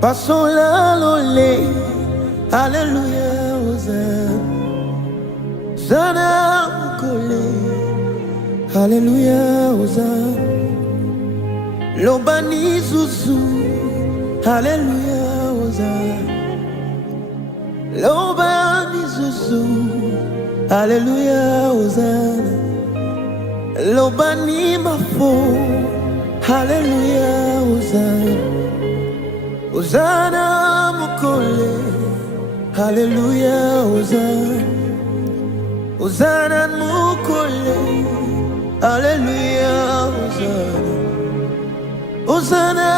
Pasola lole, hallelujah, Hosanna. Zana mukole, hallelujah, Hosanna. Lobani zuzu, hallelujah, Hosanna. Lobani zuzu, hallelujah, Hosanna. Lobani mafo, hallelujah, Hosanna. Hosanna mukole, hallelujah, Hosanna. Hosanna mukole, hallelujah, Hosanna. Hosanna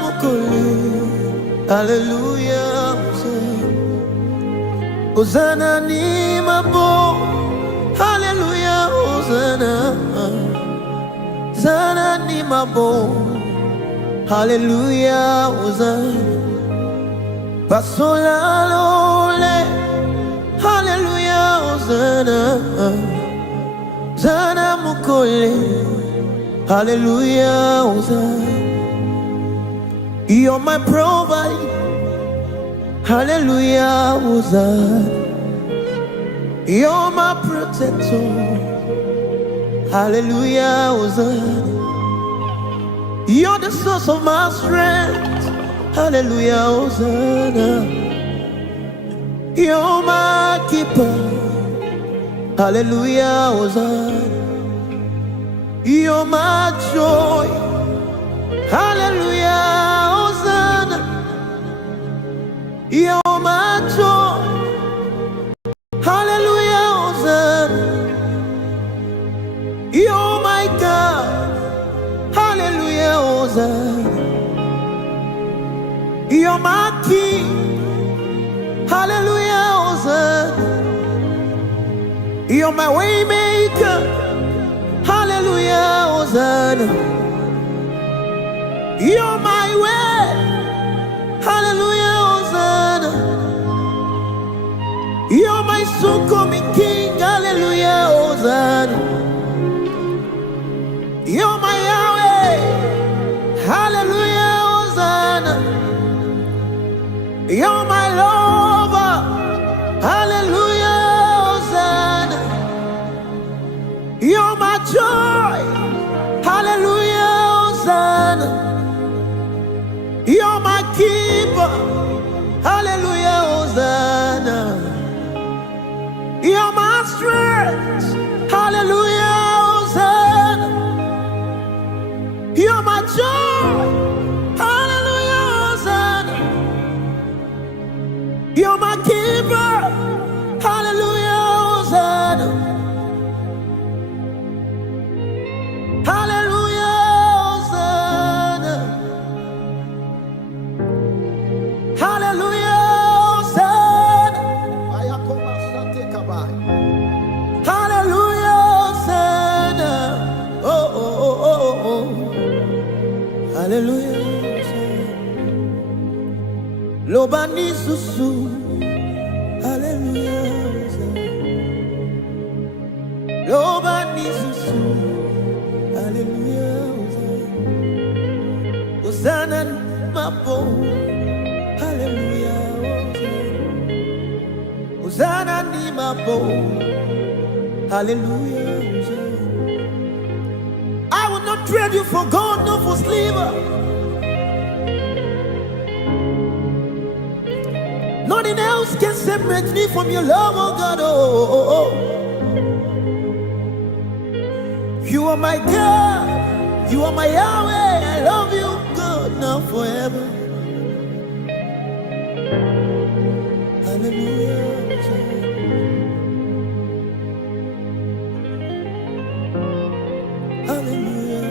mukole, hallelujah, Hosanna. Hosanna ni mabo, hallelujah, Hosanna. Hosanna ni mabo, hallelujah, Hosanna. Pasola lole, hallelujah, Hosanna. Hosanna mukole, hallelujah, Hosanna. You're my provider, hallelujah, Hosanna. You're my protector, hallelujah, Hosanna. You're the source of my strength, hallelujah, Hosanna. You're my keeper, hallelujah, Hosanna. You're my joy, hallelujah, Hosanna. You're my joy, hallelujah, Hosanna. You're my God, hallelujah, Hosanna. You're my King, hallelujah, Hosanna. You're my way maker, hallelujah, Hosanna. You're my way, hallelujah, Hosanna. You're my soon coming King, hallelujah, Hosanna. You're my Yahweh, hallelujah, Hosanna. You're my lover, hallelujah, Hosanna. You're my joy, hallelujah, Hosanna. You're my keeper, hallelujah, Hosanna. You're my strength, hallelujah, Hosanna. You're my joy, hallelujah, Hosanna. You're my keeper, hallelujah, Hosanna. Hallelujah, Hosanna. Hallelujah, Hosanna. Hallelujah, Hosanna. Oh, oh, oh, oh, oh. Hallelujah, Hosanna. Lobani susu. Hallelujah, Hosanna. Lobani susu. Hallelujah, Hosanna. Hosanna mabo, hallelujah, Hosanna. Hosanna ni mabo, hallelujah, Hosanna. I will not trade you for gold, nor for silver. Nothing else can separate me from your love, oh God, oh, oh, oh. You are my God, you are my Yahweh. I love you, God, now forever. Hallelujah, hallelujah,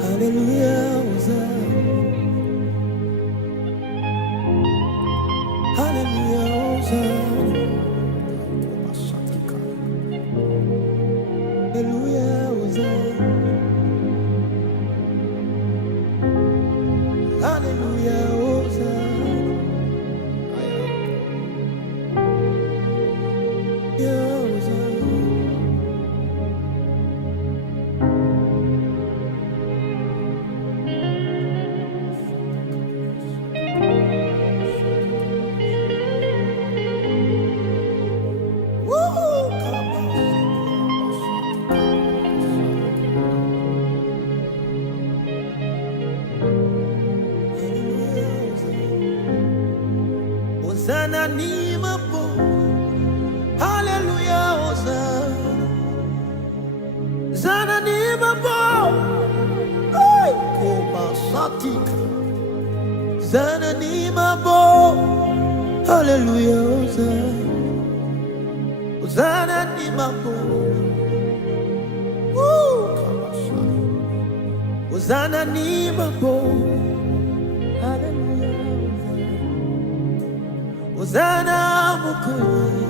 hallelujah, hallelujah, Hosanna. Hallelujah, Hosanna. Hallelujah, nima po. Hallelujah, Hosanna. Zana nima po. Ay, koma satika. Zana nima po. Hallelujah, Hosanna. Hosanna nima po. Hosanna nima po. Hallelujah. Hosanna mukwe.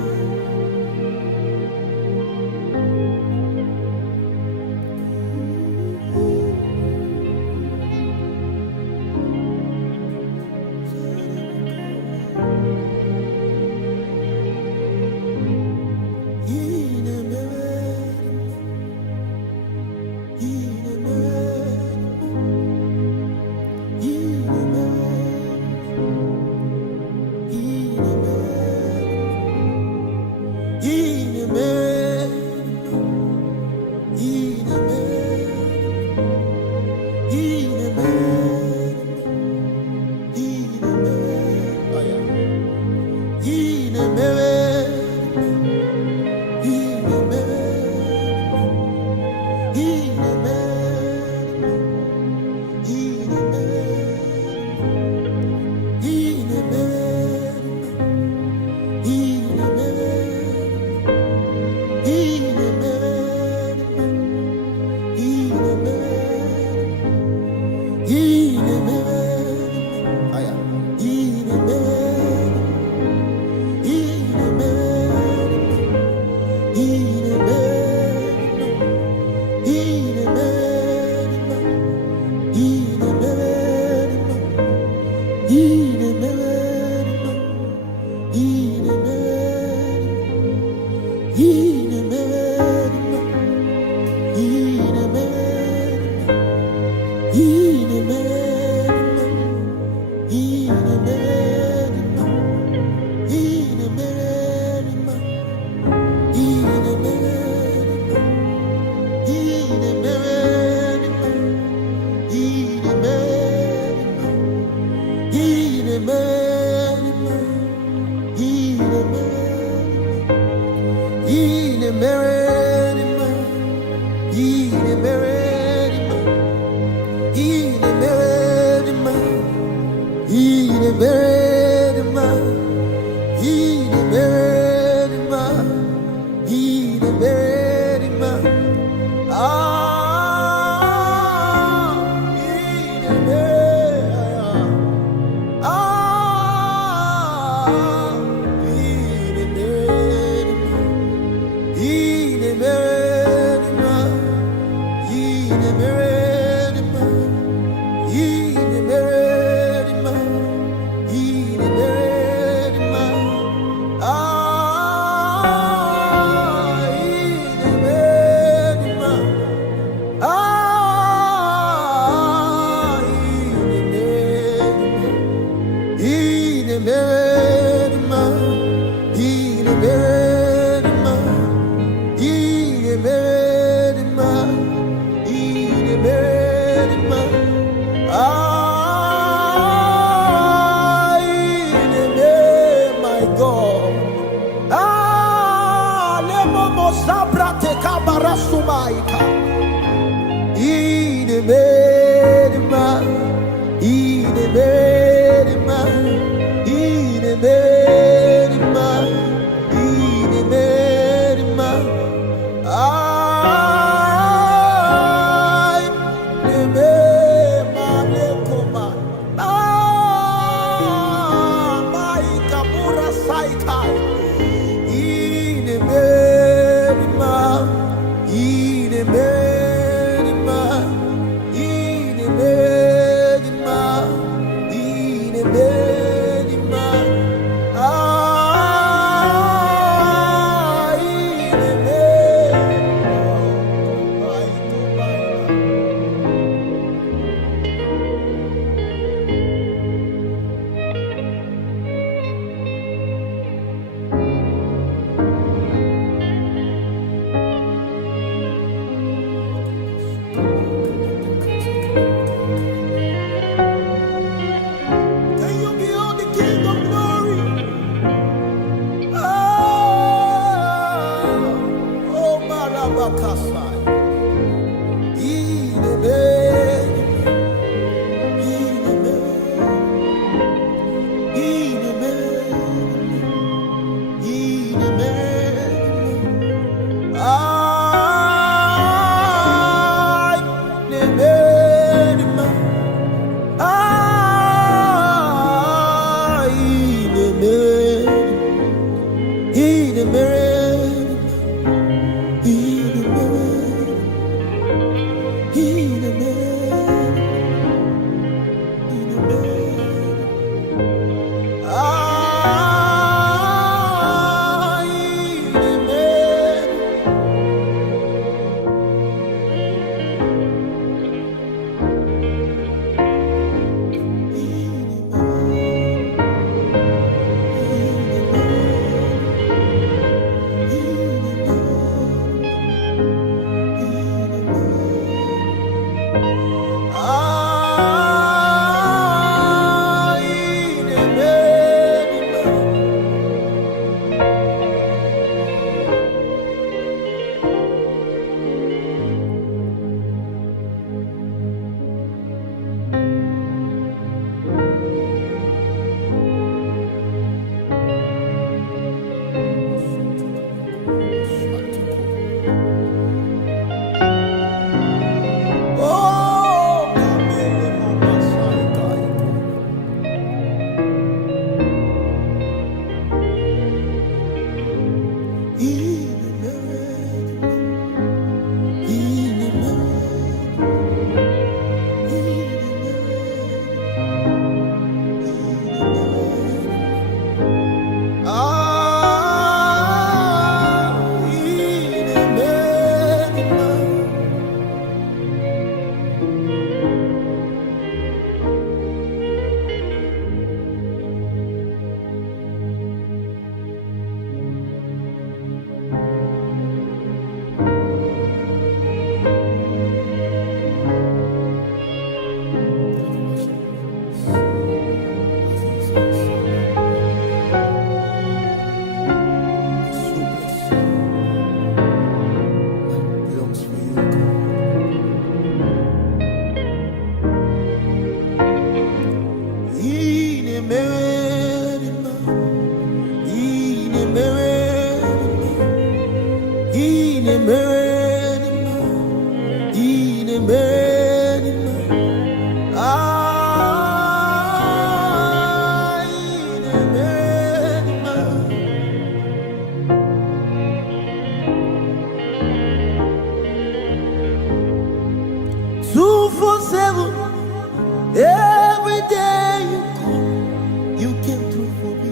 Every day you come, you came through for me.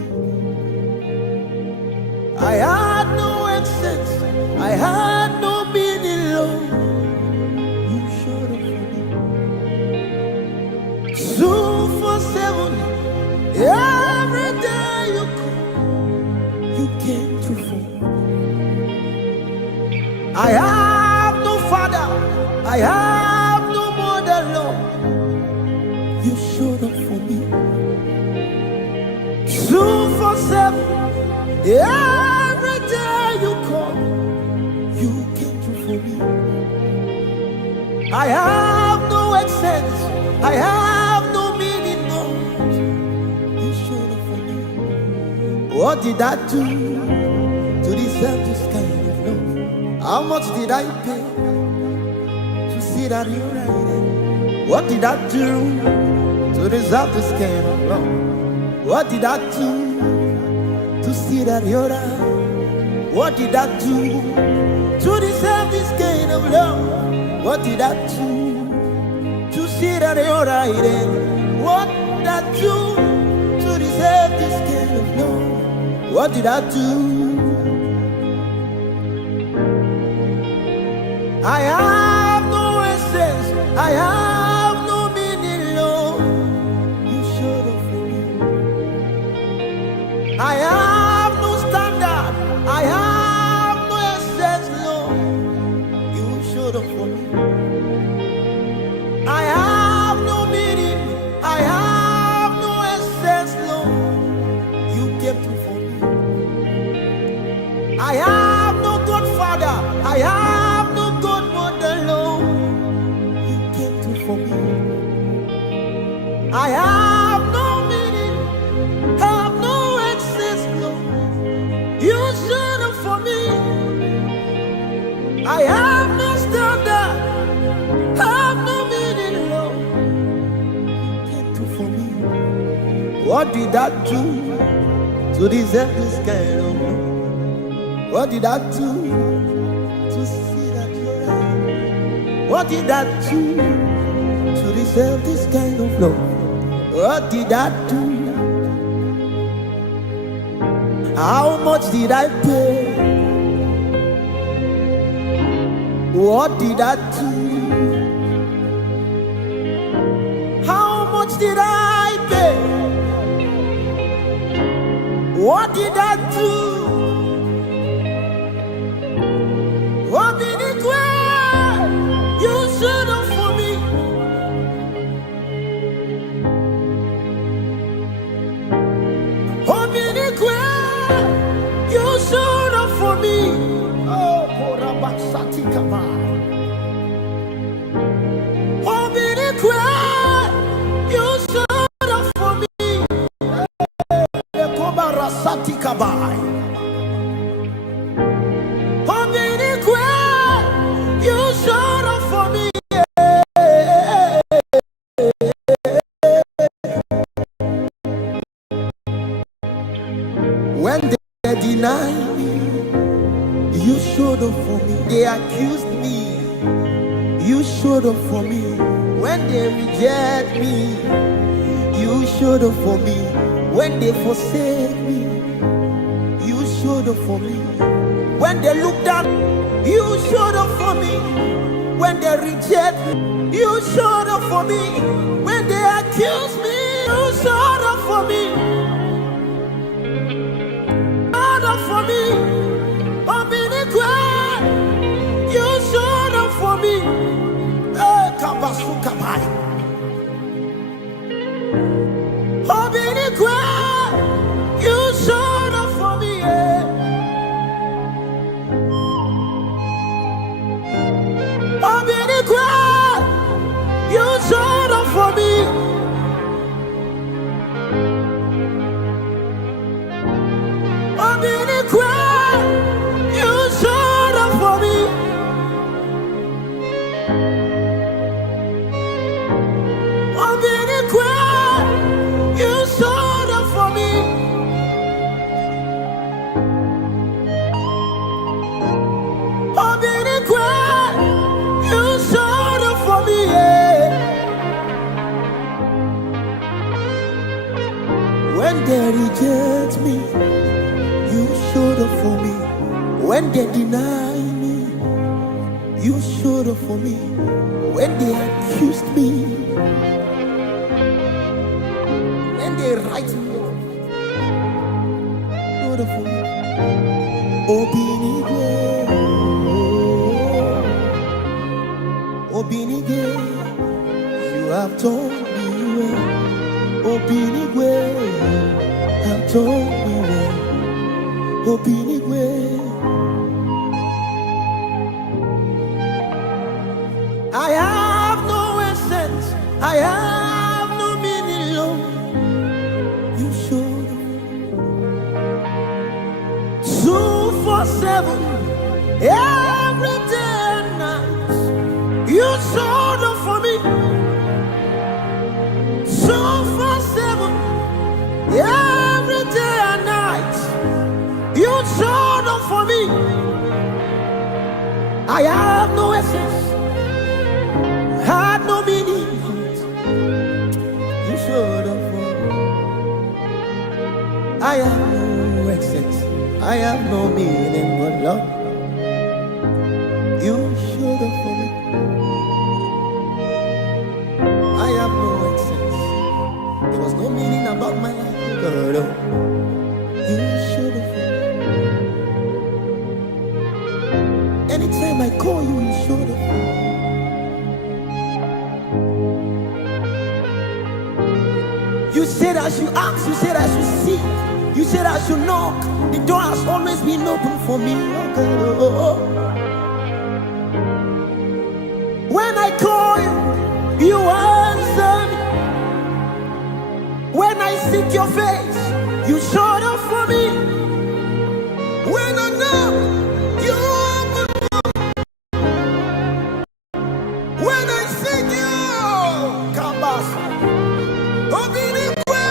I had no access, I had no meaning, Lord. You showed up for me. 247, every day you come, you came through for me. I have no father, I have no mother, Lord. You showed up for me. 247, every day you come, you came through for me. I have no access, I have no meaning, no. You showed up for me. What did I do to deserve this kind of love? How much did I pay to see that you're right? What did I do to deserve this kind of love? What did I do to see that you're right? What did I do to deserve this kind of love? What did I do to see that you're right? And what did I do to deserve this kind of love? What did I do? I have no essence, I have no meaning, Lord. You showed up for me. I have no standard, I have no essence, Lord. You showed up for me. I have no meaning, I have no essence, Lord. You came through for me. I have no godfather, I have no godmother, Lord. You What did I do to deserve this kind of love? What did I do to see that you're right? What did I do to deserve this kind of love? What did I do? How much did I pay? What did I do? How much did I pay? What did I do? What did it do? You should have for me. What did it do? You should have for me. Oh, Korabasati Kama. What did it do? You should have for me. Kobarasati Kabai. What did it do? You should have for me. When they deny me, you showed up for me. They accused me, you showed up for me. When they reject me, you showed up for me. When they forsake me, you showed up for me. When they look down, you showed up for me. When they reject me, you showed up for me. When they accuse me, you showed up for me. For me, you showed up for me. You showed up for me. You showed up for me. You showed up for me. You showed up for me. You showed up for me. When they reject me, you showed up for me. When they deny me, you showed up for me. When they accused me, when they write me off, showed up for me. Obinigwe, Obinigwe, you have told me well. Obinigwe, you have told me well. Obinigwe, I have no essence, I have no meaning, Lord. You showed up 247 every day and night. You showed up for me 247 every day and night. You showed up for me. I have no essence, had no meaning. You showed up for me. I have no essence, I have no meaning, but Lord, you showed up for me. I have no essence, there was no meaning about my life, God. You showed up for me. Anytime I call you, you showed up. You said I should ask, you said I should seek, you said I should knock. The door has always been open for me. When I call you, you answer me. When I seek your face, you showed up for me. When I knock, you open. When I seek you, come back. Obinigwe,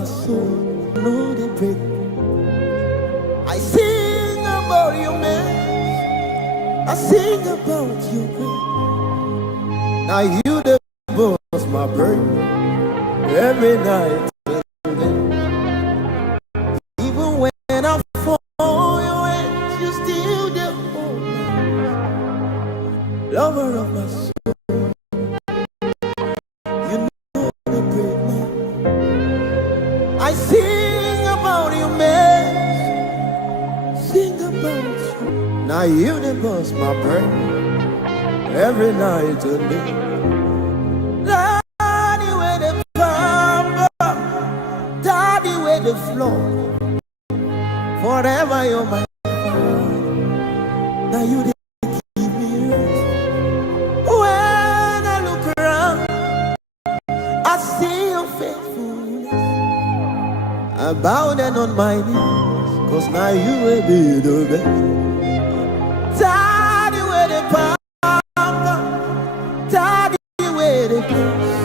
my soul, know the break. I sing about your man, I sing about your grace. Now you the boss, my burden, every night. Even when I fall your hands, you still the hold me. Lover of my soul. I sing about you, man. Sing about you. Now you the boss, my brain. Every night and day. Daddy with the bumper, daddy with the floor. Forever you're my father. Now you the keep me rest. When I look around, I see your faithfulness. I bow down on my knees, cause now you will be the best. Daddy with the power, daddy with the peace.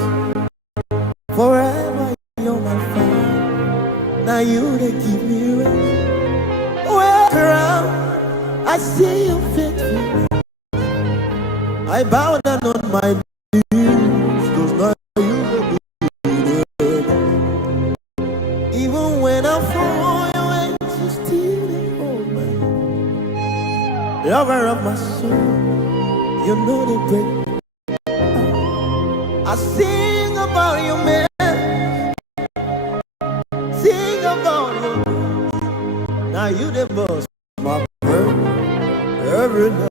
Forever you're my father. Now you they keep me rest. Walk around, I see your faithfulness. I bow down on my knees, cause now you will be the best. Even when I fall your hands, you still hold me. Lover of my soul, you know the break. I sing about you, man. Sing about you. Now you the boss, my bird. Every night.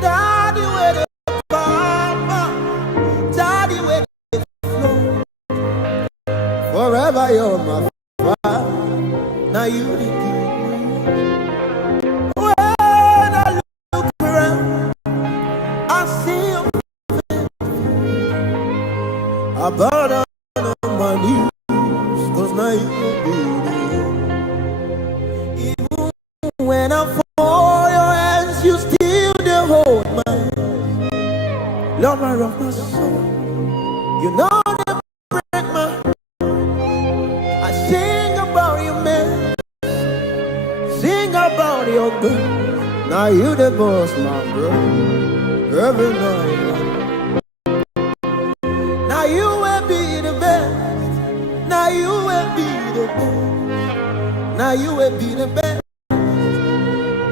Daddy with the papa, daddy with the flow. Forever you're my father. Now you the king. When I look around, I see your face. I bow down on my knees, cause now you will be there. Even when I fall your hands, you still the hold my hand. Lover of my soul, you know the break my heart. I sing about you, man. Sing about your girl. Now you the boss, my bro. Every night. Now you will be the best. Now you will be the best. Now you will be the best.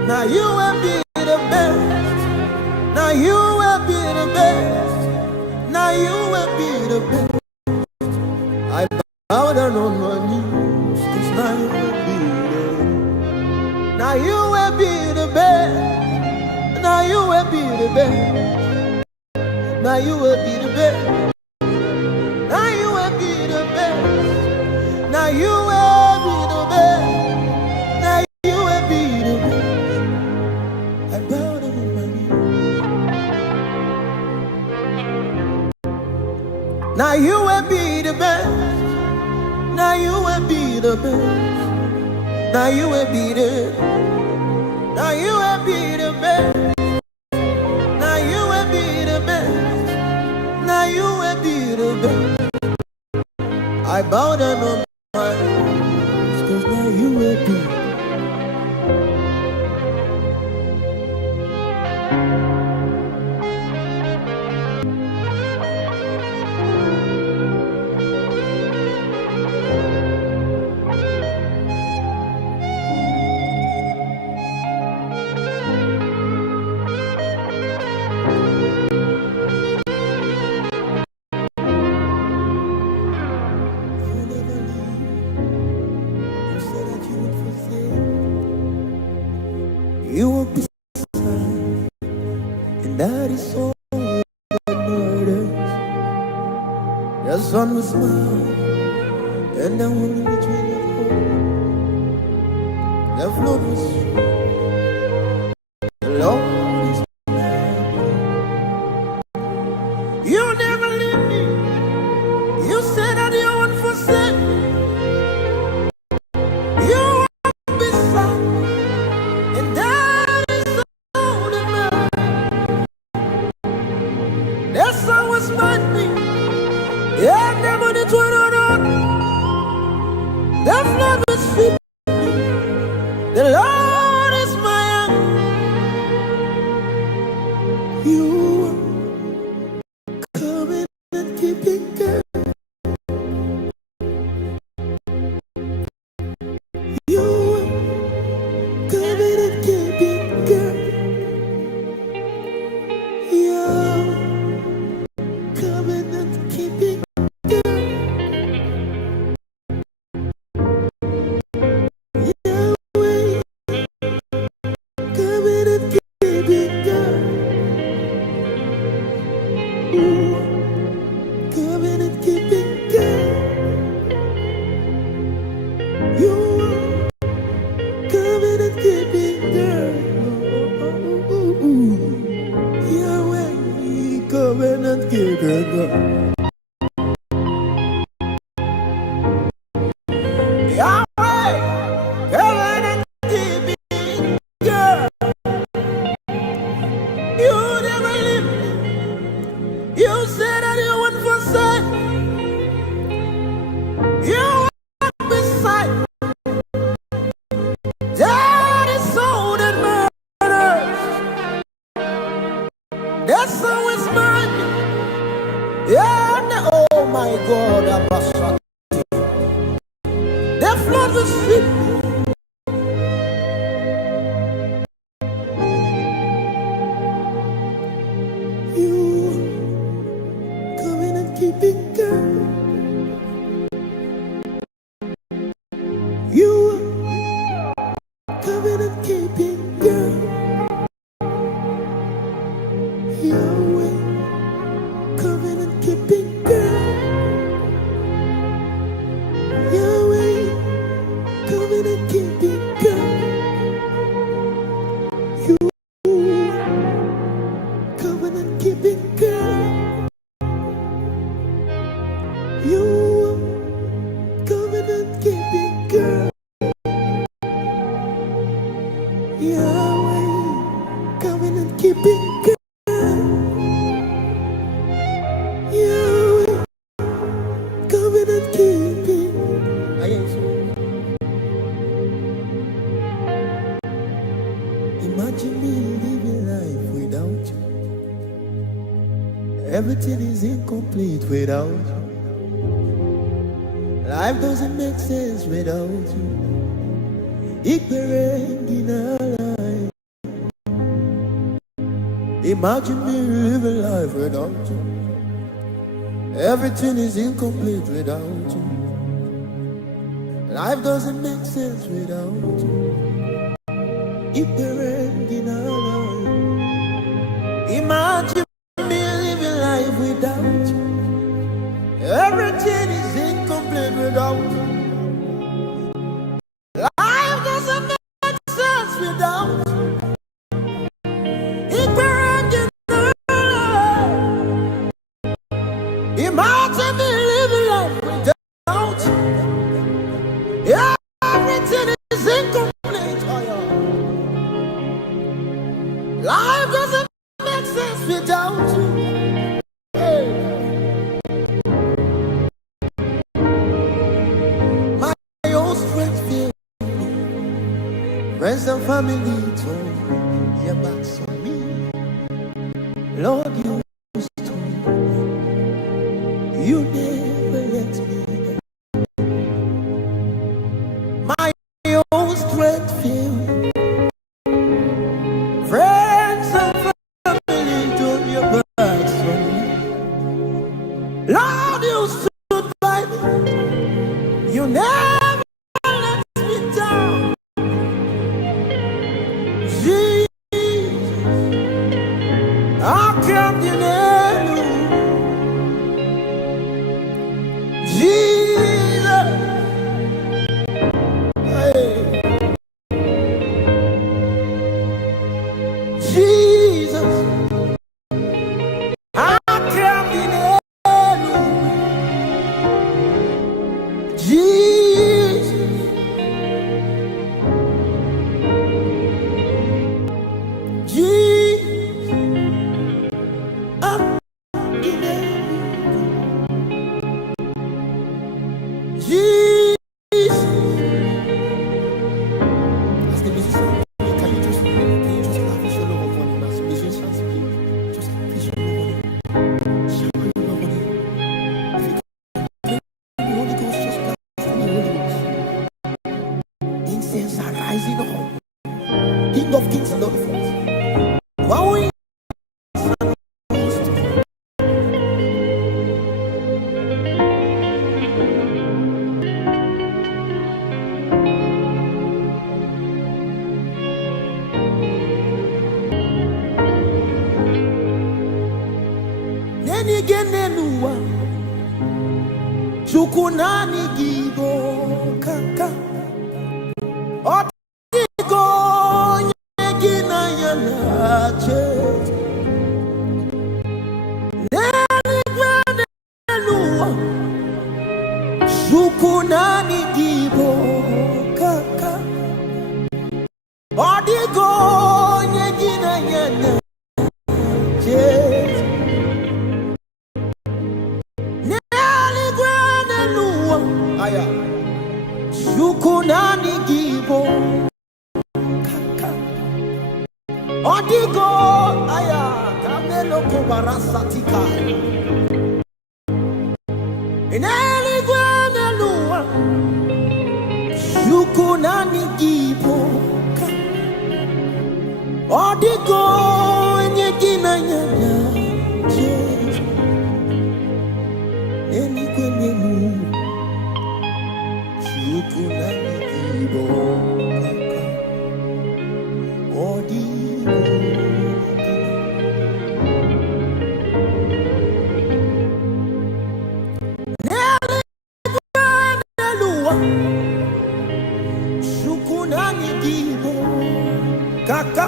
Now you will be the best. Now you will be the best. Now you will be the best. I bow down on my knees, cause now you will be the best. Now you will be the best. Now you will be the best. Now you will be the best. Now you will be the best. Now you will be the best. Now you will be the best. I bow down on my knees. Now you will be the best. Now you will be the best. Now you will be the. Now you will be the best. Now you will be the best. Now you will be the best. I bow down on my knees, cause now you will be. You will be silent, and that is all that matters. The sun will smile, and the wind will train it home. The flood will swim, the Lord is mine. You never leave me. You said that you won't forsake me. You will be silent, and that is all that matters. The sun was mine me. Yeah, never the 20. covenant keeping God. Yahweh, covenant keeping God. You never leave me. You said that you wouldn't forsake. You are beside me. That is so that matters. That's how it's mine. Yeah, oh my God, the flood will sweep me. You coming and keeping girl. You coming and keeping girl. Yahweh coming and keeping girl. Yahweh coming and keeping girl. You coming and keeping girl. You coming and keeping girl. Yahweh coming and keeping girl. Yahweh coming and keeping. Imagine me living life without you. Everything is incomplete without you. Life doesn't make sense without you. Imagine me living life without you. Everything is incomplete without you. Life doesn't make sense without you. Imagine me living life without you. Everything is incomplete without you. Life doesn't make sense without you. Imagine me living life without you. Everything is incomplete. Life doesn't make sense without you. My own strength feels me. Friends and family told me about me. Lord, you used to. You never let me down. My own strength failed me. Friends and family turned your backs on me. Lord, you stood by me. You never let me down. Jesus, how come you never? Jesus, hey. Jesus, how come you never? Jesus, Jesus, how come you never? Jesus. As the musician, can you just lavish your love upon him? As the musicians play, just lavish your love on him. Shower your love on him. If you can the Holy Ghost, just blast the Holy Ghost. Incense are rising up. King of kings and Lord of lords. Bowing. Nenigenenua chukunani gigo kaka otigo nyegina yanache gibo kaka odigo aya kamelo kubarasatika ineli gwamelua yukunani gibo odigo nyegina nyanya Jesus neni kwenenu yukunani gibo kaka odigo neli gwamelua yukunani gibo kaka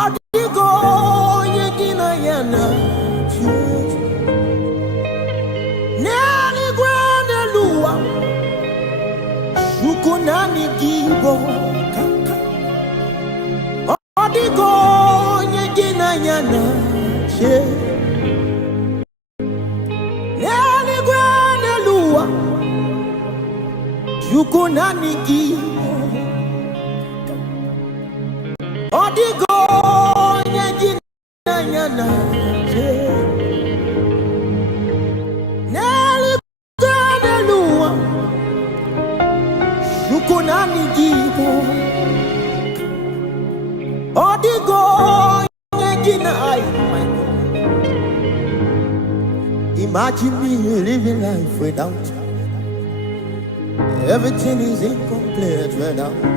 odigo yegina yana Jesus neli gwamelua yukunani gibo kaka odigo yegina yana Jesus neli gwamelua yukunani gibo odigo yegina yana neli gwamelua yukunani gibo odigo yegina I my God. Imagine me living life without you. Everything is incomplete without you.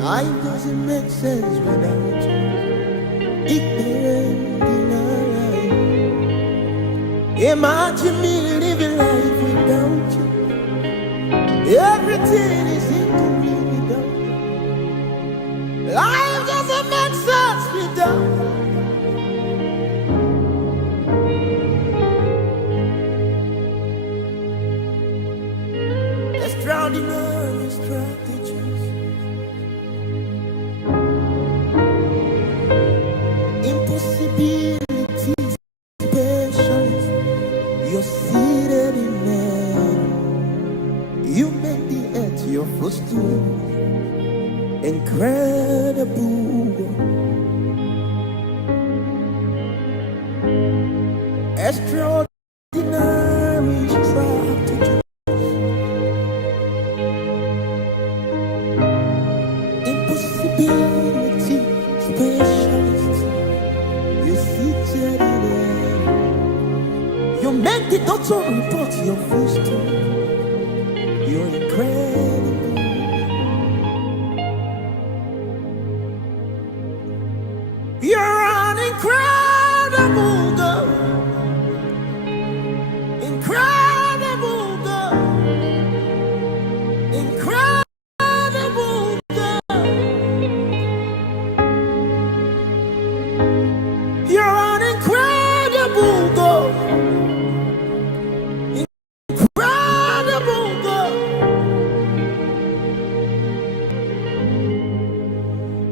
Life doesn't make sense without you. Imagine me living life without you. Everything is incomplete without you. Life doesn't make sense without you. Extraordinary strategies, impossibilities, patience. You're seated in heaven. You make the earth your footstool. Incredible, extraordinary strategies, impossibility specialists. You seated in heaven. You make the doctor report your footstool. You're incredible. You're an incredible God. Incredible God. Incredible God. You're an incredible God. Incredible God.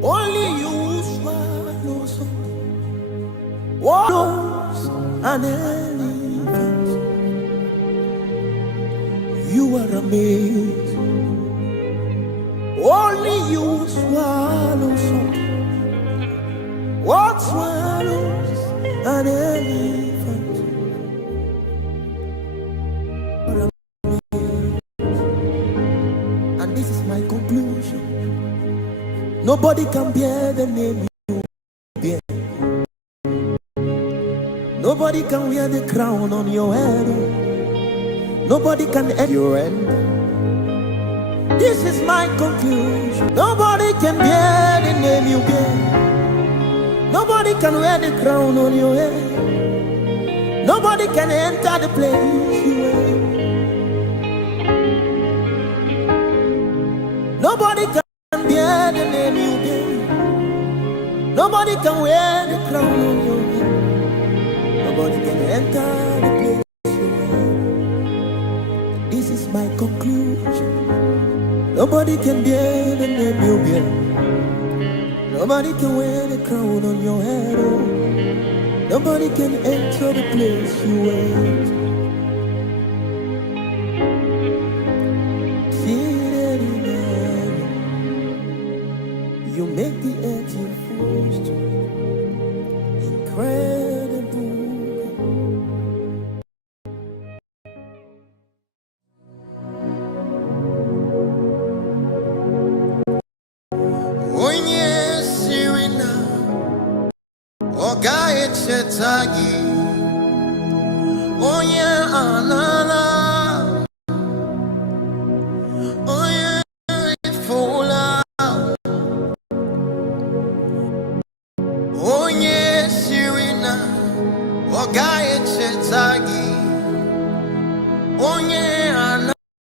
Only you swallow wallows and elephants. You are amazing. Only you swallow something. What swallows an elephant? You are amazing. And this is my conclusion. Nobody can bear the name you bear. Nobody can wear the crown on your head. Nobody can end your end. This is my conclusion. Nobody can bear the name you bear. Nobody can wear the crown on your head. Nobody can enter the place you wear. Nobody can bear the name you bear. Nobody can wear the crown on your head. Nobody can enter the place you are. This is my conclusion. Nobody can bear the name you bear. Nobody can wear the crown on your head. Oh. Nobody can enter the place you wait. See bread and book. Onye sirina oga echetagi onye anala onye ifula onye sirina oga echetagi onye anala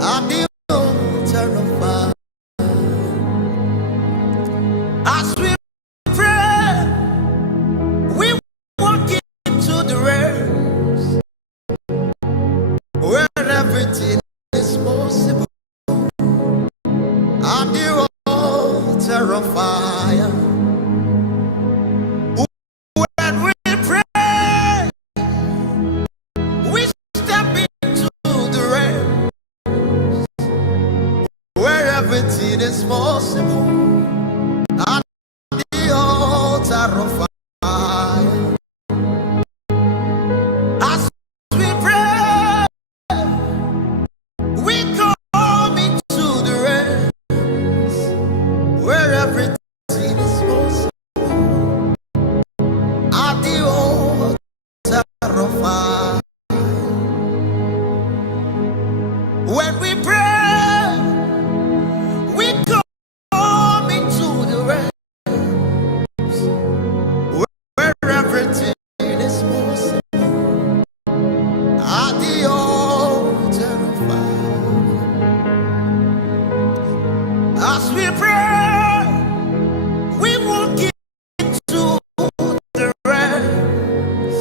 at the altar of fire. As we pray, we walk into the realms where everything is possible. At the altar of fire. When we pray, we step into the realms where everything is possible. At the altar of fire. As we pray, we come into the realms where everything is possible. At the altar of fire. When we pray, we come into the realms where everything is possible. At the altar of fire. As we pray, we walk into the realms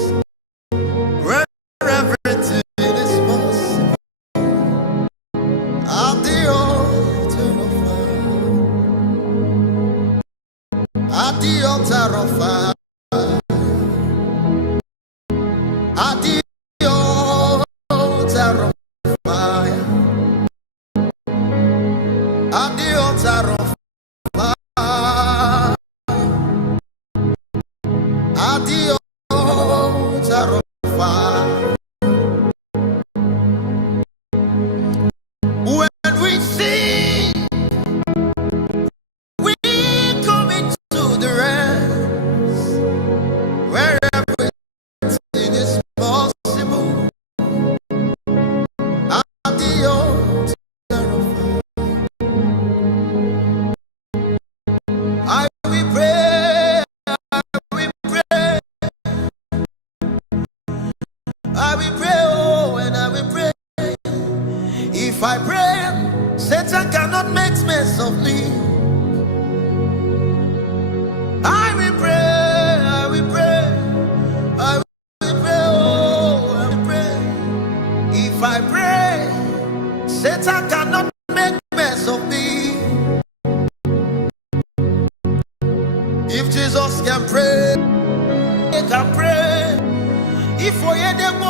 where everything is possible. At the altar of fire. At the altar of fire. At the altar of fire. At the altar of fire. At the altar of fire. When we sing, we come into the realms where everything is possible. At the altar of fire. I will pray, I will pray, oh, and I will pray. If I pray, Satan cannot make mess of me. I will pray, I will pray, I will pray, oh, I will pray. If I pray, Satan cannot make mess of me. If Jesus can pray, he can pray. If I am,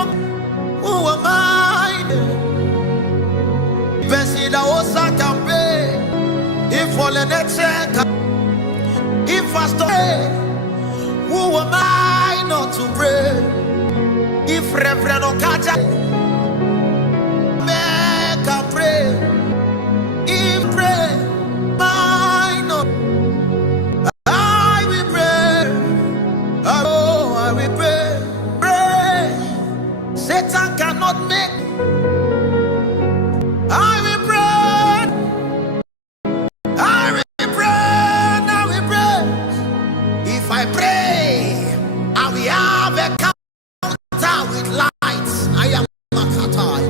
who am I? If I can pray, if I check, if I stay, who am I not to pray? If Reverend Okaja can pray, if pray, I know I will pray. Oh, I will pray. Pray. Satan cannot make. I will pray. I will pray. I will pray. If I pray, I will have a counter with lights. I am Makatai.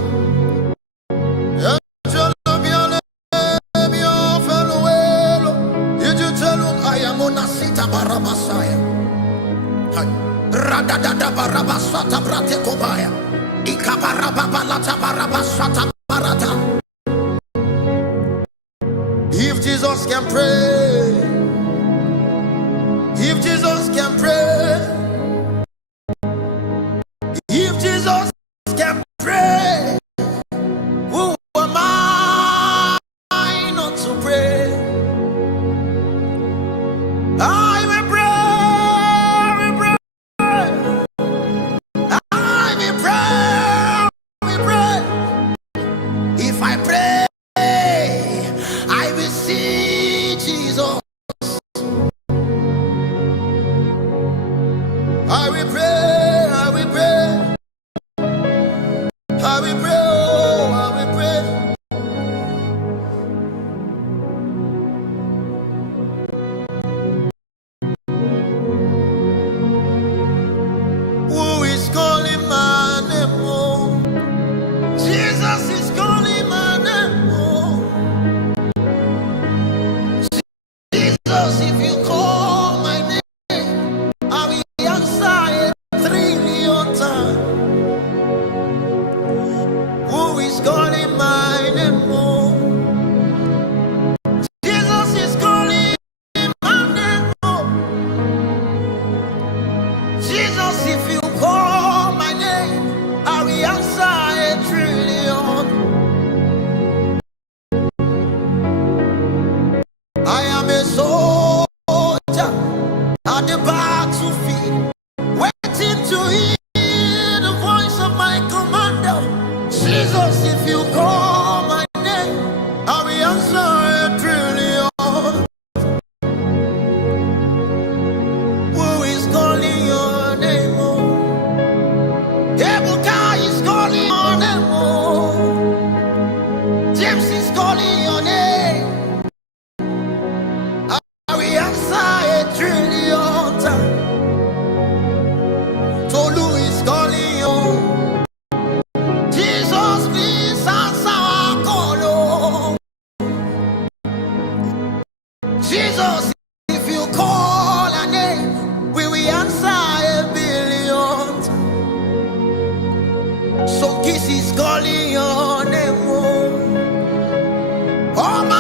I am on a sita barabasaya. Radada barabasata brate kobaya. Ikabarabbalata barabasata barata. If Jesus can pray, if Jesus can pray, if Jesus can pray, who am I not to pray? I will pray, I will pray, I will pray, If I pray, I will see Jesus. I will pray, I will pray, I will pray, oh, I will pray. Who is calling my name? Oh, Jesus is calling my name. soldier at the battlefield, waiting to hear the voice of my commander. Jesus, if you call my name, I will answer a trillion. Who is calling your name? Ebuka is calling your name. James is calling your name. I will answer a trillion times. Tolu is calling you. Jesus, please answer our call. Jesus, if you call a name, we will answer a billion. So this is calling your name. Oh my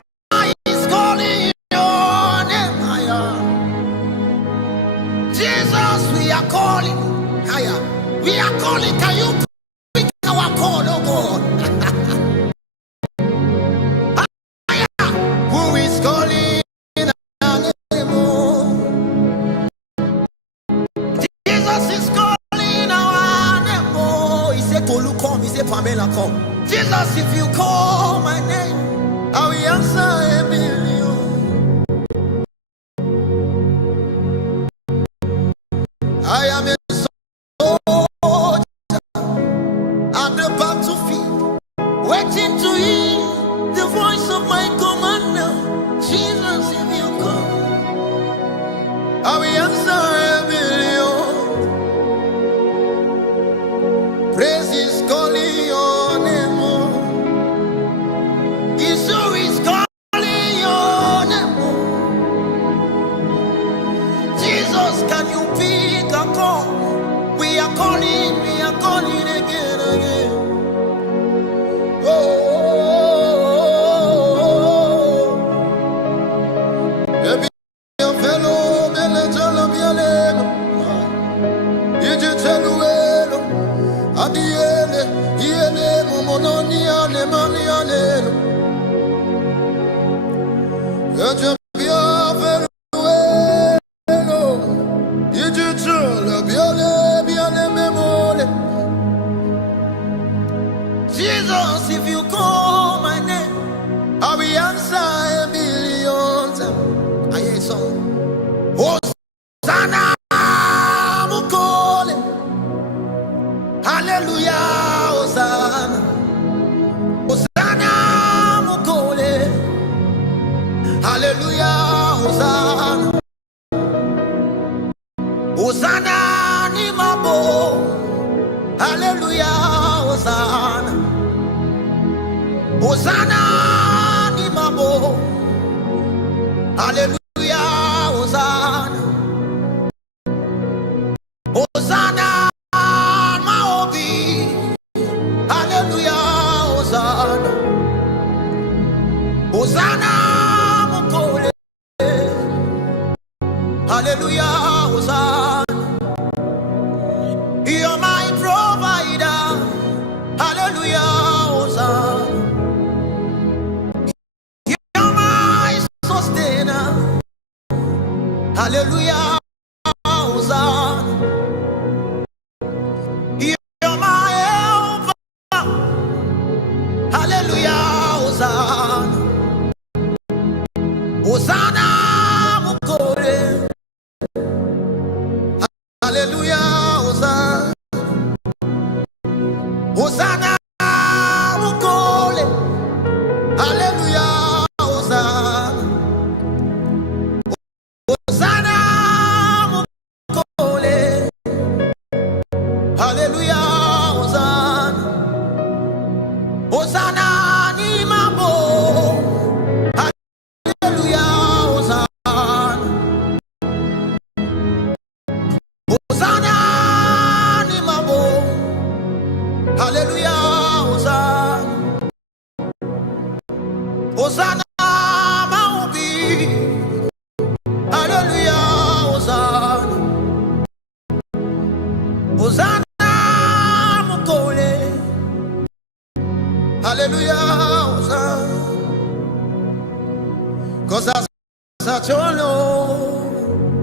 is calling your name. Jesus, we are calling. We are calling. Can you pick our call, oh God? Who is calling our name? Jesus is calling our name. He said, Tolu come. He said, Pamela come. Jesus, if you call my name, I will answer a billion. I am a soldier at the battlefield, waiting to hear the voice of my commander. Jesus, if you come, I will answer a billion. Praise is calling your name. Yeshua is calling your name. Jesus, can you pick a call? We are calling again, again. Oh, baby, your fellow, you just tell well, at the end, Jesus, if you call my name, I will answer a billion times. I hear a song. Hosanna, Mukole. Hallelujah, Hosanna. Hosanna, Mukole. Hallelujah, Hosanna. Hosanna, Nimabo. Hallelujah, Hosanna. Hosanna, Nimabo. Hallelujah, Hosanna. Hosanna, Maobi. Hallelujah, Hosanna. Hosanna, Mukole. Hallelujah, Hosanna. You're my provider. Hallelujah, Hosanna. You're my sustainer. Hallelujah, Hosanna. You're my helper. Hallelujah, Hosanna. Hosanna, Mukore. Hallelujah, Hosanna. Hosanna, Mukole. Hallelujah, Hosanna. Hosanna, Mukole. Hallelujah, Hosanna. Hosanna, Nimabo. Hallelujah, Hosanna. Hosanna, Nimabo. Hallelujah, Hosanna. Hosanna, Maobi. Hallelujah, Hosanna. Hosanna, Mukole. Hallelujah, Hosanna. 'Cause I such a Lord.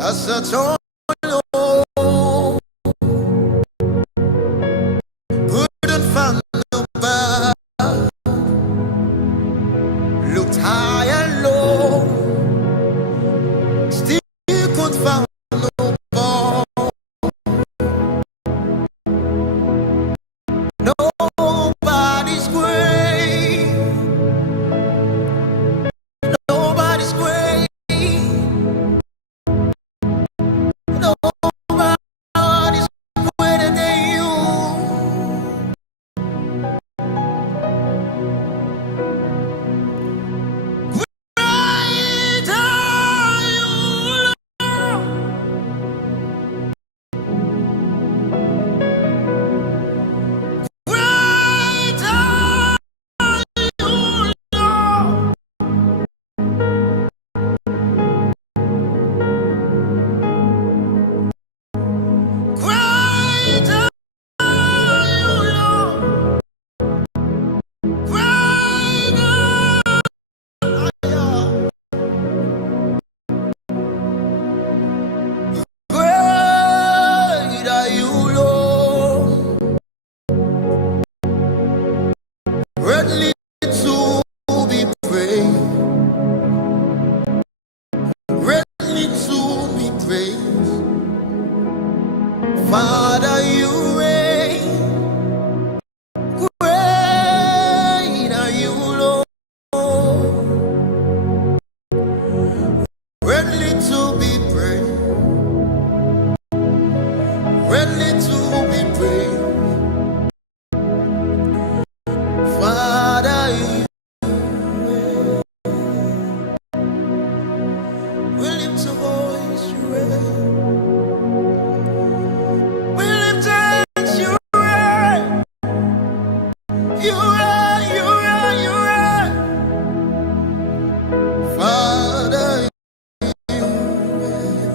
as I told you, couldn't find nobody. Looked high and low, still couldn't find nobody. Nobody's great. Nobody's great. Nobody's greater than you. Great are you, Lord. Great are you, Lord. Great are you, Lord. Great are you. Great are you, Lord. Greatly to be praised. Greatly to be praised. Father, you reign. Great are you, Lord. Greatly to be praised. Greatly to be praised. Father, you reign. We lift your voice, you reign. We lift hands, you reign. You reign, you reign, you reign. Father, you reign.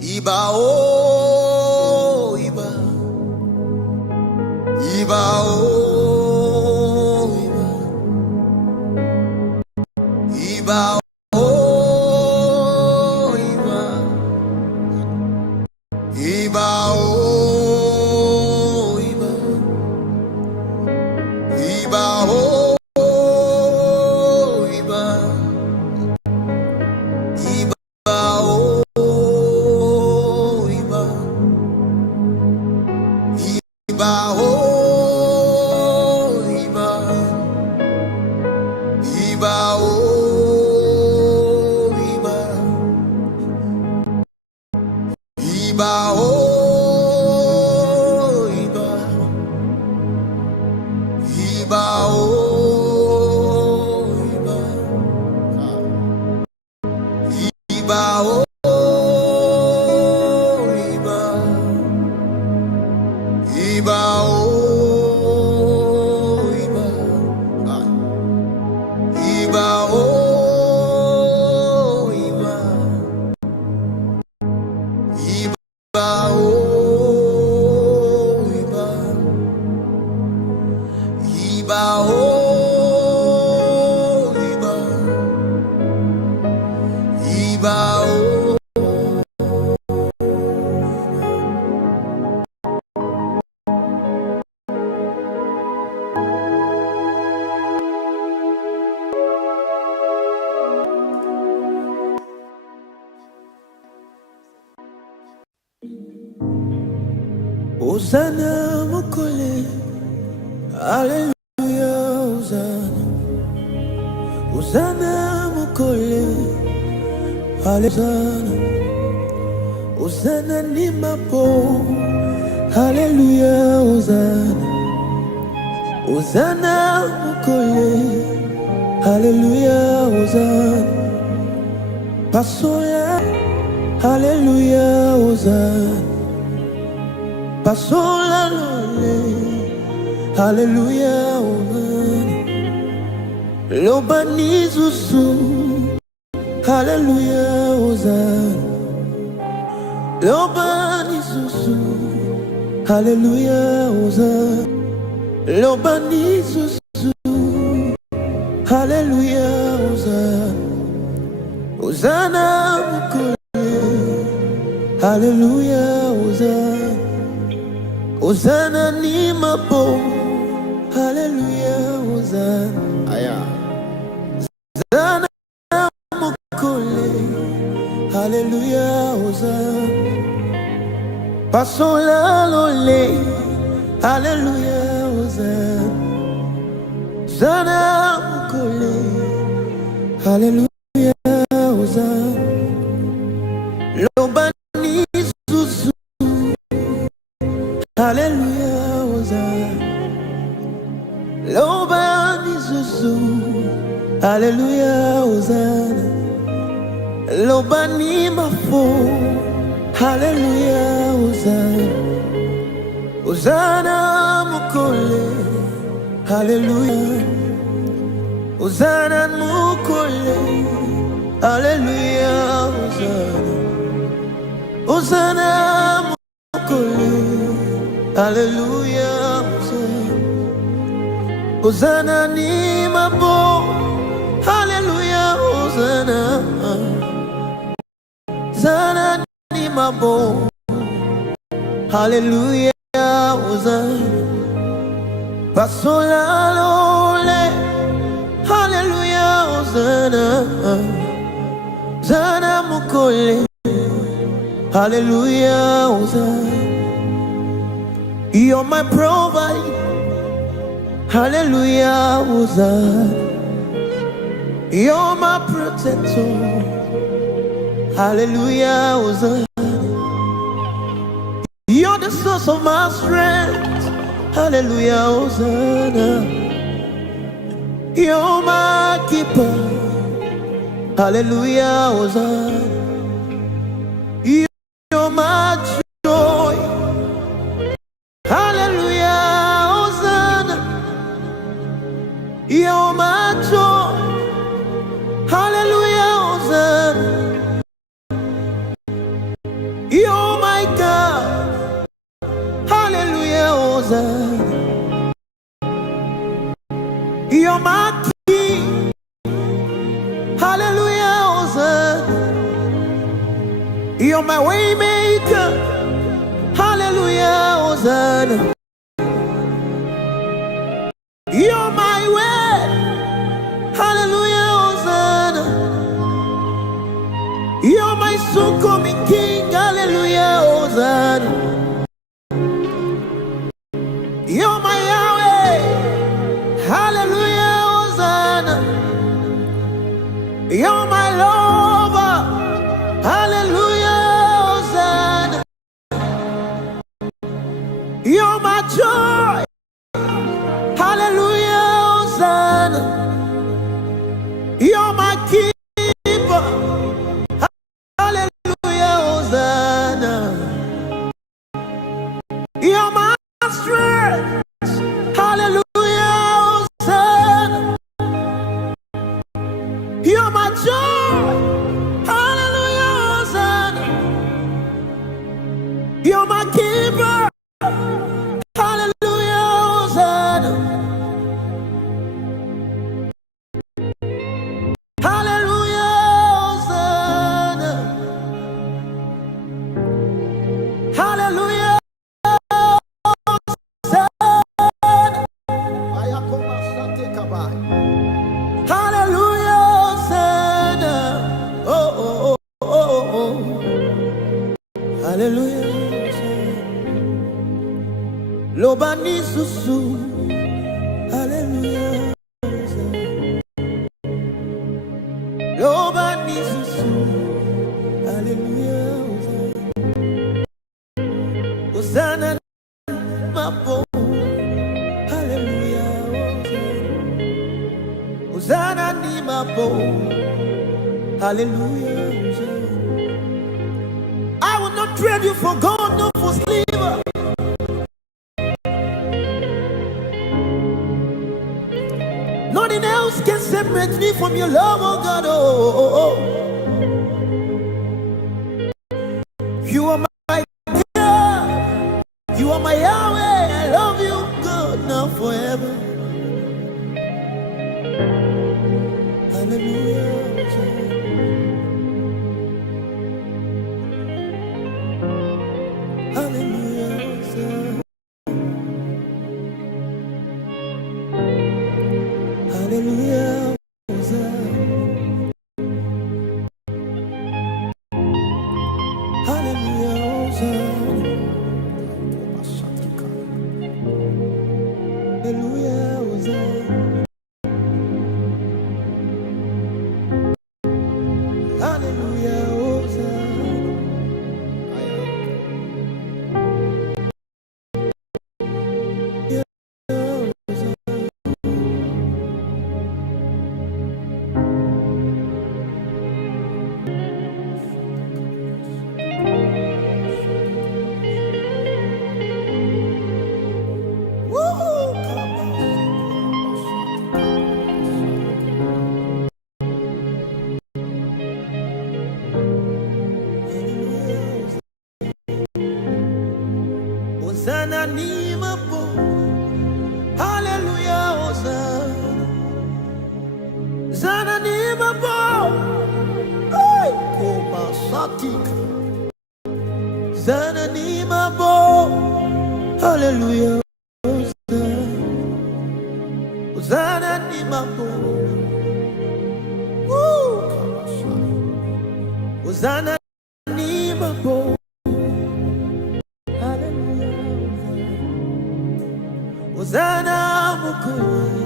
Iba o iba, iba o iba, iba o iba, iba o iba, iba o iba, iba o iba, iba o iba, iba o iba, iba o iba, iba o iba, iba o iba, iba o iba, iba o iba, iba o iba, iba o iba, iba o. Hosanna mukole, Hallelujah, Hosanna. Hosanna mukole, Hallelujah. Hosanna nimapo, Hallelujah, Hosanna. Hosanna mukole, Hallelujah, Hosanna. Pasola, Hallelujah, Hosanna. Pasola lole, Hallelujah, Hosanna. Lobani zuzu, Hallelujah, Hosanna. Lobani zuzu, Hallelujah, Hosanna. Lobani Susu, Hallelujah, Hosanna, Hosanna Mukule, Hallelujah, Hosanna, Hosanna Nimabo, Hallelujah, Hosanna, Hosanna Mukule, Hallelujah, Hosanna, Pasola Lole, Hallelujah, Hosanna, Hosanna Mukule, Hallelujah, Hosanna, Lobani Susu, Hallelujah, Hosanna, Lobani Susu, Hallelujah, Hosanna, Lobani Mafo, Hallelujah, Hosanna, Hosanna Mukule, Hallelujah, Hosanna Mukule, Hallelujah, Hosanna, Hosanna Mukule, Hallelujah, Hosanna, Hosanna Nimabo, Hallelujah, Hosanna, Hosanna Nimabo, Hallelujah, Hosanna, Pasola Lole, Hallelujah, Hosanna, Hosanna Mukule, Hallelujah, Hosanna, you're my provider, Hallelujah, Hosanna, you're my protector, Hallelujah, Hosanna, you're the source of my strength, Hallelujah, Hosanna, you're my keeper, Hallelujah, Hosanna, you're my joy, Hallelujah, Hosanna, you're my joy, Hallelujah, Hosanna, you're my God, Hallelujah, Hosanna, you're my King, Hallelujah, Hosanna, you're my way maker, Hallelujah, Hosanna, you're my way, Hallelujah, Hosanna, you're my soon coming King, Hallelujah, Hosanna, you're my Yahweh, Hallelujah, Hosanna, you're my lover, Hallelujah, Hosanna, you're my joy, Hallelujah, Hosanna, you're my keeper, Hallelujah, Hosanna, you're my strength, Hallelujah, Hosanna, you're my joy, Hallelujah, Hosanna, you're my keeper, Hallelujah, Hosanna, Hallelujah, Hosanna, Hallelujah, Hallelujah, Hosanna, oh, oh, oh, oh, oh, Hallelujah, Lobani Susu, Hallelujah, Lobani Susu, Hallelujah, Hosanna Mabo, Hallelujah, Hosanna Nimabo, Hallelujah, I will not trade you for gold, no for silver. Nothing else can separate me from your love, oh God. Oh. You are my God. You are my Yahweh. I love you, God, now forever. Hallelujah, Hosanna. Hallelujah, Hosanna. Hallelujah, Hosanna. Hallelujah, Hosanna. Woo! Hosanna ni mapo. Hallelujah, Hosanna. Hosanna ni mapo. Ay, koma satika. Hosanna ni mapo. Hallelujah, Hosanna. Hosanna ni mapo. Woo! Hosanna ni mapo. Hosanna mukuru.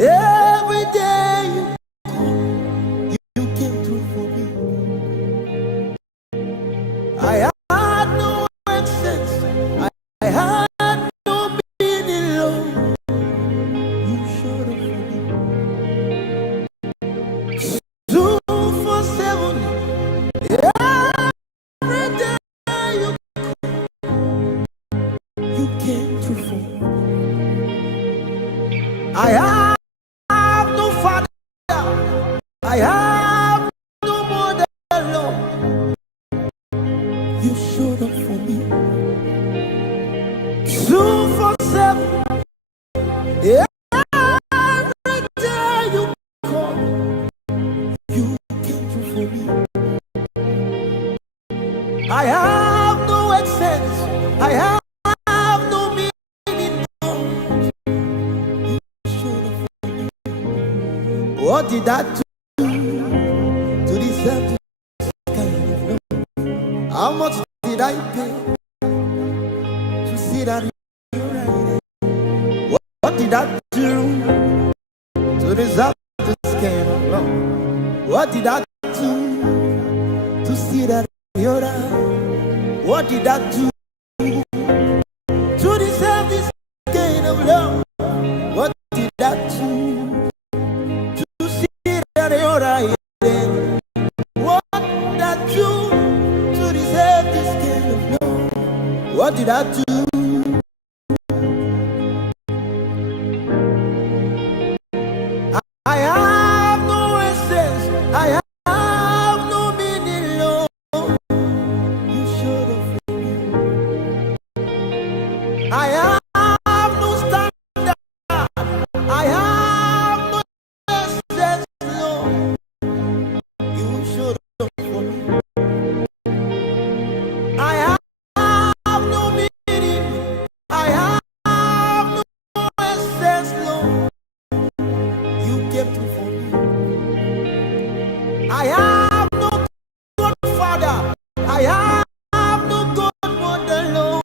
Every day you came through for me. I had no access, I had no meaning, Lord. You showed up for me. 247, every day you came through for me. I have no father, I have no mother, Lord. You showed up for me. 247, every day you come, you came through for me. I have no excess, I have no meaning. What did I do to deserve this kind of love? How much did I pay to see that you're right? What did I do to deserve this kind of love? What did I do to see that you're right? What did I do to deserve this kind of love? What did I do? What that you What did I do? I have no essence. I have no meaning. Lord, you showed up for me. I have no standard. I have no essence. Lord, you showed up for me. I have no meaning. I have no essence. Lord, you came through for me. I have no godfather. I have no godmother. Lord,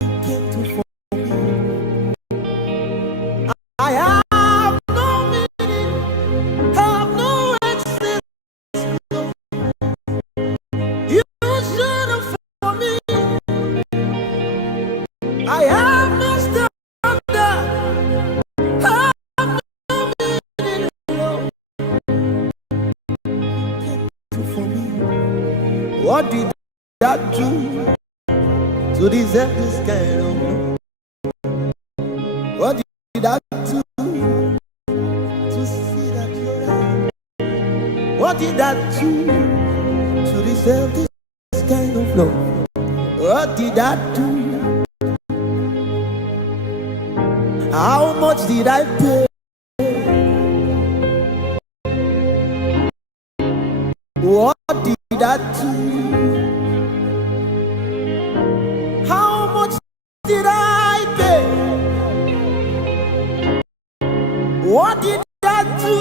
you came through for me. I have no meaning. Have no essence. Lord, you showed up for me. I have no standard. Have no meaning. Lord, for me. What did that do to deserve this kind of love? What did that do to see that you're right? What did that do to deserve this kind of love? What did that do? How much did I pay? What did I do? How much did I pay? What did I do?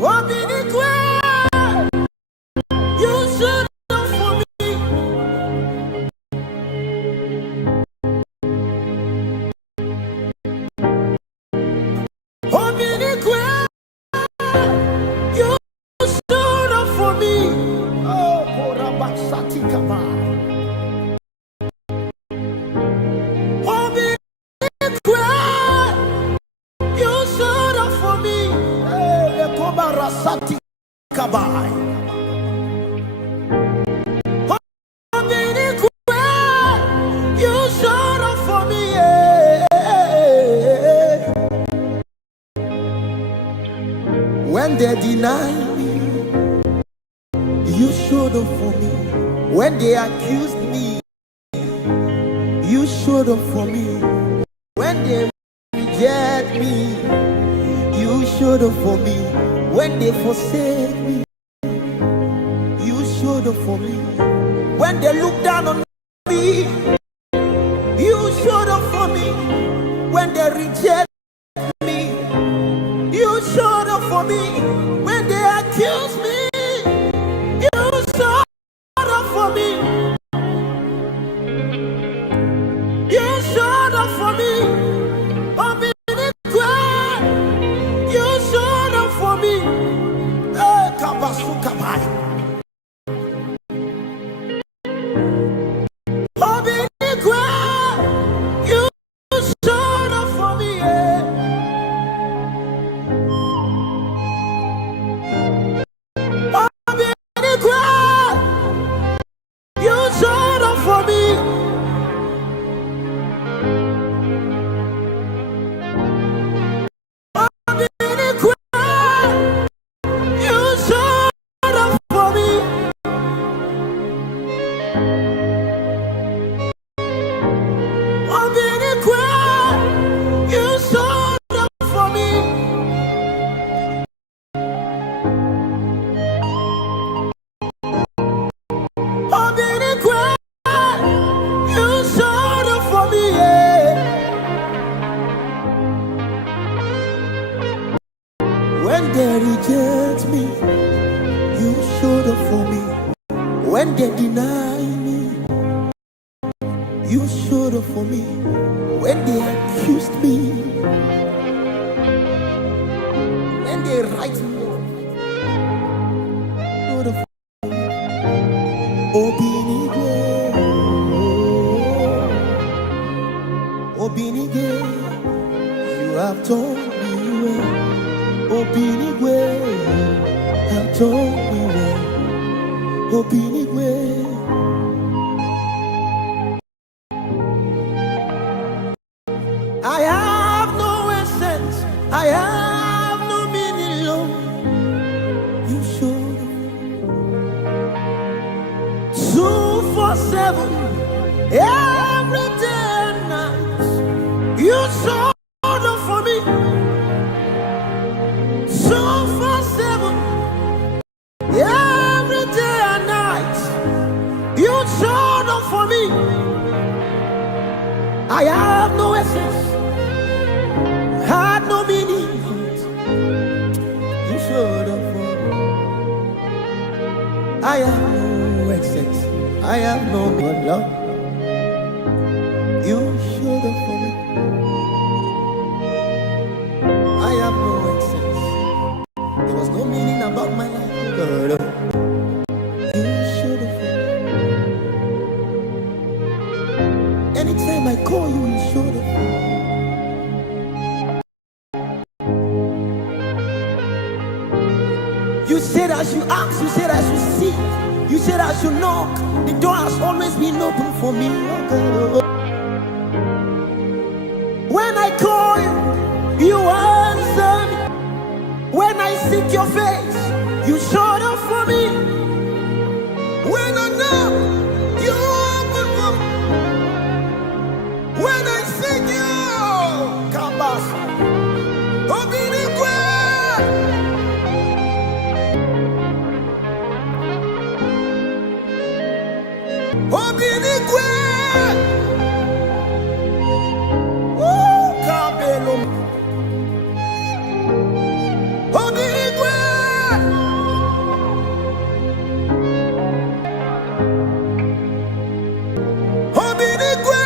What did it do? You should have for me. What did it do? You stood up for me. Oh, Korabasati Kama. Oh, you stood up for me. Hey, Kobarasati Kabai. Oh, you stood up for me. When they deny me, you showed up for me. When they accused me, you showed up for me. When they reject me, you showed up for me. When they forsake me, you showed up for me. When they look down on me, you showed up for me. When they reject me, you showed up for me. When they accuse me, you showed up for me. You showed up for me. You showed up for me. Kabasukabai. You showed up for me. You showed up for me. You showed up for me. You showed up for me. You showed up for me. When they reject me, you showed up for me. When they deny me, you showed up for me. When they accused me, when they write me off, showed up for me. Obinige, you have told me well. Obinigwe, you have told me well. Obinigwe. I have no essence, I have no meaning, Lord. You showed up 247 every day and night. You showed up for me 247 every day and night. You showed up for me. I have no essence, had no meaning. You showed up for me. I have no essence, I have no meaning, Lord. You showed up for me. I have no essence. There was no meaning about my life, Lord. You showed up for me. Anytime I call you, you showed up for me. You said I should ask, you said I should seek, you said I should knock. The door has always been open for me. When I call you, you answer me. When I seek your face, you showed up for me. When I knock, you open for me. When I seek you, Kabas, Obinigwe. Obinigwe. Oh, Kabelo. Obinigwe. Obinigwe.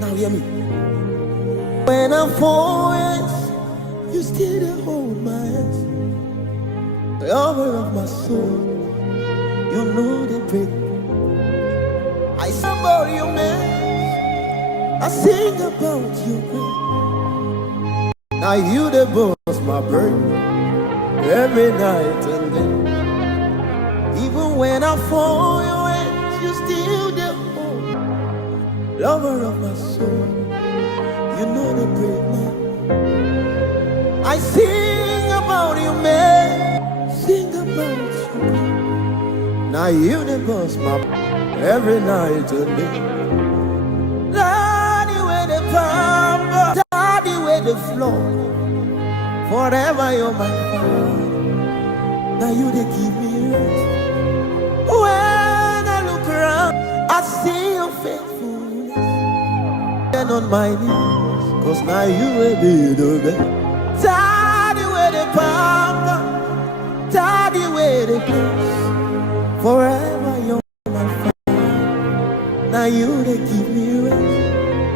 Now hear me. When I'm forced, you still hold my hands. The lover of my soul, you know the break. I sing about you, man. I sing about you, man. Now you the boss, my bird, every night and day. Even when I fall your hands, you still the hold. Lover of my soul, you know the break, man. I sing about you, man. Sing about you. Now you the boss, my every night and day. Daddy with the power, daddy with the floor. Forever you're my father. Now you they give me rest. When I look around, I see your faithfulness. And on my knees, 'cause now you will be the best. Daddy with the power, daddy with the grace. Forever you're my father. Now you they give me rest.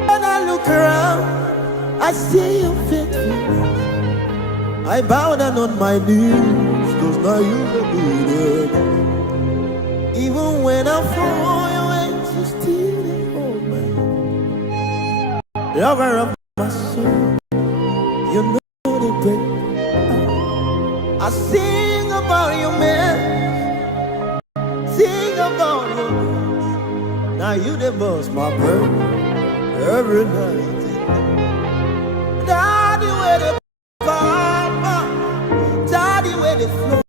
When I look around, I see your faithfulness. I bow down on my knees, 'cause now you will be there. Even when I fall your hands, you still hold my hand. Lover of my soul, you know the break. I sing about you, man. Sing about you. Now you the boss, my bird, every night. Daddy with the papa, daddy with the flow.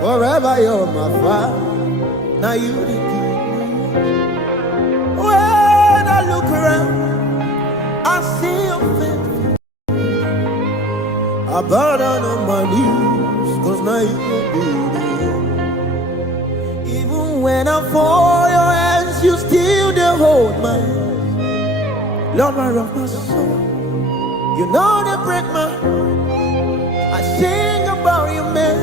Forever you're my father. Now you the king. When I look around, I see your face. I bow down on my knees, 'cause now you will be there. Even when I fall your hands, you still they hold my hand. Lover of my soul, you know they break my heart. I sing about your mess,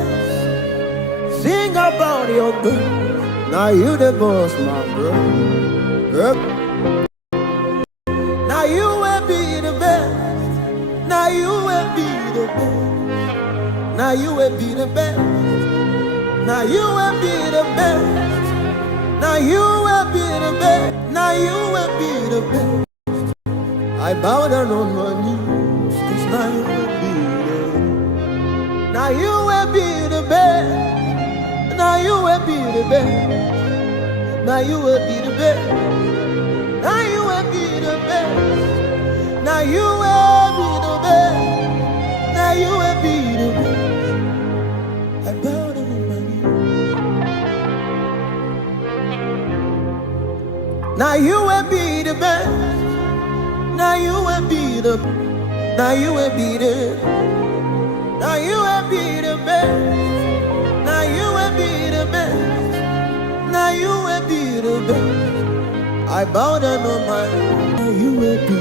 sing about your good. Now you the boss, my bro. Now you will be the best. Now you will be the best. Now you will be the best. Now you will be the best. Now you will be the best. Now you will be the best. I bow down on my knees, 'cause Now you will be the. Now you will be the best. Now you will be the best. Now you will be the best. Now you will be the best. Now you will be the best. Now you will be the best. I bow down on my knees. Now you will be the best. Now you will be the. Now you will be the. Now you will be the best. Now you will be the best. Now you will be the best. I bow down on my. Now you will be.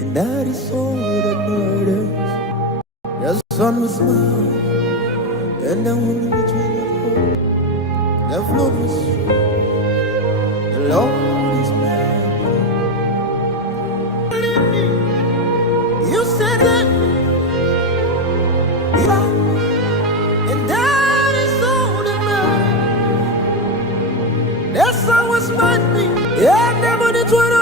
And that is all that matters. The sun was mine, and the woman between your home. The flood was free. The Lord is mine. You said that, yeah, and that is all that matters. The sun was mine, yeah, the money 20.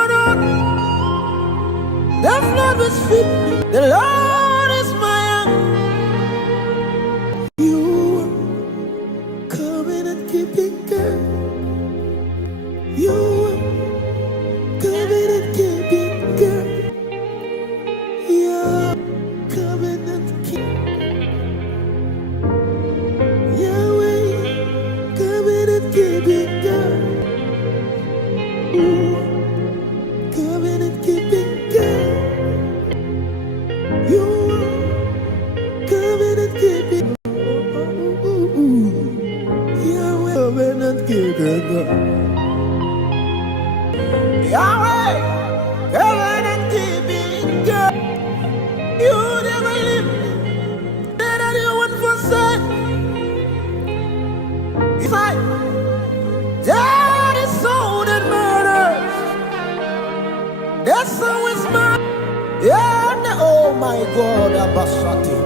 The flood was free. The Lord is my anchor. You are covenant keeping God. You are covenant keeping God. You are covenant keeping. Yahweh, covenant keeping God. You are covenant keeping God. You covenant keeping. Yahweh, covenant keeping God. Yahweh, covenant keeping God. You never leave. That you won't forsake. It's like that is all that matters. That's always matters. Yeah, oh my God, Abashati.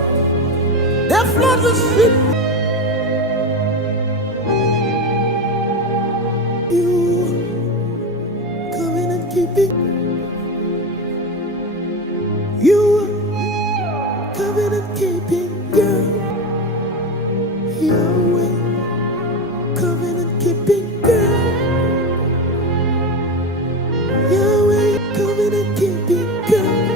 The flood was fit. You covenant keeping. You covenant keeping God. Yahweh, covenant keeping God. Yahweh, covenant keeping God.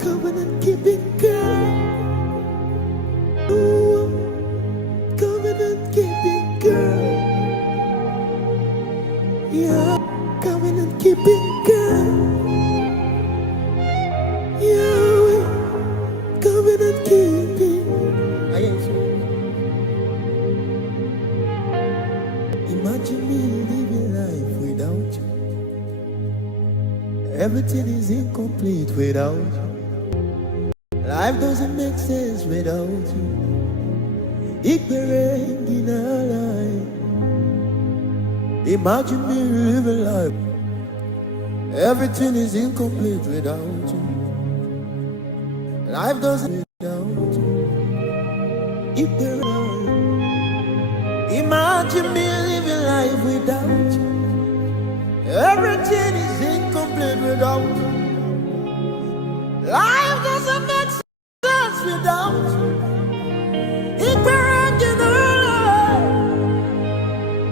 Covenant keeping God. Ooh, covenant keeping God. Yeah, covenant keeping God. Yahweh, covenant keeping. Imagine me living life without you. Everything is incomplete without you. Life doesn't make sense without you. Ignorant in our life. Imagine me living life. Everything is incomplete without you. Life doesn't without you. Ignorant. Imagine me living life without you. Everything is incomplete without you. Life doesn't make sense without you. Ignorant in our life.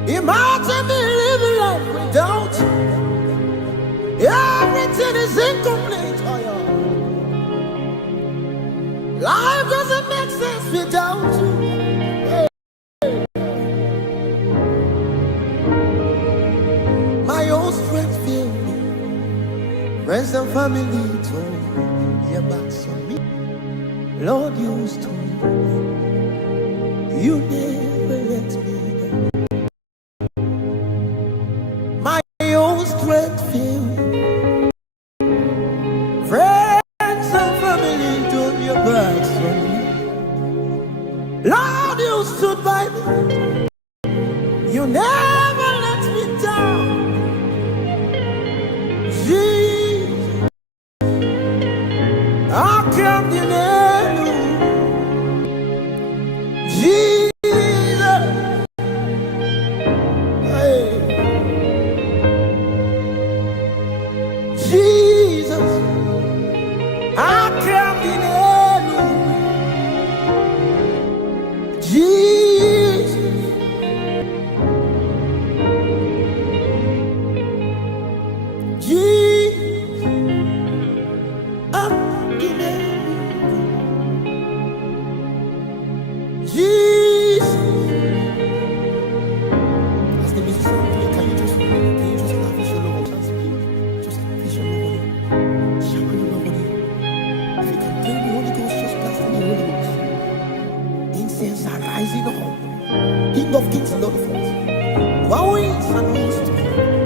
Imagine me living life without you. Everything is incomplete. Oh, yeah. Life doesn't make sense without you. My own strength failed me. Friends and family told their backs on me. Lord, you stood. You never let me down. My own strength failed me. Friends and Jesus, I can't deny you. Jesus, hey. Jesus, I can't deny you. Jesus, Jesus, I can't deny you. Jesus. As the musician play, can you just lavish your love on chance, please? Just lavish your love on him. Shower your love on him. If you can pray in the Holy Ghost, just blast in the Holy Ghost. Incense are rising up. King of kings, Lord of lords. Wow is and ways to come.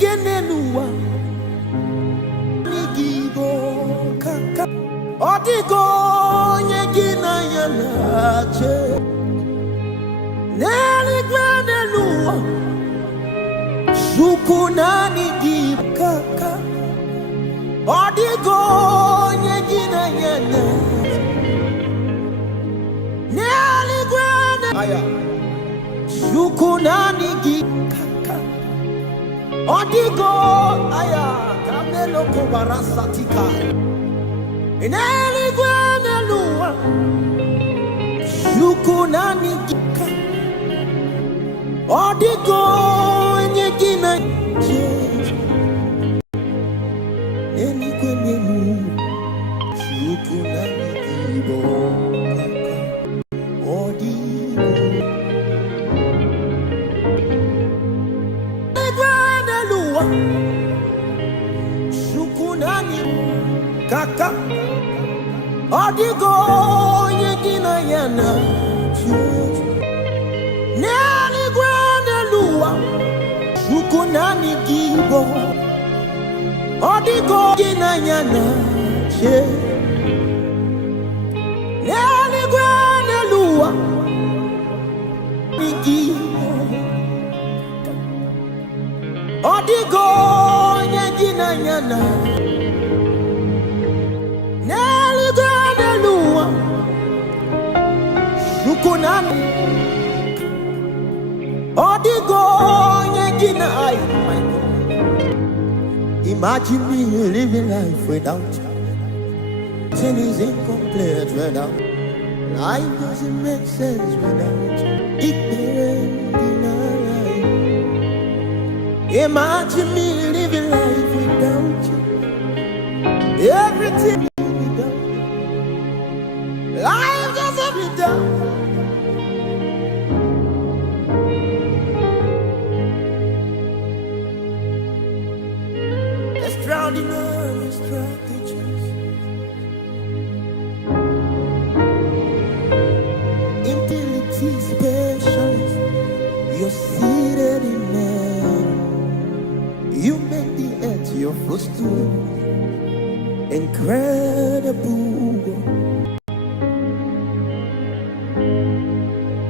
Genenua, Nigibo, Kaka, Odigo, Yegina Yanache, Nelly Granelua, Shukunani Gib, Kaka, Odigo, Yegina Yanache, Nelly Granelua, Shukunani Gib, Kaka. Odigo aya kamelo kubarasatika ineli gwanelua shukunani gika Odigo nyegina neli gwanelu shukunani gibo Odigo Shukunani Kaka Odigo Yegina Yana Nani Granelua Shukunani Gibo Odigo Yegina Yana Nani Granelua Gibo Odigo Yegina Yana Nelly Granelua Shukunani Odigo Yegina Imagine me living life without you. Sin is incomplete without you. Life doesn't make sense without you. Imagine me living life without you. Everything without you. Life doesn't without you. Extraordinary strategies. Intelligence specialist. You're seated in man. You make the earth your footstool. Incredible.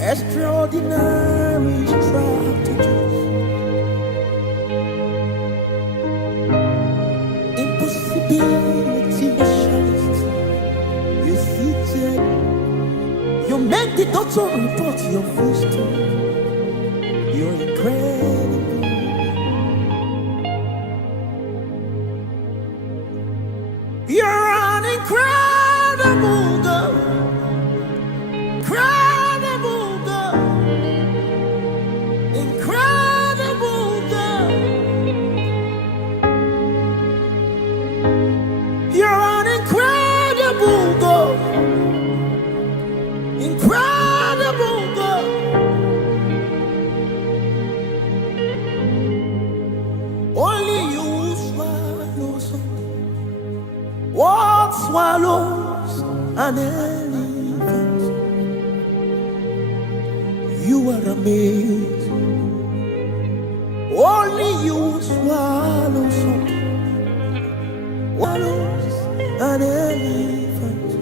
Extraordinary strategies. Impossibility specialist. You see it. You make the doctor report your footstool. You're incredible. You're an incredible girl. Incredible girl. Incredible girl. You're an incredible girl. Incredible girl. Only you swallow something. What swallows an elephant? You are amazing. Only you swallow something. Swallows an elephant.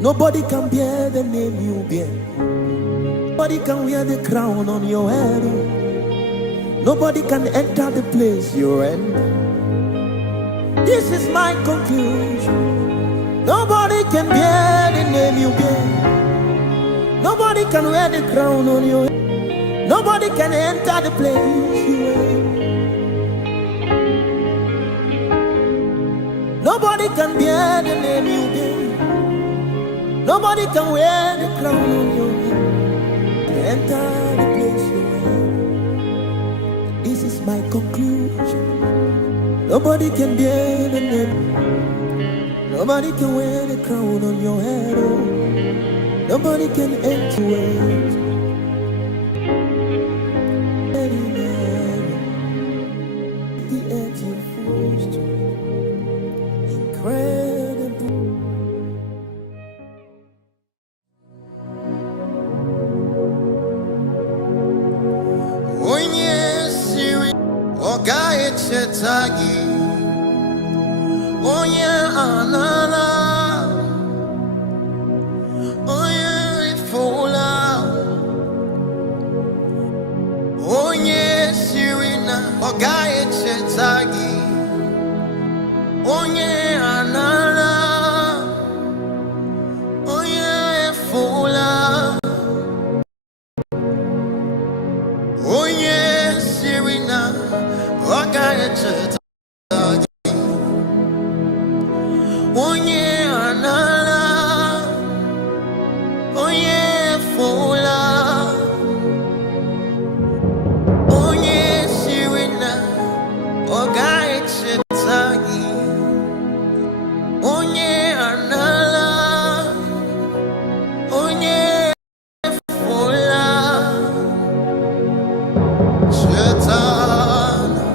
Nobody can bear the name you bear. Nobody can wear the crown on your head. Nobody can enter the place you're in. This is my conclusion. Nobody can bear the name you bear. Nobody can wear the crown on your head. Nobody can enter the place you're in. Nobody can bear the name you bear. Nobody can wear the crown on your head. Enter the place you're in. This is my conclusion. Nobody can bear the name. Nobody can wear the crown on your head. Oh. Nobody can enter it. The edge you forced. Incredible. Ogaye chetagi, onye anala, onye ifola, onye sirina. Ogaye chetagi, onye anala, onye ifola, onye sirina. Ogaye chetagi, onye anala, onye fola, onye sirina. Ogaye chetagi, onye anala, onye fola, chetana.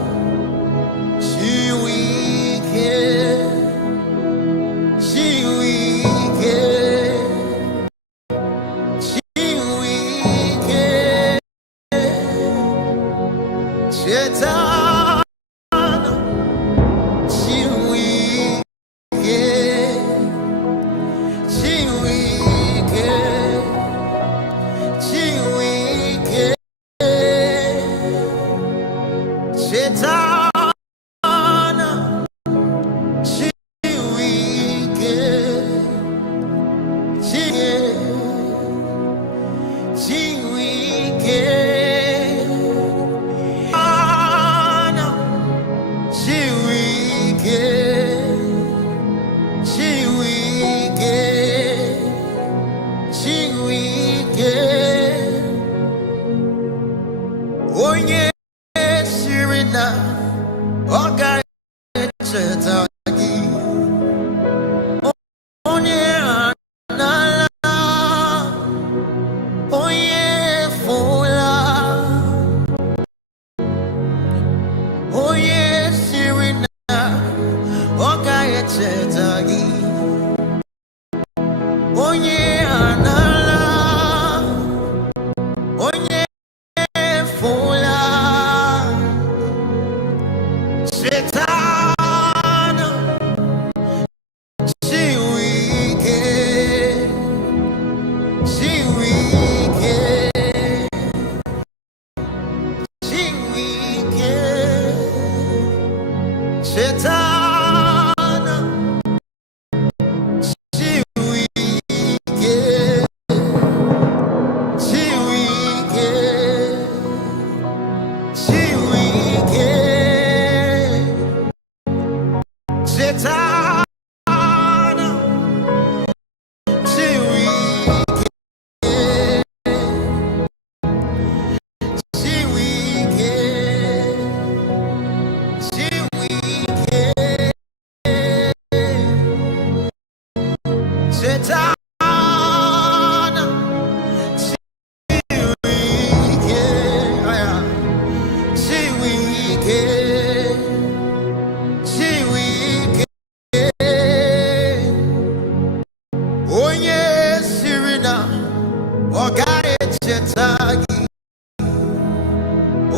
Onye sirina. Ogaye chetagi, onye anala, onye fola, onye sirina. Ogaye chetagi, onye anala, onye fola, chetana. She chetana. Ogaye chetagi,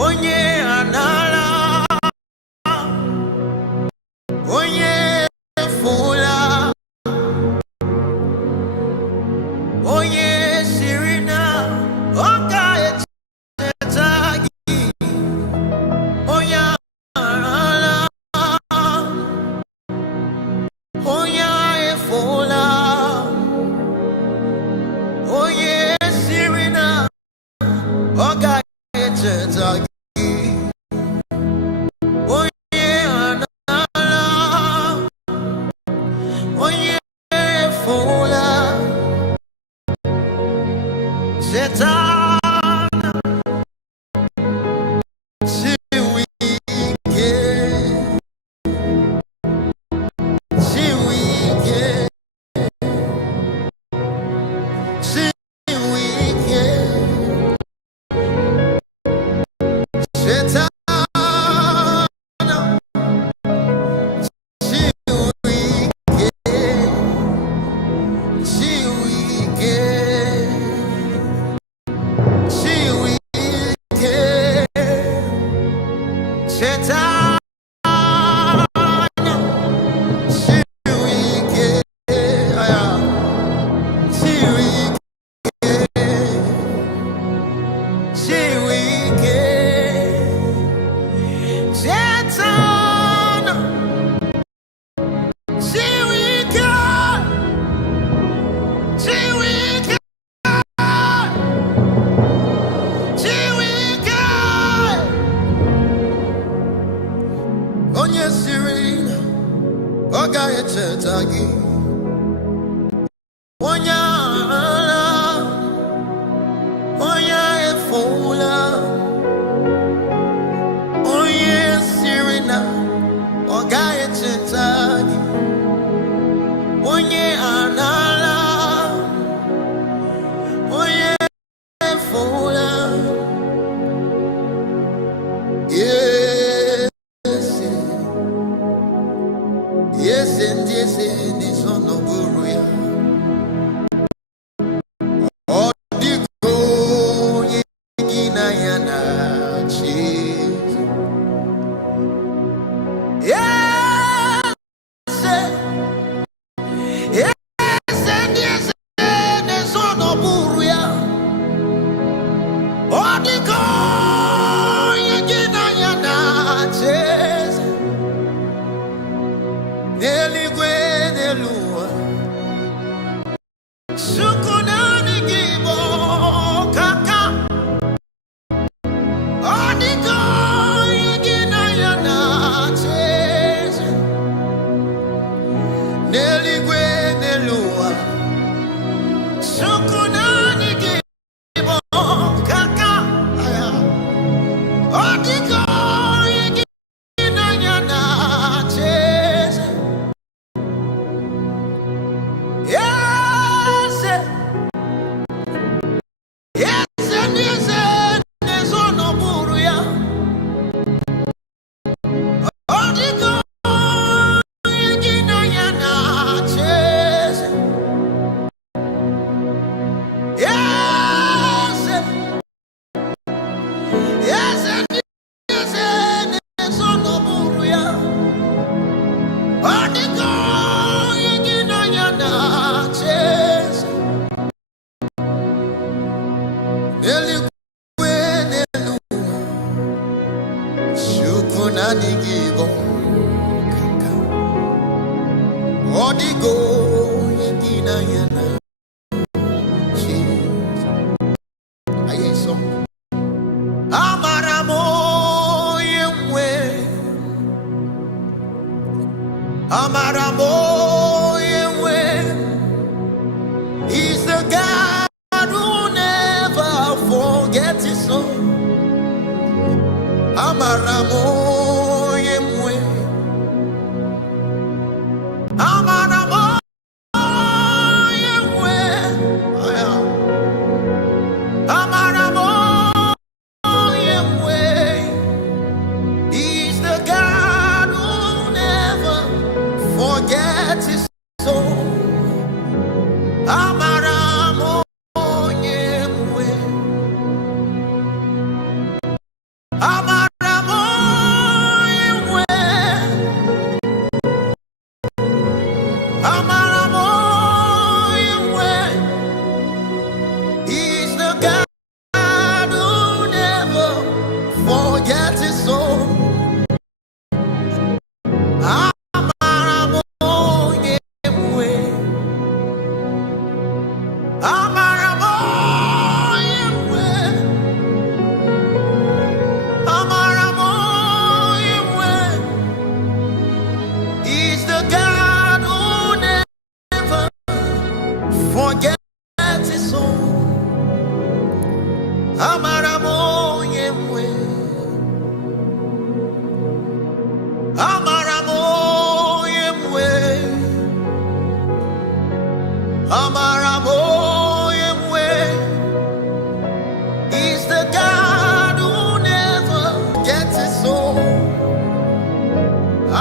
onye anala, onye fola,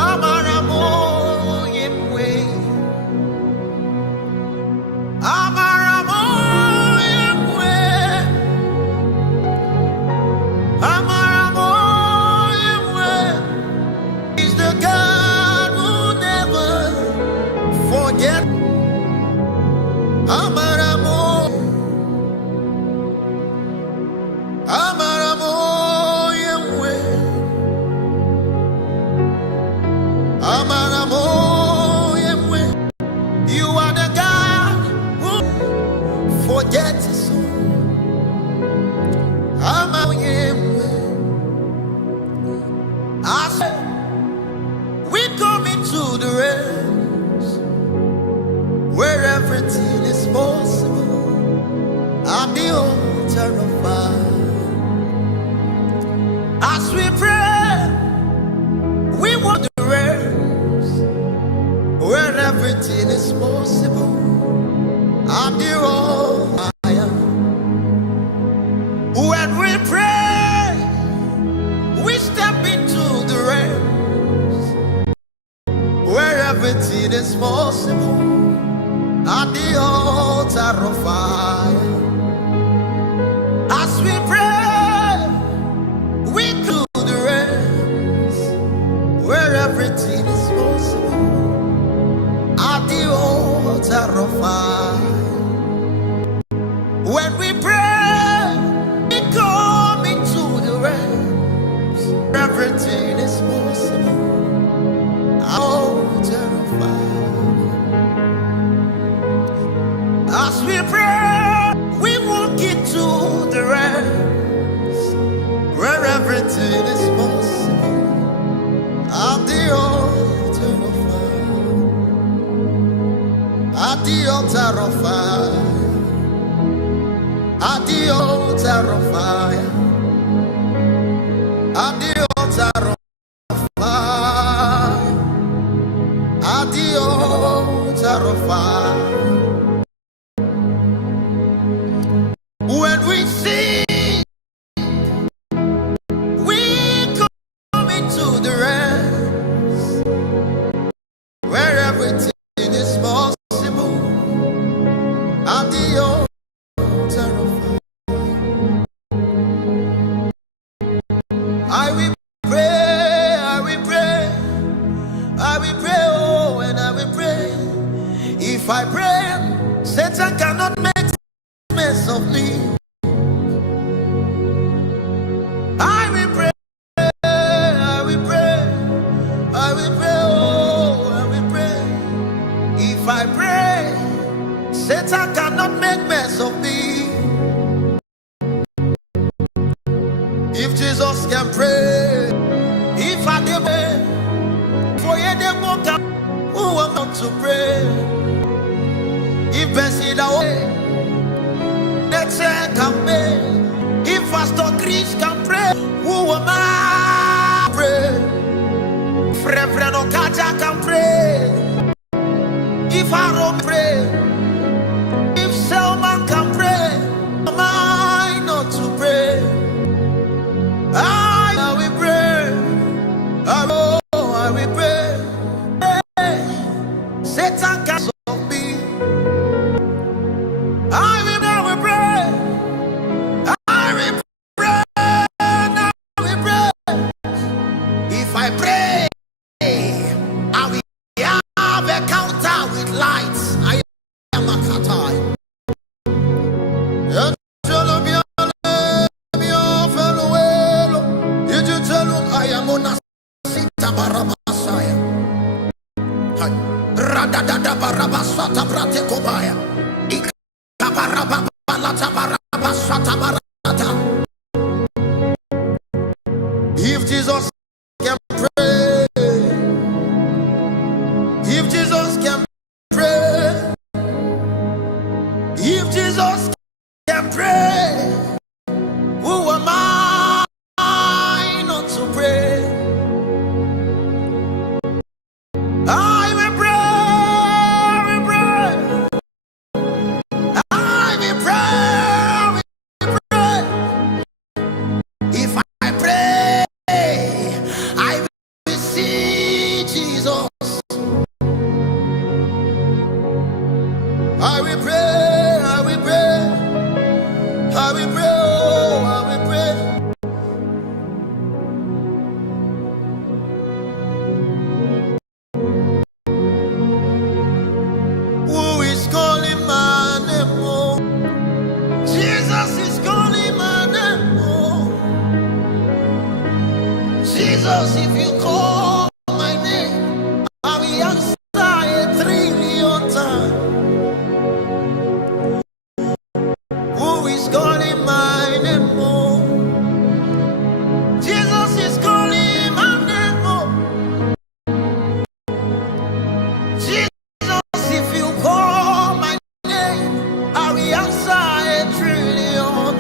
Amaramo yemwe. Amaramo yemwe. Amaramo yemwe. He's the God who never forget. Amaramo. Amaramo yemwe. Amaramo yemwe. You are the God who forgets his soul. Amaramo yemwe. I said, we come into the realms where everything is possible. I'm the altar of fire. As we pray, we want the realms where everything is possible. I'm the altar. When we pray, we step into the realms where everything is possible. At the altar of fire. As we pray, we do the realms where everything is possible. At the altar of fire. When we pray, we come into the realms where everything is possible. Altar of fire. As we pray, we walk into the realms where everything is possible. At the altar of fire. At the altar of fire. At the altar of fire. At the altar of fire. At the altar of fire. When we sing, we come into the realms where everything is possible. At the altar of fire. I will pray, I will pray, I will pray, oh, and I will pray. If I pray, Satan cannot make mess of me. I will pray, I will pray, I will pray, oh, I will pray. If I pray, Satan cannot make mess of me. If Jesus can pray, if I did pray, for you they won't come, who am not to pray? If Bessie that way, let's say can pray. If Pastor Chris can pray, who am I pray? Reverend Okaja can pray. If Aaron pray, if Selman can pray, am I not to pray? I will pray. I will pray. Satan can stop me. I will pray. I will pray. I will pray. If I pray, I will have a counter with lights. I am a katai. If Jesus can pray, if Jesus can pray, you call my name, I will answer 1,000,000,000 times. Who is calling my name? Oh, Jesus is calling my name. Oh, Jesus, if you call my name, I will answer 1,000,000,000.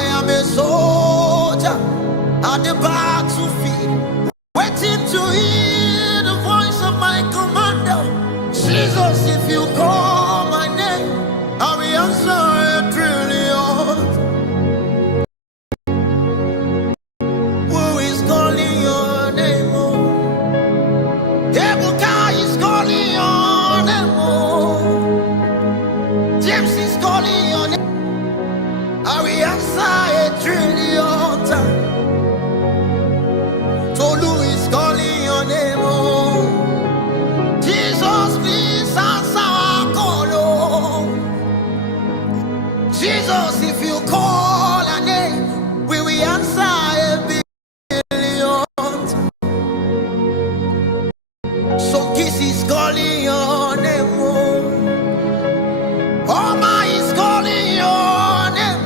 I am a soldier at the battlefield, waiting to hear the voice of my commander. Jesus, if you call my name, I will answer 1,000,000,000. Who is calling your name? Oh, Ebuka is calling your name. Oh, James is calling your name. I will answer 1,000,000,000 times. Tolu is calling your name. Oh, Jesus, please answer our call. Oh, Jesus, if you call a name, we will answer 1,000,000,000. So this is calling your name. Oh, Oma is calling your name.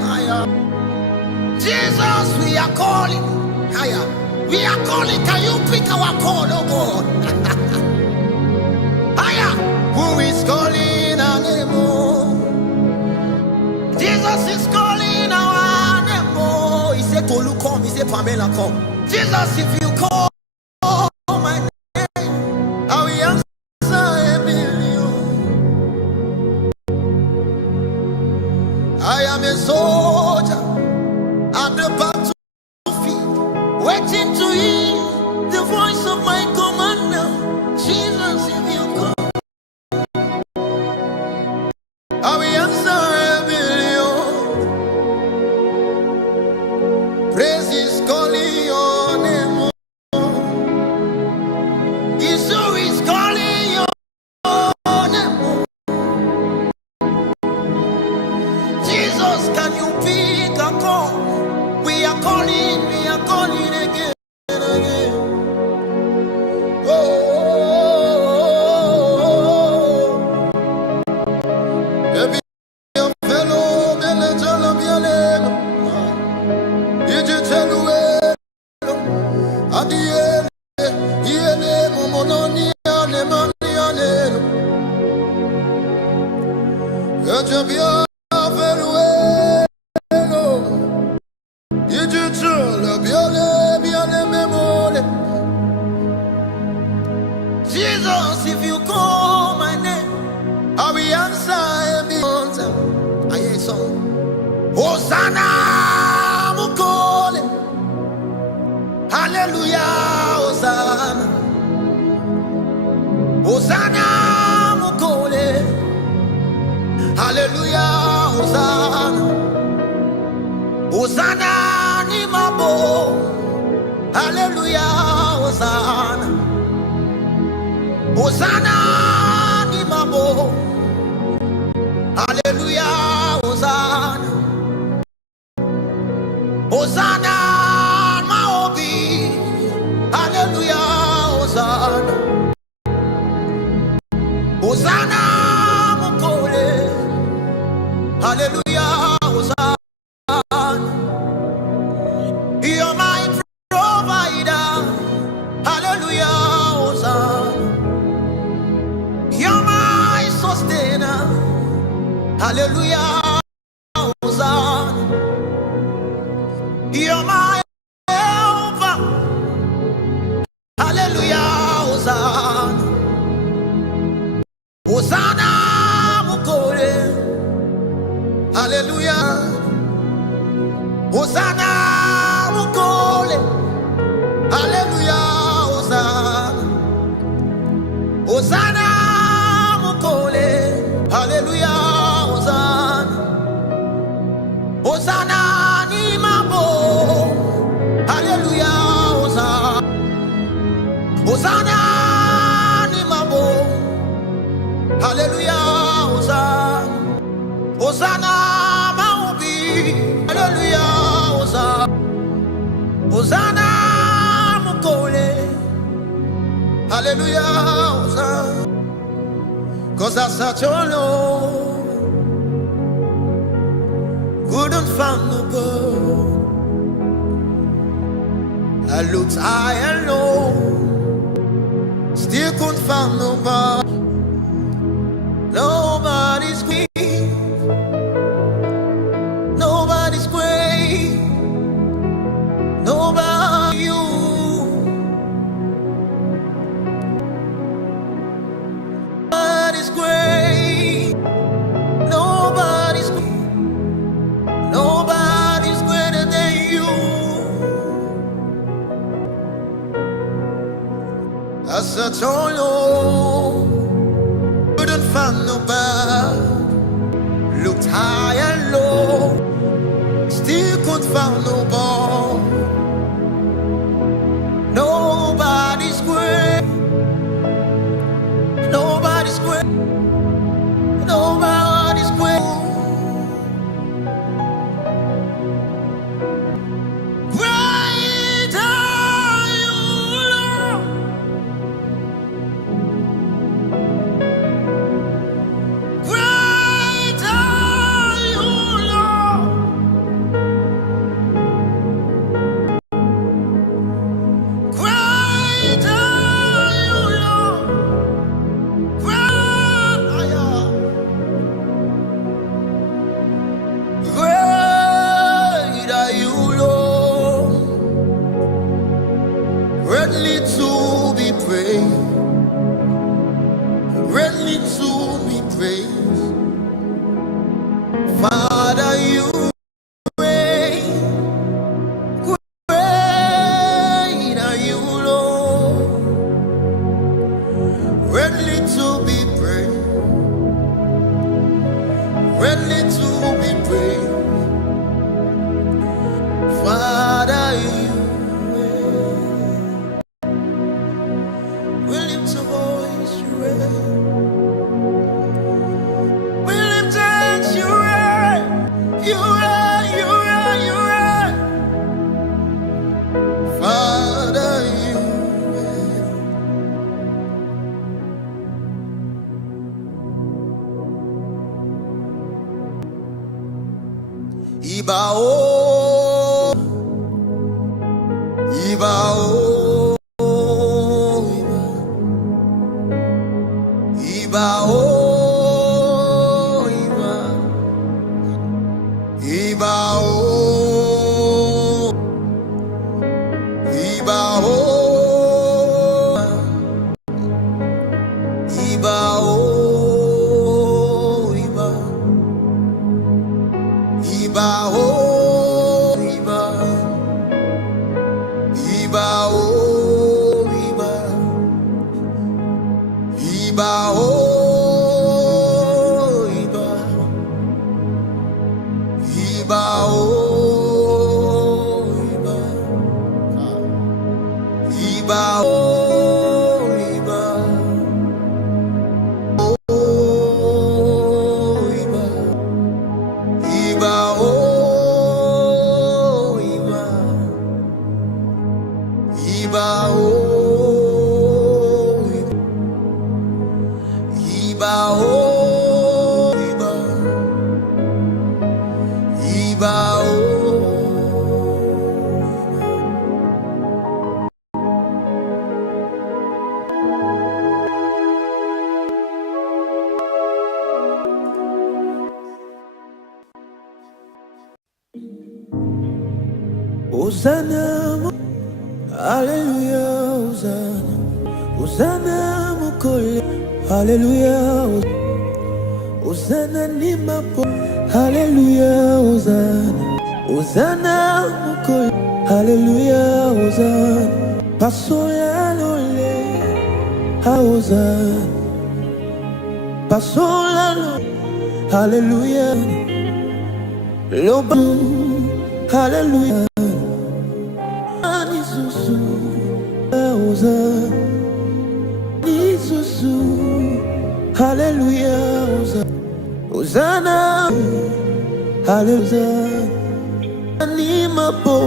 Jesus, we are calling. We are calling. Can you pick our call, oh God? Who is calling our name? Oh, Jesus is calling our name. Oh, he said Tolu come. He said Pamela come. Jesus, if you call my name, I will answer 1,000,000,000. I am a soldier at the battlefield, waiting to hear the voice of my commander. Jesus, if you call, I will answer 1,000,000,000. Praise is calling your name. Issue is calling your name. Jesus, can you pick a call? We are calling again and again. Oh, baby, your fellow manager of your name. Did you tell me at the end? Jesus, if you call my name, I will answer 1,000,000. I hear a song. Hosanna, Mukole. Hallelujah, Hosanna. Hosanna, Mukole. Hallelujah, Hosanna. Hosanna, Nimabo. Hallelujah, Hosanna. Hosanna, Nimabo. Hallelujah, Hosanna. Hosanna, Maobi. Hallelujah, Hosanna. Hosanna, Mukole. Hallelujah, Hosanna. You're my provider. Hallelujah, Hosanna. You're my sustainer. Hallelujah, Hosanna. You're my helper. Hallelujah, Hosanna. Hosanna, Mukole. Hallelujah. Hosanna, Mukole. Hallelujah, Hosanna. Hosanna, Mukole. Hallelujah, Hosanna. Hosanna, Nimabo. Hosanna Mukole. Hallelujah, Hosanna. 'Cause I search all over, couldn't find no God. I looked high and low, still couldn't find nobody. Nobody's great, nobody's great, nobody you. Nobody's great, nobody's great, nobody's greater than you. I searched all over, couldn't find nobody. Looked high and low, still couldn't find nobody. Nobody's great, nobody's great, nobody's great. Great are you, Lord. Great are you, Lord. Great are you, Lord. Great are you, Lord. Greatly to be praised, greatly to be praised. Father, you reign. Great are you, Lord. Greatly to be praised, greatly to be praised. Father, you reign. We lift your voice, you reign. We lift hands, you reign. You reign, you reign, you reign. Father, you reign. Ibao, Ibao, Ibao, Ibao, Ibao, Ibao, Ibao, Hosanna, hallelujah, Hosanna, Hosanna, Mukole, hallelujah, Hosanna, Nimapo, hallelujah, Hosanna, Hosanna, Mukole, hallelujah, Hosanna, Pasola Lole, Hosanna, Pasola Lole, hallelujah, Loba, hallelujah. Hallelujah, Hosanna, hallelujah, Anima Bo,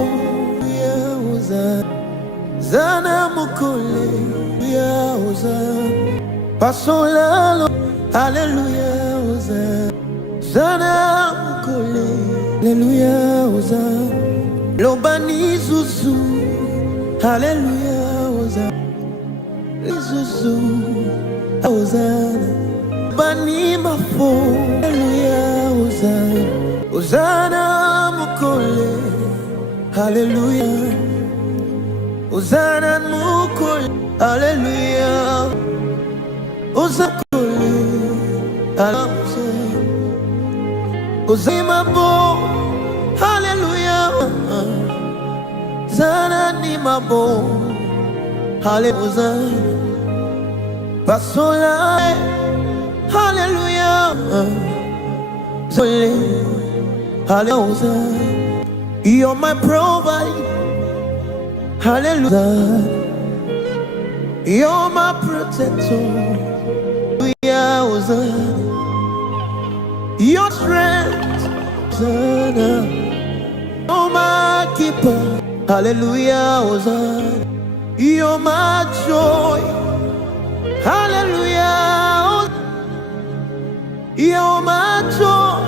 Zana mukule, ya Hosanna. Pasolalo, hallelujah, Hosanna. Zana mukule, hallelujah, Hosanna. Lobani zuzu, hallelujah, Hosanna. Zuzu, Hosanna. Bani mafo, hallelujah, Hosanna. Hosanna mukule, hallelujah. Hosanna mukule, hallelujah. Hosanna mukule, hallelujah. Hosanna bo, hallelujah. Hosanna ni mabo, hallelujah. Pasola, hallelujah. Zole, hallelujah. You're my provider, hallelujah. You're my protector, hallelujah. Your strength, Hosanna. You're my keeper, hallelujah, Hosanna. You're my joy, hallelujah. You're my joy,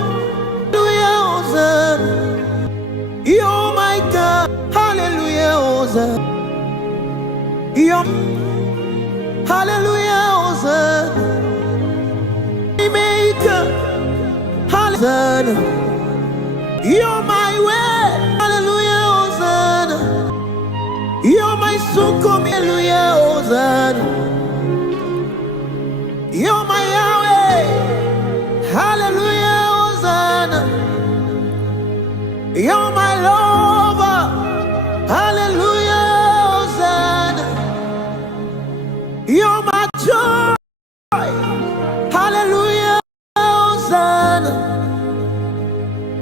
hallelujah, Hosanna. You're my God, hallelujah, Hosanna. You're, hallelujah, Hosanna. Maker, hallelujah. You're my way, hallelujah, Hosanna. You're my succor, hallelujah, Hosanna. You're my Yahweh, hallelujah, Hosanna. You're my lover, hallelujah, Hosanna. You're my joy, hallelujah, Hosanna.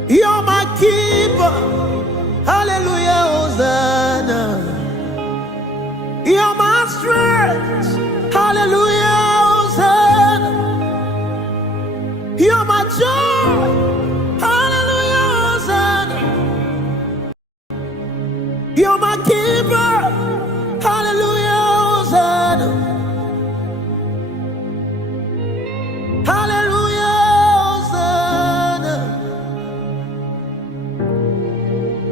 You're my keeper, hallelujah, Hosanna. You're my strength, hallelujah, Hosanna. You're my joy, hallelujah, Hosanna. You're my keeper, hallelujah, Hosanna. Hallelujah, Hosanna.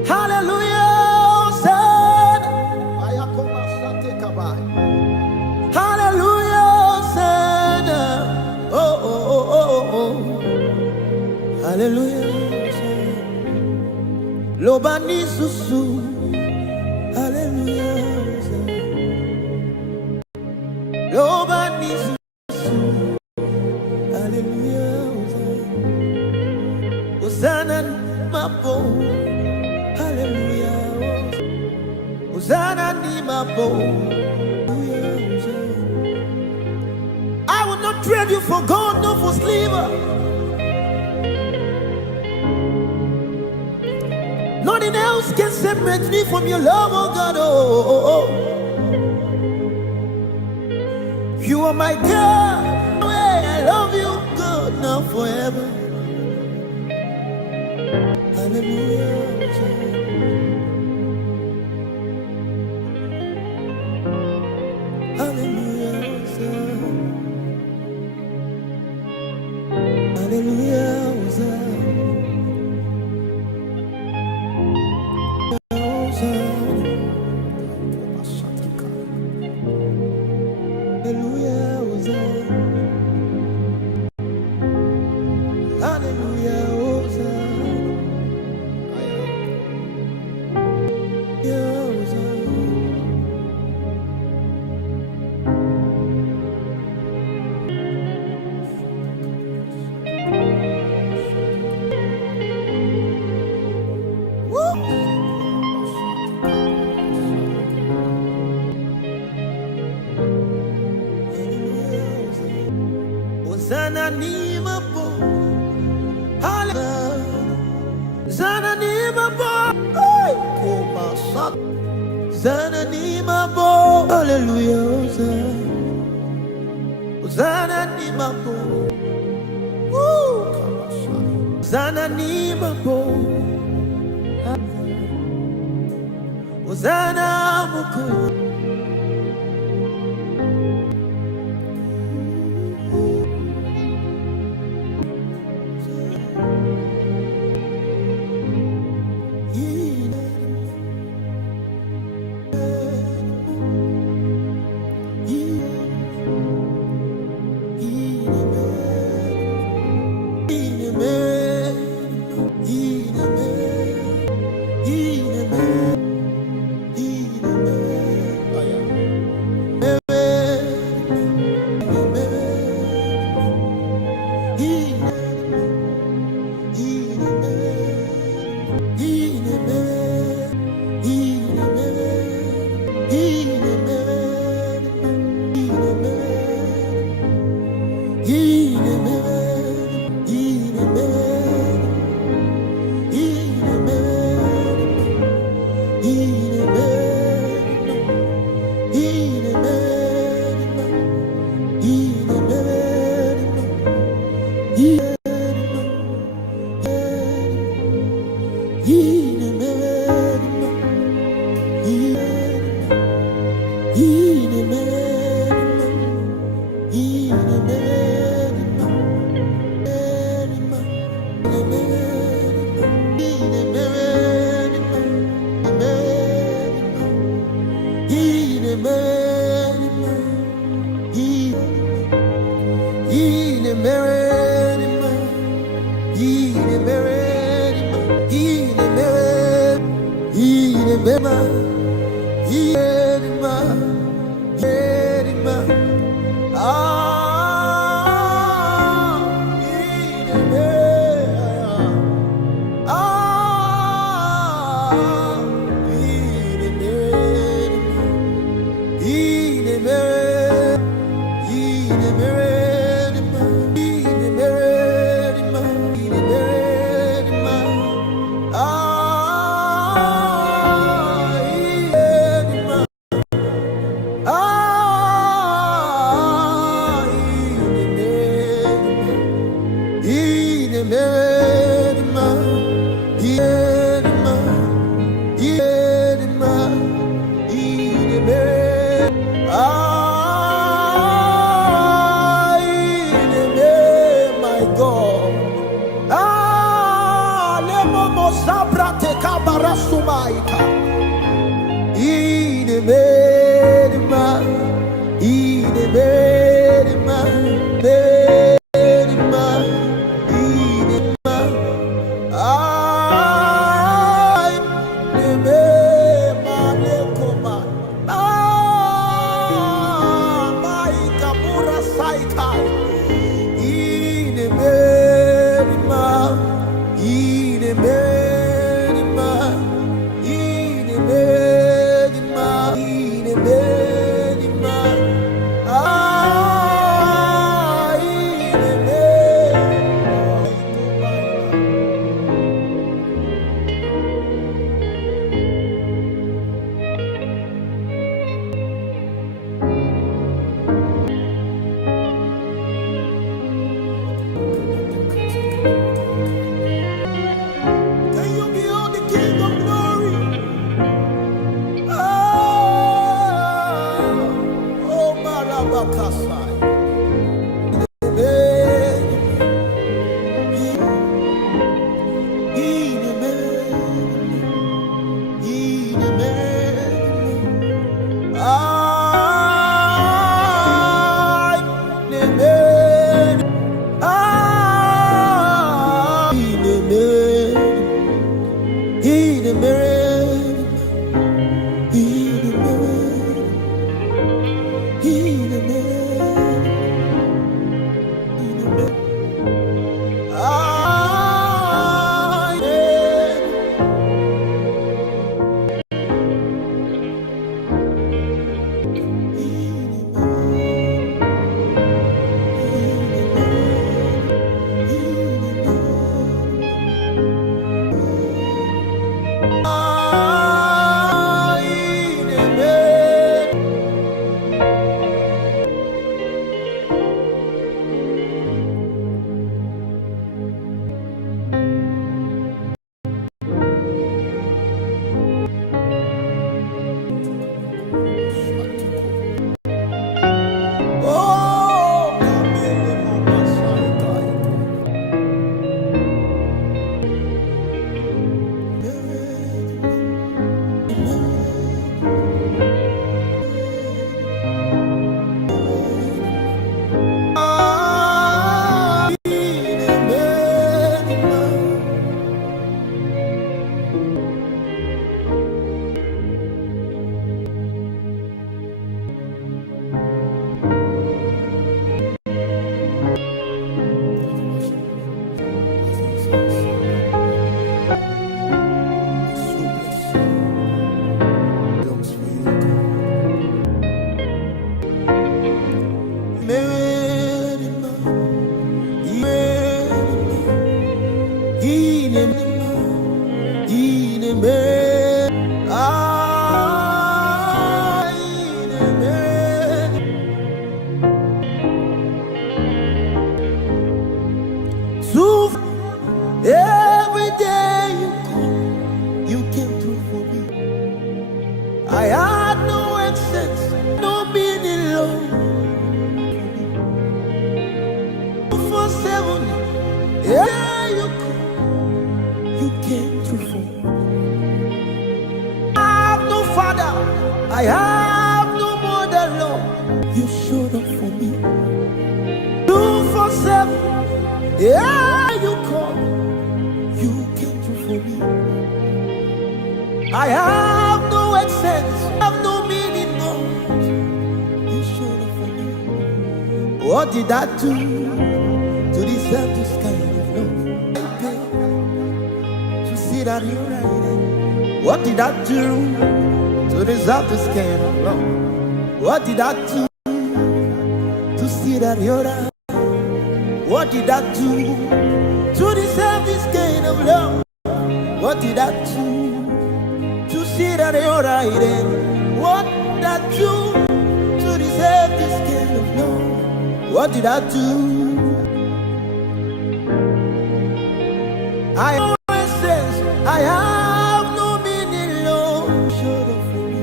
Hallelujah, Hosanna. Hallelujah, Hosanna. Oh, oh, oh, oh, oh. Hallelujah, Hosanna. Lobani susu. Hallelujah, Hosanna. Lobani susu. Hallelujah, Hosanna. Hosanna mabo. Hallelujah, Hosanna ni mabo. I will not trade you for gold, nor for silver. Nothing else can separate me from your love, oh God. Oh, oh, oh. You are my God. I love you, God, now forever. Hallelujah. Hallelujah. Hallelujah. Zana ni mabo, hallelujah. Zana ni mabo, koma sat. Zana ni mabo, hallelujah. Zana ni mabo, Zana ni mabo, Zana mabo. Every day you came through for me. I had no excess, no meaning low. 247, yeah, you came through for me. I have no father, I have no Yeah, you come, you came through for me. I have no essence, have no meaning, no. You showed up for me. What did I do to deserve this kind of love? To see that you're right. What did I do to deserve this kind of love? What did I do to see that you're right? What did I do to deserve this kind of love? What did I do to see that you're right? And what did I do to deserve this kind of love? What did I do? I have no essence, I have no meaning, Lord. Showed up for me.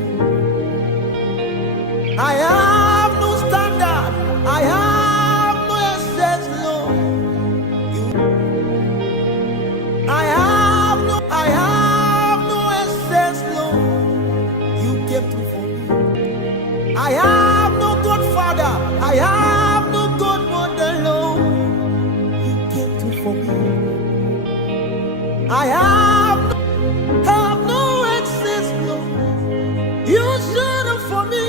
I have no standard, I have no essence, Lord. I have no essence, Lord. You came through for me. I have no godfather, I have no godmother, Lord. You came through for me. I have no excess, Lord. You showed up for me.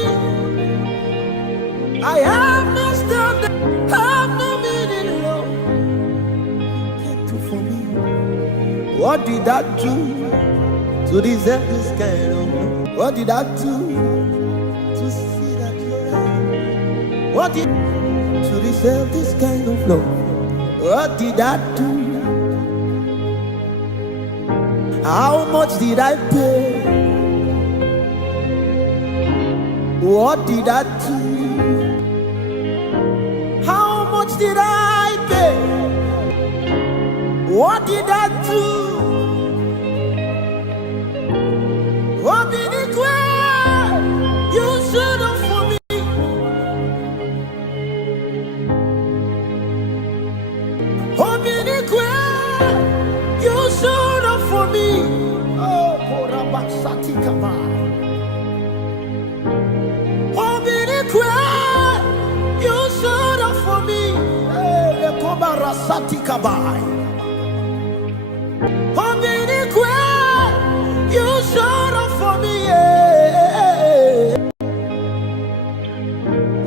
I have no standard, have no meaning, Lord. You came through for me. What did I do to deserve this kind of love? What did I do to see that you're right? What did I do to deserve this kind of love? What did I do? How much did I pay? What did I do? How much did I pay? What did I do? What did it do? You showed up for me. What did it do? You showed up for me. Oh, Korabasati Kaba. What did it do? You showed up for me. The Kobarasati Kaba. What did it do? You showed up for me.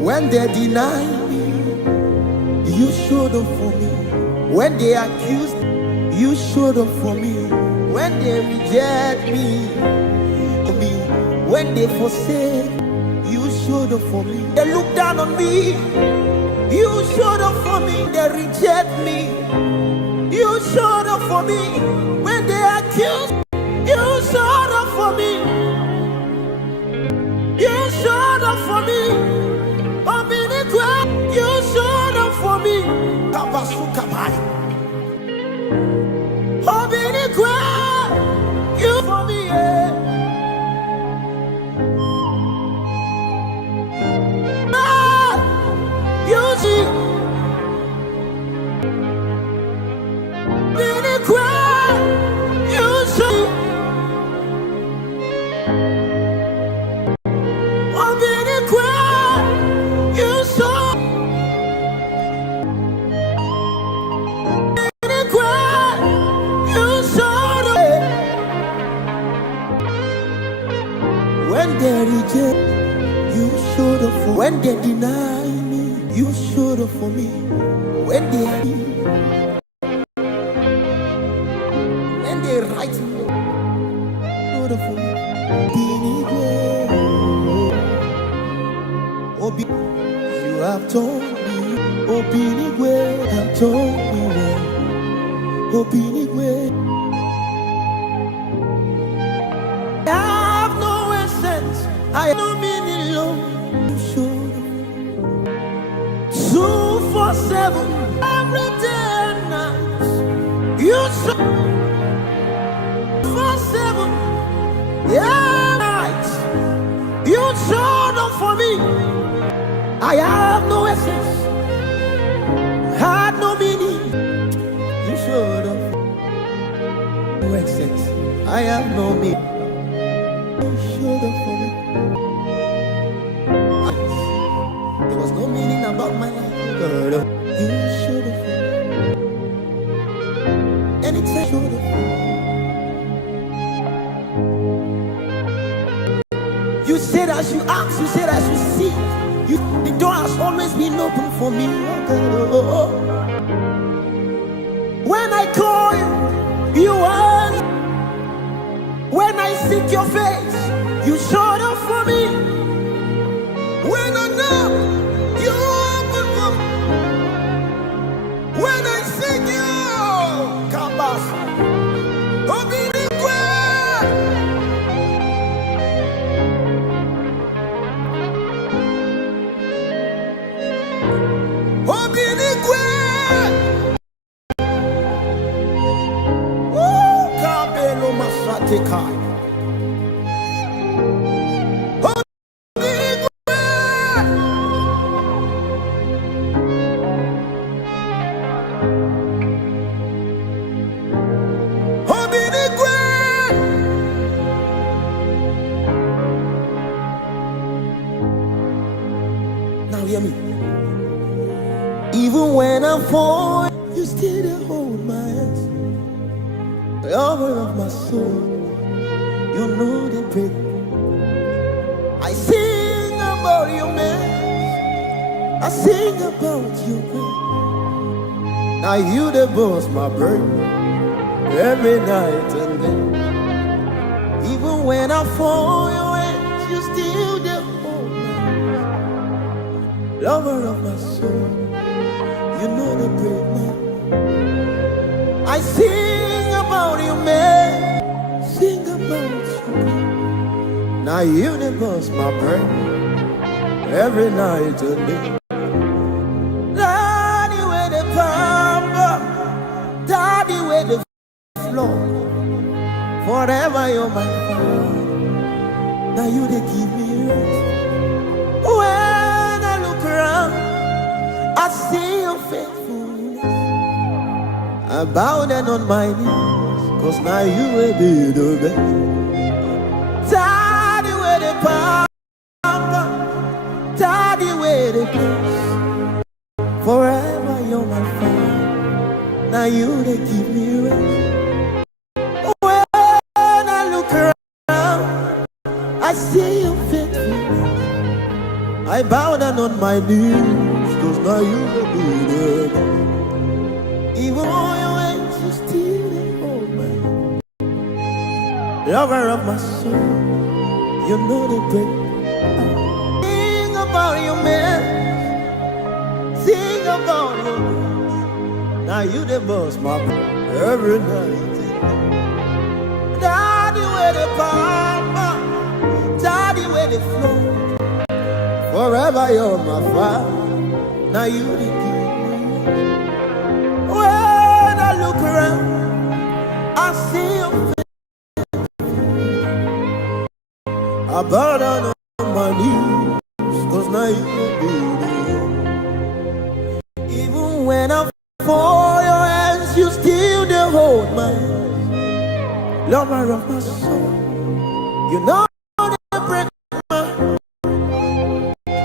When they deny me, you showed up for me. When they accuse me, you showed up for me. When they reject me, when they forsake, you showed up for me. They look down on me, you showed up for me. They reject me, you showed up for me. When they accuse, you showed up for me. You showed up for me. You showed up for me. Kabasukabai. You for me, yeah. You see, you see, you saw. When they reject, you showed up for me. When they deny me, you showed up for me. When they write me, showed up for me. You have told me, Obinigwe, have told me well. Obinigwe. I have no meaning, Lord. You showed up. 247 every day and night. You showed 247 night. You showed up for me. I have no essence, had no meaning. You showed up. No essence, I have no meaning. You showed up for me. There was no meaning about my life. You showed up for me. You said I should ask, you said I should seek. The door has always been open for me. When I call you, you answer. When I seek your face, you showed up for me. When I knock, you open for me. When I seek you, Kabas, Obinigwe. Obinigwe. Kabelo Masateka. Now hear me. Even when I fall, you still hold my hands. Lover of my soul, you know the break. I sing about your man, I sing about your grace. Now you the boss, my burden, every night and day. Even when I fall, your hands, you still the hold my hands. Lover of my soul, you know the break, man. I sing about you, man. Sing about you. Now you the boss, my brain, every night and day. Daddy, where the pamper, daddy, where the floor. Forever you're my father. Now you they give me rest. When I look around, I see your faithfulness. I bow down on my knees, 'cause now you will be the best. Daddy, where the pamper, daddy, where the peace. Forever you're my father. Now you they give me rest. When I look around, I see your faithfulness. I bow down on my knees, 'cause now you will be the best. Even all your ways, you still hold my hand. Lover of my soul, you know the break. Sing about your man, sing about your grace. Now you the boss, my boy, every night. Daddy, where the pamper, daddy, where the flow. Forever you're my father. Now you the king. When I look around, I see your face. I bow down on my knees, 'cause now you will be there. Even when I fall, your hands, you still they hold my hand. Lover of my soul, you know they break my heart.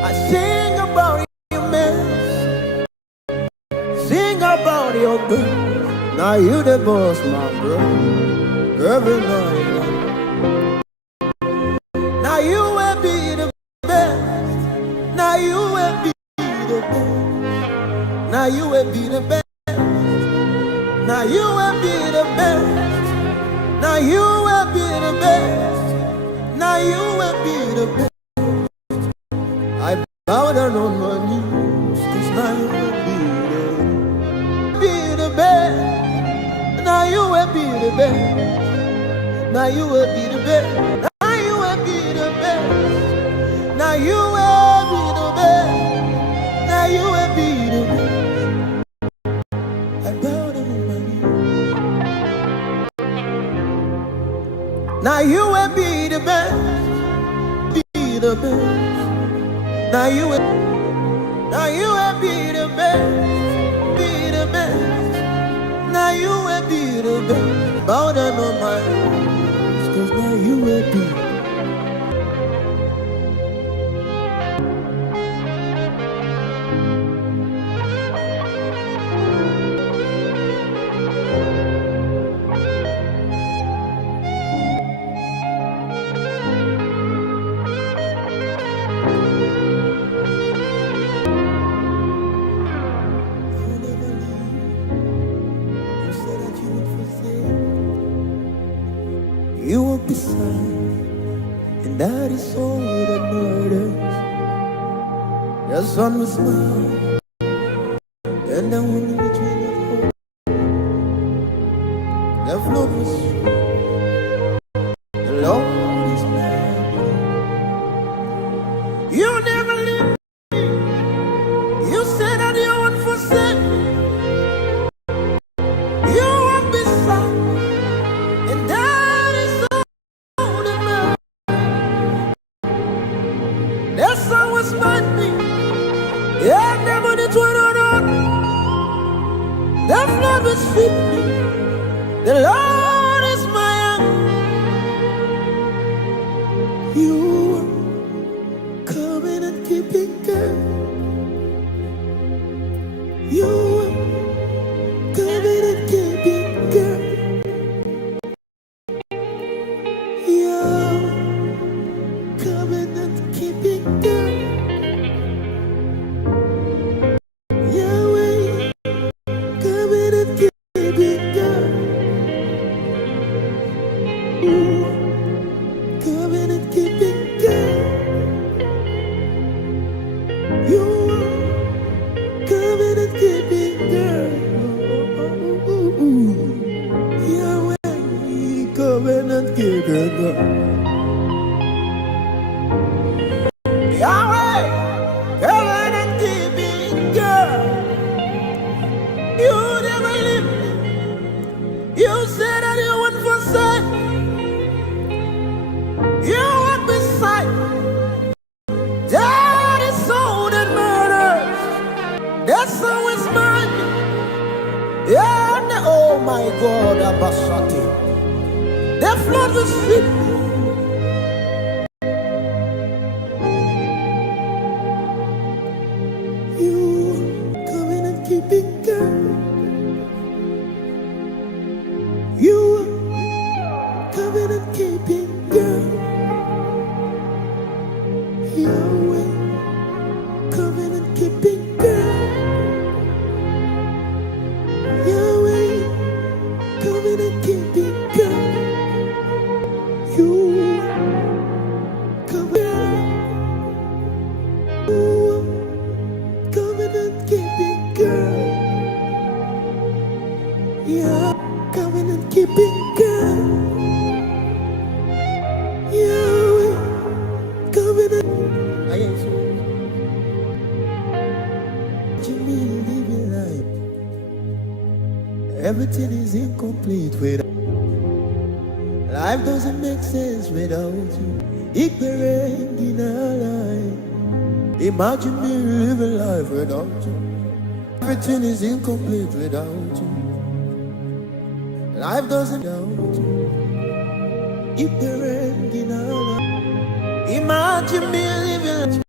I sing about your mess, sing about your good. Now you the boss, my bro, every night. Now you will be the best. Now you will be the best. Now you will be the best. Now you will be the best. Now you will be the best. Now you will be the best. I bow down on my knees, 'cause now you will be the best. Now you will be the best. Now you will be the best. Now you will be the best. Now you will be the best. Now you will be the best. I bow down on my knees. Now you will be the best. Be the best. Now you will be the best. Be the best. Now you will be the best. Bow down on my knees, 'cause now you will be. The sun was smile, and the wind between the hole. The flood was the Lord is mad. You never leave me. You said that you won't forsake me. You won't be sad, and that is all that matters. The sun was mad me. Yeah, never did turn on. The flood will sweep me. The Lord is my anchor. You are coming and keeping good. You are coming and keeping good. You are coming and keeping good. Oh my God, Abasati. The flood will sweep me. You coming and keeping good. You coming and keeping good. Yahweh coming and keeping good. Yahweh coming and keeping good. You coming. You coming and keeping good. Yeah, coming and keeping good. Yahweh coming and. I am so. You mean living life? Everything is incomplete without. Life doesn't make sense without you. Ignorant in our life. Imagine me living life without you. Everything is incomplete without you. Life doesn't without you. Ignorant in our life. Imagine me living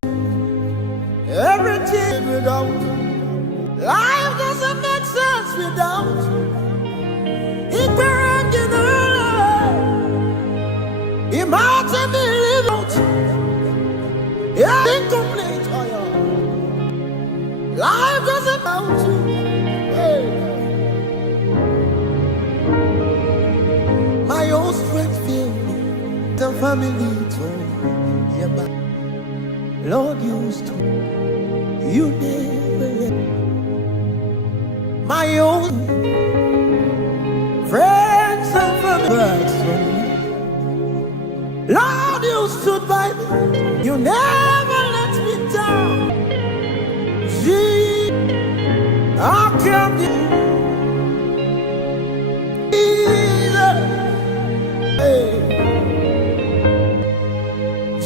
everything without you. Life doesn't make sense without you. Ignorant in our life. Imagine me living without you. Yeah, incomplete. Oh, yeah. Life doesn't without you. Hey. My own strength filled me. The family told me. Yeah, but Lord used to. You never let my own friends and family. Lord, you stood by me. You never let me down. Jesus, I can't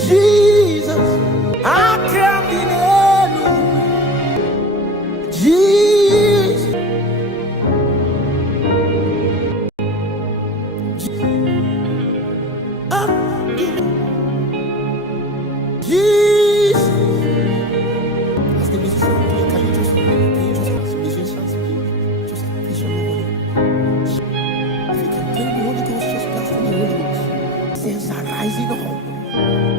Jesus, I can't deny you. Jesus, Jesus. As the musician play, can you just as musicians play, just please your Holy. If you can play the Holy Ghost, just blast the Holy Ghost. Saints are rising up.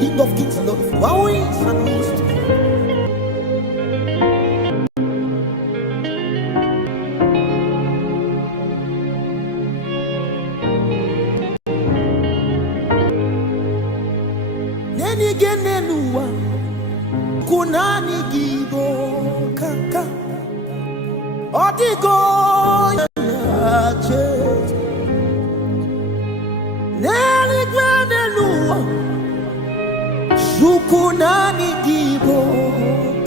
King of kings, Lord of lords, and hosts. Kunani gibo Odigo Neli Granelua Sukunani Dibo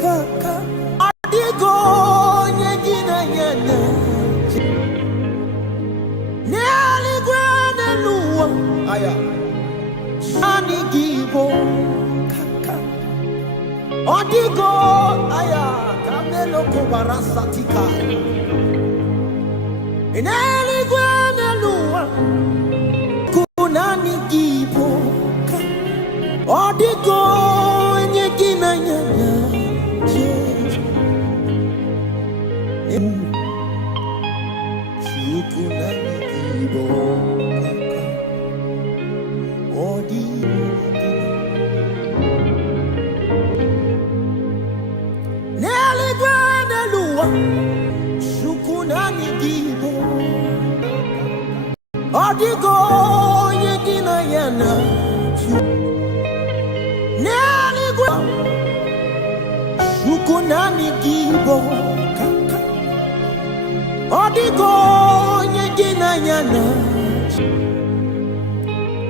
Kaka Odigo Yegina Yana Neli Granelua Aya Sani Dibo Kaka Odigo Aya Kamelo Kobarasatika Neli Granelua Kunani Dibo Odigo Nyegina Nyanya Kunani Dibo Odigo Neli Granelua Sukunani Dibo Odigo Yegina Yana Neli Gwa Sukunani Dibo Odigo Yegina Yana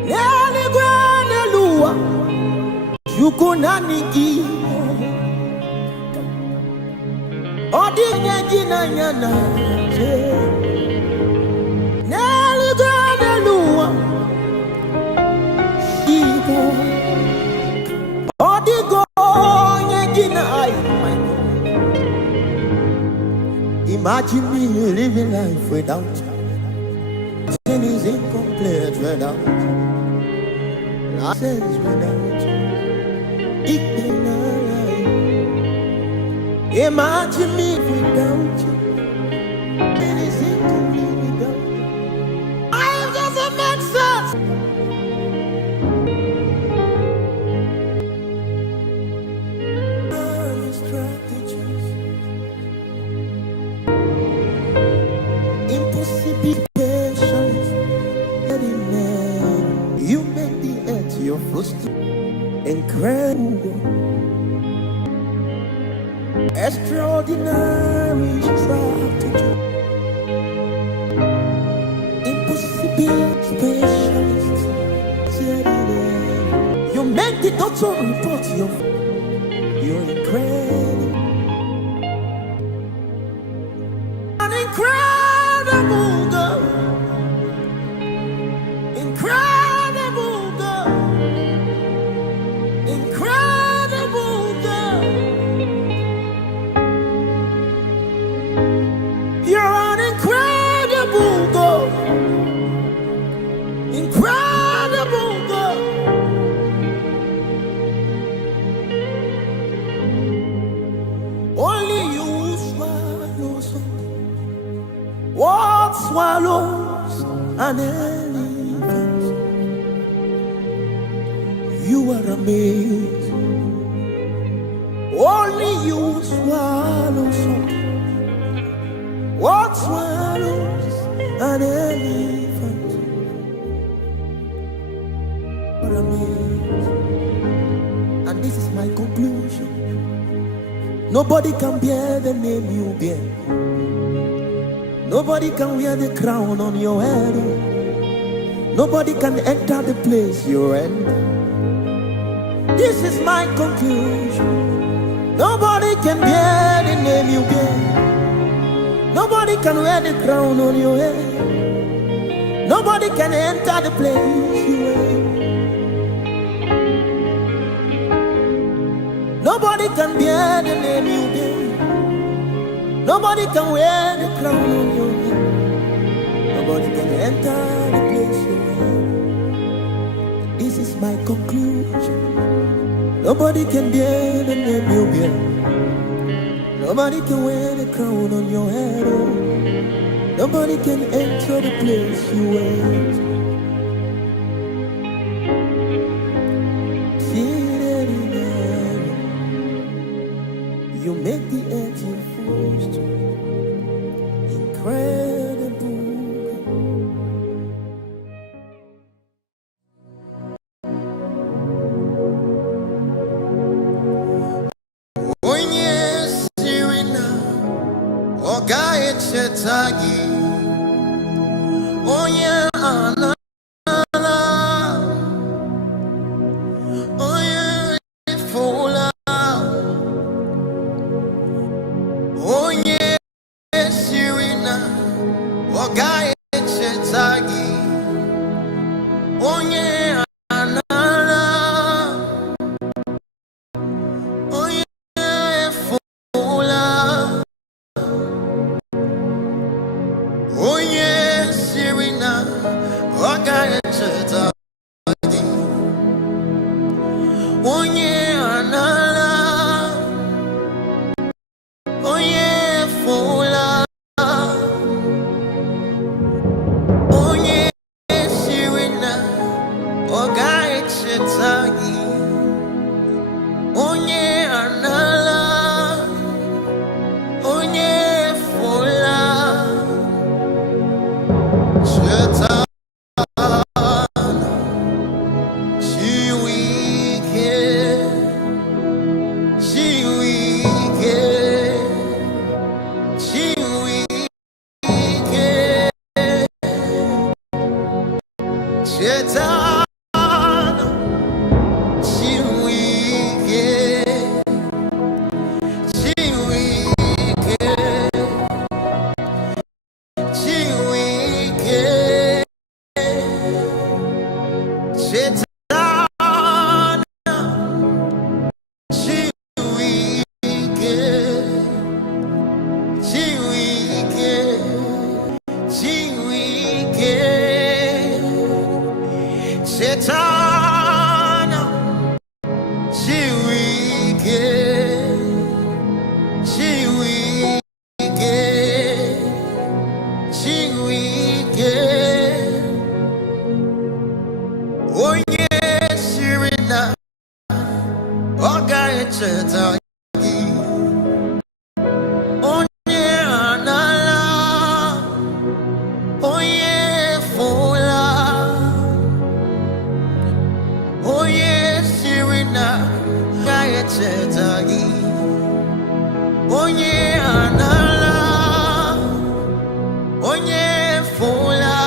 Neli Granelua Sukunani Dibo Odigo Yegina Yana Imagine me living life without you. Sin is incomplete without you. Nonsense without you. Imagine me without you. Sin is incomplete without you. I doesn't make sense. You make the earth your footstool. Incredible, extraordinary strategy. Impossible specialist. You make the doctor report you're incredible. An incredible girl. Incredible girl. Incredible girl. You're an incredible girl. Incredible girl. Only you swallows what swallows an elephant. You are amazing. Only you swallows what swallows an elephant. You are amazing. And this is my conclusion. Nobody can bear the name you bear. Nobody can wear the crown on your head. Nobody can enter the place you're in. This is my conclusion. Nobody can bear the name you bear. Nobody can wear the crown on your head. Nobody can enter the place you're in. Nobody can bear the name you bear. Nobody can wear the crown on your head. Nobody can enter the place you're in. This is my conclusion. Nobody can bear the name you bear. Nobody can wear the crown on your head. Oh. Nobody can enter the place you went. You make the earth your footstool. Incredible. Oh yes, here we now. Oh, God. chetagi onye anala onye efula onye sirina oga chetagi onye anala onye efula onye sirina oga chetagi onye anala onye efula onye sirina oga chetagi onye anala onye efula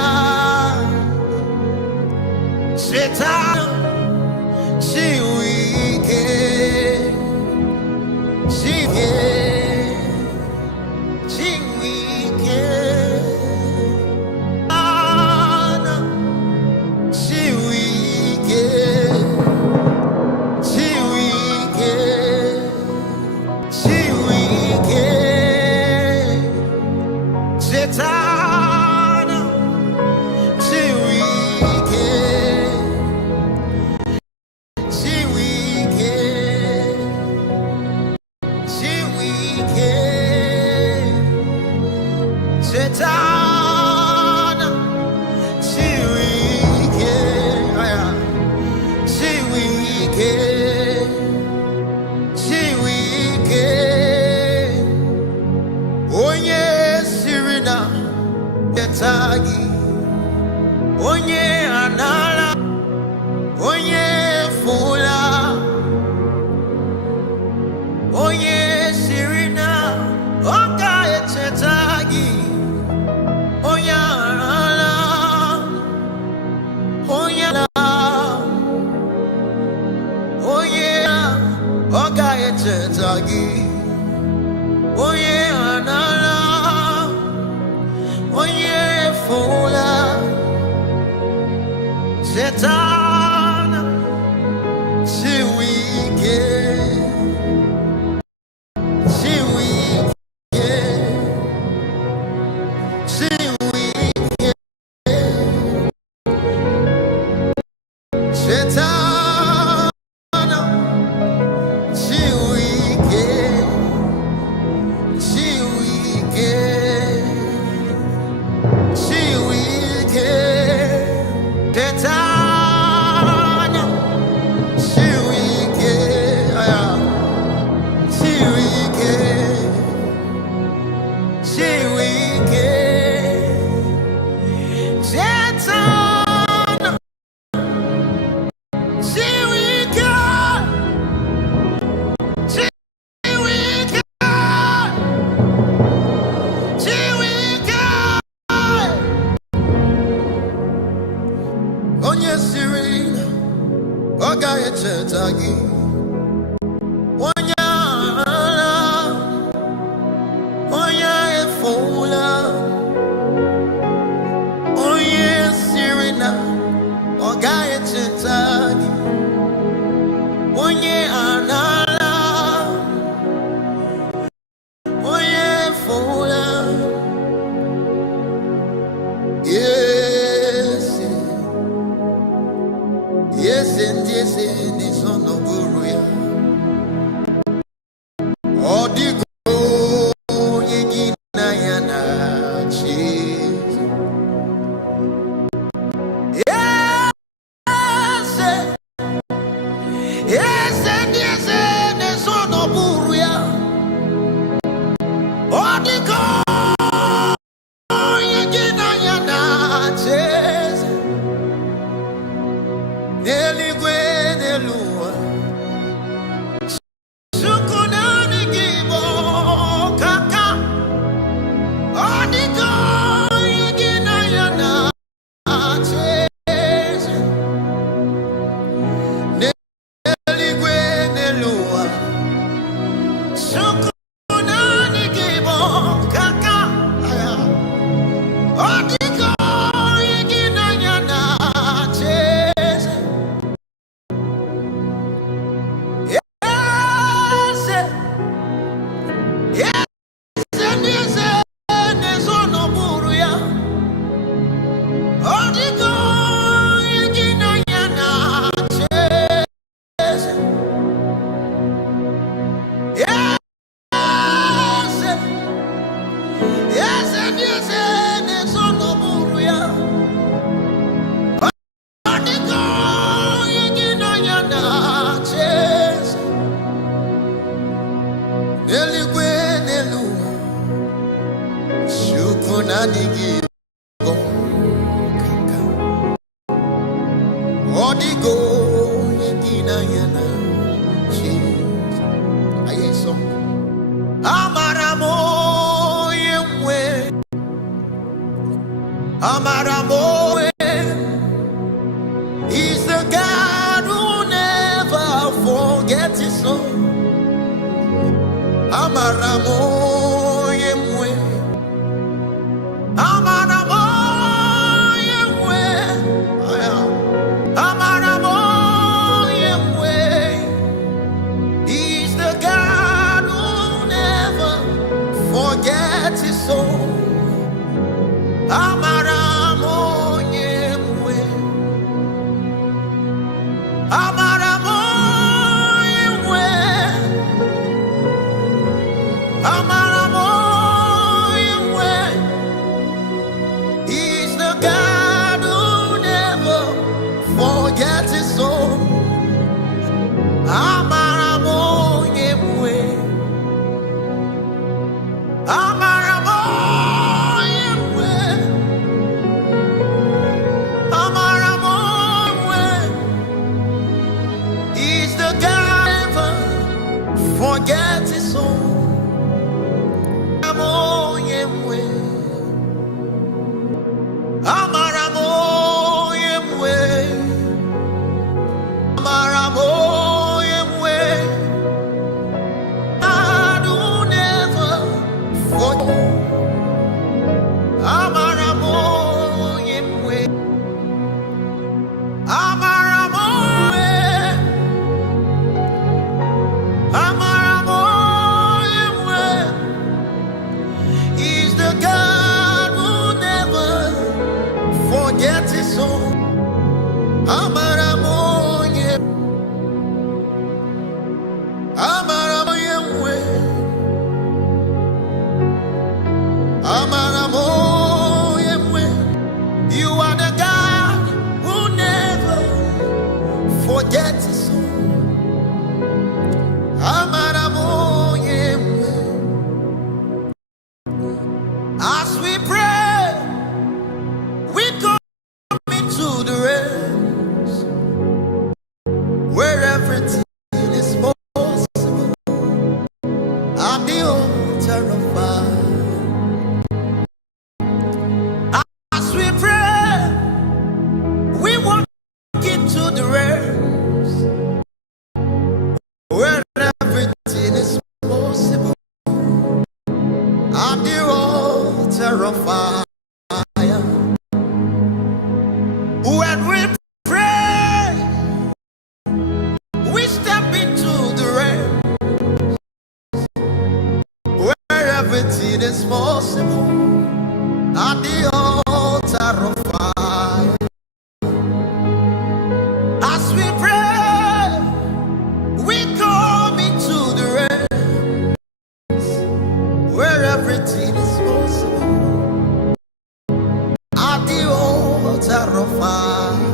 Amaramo yemwe, Amaramo. He's the God who never forgets his song. Amaramo yemwe, Amaramo yemwe, Amaramo yemwe. He's the God who never forgets his song. Amaramo yemwe, Amaramo yemwe, Amaramo yemwe. He's the God who never forgets his soul. Amaramo yemwe, Amaramo yemwe, Amaramo yemwe. He's the God who never forgets his soul. Amaramo yemwe, Amaramo yemwe, Amaramo yemwe. God who never forgets. Amaramo yemwe, Amaramo yemwe, Amaramo yemwe. He's the God who never forgets his soul. Amaramo yemwe, Amaramo yemwe, Amaramo yemwe. You are the God who never forgets his soul. Amaramo yemwe. As we pray, we come into the realms where everything is possible. At the altar of fire. As we pray, we walk into the realms where everything is possible. At the altar of fire. When we pray, we step into the realms where everything is possible. At the altar of fire. As we pray, we come into the realms where everything is possible. At the altar of fire.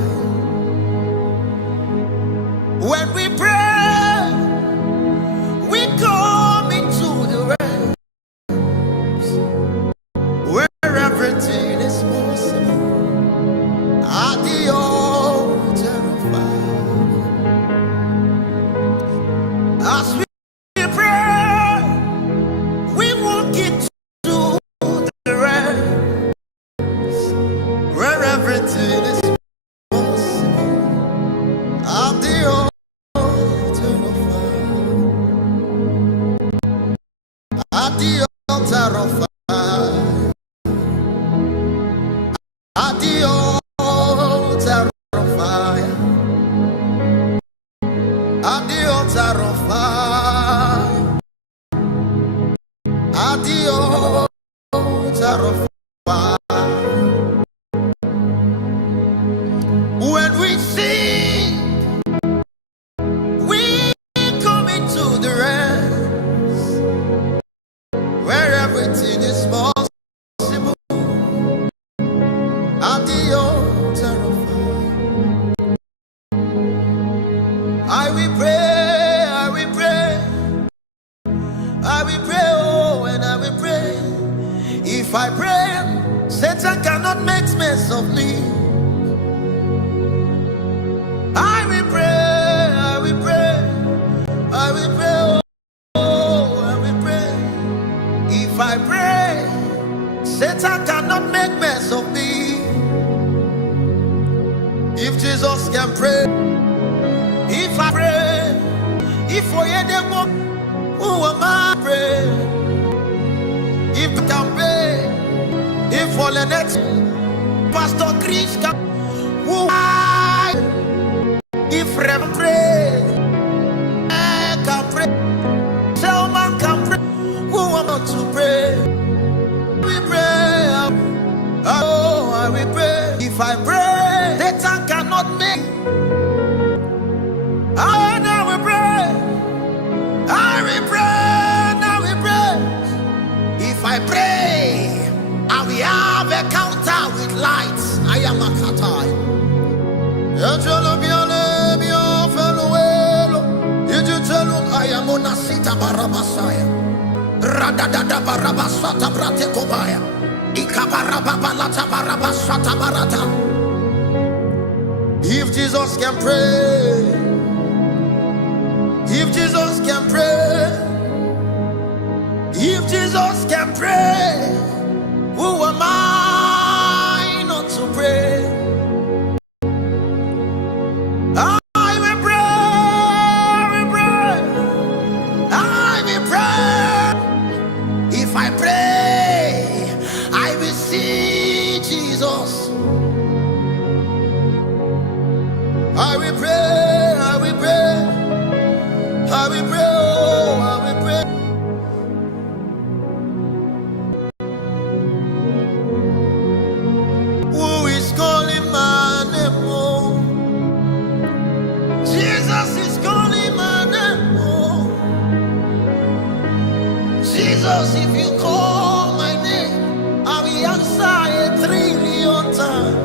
When we pray, we come into the realms where everything is possible. At the altar of fire. As we pray, we walk into the realms where everything is possible. At the altar of fire. At the altar of fire. At the altar of fire. At the altar of fire. At the altar of fire. When we sing, we come into the realms where everything is possible. At the altar of fire. I will pray, I will pray, I will pray, oh, and I will pray. If I pray, Satan cannot make mess of me. I will pray, I will pray, I will pray, oh, Satan cannot make mess of me. If Jesus can pray, if I pray, if I hear them, who am I pray? If I can pray, if all the next Pastor Chris can, who I, if Rev pray, I can pray, Selman can pray, who am I to pray? We pray, oh, I will pray. If I pray, Satan cannot make. I now we pray, I will pray, now we pray. If I pray, I will have a counter with lights. I am a katai. I am on a sita barabasaya. Radada barabasata brate kobaya. Ikabarabbalata barabasata barata. If Jesus can pray, if Jesus can pray, if Jesus can pray, who am I not to pray? I will pray. If I pray, I will see Jesus. I will pray, I will pray, I will pray, oh, I will pray. Who is calling my name? Oh, Jesus is calling my name. Oh, Jesus, if you call my name, I will answer 1,000,000,000 times.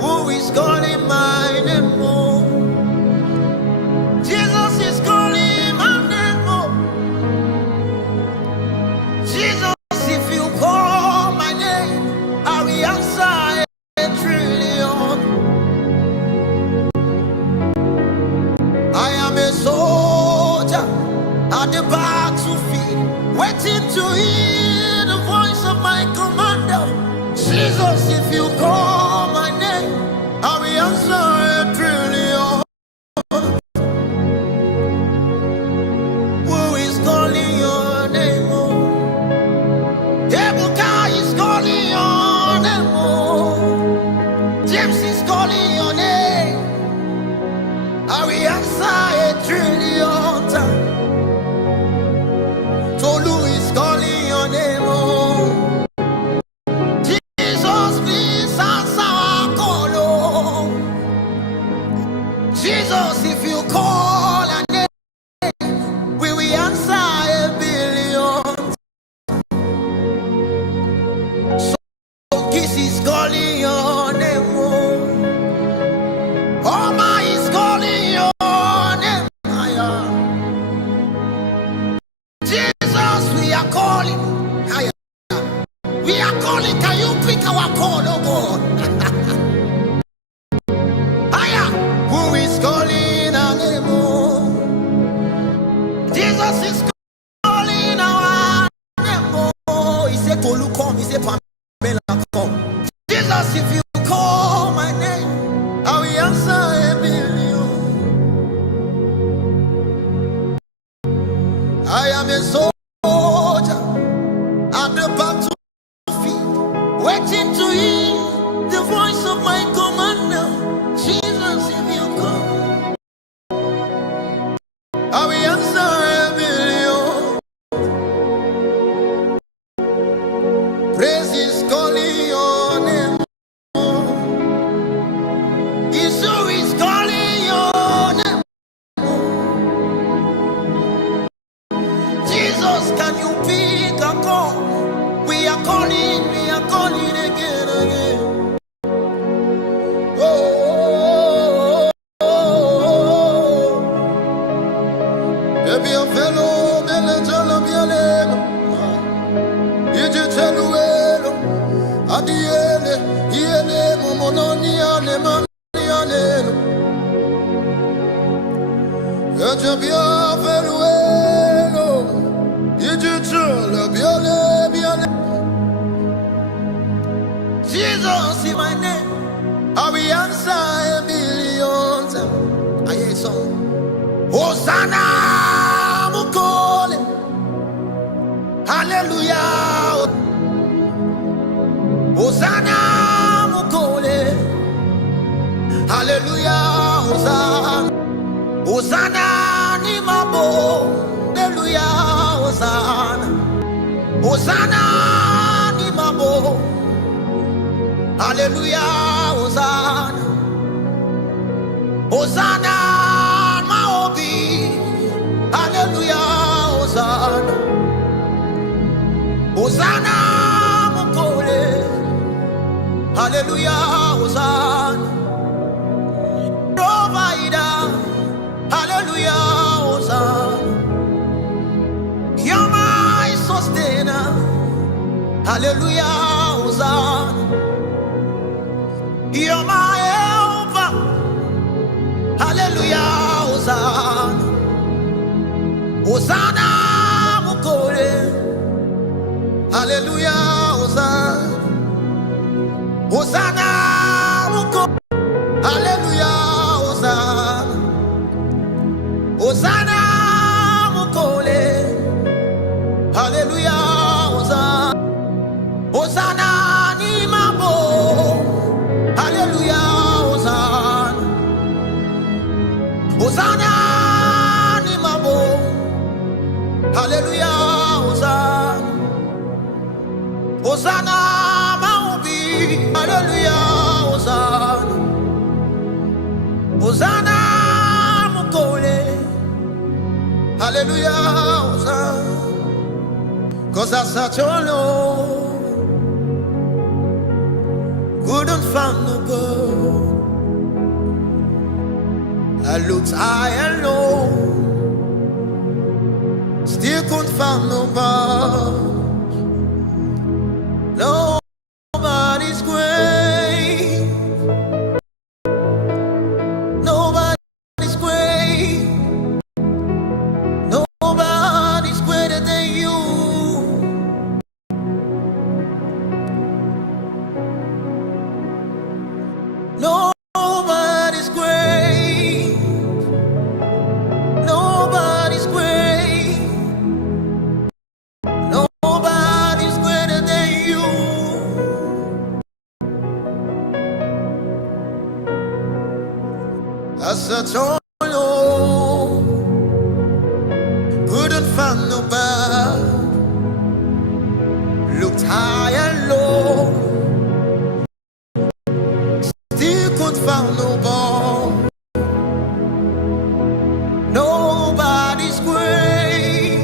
Who is calling my name? Oh, Jesus is calling my name. Oh, Jesus, if you call my name, I will answer 1,000,000,000. I am a soldier at the battlefield, waiting to hear the voice of my commander. Jesus, if you call my name, I will answer 1,000,000,000. Who is calling your name? Oh, Ebuka is calling your name. Oh, James is calling your name. I will answer 1,000,000,000 times. Tolu is calling your name. Oh, Jesus, please answer our call. Oh, Jesus, if you call a name, we will answer 1,000,000,000. So Kiss is calling your name. Oh, Oma is calling your name. Jesus, we are calling. We are calling. Can you pick our call, oh God? Who is calling our name? Oh, Jesus is calling our name. Oh, he said, Tolu come. He said, Pamela come. Jesus, if you call my name, I will answer 1,000,000,000. I am a soldier at the battlefield, waiting to hear the voice of my commander. Jesus, if you come, I will answer 1,000,000,000. Praise is calling your name. Issue is calling your name. Jesus, can you pick a call? We are calling again, again. Oh, oh, oh, oh. Be a fellow, be a lame. You just tell you, at the end, Momononi, and be a fellow. You just tell Jesus is my name. I will answer a million times. I hear a song. Hosanna, Mukole. Hallelujah. Hosanna, Mukole. Hallelujah. Hosanna. Hosanna, Nimabo. Hallelujah. Hosanna. Hosanna, Nimabo. Hallelujah. Hosanna. Hosanna, Maobi. Hallelujah. Hosanna. Hosanna, Mukole. Hallelujah. Hosanna. Provider. Hallelujah. Hosanna. You're my sustainer. Hallelujah. Hosanna. You're my helper. Hallelujah. Hosanna. Hosanna, Mukole. Hallelujah. Hosanna. Hosanna, Mukole. Hallelujah. Hosanna. Hosanna, Mukole. Hallelujah. Hosanna. Hosanna, Nimabo. Hallelujah. Hosanna. Hosanna, Nimabo. Hallelujah. Hosanna. Hosanna, Maubi. Hallelujah. Hosanna. Hosanna, Mukole. Hallelujah. Hosanna. 'Cause I searched all over, couldn't find no girl. I looked high and low, still couldn't find nobody. Nobody's great. Nobody's great. Nobody's greater than you. Nobody's great. Nobody's great. Nobody's greater than you. I searched all over, couldn't find nobody. Looked high and low, still couldn't find nobody. Nobody's great.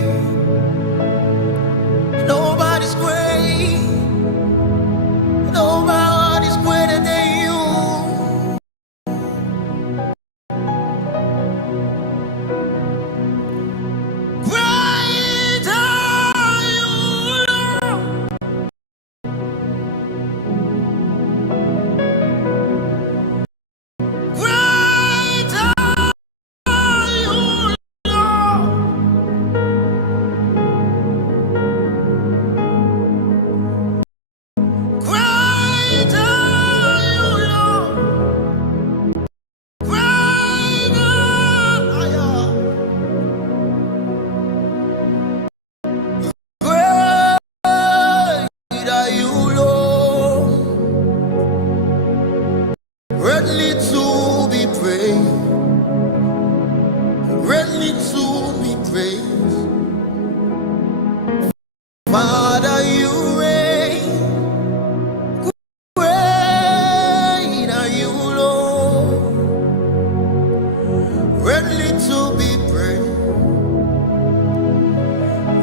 Nobody's great. Nobody's greater than you. Great are you, Lord. Great are you, Lord. Great are you, Lord. Great are you. Great are you, Lord. Greatly to be praised. Greatly to be praised. Father, you reign. Great are you, Lord. Greatly to be praised.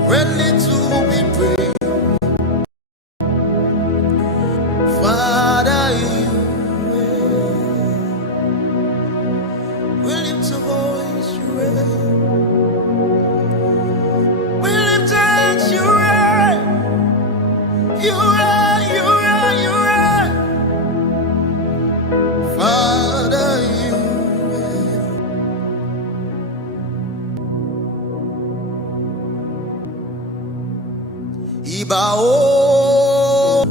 Greatly to be praised. Father, you reign. We lift a voice, you reign. We lift hands, you reign. You reign, you reign, you reign. Father, you reign. Iba o,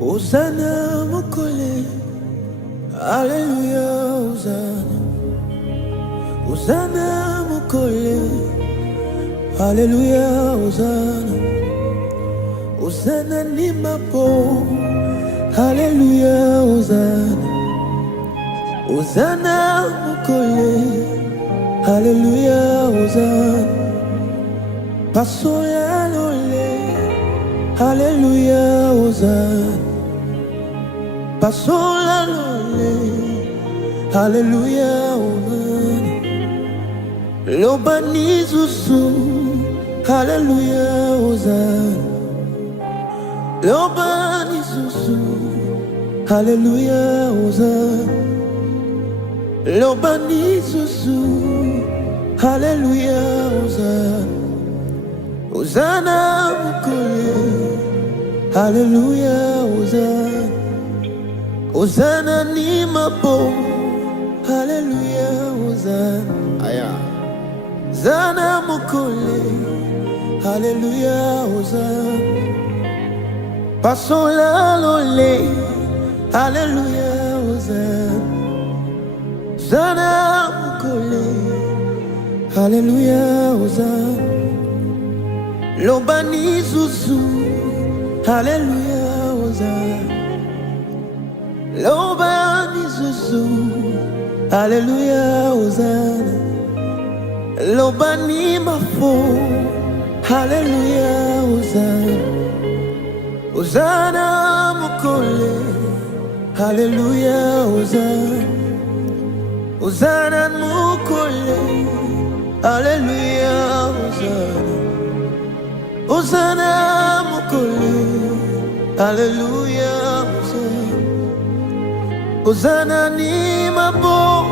Hosanna mukole, Hallelujah, Hosanna. Hosanna mukole, Hallelujah, Hosanna. Hosanna ni mapo, Hallelujah, Hosanna. Hosanna mukole, Hallelujah, Hosanna. Pasoya lole, Hallelujah, Hosanna. Pasola lole, Hallelujah, Hosanna. Lobani zuzu, Hallelujah, Hosanna. Lobani zuzu, Hallelujah, Hosanna. Lobani zuzu, Hallelujah, Hosanna. Hosanna mukole, Hallelujah, Hosanna. Hosanna ni mapo, Hallelujah, Hosanna. Aya. Hosanna mukole, Hallelujah, Hosanna. Pasola lole, Hallelujah, Hosanna. Hosanna mukole, Hallelujah, Hosanna. Lobani zuzu, Hallelujah, Hosanna. Lobani zuzu, Hallelujah, Hosanna. Lobani mafo, Hallelujah, Hosanna. Hosanna mukole, Hallelujah, Hosanna. Hosanna mukole, Hallelujah, Hosanna. Hosanna mukole, Hallelujah, Hosanna. Hosanna ni mabo,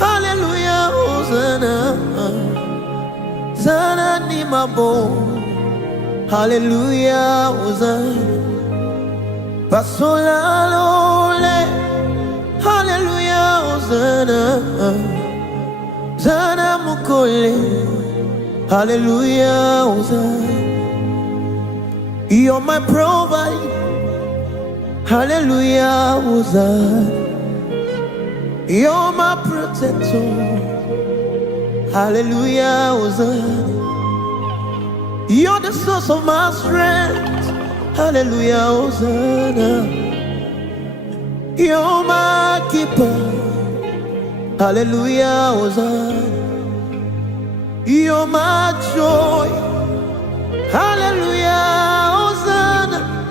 Hallelujah, Hosanna. Hosanna ni mabo, Hallelujah, Hosanna. Pasola lole, Hallelujah, Hosanna. Hosanna mukole, Hallelujah, Hosanna. You're my provider, Hallelujah, Hosanna. You're my protector, Hallelujah, Hosanna. You're the source of my strength, Hallelujah, Hosanna. You're my keeper, Hallelujah, Hosanna. You're my joy, Hallelujah, Hosanna.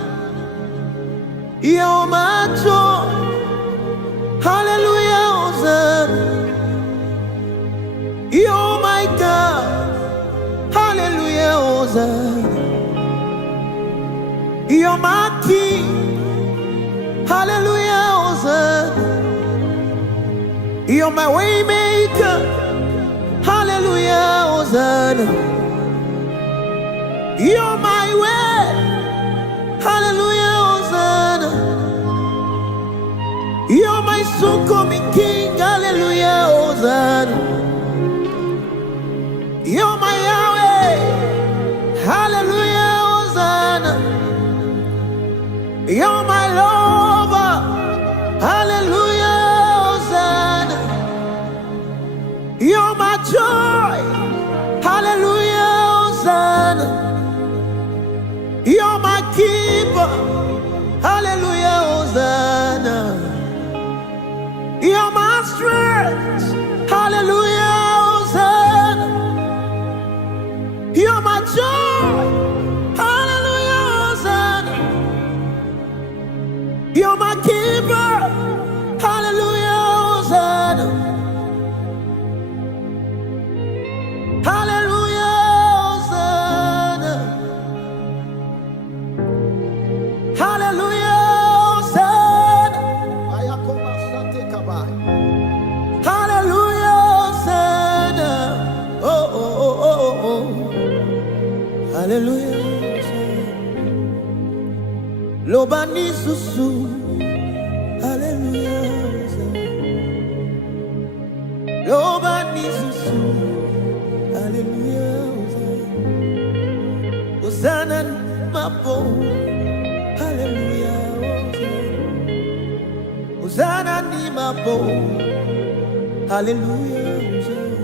You're my joy, Hallelujah, Hosanna. You're my God, Hallelujah, Hosanna. You're my King, Hallelujah, Hosanna. You're my way maker, Hallelujah, Hosanna. You're my way, Hallelujah, Hosanna. You're my soon coming King. Hallelujah, Hosanna. You're my Yahweh. Hallelujah, Hosanna. You're my lover. Hallelujah, Hosanna. You're my joy. Hallelujah, Hosanna. You're my keeper. Hallelujah, Hosanna. You're my strength. Hallelujah, Hosanna. You're my joy. Hallelujah, Hosanna. You're my keeper. Hallelujah, Hosanna. Hallelujah, Hosanna. Hallelujah, Hosanna. Hallelujah, Hosanna. Oh, oh, oh, oh, oh. Hallelujah, Hosanna. Lobani susu. Hallelujah, Hosanna. Lobani susu. Hallelujah, Hosanna. Hosanna, mapo. Hallelujah, Hosanna. Hosanna, ni mapo. Hallelujah, Hosanna.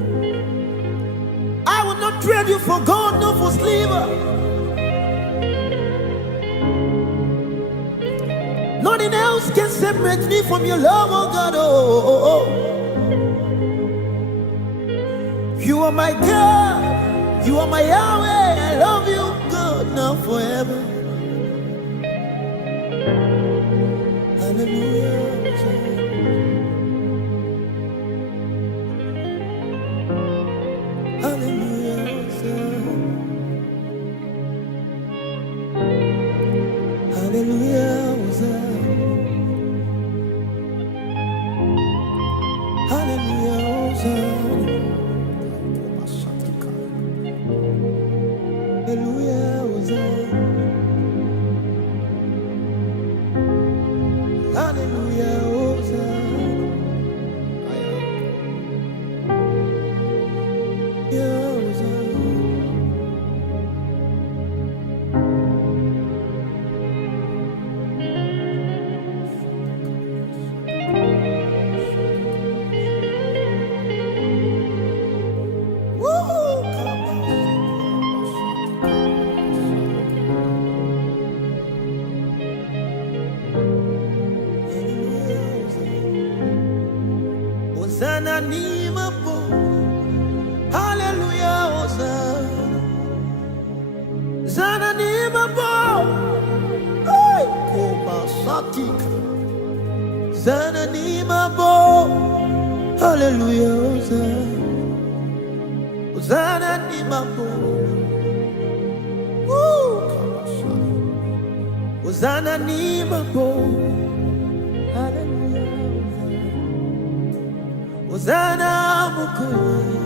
I will not trade you for gold, nor for silver. Nothing else can separate me from your love, oh God. Oh, oh, oh. You are my God. You are my Yahweh. I love you, God, now forever. Hallelujah. Hallelujah. Hallelujah. Hosanna ni mapo. Hallelujah, Hosanna. Hosanna ni mapo. Ay, koma satika. Hosanna ni mapo. Hallelujah, Hosanna. Hosanna ni mapo. Hosanna ni mapo. Hallelujah. Hosanna mukuru.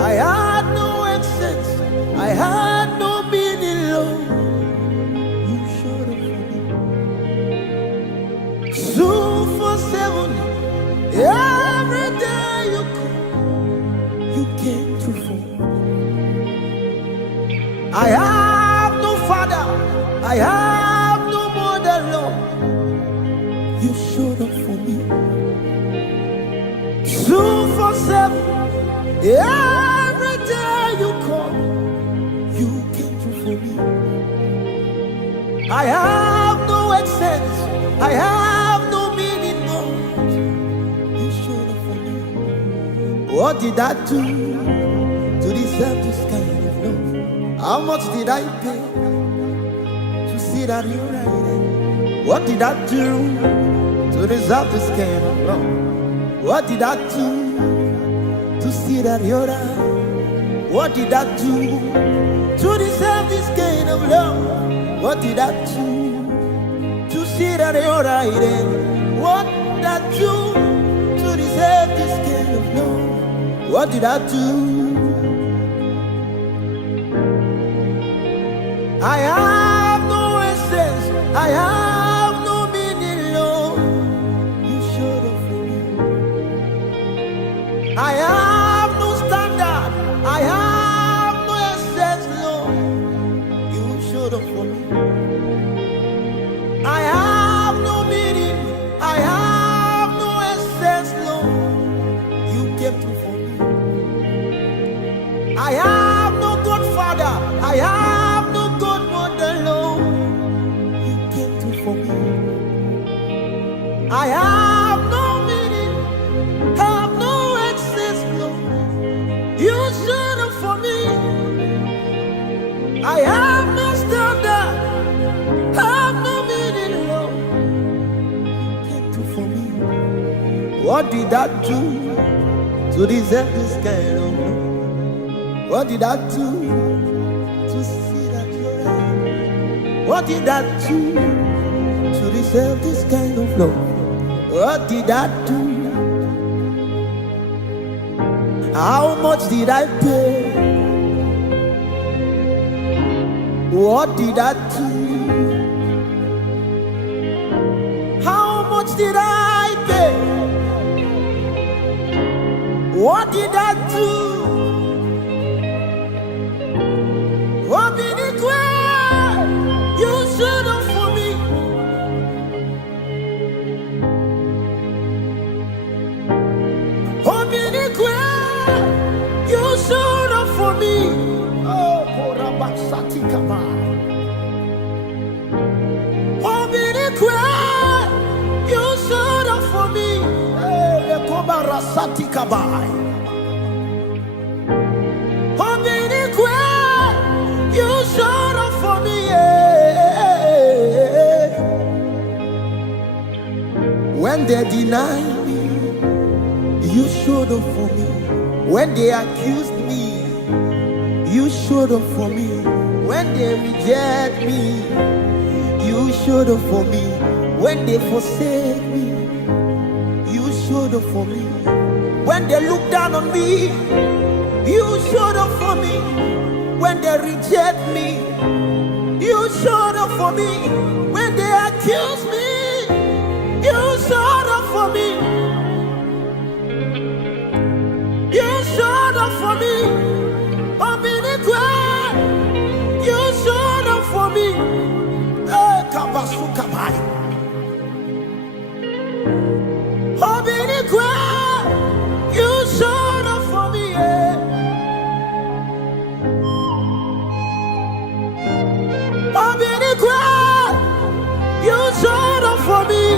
I had no essence, I had no meaning, Lord. You showed up for me. 247, every day you come, you came through for me. I have no father, I have no mother, Lord. You showed up for me. 247, every day you come, you came through for me. I have no essence, I have no meaning, Lord. You showed up for me. What did I do to deserve this kind of love? How much did I pay to see that you're right? What did I do to deserve this kind of love? What did I do to see that you're right? What did I do to deserve this kind of love? What did I do to see that you're right? What did I do to deserve this kind of love? What did I do? I have no essence, I have no meaning, Lord. You showed up for me. I have no standard, I have no essence, Lord. You showed up for me. I have no meaning, I have no essence, Lord. You came through for me. I have no godfather, I have no godmother, Lord. You came through for me. I have no meaning, have no essence, Lord. You showed up for me. I have no standard, have no meaning, Lord. You came through for me. What did I do to deserve this kind of love? What did I do to see that you're right? What did I do to deserve this kind of love? What did I do? How much did I pay? What did I do? How much did I pay? What did I do? You showed up for me. You showed up for me. Oh, Korabasati Kaba. You showed up for me. Kobarasati Kaba. You showed up for me. When they deny me, you showed up for me. When they accused me, you showed up for me. When they reject me, you showed up for me. When they forsake me, you showed up for me. When they look down on me, you showed up for me. When they reject me, you showed up for me. When they accuse me, you showed up for me. You showed up for me. You showed up for me. You showed up for me. You showed up for me.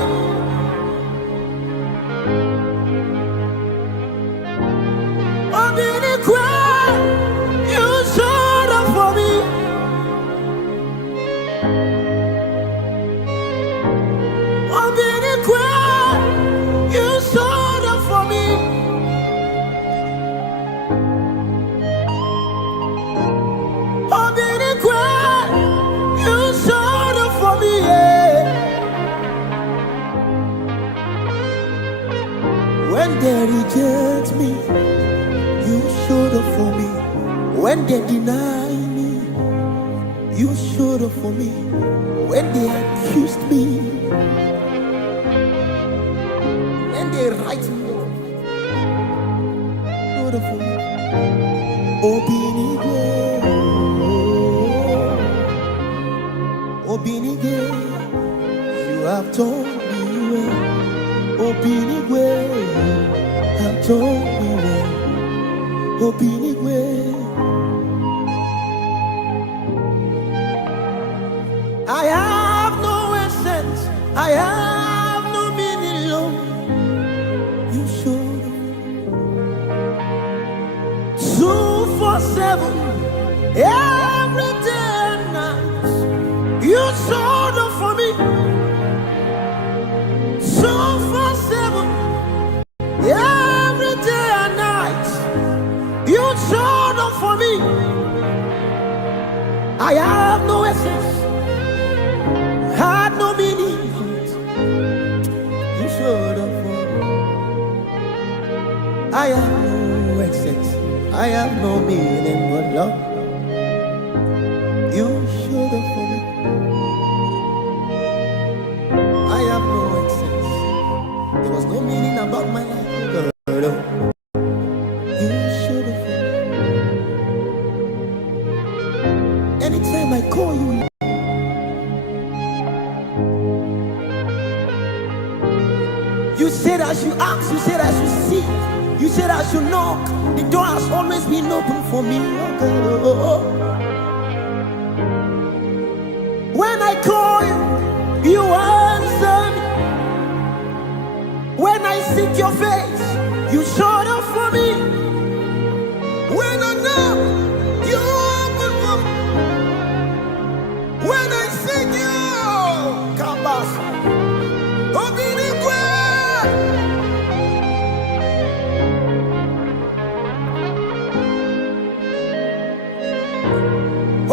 You showed up for me. You showed up for me. You showed up for me. When they reject me, you up for me when they deny me. You showed up for me when they accused me. When they write me off. Showed up for me. Obinigwe, Obinigwe, you have told me well. Obinigwe, you have told me well. Obinigwe, I have no essence, I have no meaning, Lord. You showed up 247 every day and night. You showed up for me 247 every day and night. You showed up for me. I have no essence, had no meaning. You showed up for me. I have no essence, I have no meaning, but love, you showed up for me. I have no essence, there was no meaning about my life, but you showed up for me. Anytime I call you, you said I should ask, you said I should seek, you said I should knock. The door has always been open for me. When I call you, you answer me. When I seek your face, you showed up for me. When I knock, you open for me. When I seek you, Kabas, Obinigwe.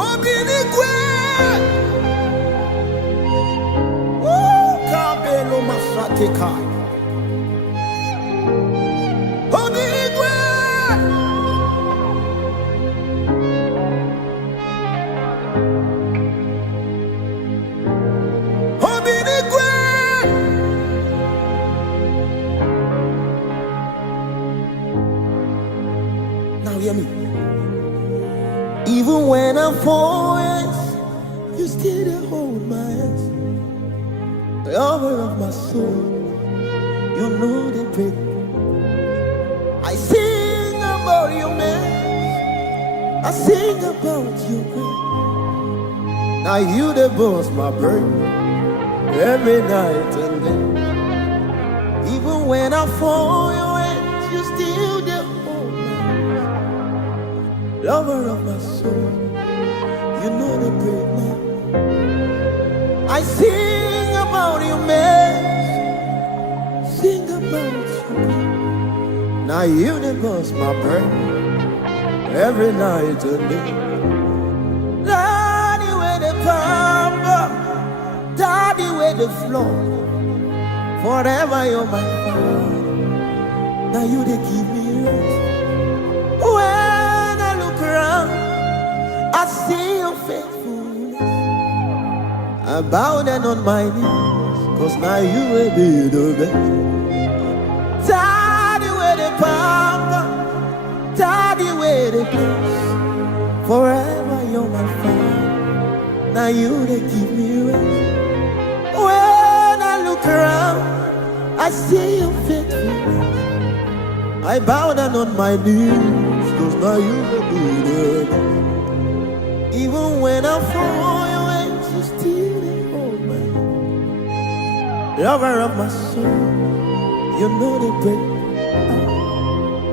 Obinigwe, Kabelo Masateka. Obinigwe, Obinigwe. Now hear me. Even when I'm falling, you still there hold my hands. The lover of my soul, you know the break. I sing about your man, I sing about your grace. Now you the boss, my burden, every night and day. Even when I fall your hands, you still there hold my hands. Lover of my soul, you know the break now. I sing about your man, sing about you. Now you the boss, my burden, every night and day. Daddy with the power, daddy with the floor. Forever you're my father. Now you they give me rest. When I look around, I see your faithfulness. I bow down on my knees, cause now you will be the best. Daddy with the power, daddy with the grace. Forever you're my father. Now you they give me rest. When I look around, I see your faithfulness. I bow down on my knees, cause now you will be the best. Even when I fall your hands, you still hold my hand. Lover of my soul, you know the break.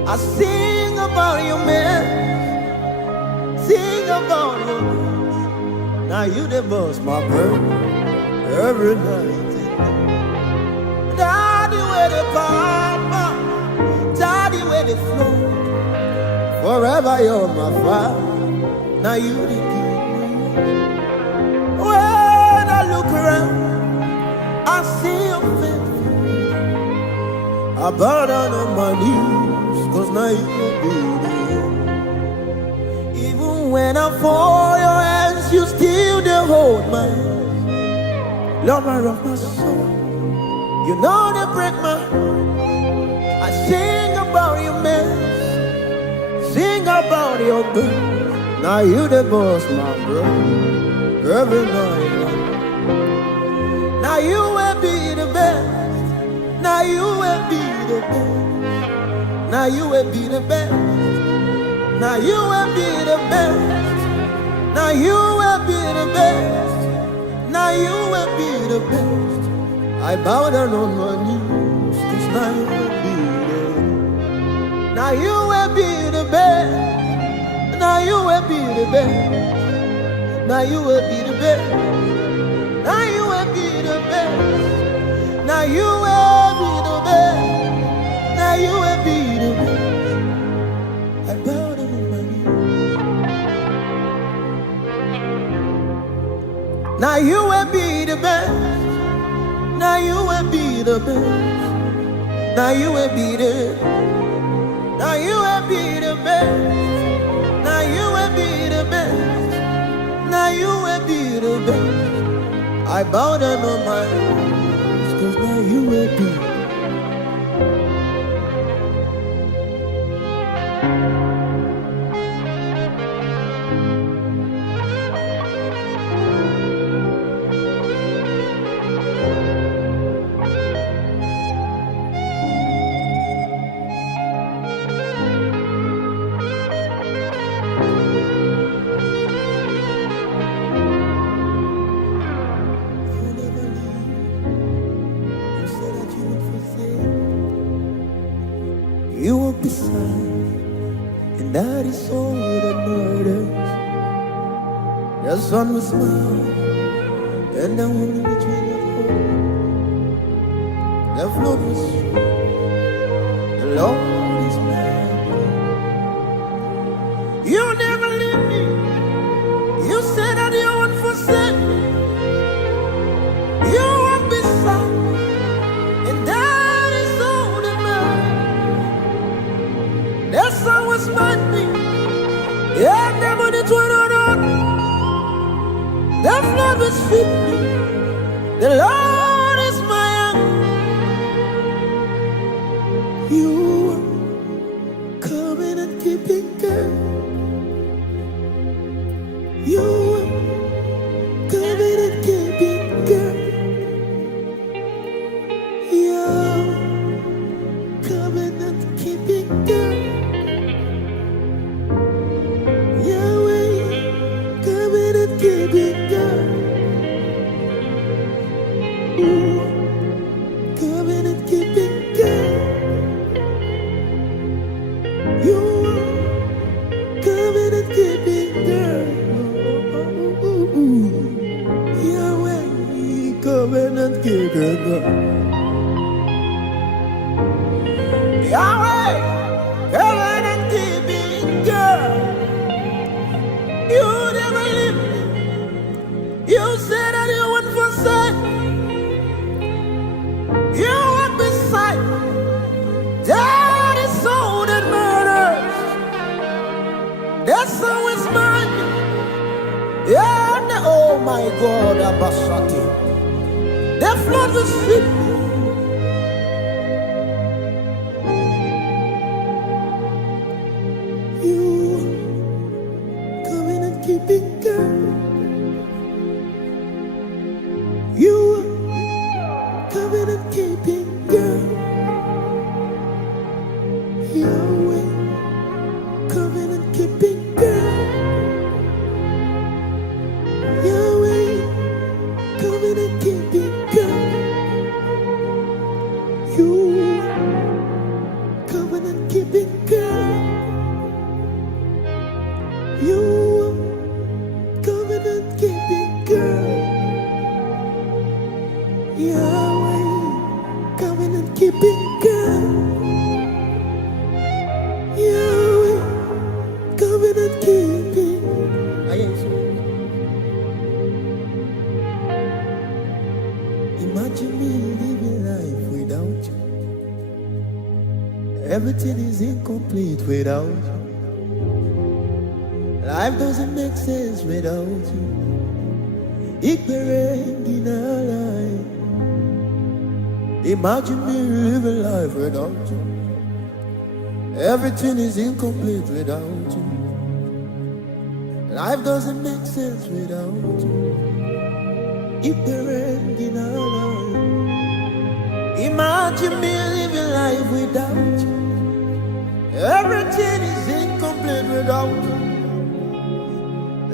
I sing about your man, sing about your grace. Now you the boss, my burden, every night. Daddy with the power, daddy with the flow. Forever you're my father. Now you the king. When I look around, I see your faithfulness. I bow down on my knees, cause now you will be there. for your hands, you still they hold my hand. Lover of my soul, you know they break my heart. I sing about your mess, sing about your good. Now you the boss, my bro. Every night. Now you will be the best. Now you will be the best. Now you will be the best. Now you will be the best. Now you will be the best. Now you will be the best. I bow down on my knees, 'cause now you will be the best. Now you will be the best. Now you will be the best. Now you will be the best. Now you will be the best. Now you will be the best. Now you will be the best. I bow down on my knees. Now you will be the best. Now you will be the best. Now you will be the. Now you will be the best. Now you will be the best. Now you will be the best. I bow down on my knees, 'cause now you will be. You will be beside, and that is all that matters. The sun will smile, and the wind will between your home. The flood will sweep, the Lord is mine. You never leave me. You said that you won't forsake me. You will be beside, and that is all that matters. The sun will smite me, yeah, never the on. The flood will sweep me. The Lord is my hand. You are coming and keeping care. You are coming and keeping care. You are coming and keeping care. Yahweh, covenant keeping God. You never leave me. You said that you wouldn't forsake. You were beside me. That is all that matters. That's always mine. Yeah, oh my God, Abashati. The flood will sweep me. You coming and keeping God. You coming and keeping God. Yahweh coming and keeping God. Yahweh coming and keeping God. You coming and keeping God. You coming and keeping God. Yahweh coming and keeping God. Yahweh coming and keeping. Imagine me living life without you. Everything is incomplete without you. Life doesn't make sense without you. Imagine me living life without you. Everything is incomplete without you. Life doesn't make sense without you. Imagine me living life without you. Everything is incomplete without you.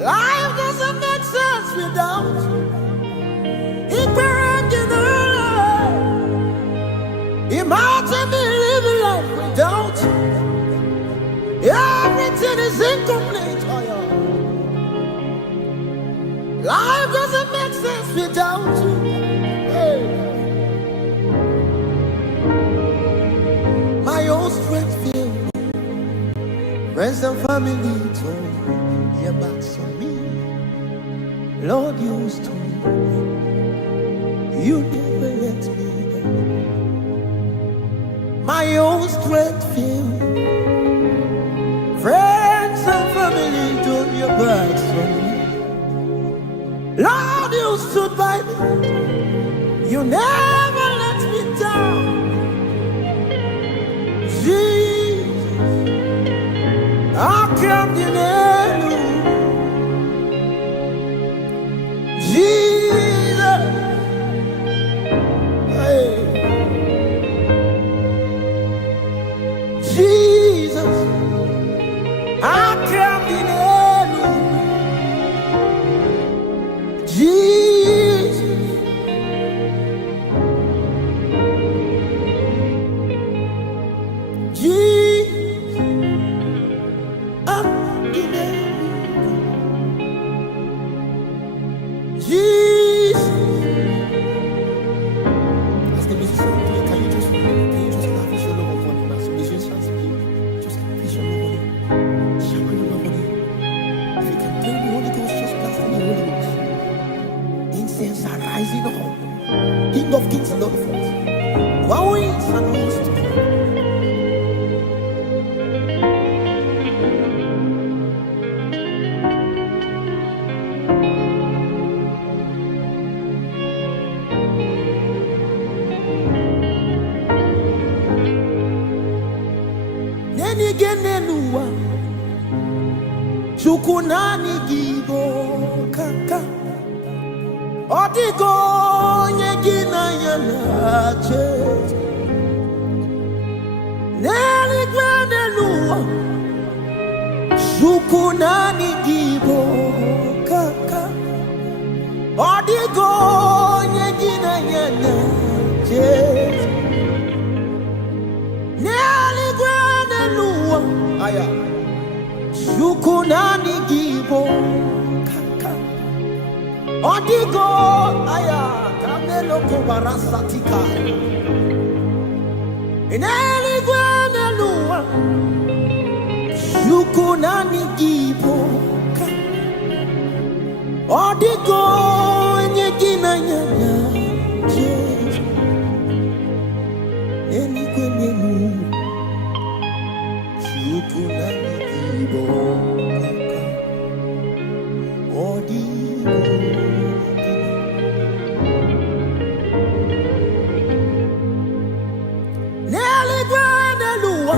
Life doesn't make sense without you. Imagine me living life without you. Everything is incomplete. Oh, yeah. Life doesn't make sense without you. Hey. My own strength failed me. Friends and family told their backs on me. Lord, you used to. You never let me down. My own strength failed. Friends and family turned your backs on me. Lord, you stood by me. You never let me down. Jesus, I can't deny you. Jesus, hey. Jesus, I can't deny you. Jesus, Jesus, I can't deny you. Jesus. As the musicians play, can you just lavish your love upon him? As the musicians play, just lavish your love on him. Shower your love on him. If you can play the Holy Ghost, just blast in the Holy Ghost. Incense are rising up. King of kings and Lord of lords. Wow, is and who is to come. Nenigenenua Chukunani gibo kaka Odigo nyegina yanache Nenigenenua Chukunani gibo kaka Odigo nyegina yanache Aya Shukunani gibo kaka Odigo aya Kamelo kubarasa tika Ineli gwene luwa Shukunani gibo kaka Odigo nyegina nyanya Jesus Ineli gwene luwa Shukunani gibo kaka Odigo Neli gwene luwa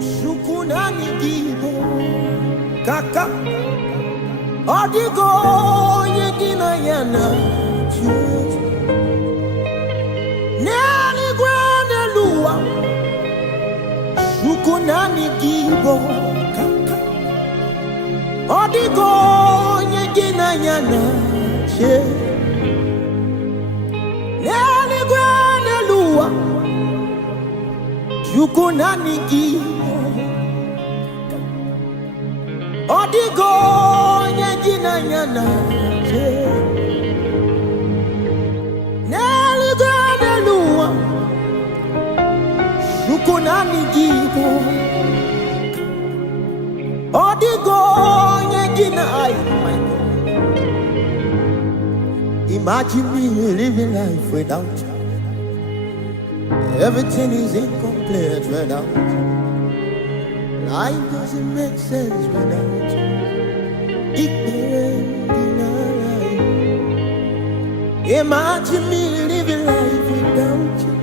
Shukunani gibo kaka Odigo yegina yana Jesus Neli gwene luwa Shukunani gibo kaka Odigo nyegina yana che Neli gwene luwa Shukunani gibo Odigo nyegina yana che Neli gwene luwa Shukunani gibo Odigo nyegina ay my God. Imagine me living life without you. Everything is incomplete without you. Life doesn't make sense without you. Ignorant denial. Imagine me living life without you.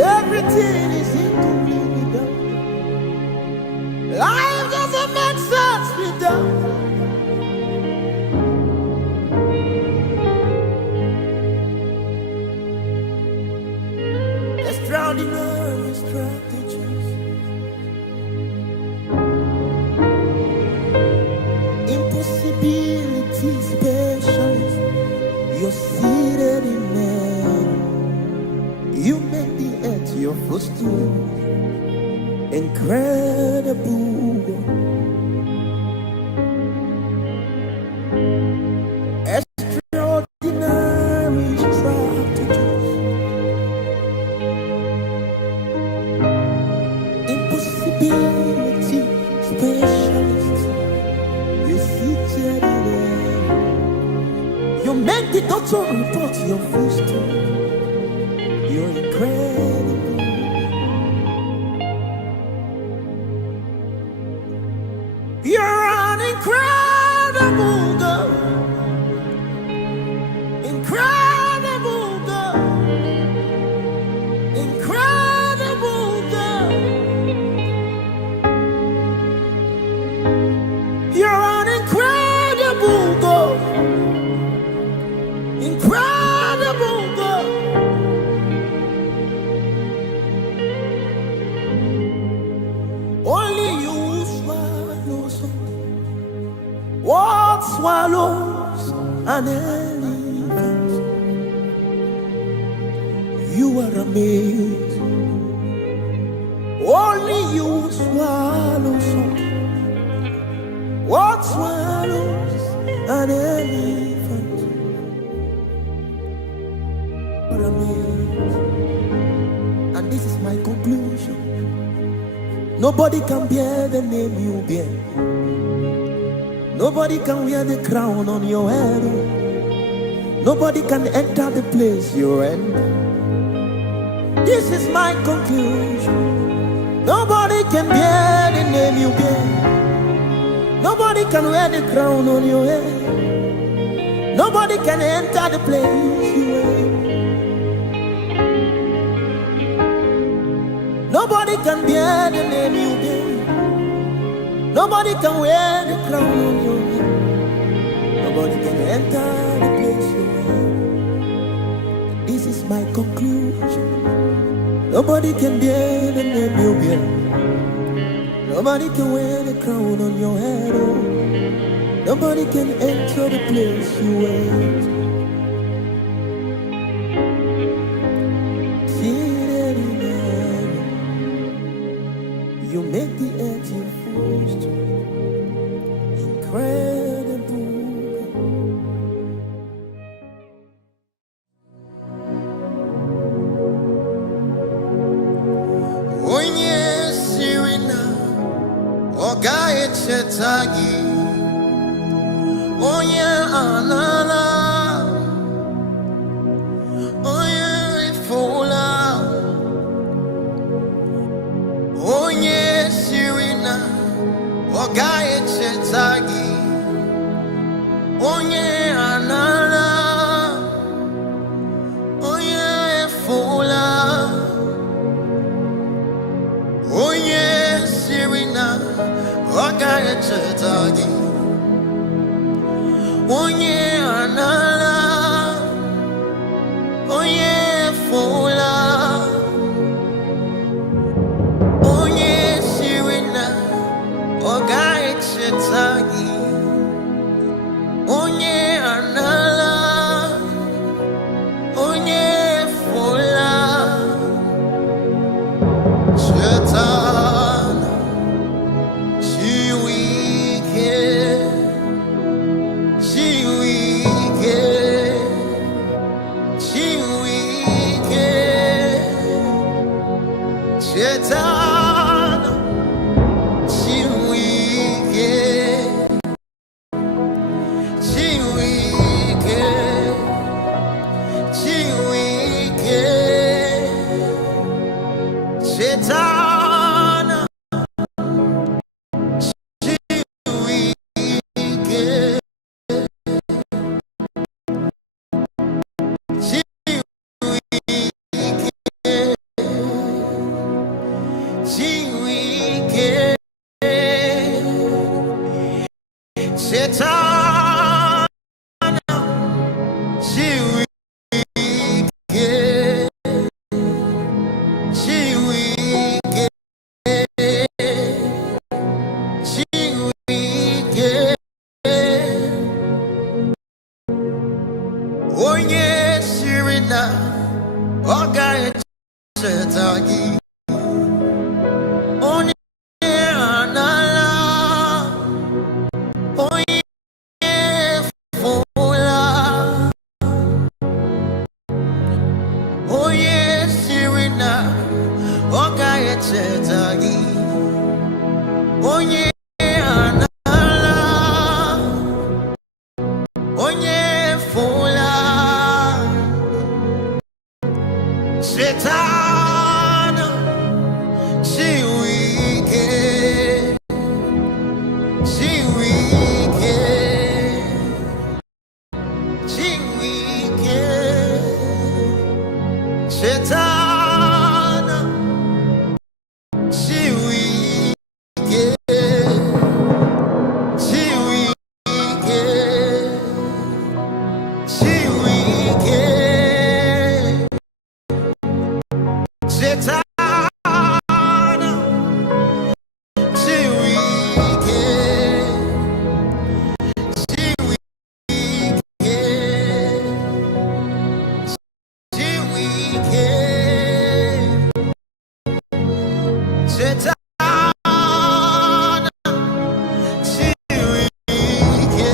Everything is incomplete without you. Life doesn't make sense without you. Extraordinary strategies, impossibility specialist. You're seated in heaven. You make the earth your footstool. Incredible God. Extraordinary strategies, impossibility specialist. You seated in heaven. You make the doctor report your footstool. You're incredible. You're an incredible God. Incredible God. Incredible God. You're an incredible God. Incredible God. Only you swallow something. What swallows an elephant? You are amazing. Only you swallow something. What swallows an elephant? You are amazing. And this is my conclusion. Nobody can bear the name you bear. Nobody can wear the crown on your head. Nobody can enter the place you're in. This is my conclusion. Nobody can bear the name you bear. Nobody can wear the crown on your head. Nobody can enter the place you are. Nobody can bear the name you bear. Nobody can wear the crown on your head. Nobody can enter the place you are. This is my conclusion. Nobody can bear the name you bear. Nobody can wear the crown on your head. Oh. Nobody can enter the place you wait. Seated in heaven, you make the earth your footstool. Incredible. Onye sirina oga echetagi. Onye anala, onye ifola, onye sirina, oga echetagi. Onye anala, onye ifola, onye sirina, oga echetagi. Onye anala, onye fola, onye sirina, oga echetagi. Onye anala, onye fola, chetana, shiwike. Satan, she wicked, she wicked, she wicked. Oh yes, Sirina, oh guy, Satan. Satan, she wicked, she wicked, she wicked. Satan, she wicked, she wicked, she wicked. Satan, she wicked, she wicked, she wicked. Satan, she wicked,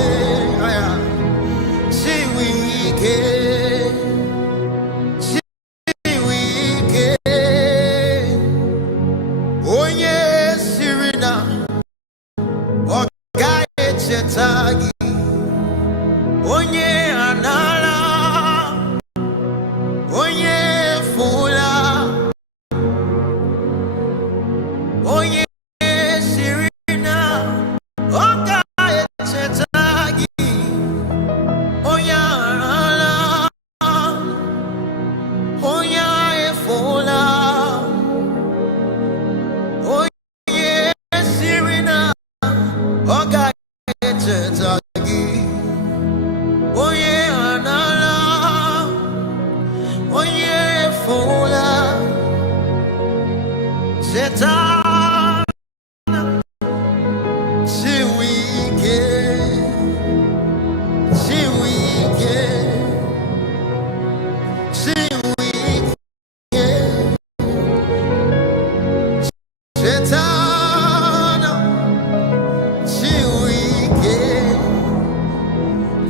she wicked, she wicked. Oh yes, Sirina, oh guy, Chetagi, oh yeah, Anala, oh yeah, Fula, oh yeah, Sirina, oh guy, Chetagi, oh yeah, Anala, oh yeah, Fula. Oh yeah, Anala, oh yeah, Fola, Satan, she wicked, she wicked, she wicked. Satan, she wicked,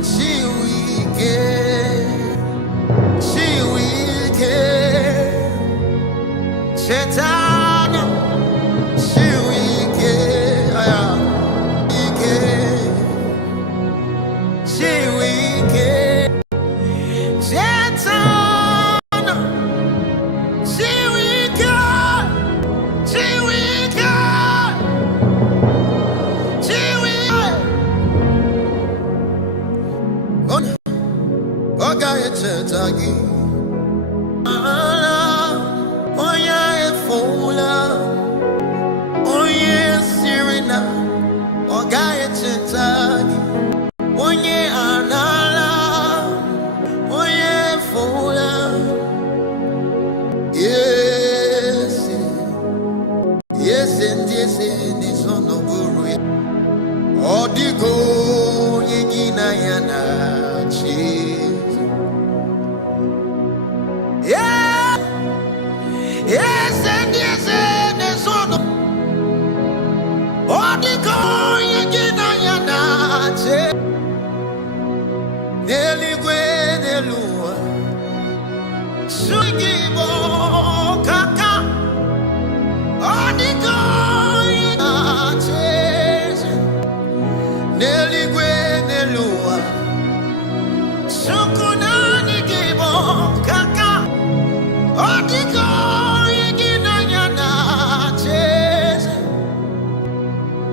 she wicked, she wicked. Satan, she wicked, wicked, she wicked. Satan, she wicked, she wicked, she wicked. Oh, God, it's a taggy. Oh, yeah, Fola. Oh, yeah, Sirina. Oh, God, it's a taggy. Oh, yeah, Anala. Oh, yeah, Fola. Yes, yes, and yes, and this on the guru. Oh, the go, Yegina Yana. Yeah, yes, and yes, and yes, on the going again. I am Nelly Gwenelua, Sugibo Kaka, on the going Nelly Gwenelua, Sukunani Gibo Kaka.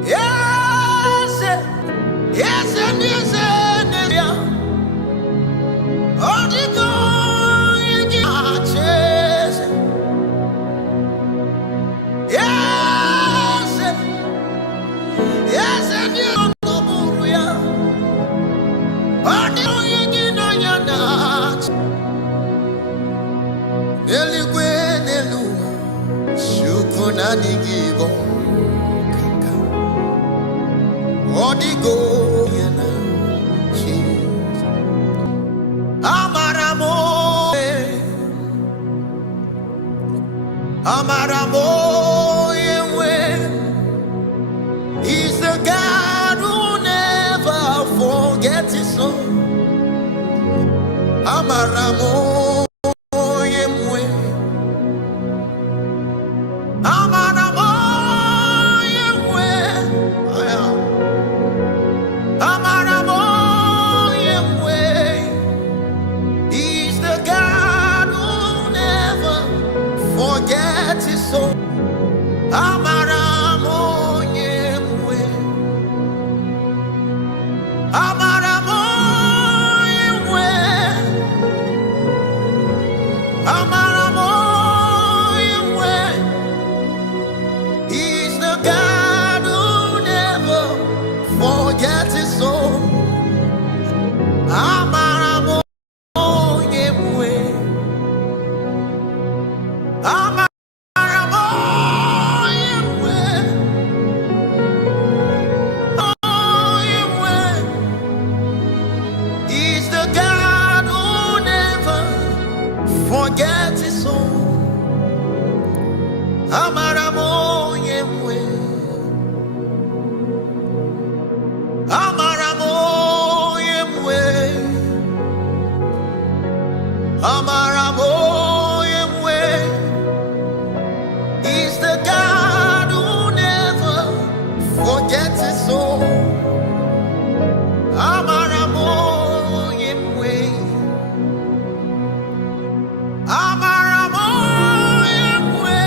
Yes, yes, and yes, and yeah. He's the God who never forgets his soul. Amaramo yemwe, amaramo yemwe, amaramo yemwe. He's the God who never forgets his soul. Amaramo yemwe, amaramo yemwe, amaramo yemwe. He's the God who never forgets his soul. Amaramo yemwe, amaramo yemwe, oh yemwe. He's the God who never forgets his soul. Amaramo yemwe, amaramo yemwe, amaramo yemwe. He's the God who never forgets his soul. Amaramo yemwe, amaramo yemwe,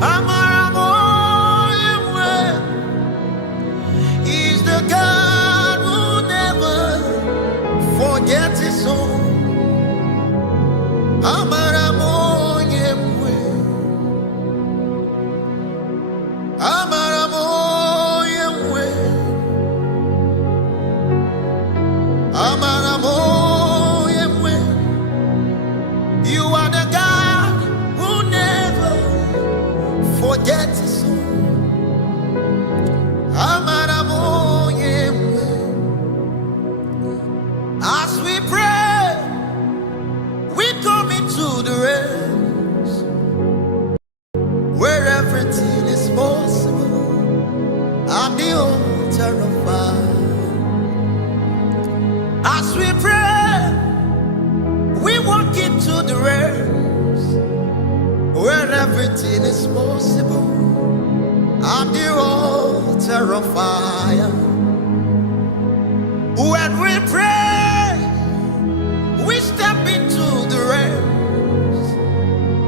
amaramo yemwe. He's the God who never forgets his soul. Amaramo yemwe, amaramo yemwe, amaramo yemwe. You are the God who never forgets his soul. Amaramo yemwe. As we pray, we come into the realms where everything is possible. I'm the altar of fire. As we pray, we walk into the realms where everything is possible. I'm the altar of fire. When we pray, we step into the realms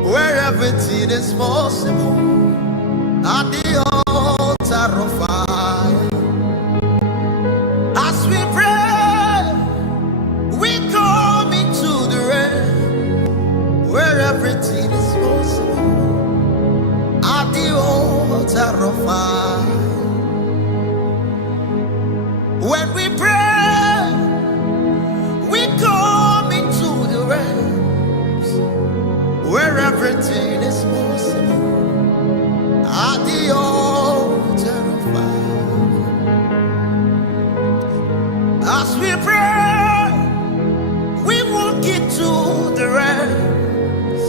where everything is possible. At the altar of fire. As we pray, we come into the realm where everything is possible. At the altar of fire. When we pray, we come into the realms where everything is possible. At the altar of fire. As we pray, we walk into the realms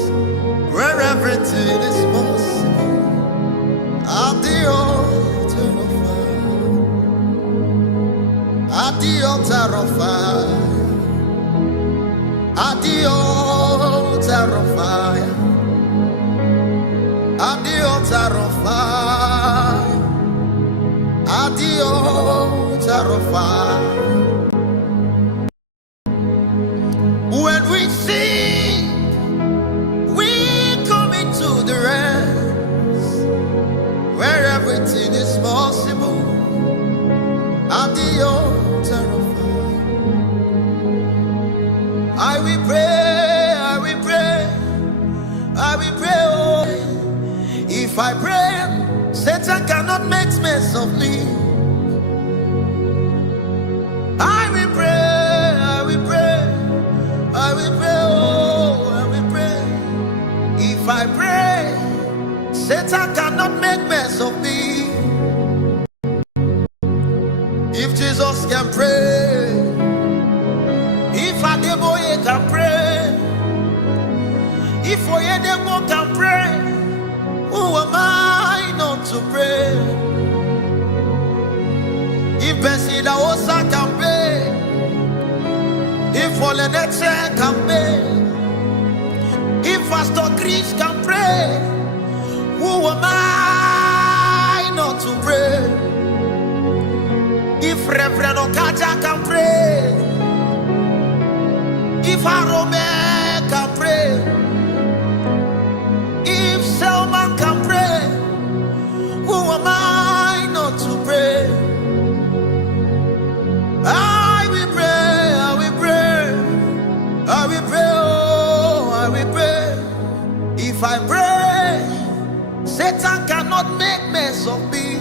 where everything is possible. At the altar of fire. At the altar of fire. At the altar of fire. At the altar of fire. At the altar of fire. When we sing, we come into the realms where everything is possible. At the altar of fire. I will pray, I will pray, I will pray. Oh, if I pray, Satan cannot make mess of me. I will pray, I will pray, I will pray. Oh, I will pray. If I pray, Satan cannot make mess of me. pray, if Adeboye can pray, if Oyedebo can pray, who am I not to pray? If Besida Osa can pray, if Oleneche can pray, if Pastor Chris can pray, who am I not to pray? If Reverend Okaja can pray, if Arome can pray, if Selman can pray, who am I not to pray? I will pray, I will pray, I will pray, oh, I will pray. If I pray, Satan cannot make mess of me.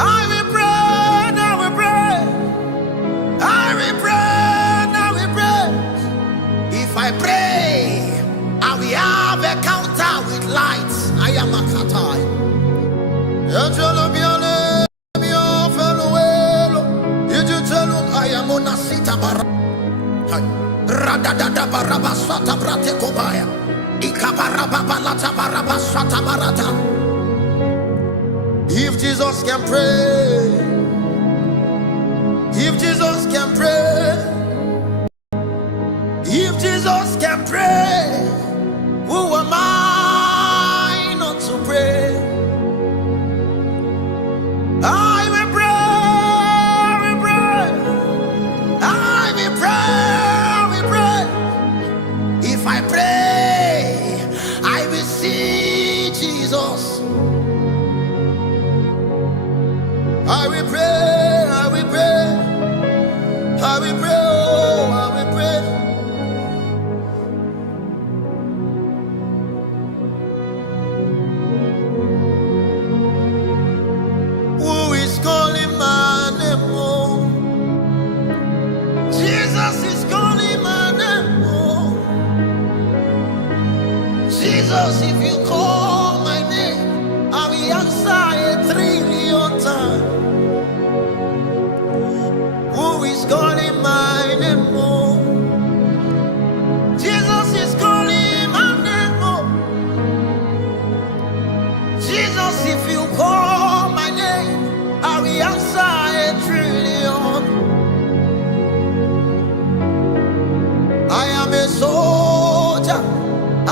I will pray, I will pray, I will pray, I will pray. If I pray, I will have a counter with lights. I am a katai. I am on a sita bar. Radada barabasata brate kobaya. Ikabarabbalata barabasata barata. If Jesus can pray, if Jesus can pray, if Jesus can pray, who am I not to pray? I will pray, I will pray, I will pray, I will pray. If I pray, I will see Jesus. I will pray, I will pray, I will pray, oh, I will pray. Who is calling my name? Oh, Jesus is calling my name. Oh, Jesus, if you call my name, I will answer 1,000,000,000 times. Who is calling my name? Oh, Jesus is calling my name. Oh, Jesus, if you call my name, I will answer 1,000,000,000. I am a soldier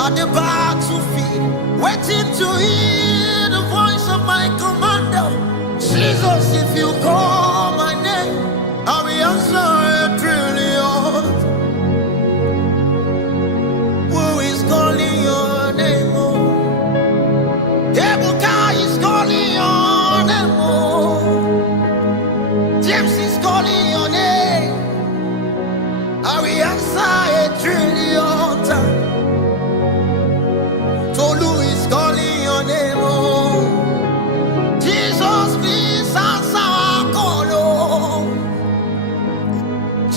at the battlefield, waiting to hear the voice of my commander. Jesus, if you call my name, I will answer 1,000,000,000. Who is calling your name? Oh, Ebuka is calling your name. Oh, James is calling your name. I will answer 1,000,000,000 times. Tolu is calling your name. Oh, Jesus, please answer our call. Oh,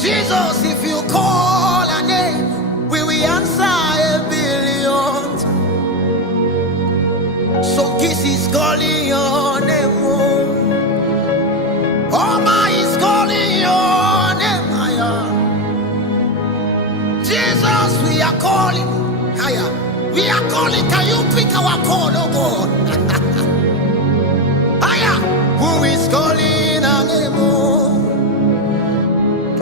Jesus, if you call a name, we will answer 1,000,000,000 times. So Kiss is calling your name. Oh, Oma is calling your name. Jesus, we are calling. We are calling. Can you pick our call, oh God? Who is calling our name? Oh,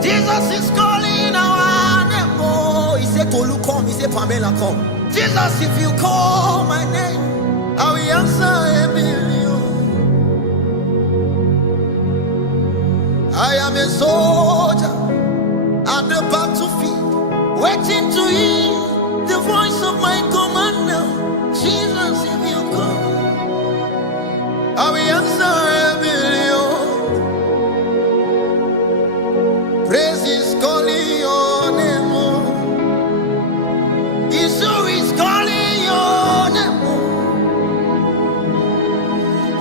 Jesus is calling our name. Oh, he said Tolu come, he said Pamela come. Jesus, if you call my name, I will answer 1,000,000,000. I am a soldier at the battlefield, waiting to hear the voice of my commander. Jesus, if you call, I will answer 1,000,000,000. Praise is calling your name. Oh, Issue is calling your name. Oh,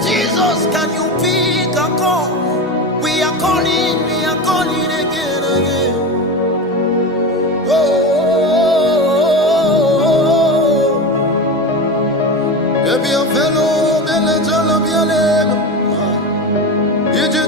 Jesus, can you pick a call? We are calling again, again. Oh, baby, a fellow, you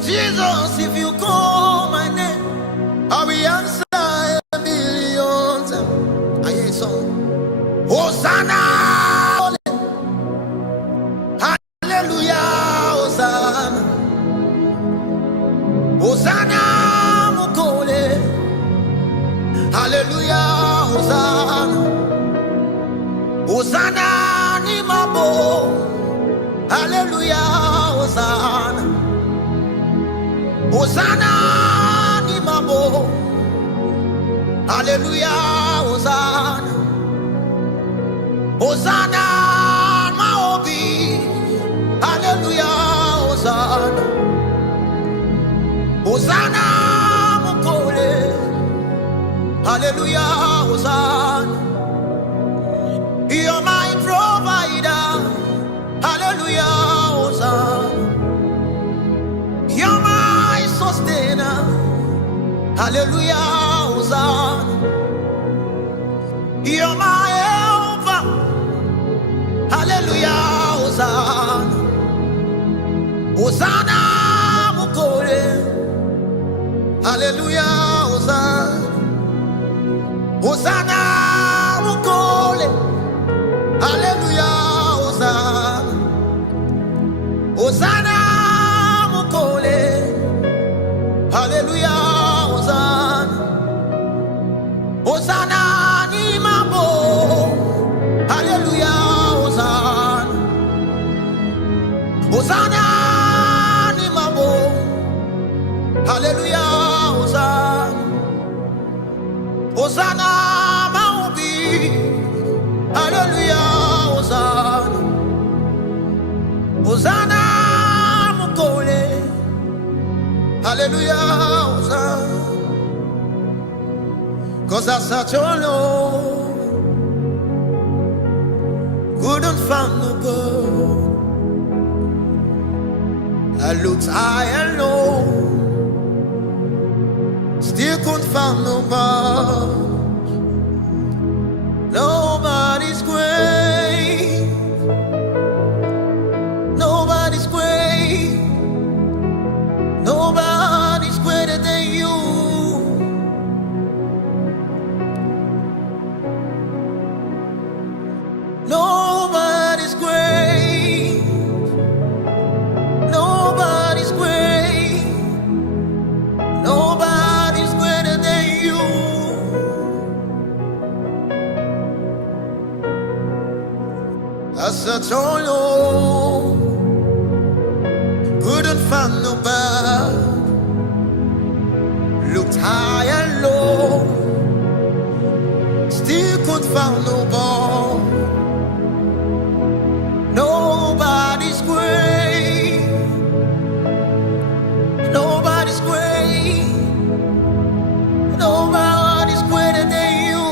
Jesus, if you call my name, I will answer a million times. I hear a song. Hosanna, hallelujah, Hosanna, Hosanna, Mukole, hallelujah, Hosanna, Hosanna, Nimabo, hallelujah, Hosanna, Hosanna, Nimabo, hallelujah, Hosanna, Hosanna, Maobi, hallelujah, Hosanna, Hosanna, Mukole, hallelujah, Hosanna. You're my provider, hallelujah, Hosanna. You're my sustainer, hallelujah, Hosanna. You're my helper, hallelujah, Hosanna. Hosanna, Mukore, hallelujah, Hosanna. Hosanna, Mukole, hallelujah, Hosanna. Hosanna, Mukole, hallelujah, Hosanna. Hosanna, Nimabo, hallelujah, Hosanna. Hosanna, Nimabo, hallelujah, Hosanna. Hosanna, Maubi, hallelujah, Hosanna. Hosanna, Mukole, hallelujah, Hosanna. 'Cause I searched all over, couldn't find no girl. I looked high and low, still couldn't find nobody. Nobody's great, nobody's great, nobody's greater than you. Nobody's great, nobody's great, nobody's greater than you. I searched all over, couldn't find nobody. Looked high and low, still couldn't find nobody. Nobody's great, nobody's great, nobody's greater than you.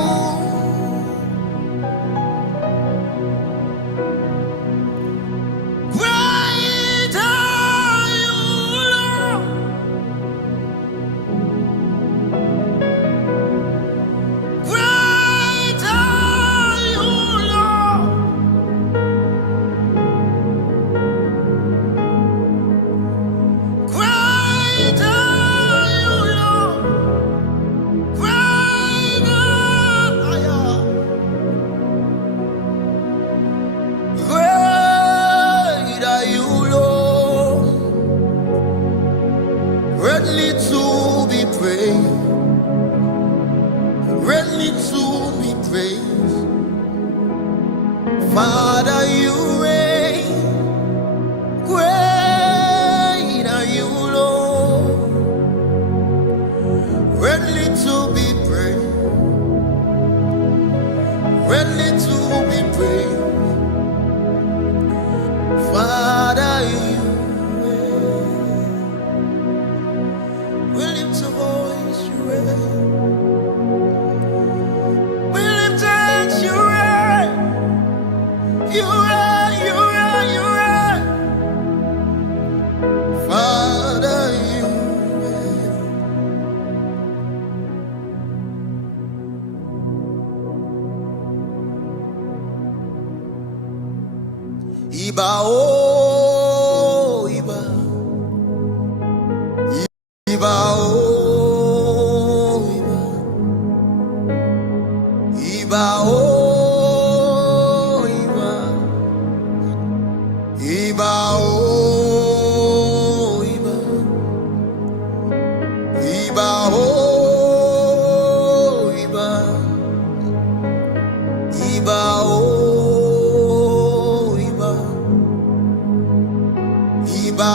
Great are you, Lord. Great are you, Lord. Great are you, Lord. Great are you. Great are you, Lord. Greatly to be praised. Greatly to be praised. Father, you reign. Great are you, Lord. Greatly to be praised. Greatly to be praised. Father, you reign. We lift a voice, you reign. We lift hands, you reign. You reign, you reign, you reign. Father, you reign. Iba oh iba, iba oh iba, iba oh iba, iba oh iba, iba oh iba, iba oh. Iba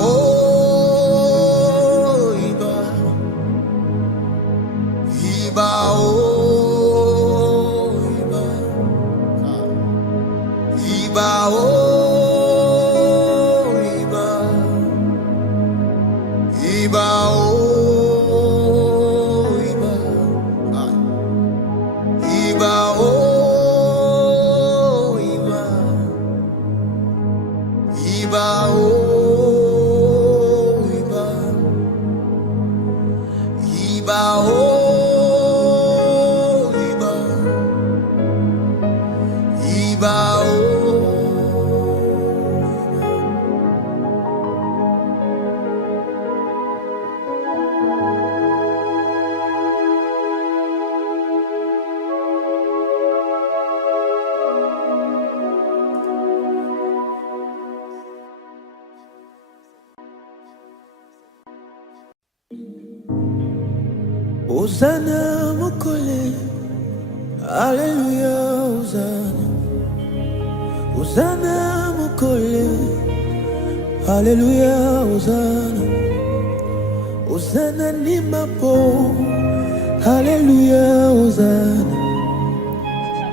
oh iba, iba oh iba, iba oh iba, iba oh iba, iba oh iba, iba oh. Hosanna mukole, Hallelujah, Hosanna. Hosanna mukole, Hallelujah, Hosanna. Hosanna ni mapo, Hallelujah, Hosanna.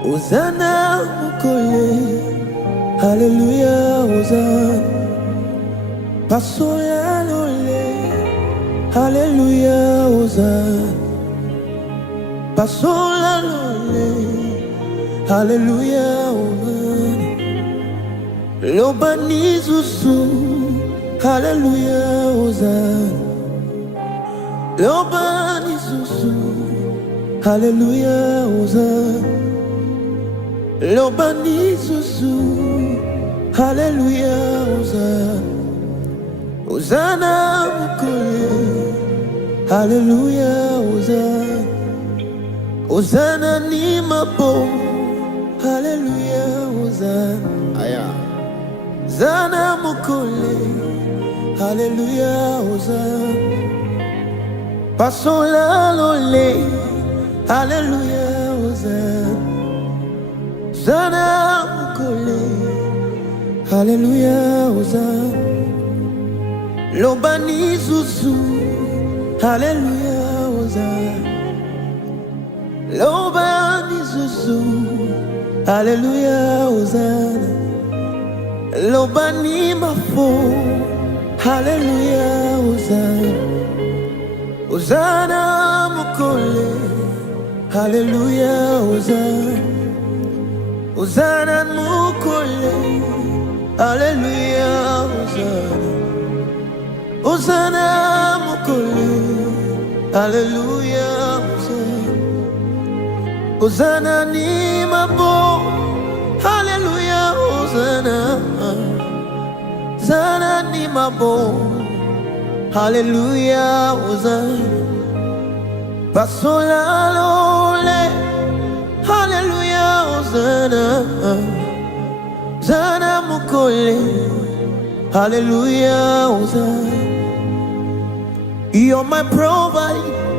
Hosanna mukole, Hallelujah, Hosanna. Pasola lole, Hallelujah, Hosanna. Pasola lole, Hallelujah, Hosanna. Lobani zusu, Hallelujah, Hosanna. Lobani zusu, Hallelujah, Hosanna. Lobani zusu, Hallelujah, Hosanna. Hosanna mukole, Hallelujah, Hosanna. Hosanna ni mapo, Hallelujah, Hosanna. Aya. Hosanna mukole, Hallelujah, Hosanna. Pasola lole, Hallelujah, Hosanna. Hosanna mukole, Hallelujah, Hosanna. Lobani zuzu, Hallelujah, Hosanna. Lobani zuzu, Hallelujah, Hosanna. Lobani mafo, Hallelujah, Hosanna. Hosanna mukole, Hallelujah, Hosanna. Hosanna mukole, Hallelujah, Hosanna. Hosanna mukole, Hallelujah, Hosanna. Hosanna ni mabo, Hallelujah, Hosanna. Hosanna ni mabo, Hallelujah, Hosanna. Pasola lole, Hallelujah, Hosanna. Hosanna mukole, Hallelujah, Hosanna. You're my provider,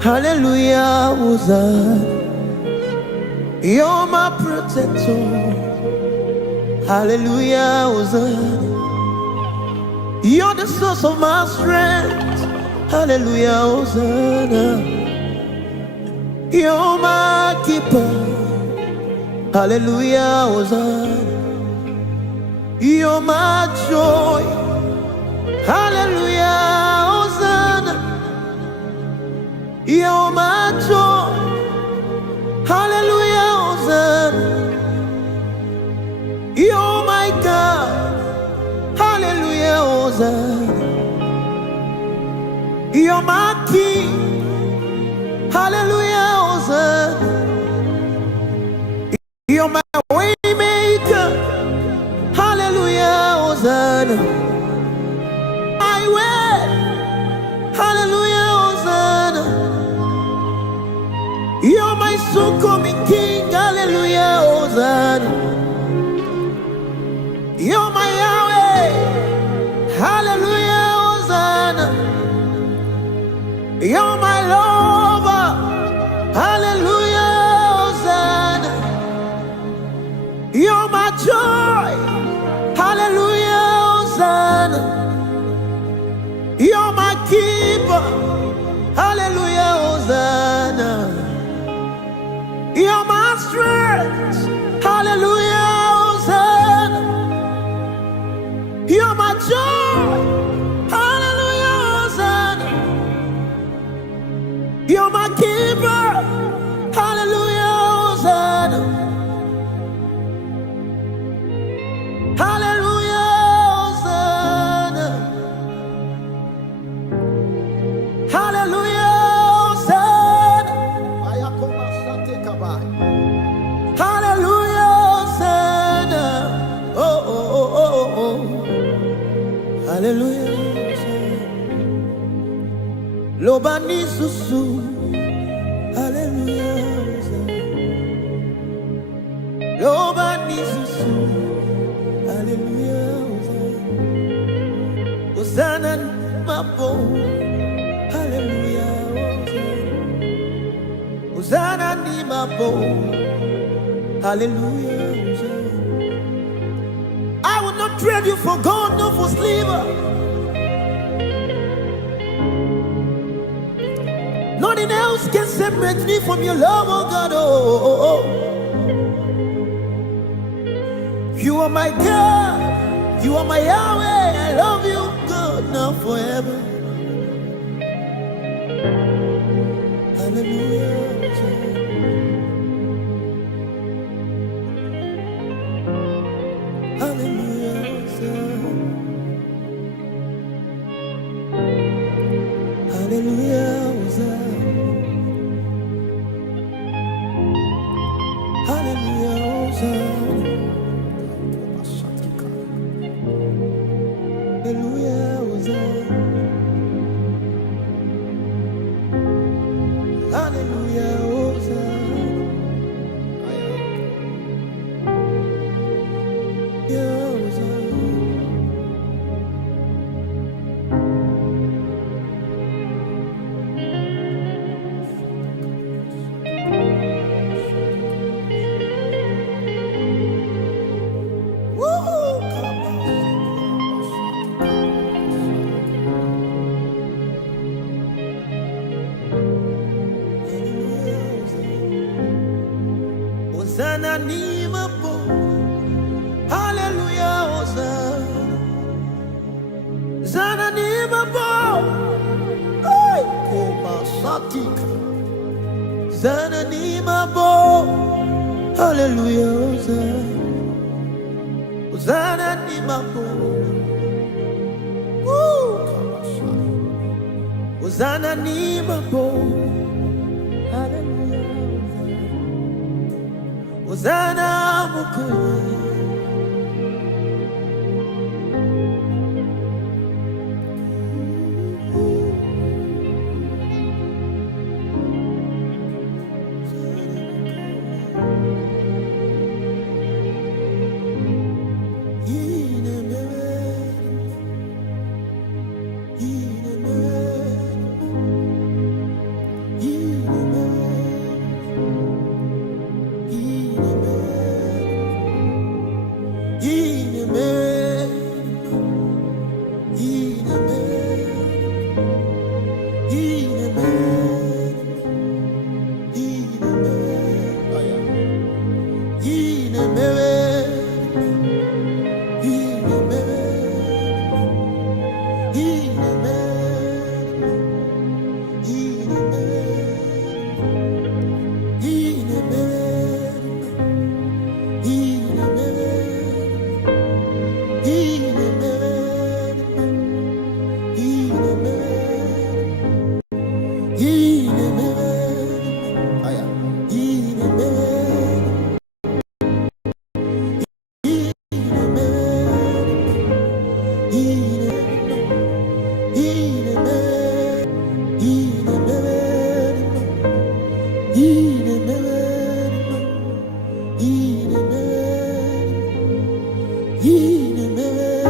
Hallelujah, Hosanna. You're my protector, Hallelujah, Hosanna. You're the source of my strength, Hallelujah, Hosanna. You're my keeper, Hallelujah, Hosanna. You're my joy, Hallelujah, Hosanna. You're my joy, Hallelujah, Hosanna. You're my God, Hallelujah, Hosanna. You're my king. Hallelujah, Hosanna. You're my way maker. Hallelujah, Hosanna. I will. Hallelujah, Hosanna. You're my soon coming king. Hallelujah, Hosanna. You're my Yahweh. Hallelujah, Hosanna. You're my lover. Hallelujah, Hosanna. You're my joy. Hallelujah, Hosanna. You're my keeper. Hallelujah, Hosanna. You're my strength. Hallelujah, Hosanna. You're my joy. Hallelujah, Hosanna. You're my keeper. Hallelujah, Hosanna. Hallelujah, Hosanna. Hallelujah, Hosanna. Hallelujah, Hosanna. Oh, oh, oh, oh, oh. Hallelujah, Hosanna. Lobani susu. Hallelujah, Hosanna. Lobani susu. Hallelujah, Hosanna. Hosanna, my boy. Hallelujah, Hosanna. Hosanna, my boy. Hallelujah, Hosanna. I will not trade you for gold, nor for silver. Nothing else can separate me from your love, oh God. Oh, oh, oh. You are my God. You are my Yahweh. I love you, God, now forever. Hallelujah. Hallelujah. Hallelujah. Hallelujah. Hosanna ni mapo. Hallelujah, Hosanna. Hosanna ni mapo. Ay, koma satika. Hosanna ni mapo. Hallelujah, Hosanna. Hosanna ni mapo. Hosanna ni mapo. Hallelujah. Hosanna mukuru. In the mirror,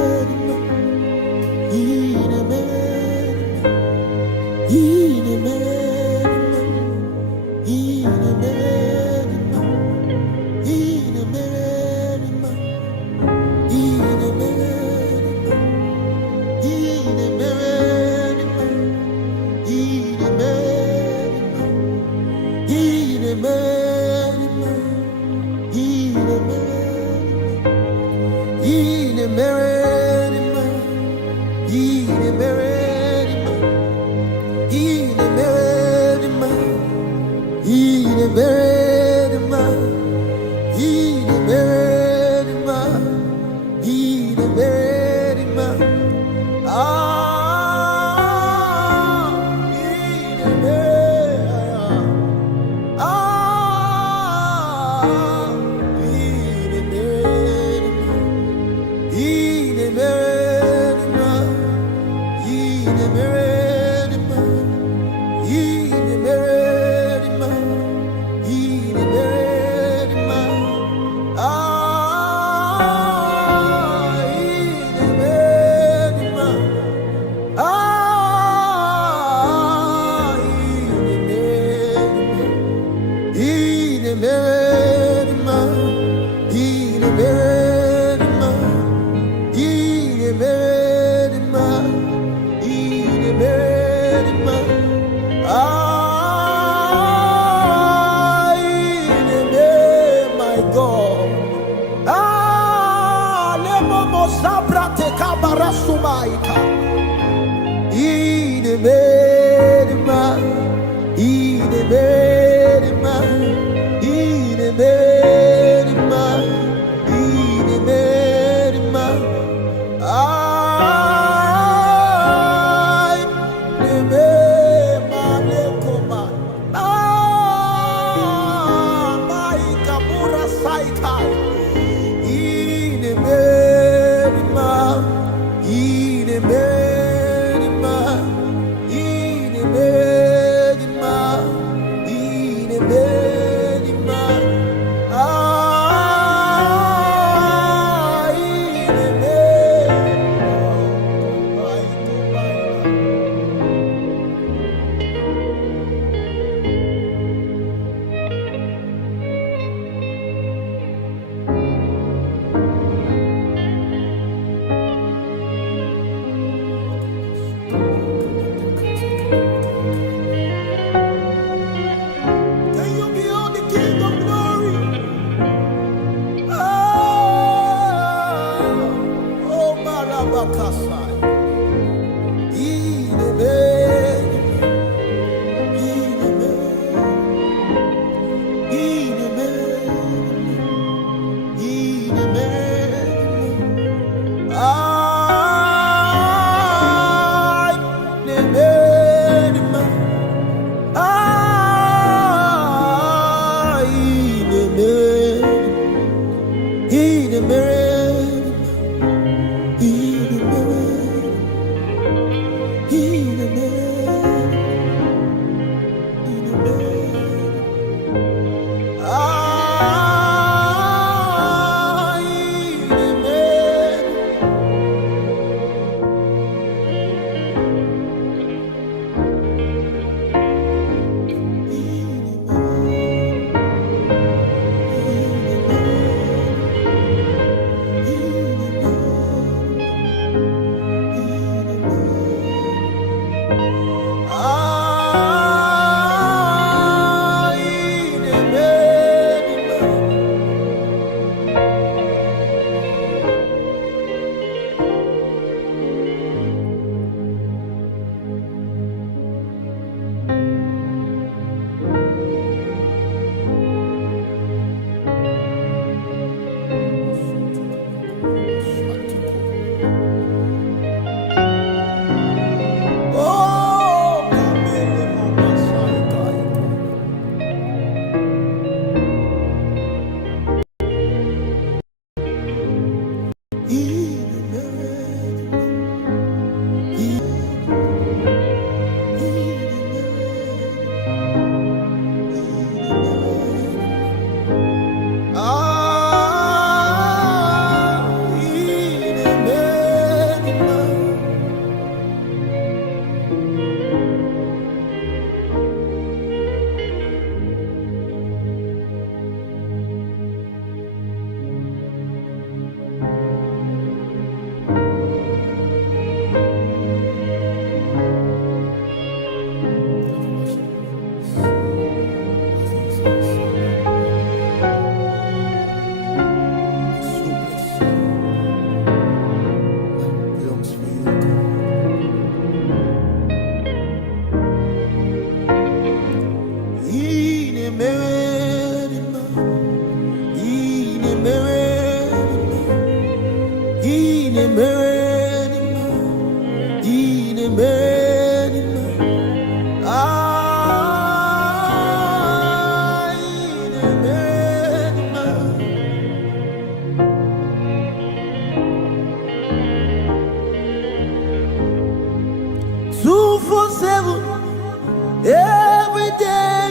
Every day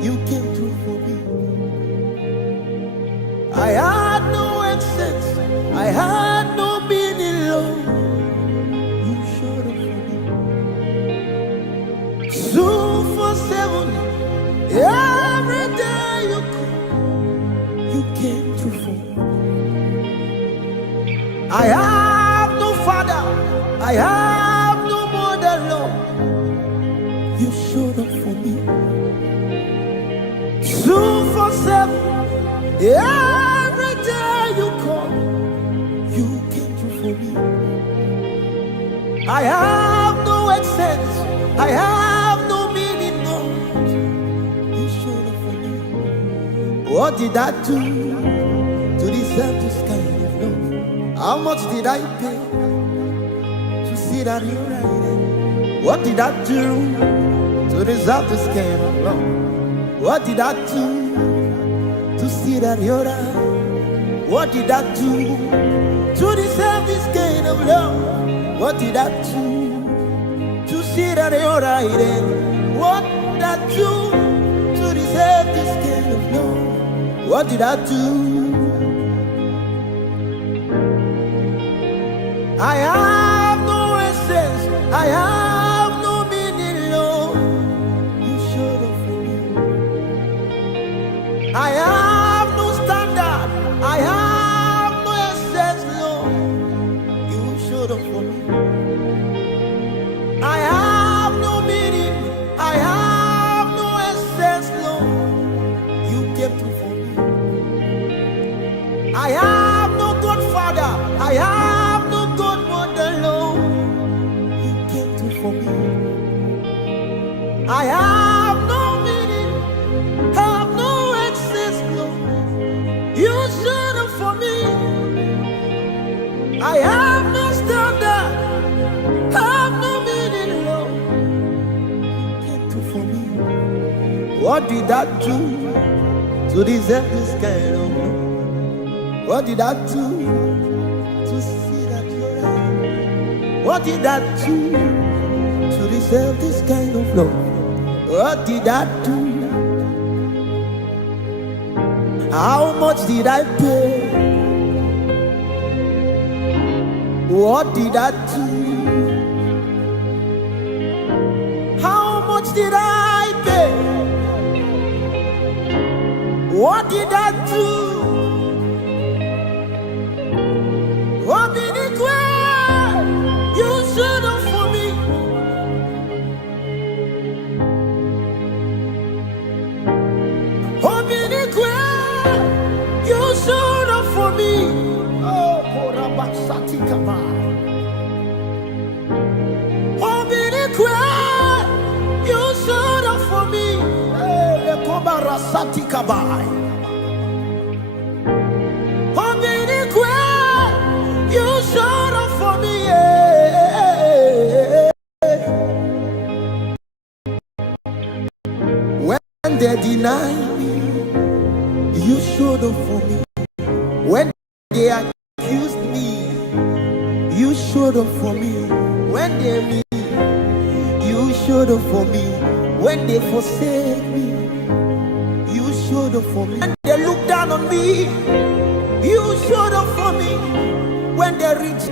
you came through for me. I had no access, I had no meaning, Lord. You showed up for me. 247, every day you came through for me. I have no father, I have no mother, Lord. You showed up for me. 247, every day you come, you came through for me. I have no excess, I have no meaning, no. You showed up for me. What did I do to deserve this kind of love? How much did I pay to see that you're right? What did I do to deserve this kind of love? What did I do to see that you're right? What did I do to deserve this kind of love? What did I do to see that you're right? And what did I do to deserve this kind of love? What did I do? I have no essence, I have no meaning, Lord. You showed up for me. I have no standard, I have no essence, Lord. You showed up for me. I have no meaning, I have no essence, Lord. You came through for me. I have no godfather, I have no godmother, Lord. You came through for me. I have no meaning, have no access, Lord. You showed up for me. I have no standard, have no meaning, Lord. You came through for me. What did I do to deserve this kind of love? What did I do to see that you're right? What did I do to deserve this kind of love? What did I do? How much did I pay? What did I do? How much did I pay? What did I do? What did it do? You showed up for me. What did it do? You showed up for me. Oh, Korabasati Kaba. What did it do? You showed up for me. Hey, Kobarasati Kaba. What did it do? You showed up for me, yeah. When they deny me, you showed up for me. When they accused me, you showed up for me. When they leave, you showed up for me. When they forsake me, you showed up for me. When they look down on me, you showed up for me. When they reach,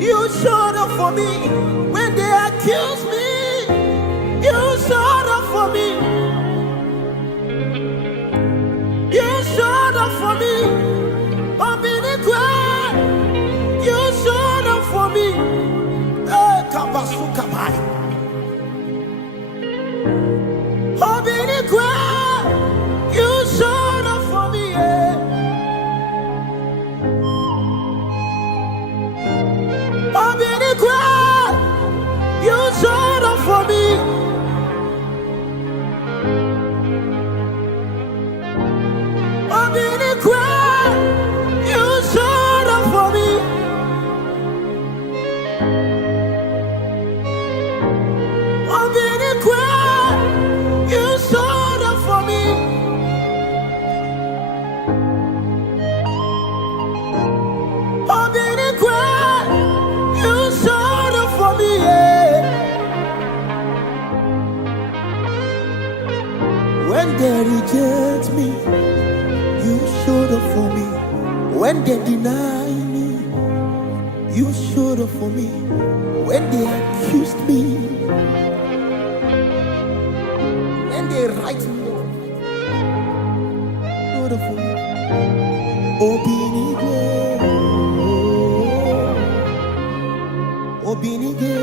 you showed up for me. When they accuse me, you showed up for me. You showed up for me. Up in the ground, you showed up for me. Kabasukabai. Up in the ground, you showed up for me. You showed reject me, you showed up for me. When they deny me, you showed up for me. When they accused me, when they write me off, showed up for me. Obinigwe, Obinigwe,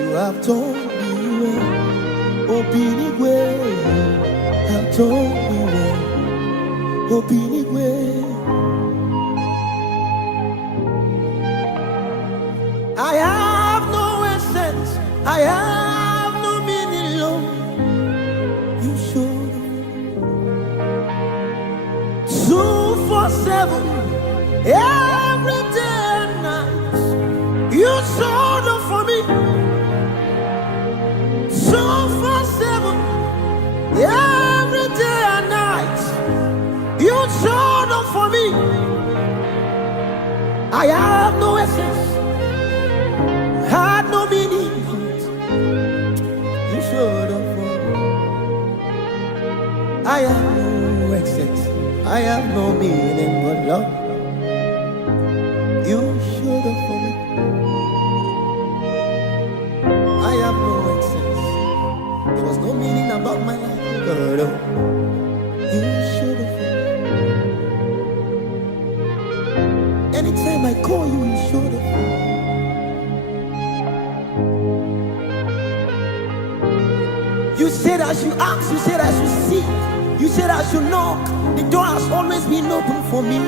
you have done me well. Obinigwe, you have done me well. Obinigwe, I have no essence, I have no meaning, Lord. You showed up 247 every day and night. You showed up for me 247 every day and night. You showed up for me. I have no essence, had no meaning. You showed up for me. I have no essence, I have no meaning, but love, you showed up for me. I have no essence, there was no meaning about my life, God. You showed up for me. Anytime I call you, you showed up for me. You said I should ask, you said I should seek, you said I should knock. The door has always been open for me.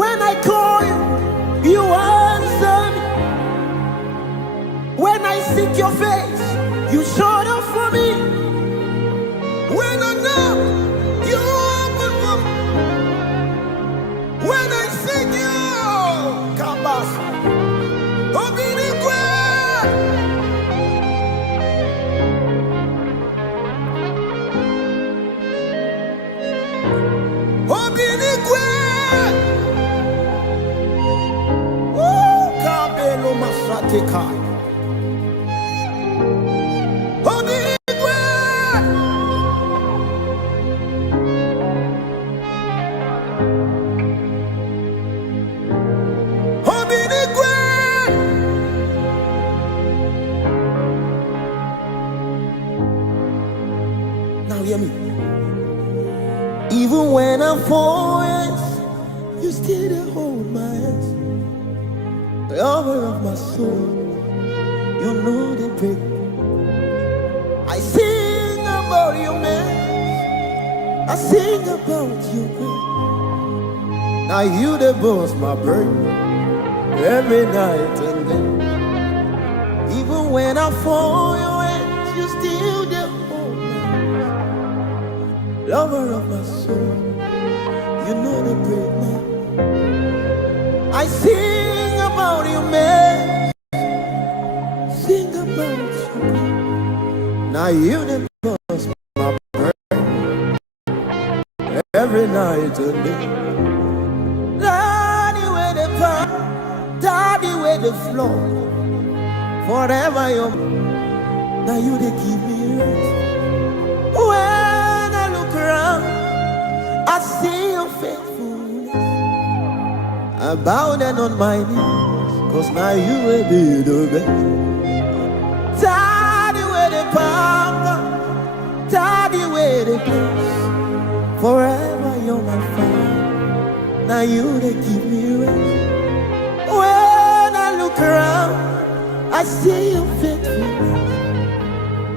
When I call you, you answer me. When I seek your face, you showed up for me. When I knock, you open for me. When I seek you, Kabas, Obinigwe. Obinigwe, Kabelo Masateka. Obinigwe, Obinigwe. Now hear me. Even when I'm falling, you still there hold my hands. The lover of my soul, you know the break. I sing about your man, I sing about your grace. Now you the boss, my burden, every night and day. Even when I fall your hands, you still there hold my hands. Lover of my soul, you know the break, man. I sing about you, man. Sing about you. Now you the boss, my burden, every night and day. Daddy where the power, daddy where the floor. Forever you're. Now you they give me rest. When I look around, I see your faithfulness. I bow down on my knees, cause now you will be the best. Daddy where the power, daddy where the place. Forever you're my father. Now you they give me rest. When I look around, I see your faithfulness.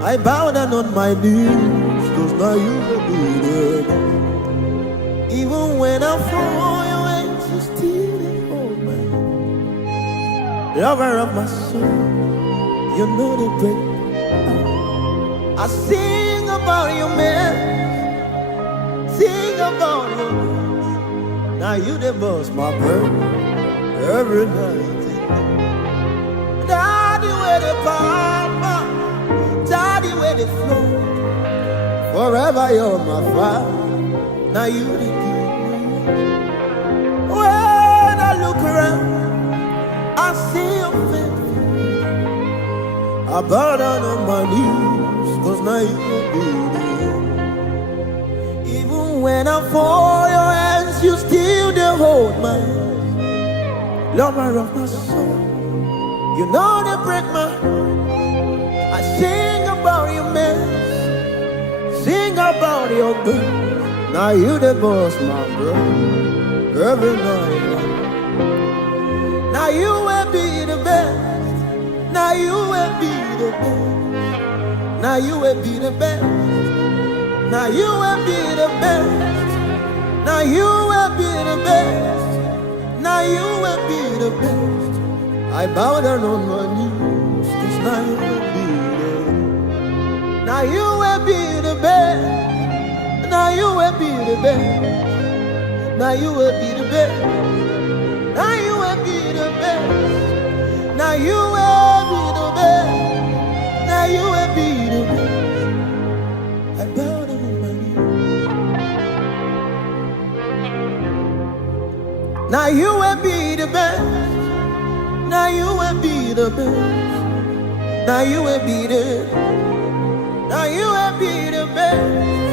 I bow down on my knees, cause now you will be the best. Even when I fall your hands, you still hold my hand. Lover of my soul, you know the break. I sing about you, man. Sing about you. Now you the boss, my burden, every night. Daddy where the power, daddy where the flow. Forever you're my father. Now you the king. When I look around, I see your face. I I bow down on my knees, 'cause now you be there. Even when I fall, your hands, you still they hold my hand. Lover of my soul, you know they break my heart. I sing about your mess, sing about your good. Now you the boss, my bro. Every night. Now you will be the best. Now you will be the best. Now you will be the best. Now you will be the best. Now you will be the best. Now you will be the best. I bow down on my knees, 'cause now you will be the best. Now you will be the best. Now you will be the best. Now you will be the best. Now you will be the best. Now you will be the best. Now you will be the best. I bow down on my knees. Now you will be the best. Now you will be the best. Now you will be the. Now you will be the best.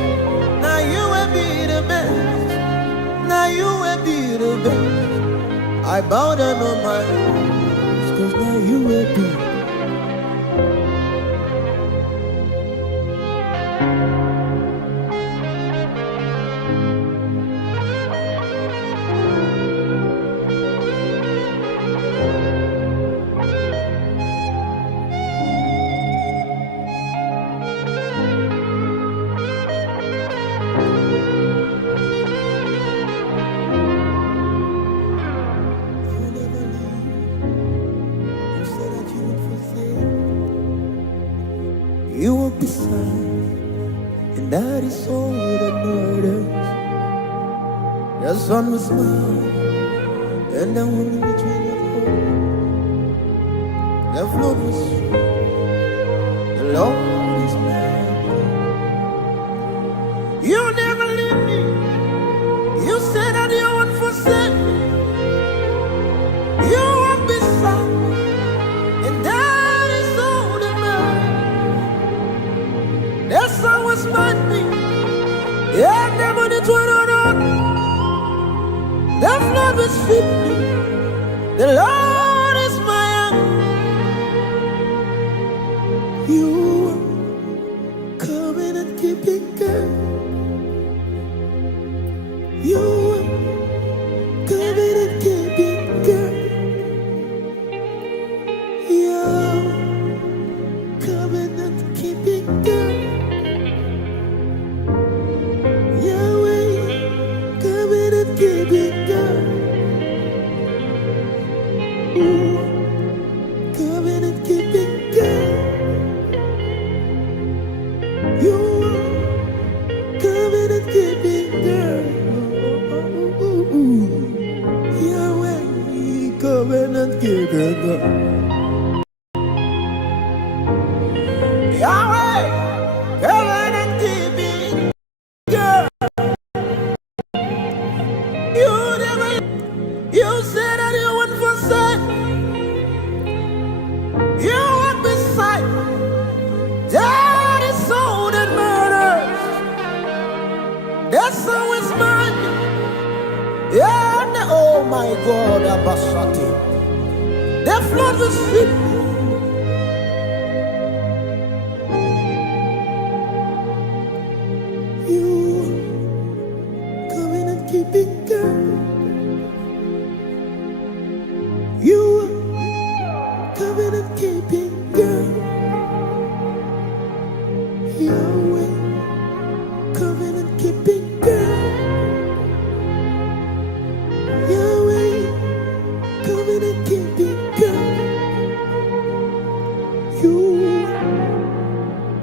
Now you will be the best. Now you will be the best. I bow down on my knees, 'cause now you will be. You will be sad, and that is all that matters. The sun will smile, and the wind will dream of home. The flood will sweep, the Lord is mine. You never leave me. You said that you won't forsake me. You won't be sad, and that is all that matters. The sun will smite me, yeah, never the on. The flood will sweep me. The Lord is my hand. You are covenant keeping God. You are covenant keeping God. You are covenant keeping God. Keeping God. Ooh, covenant keeping God. You are covenant keeping God. Yahweh, covenant keeping God. Yahweh, covenant keeping God. You said that you wouldn't forsake. You would be beside. That is all that matters. That's always mine. Yeah, oh my God, Abasati. The flood will sweep me. You coming and keeping God. You are covenant keeping God. Yahweh, covenant keeping God. Yahweh, covenant keeping God. You are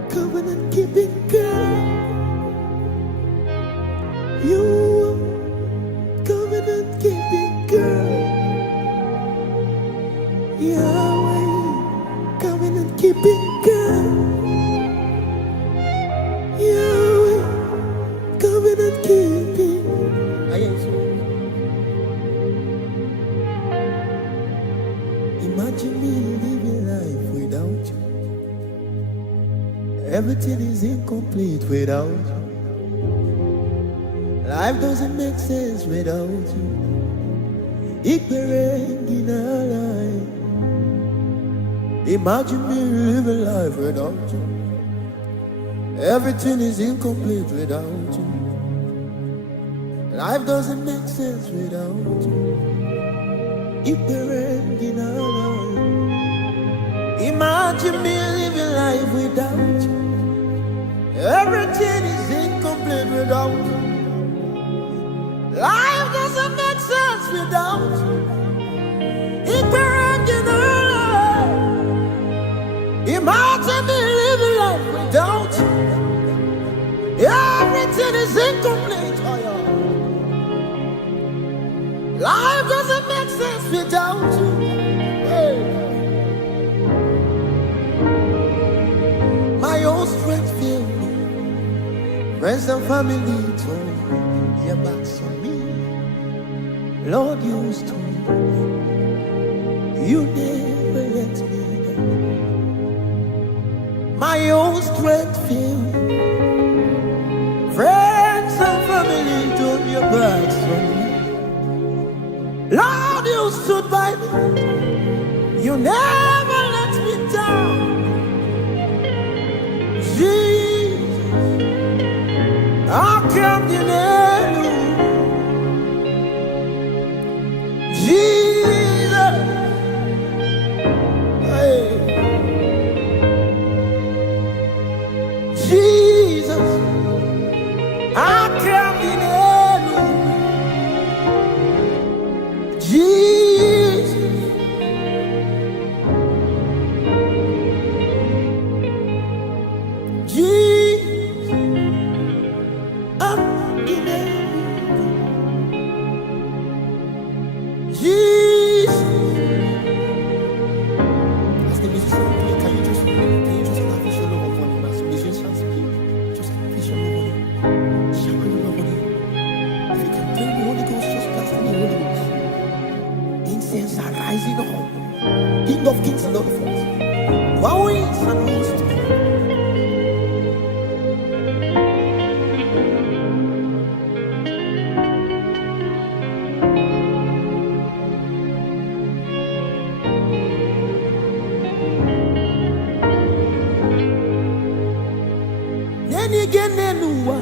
covenant keeping God. You are covenant Everything is incomplete without you. Life doesn't make sense without you. Imagine me living life without you. Everything is incomplete without you. Life doesn't make sense without you. Imagine me living life without you. Everything is incomplete without you. Life doesn't make sense without you. Imagine me living life without you. Everything is incomplete. Oh, yeah. Life doesn't make sense without you. Hey. My own strength failed me. Friends and family told their backs on me. Lord, you used to. You never let me down. My own strength failed. Friends and family turned your backs on me. Lord, you stood by me. You never let me down. Jesus, I can't deny you. Jesus, hey. Jesus, I can't deny you. Jesus, Jesus, I can't deny you. Jesus. As the musicians play, can you just lavish your love upon him? As the musicians play, just lavish your love on him. Shower your love on him. If you can pray in the Holy Ghost, just blast in the Holy Ghost. Incense are rising up. King of kings and Lord of lords. Wow is and who is to come. Nenigenenua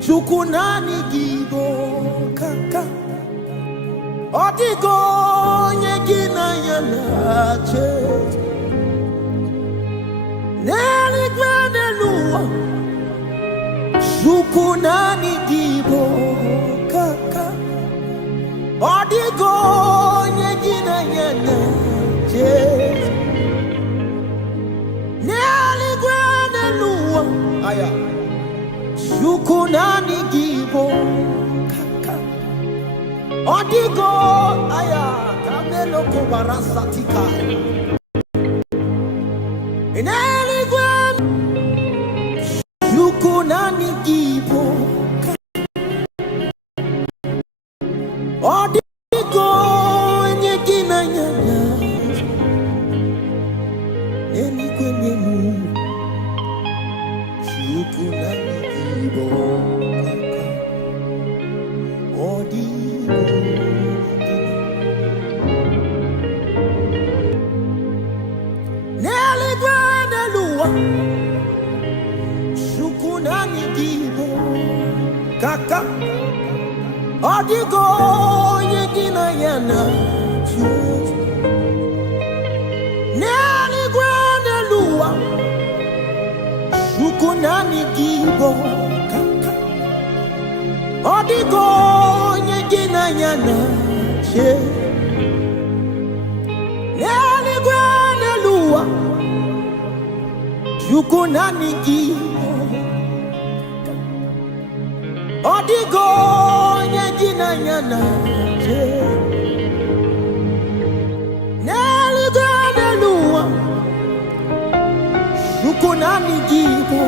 chukunani gibo kaka odigo nyegina yanache nenigenenua chukunani gibo kaka odigo nyegina yanache aya shukunani gibo kaka odigo aya kamelo kubarasatika ineligwe shukunani gibo odigo nyegina nyanya eligwe nenu Shukunani gibo kaka odigo neligwe nelua shukunani gibo kaka odigo yegina yana neligwe nelua shukunani gibo kaka odigo nyegina yana che neligwe nelua shukunani gibo odigo nyegina yana che neligwe nelua shukunani gibo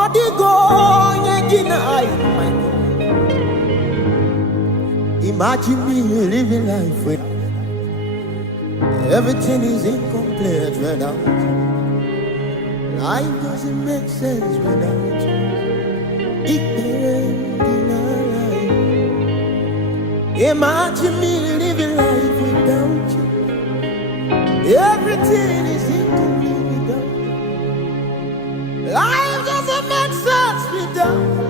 odigo nyegina ay. Imagine me living life with everything is incomplete. complete without you. Life doesn't make sense without you. Imagine me living life without you. Everything is incomplete without you. Life doesn't make sense without you.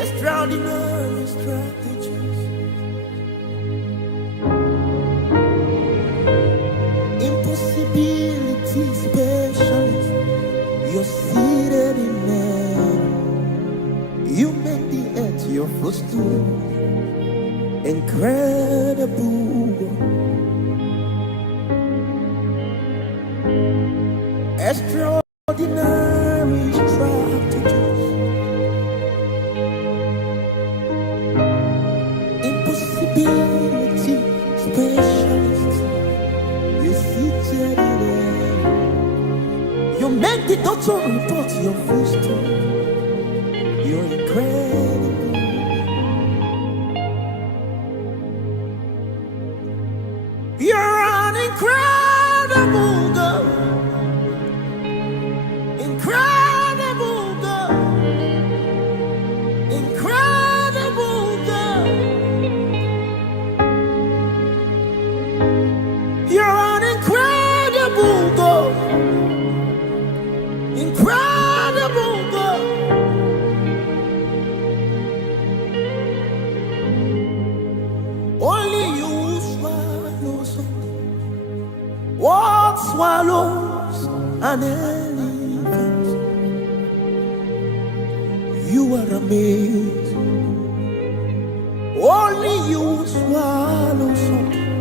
Extraordinary strategies, impossibility specialist. You're seated in heaven. You make the earth your footstool. Incredible, extraordinary strategies, impossibility specialist. You're seated in heaven. You make the doctor report your footstool. You're incredible. You're an incredible God. Incredible God. Incredible God. You're an incredible God. Incredible God. Only you swallow something. What swallows an elephant? You are amazing. Only you swallow something.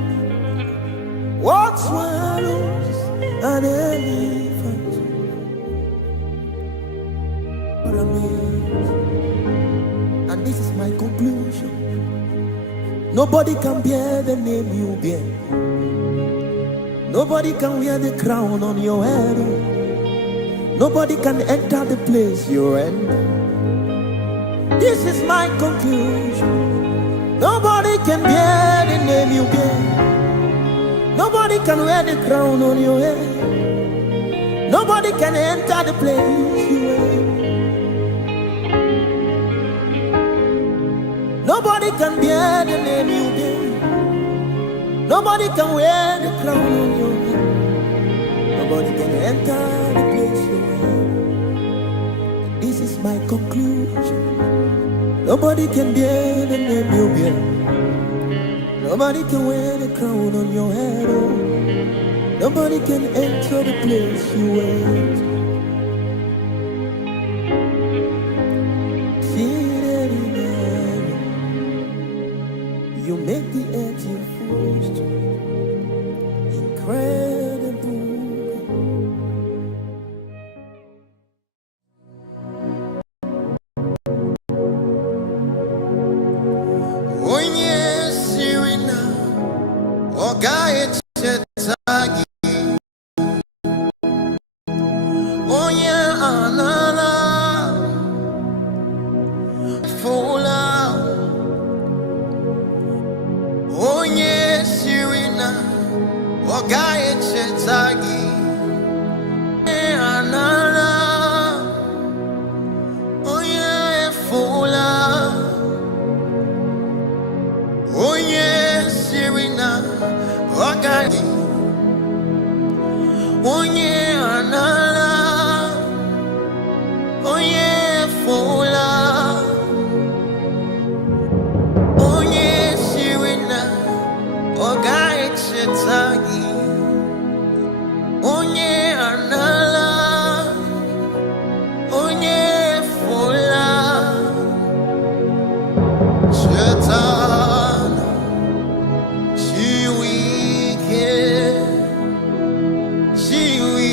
What swallows an elephant? You are amazing. And this is my conclusion. Nobody can bear the name you bear. Nobody can wear the crown on your head. Nobody can enter the place you're in. This is my conclusion. Nobody can bear the name you bear. Nobody can wear the crown on your head. Nobody can enter the place you're in. Nobody can bear the name you bear. Nobody can wear the crown on your head. Nobody can enter the place you're in. This is my conclusion. Nobody can bear the name you bear. Nobody can wear the crown on your head. Oh. Nobody can enter the place you went. Seated in heaven, you make the earth your footstool. Incredible. Oh yes, here now. Oh God, it's oh yeah, anana, full of. Oh yes, here now. Oh God, it's anana. Oh yeah, full of. Oh yes, here now. Oh God. Oh yeah, anana. Oh yeah, full of. Oh yes, you and I. Oh God, it's a tagi. Oh yeah, anala. Oh yeah, full of. Shaitan, she wicked. She wicked.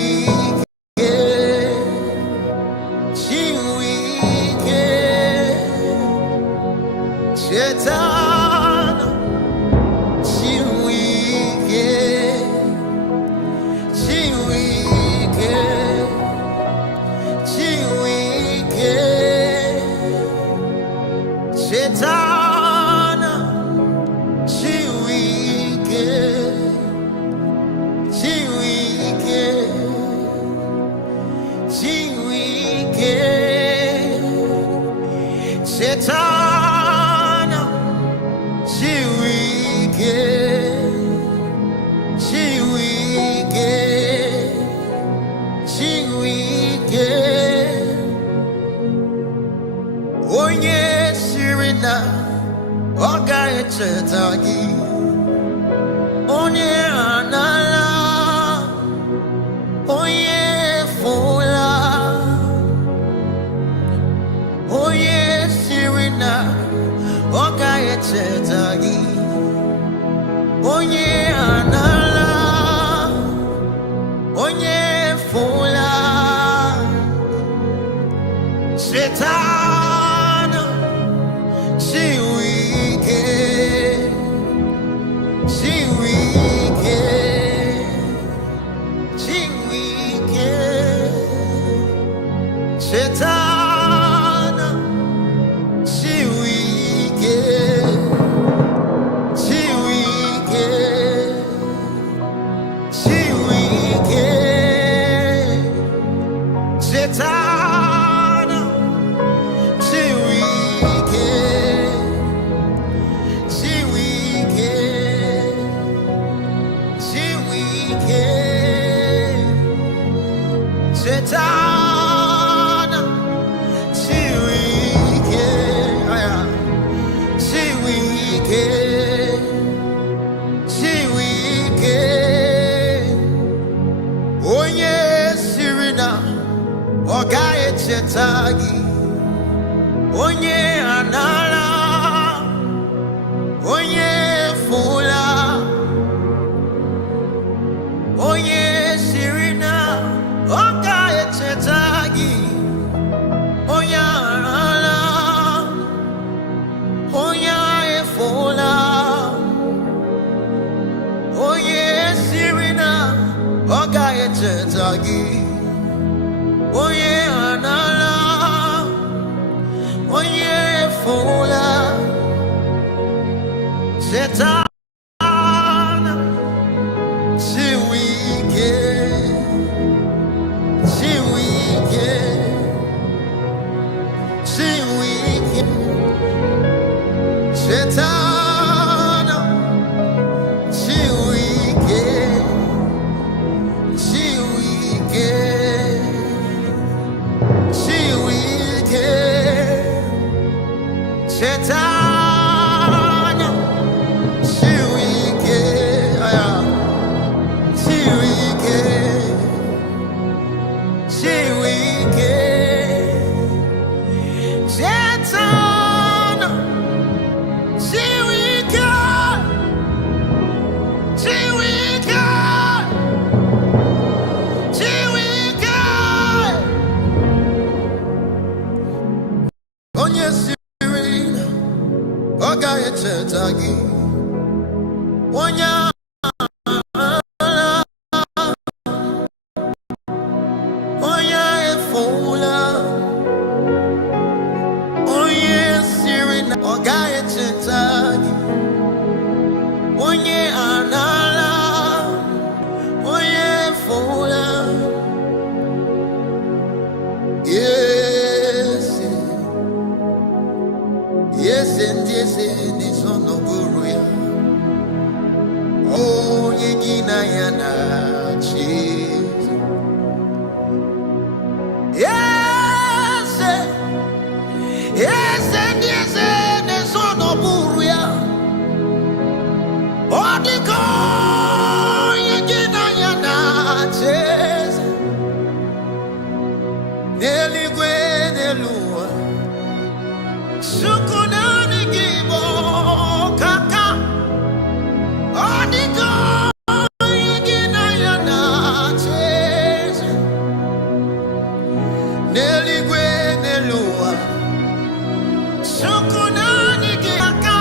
chetagi onye anala onye fola onye sirina oga chetagi onye anala onye fola Satan she wicked Satan she wicked Satan she Satan, she wicked. Oh yes, Sirina, Ogaye Chetagi, oh yeah, Anala, oh yeah, Fula, oh yeah, Sirina, Ogaye Chetagi, oh yeah, Anala, oh yeah, Fula, oh yeah, Sirina, Ogaye Chetagi, oh yeah, Anala, oh yeah, Fula, Satan, she wicked. Satan, she wicked. Satan, she wicked. She wicked. Satan, she wicked. She wicked. Onye sirina, Ogaye Chetagi, onye onye fola, onye sirina, Ogaye Chetagi, onye anala, onye fola. Yes, and it's on the Buruya. Oh, Yegina Yana, cheese. Yes, and it's on the Buruya. Oh, the God, Yegina Yana, cheese. Nelly Gwenelua. Sukunani gibo kaka Odigo yigina yana cheze Neligwe nelua Sukunani gaka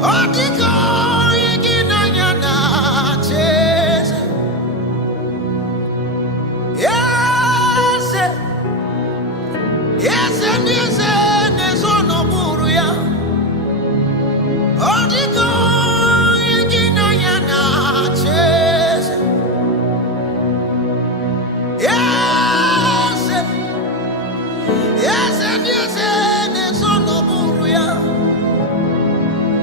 Odigo yigina yana cheze Yes, and yes, and there's on no Buruya. Oh, the God, Yegina Yana, chase. Yes, and yes, and there's on no Buruya.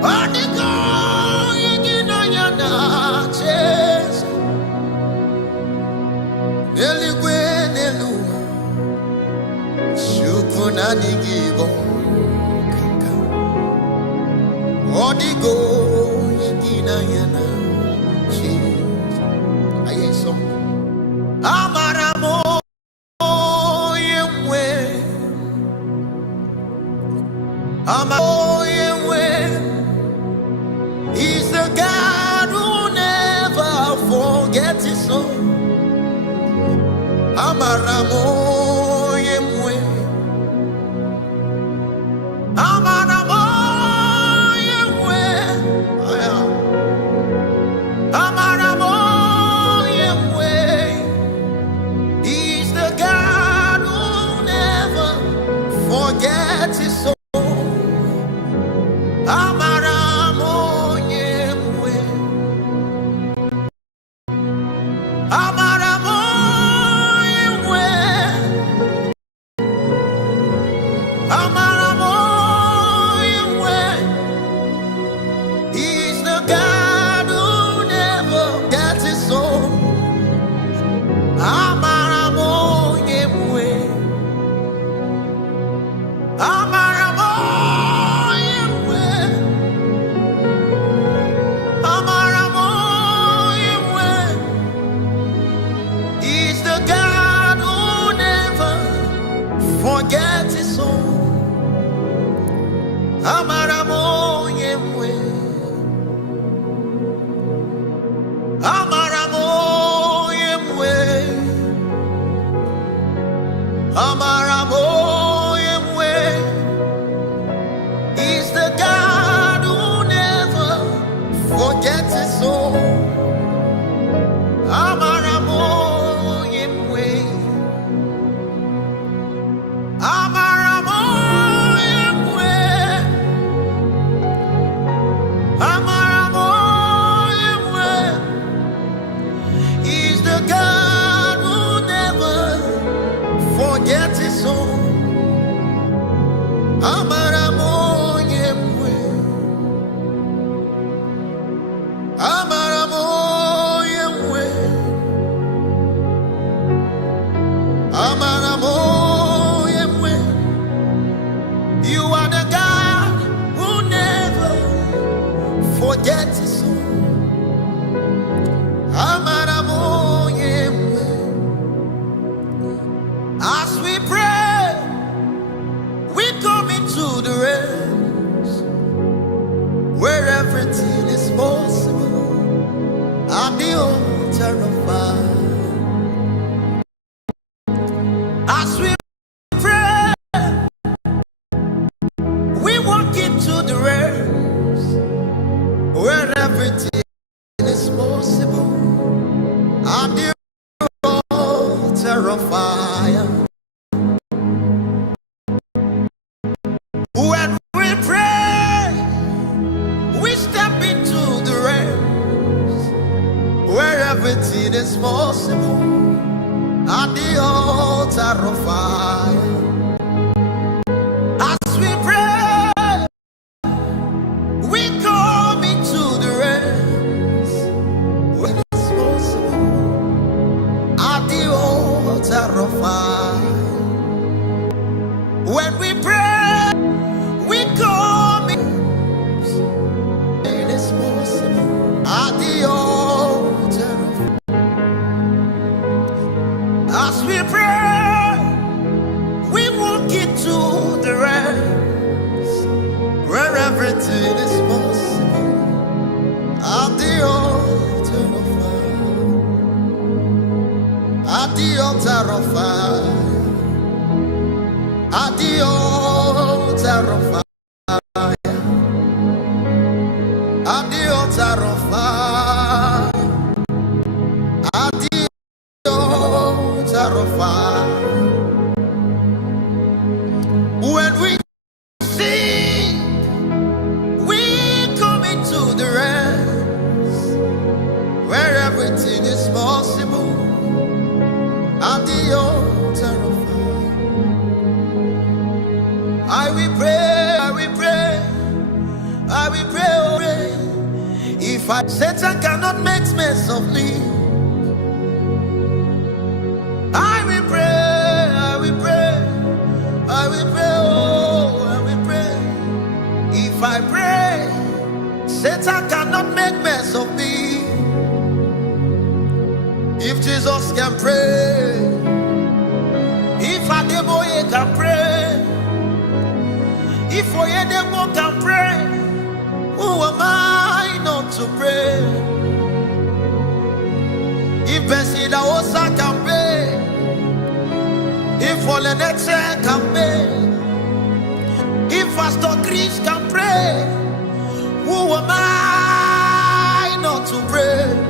Oh, the God, Yegina Yana, chase. Neligwe nelua. Shukunani gibo kaka Amaramo Yemwe. Amamo Yemwe. He's the God who never forgets his own. Amaramo Yemwe. Amaramo Yemwe. Amaramo Yemwe. He's the God who never forgets his soul. Amaramo Yemwe. Amaramo Yemwe. Amaramo Yemwe. He's the God who never gets his soul. Amaramo Yemwe. Amaramo Yemwe. Amaramo Yemwe. He's the God who never forgets his soul. Amaramo Yemwe. Amaramo Yemwe. Amaramo Yemwe. He's the God who never forgets his soul. Amaramo Yemwe. Amaramo Yemwe. Amaramo Yemwe. He's the God who never forgets his soul. Amaramo Yemwe. Amaramo Yemwe. Amaramo Yemwe. You are the God who never forgets his soul. Amaramo Yemwe. As we pray, we come into the realms where everything is possible. At the altar of fire. As we pray, we walk into the realms where everything is possible. At the altar of fire. When we pray, we step into the realms where everything is possible. At the altar of fire. As we pray, we come into the realms where it is possible. At the altar of fire. When we pray, we come in. It is possible. At the altar of fire. As we pray, we walk into the realms where everything is possible. At the altar of fire. At the altar of fire. At the altar of fire. At the altar of fire. At the altar of fire. When we sing, we come into the realms where everything is possible. At the altar of fire. I will pray, I will pray, I will pray, oh pray. If Satan cannot make mess of me, I will pray, I will pray, I will pray, oh, I will pray. If I pray, Satan cannot make mess of me. If Jesus can pray, if Adeboye can pray, if Oyedebo can pray, who am I not to pray? If Besida Osa can pray, if Oleneche can pray, if Pastor Chris can pray, who am I not to pray?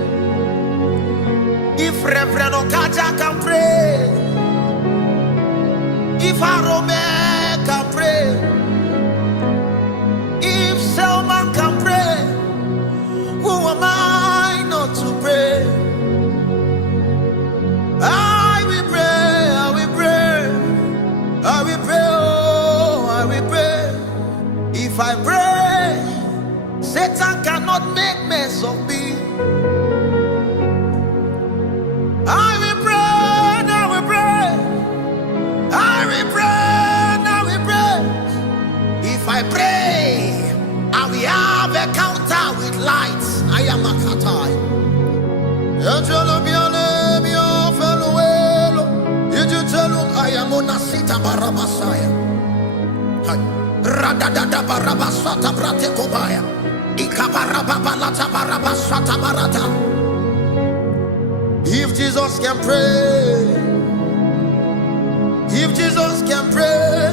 If Reverend Okaja can pray, if Arome can pray, if Selman can pray, who am I not to pray? I will pray, I will pray, I will pray, oh, I will pray. If I pray, Satan cannot make mess of me. I will pray, I will pray, I will pray, I will pray. If I pray, I will have a counter with lights. I am a katai. I am on a sita barabasaya. Radada barabasata brate kobaya. Ikabarabbalata barabasata barata. If Jesus can pray, if Jesus can pray,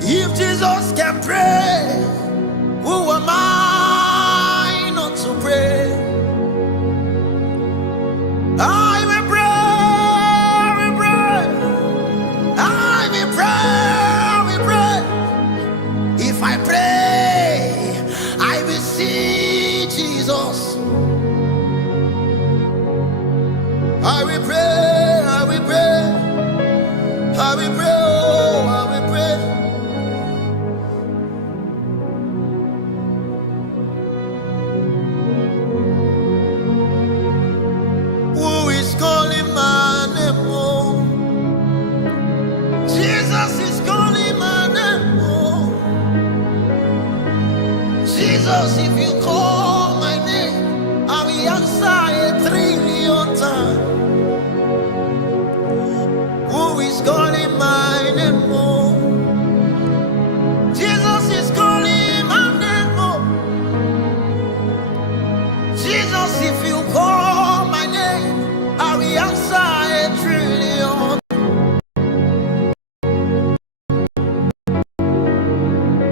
if Jesus can pray, who am I not to pray? I will pray, I will pray, I will pray, I will pray. If I pray, I will see Jesus. I will pray, I will pray, I will pray, oh, I will pray. Who is calling my name? Oh, Jesus is calling my name. Oh, Jesus, if you call my name, I will answer 1,000,000,000 times. Who is calling my name? Oh, Jesus is calling my name. Oh, Jesus, if you call my name, I will answer 1,000,000,000.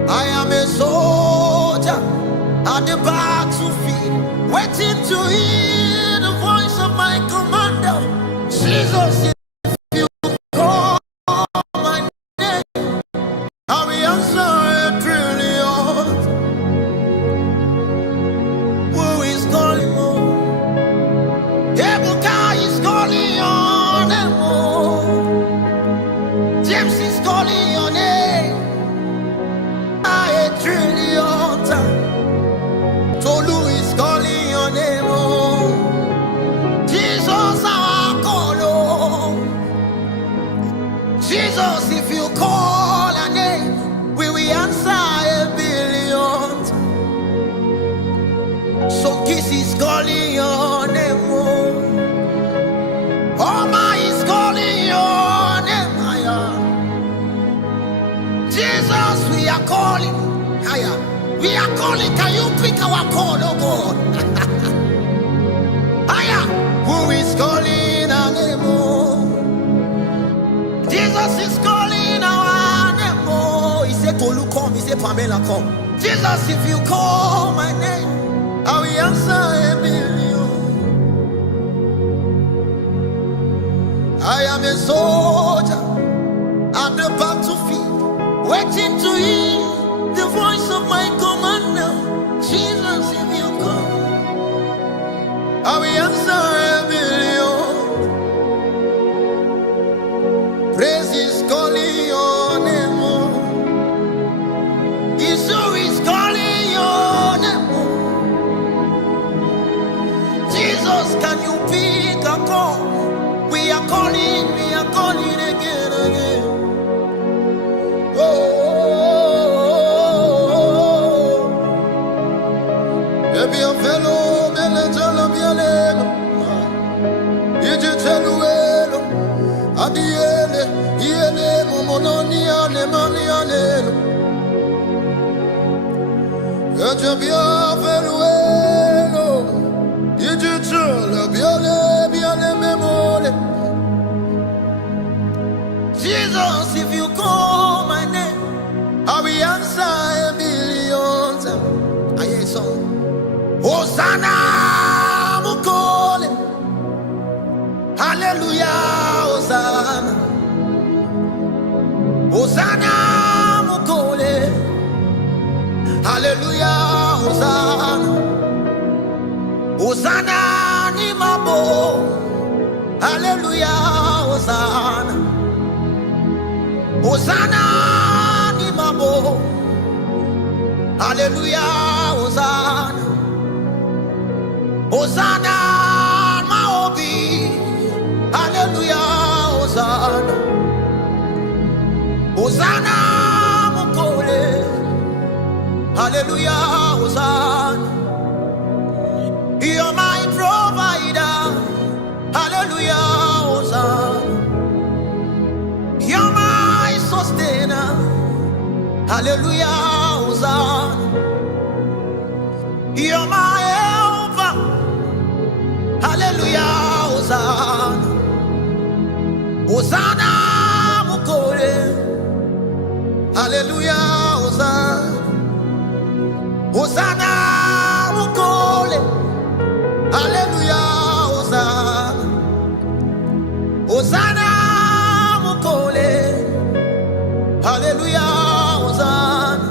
I am a soldier at the battlefield, waiting to hear the voice of my commander. Jesus, Jesus, if you call a name, we will answer 1,000,000,000. So Kiss is calling your name. Oma is calling your name. Jesus, we are calling. We are calling. Can you pick our call, oh God? Who is calling our name? Jesus is calling our name. Oh, he said Tolu come, he said Pamela come. Jesus, if you call my name, I will answer 1,000,000,000. I am a soldier at the battlefield, waiting to hear the voice of my commander. Jesus, if you call, I will answer 1,000,000,000. Praise is calling your name. Issue is calling your name. Jesus, can you pick a call? We are calling again, again. Oh, maybe a fellow, Jesus, if you call my name, I will answer a million times. I hear a song. Hosanna, Mukole. Hallelujah, Hosanna. Hosanna, Mukole. Hallelujah, Hosanna. Hosanna, Nimabo. Hallelujah, Hosanna. Hosanna, Nimabo. Hallelujah, Hosanna. Hosanna, Maobi. Hallelujah, Hosanna. Hosanna, Mukole. Hallelujah, Hosanna. You're my provider. Hallelujah, Hosanna. You're my sustainer. Hallelujah, Hosanna. You're my helper. Hallelujah, Hosanna. Hosanna, Mukole. Hallelujah, Hosanna. Hosanna, Mukole. Hallelujah, Hosanna. Hosanna, Mukole. Hallelujah, Hosanna.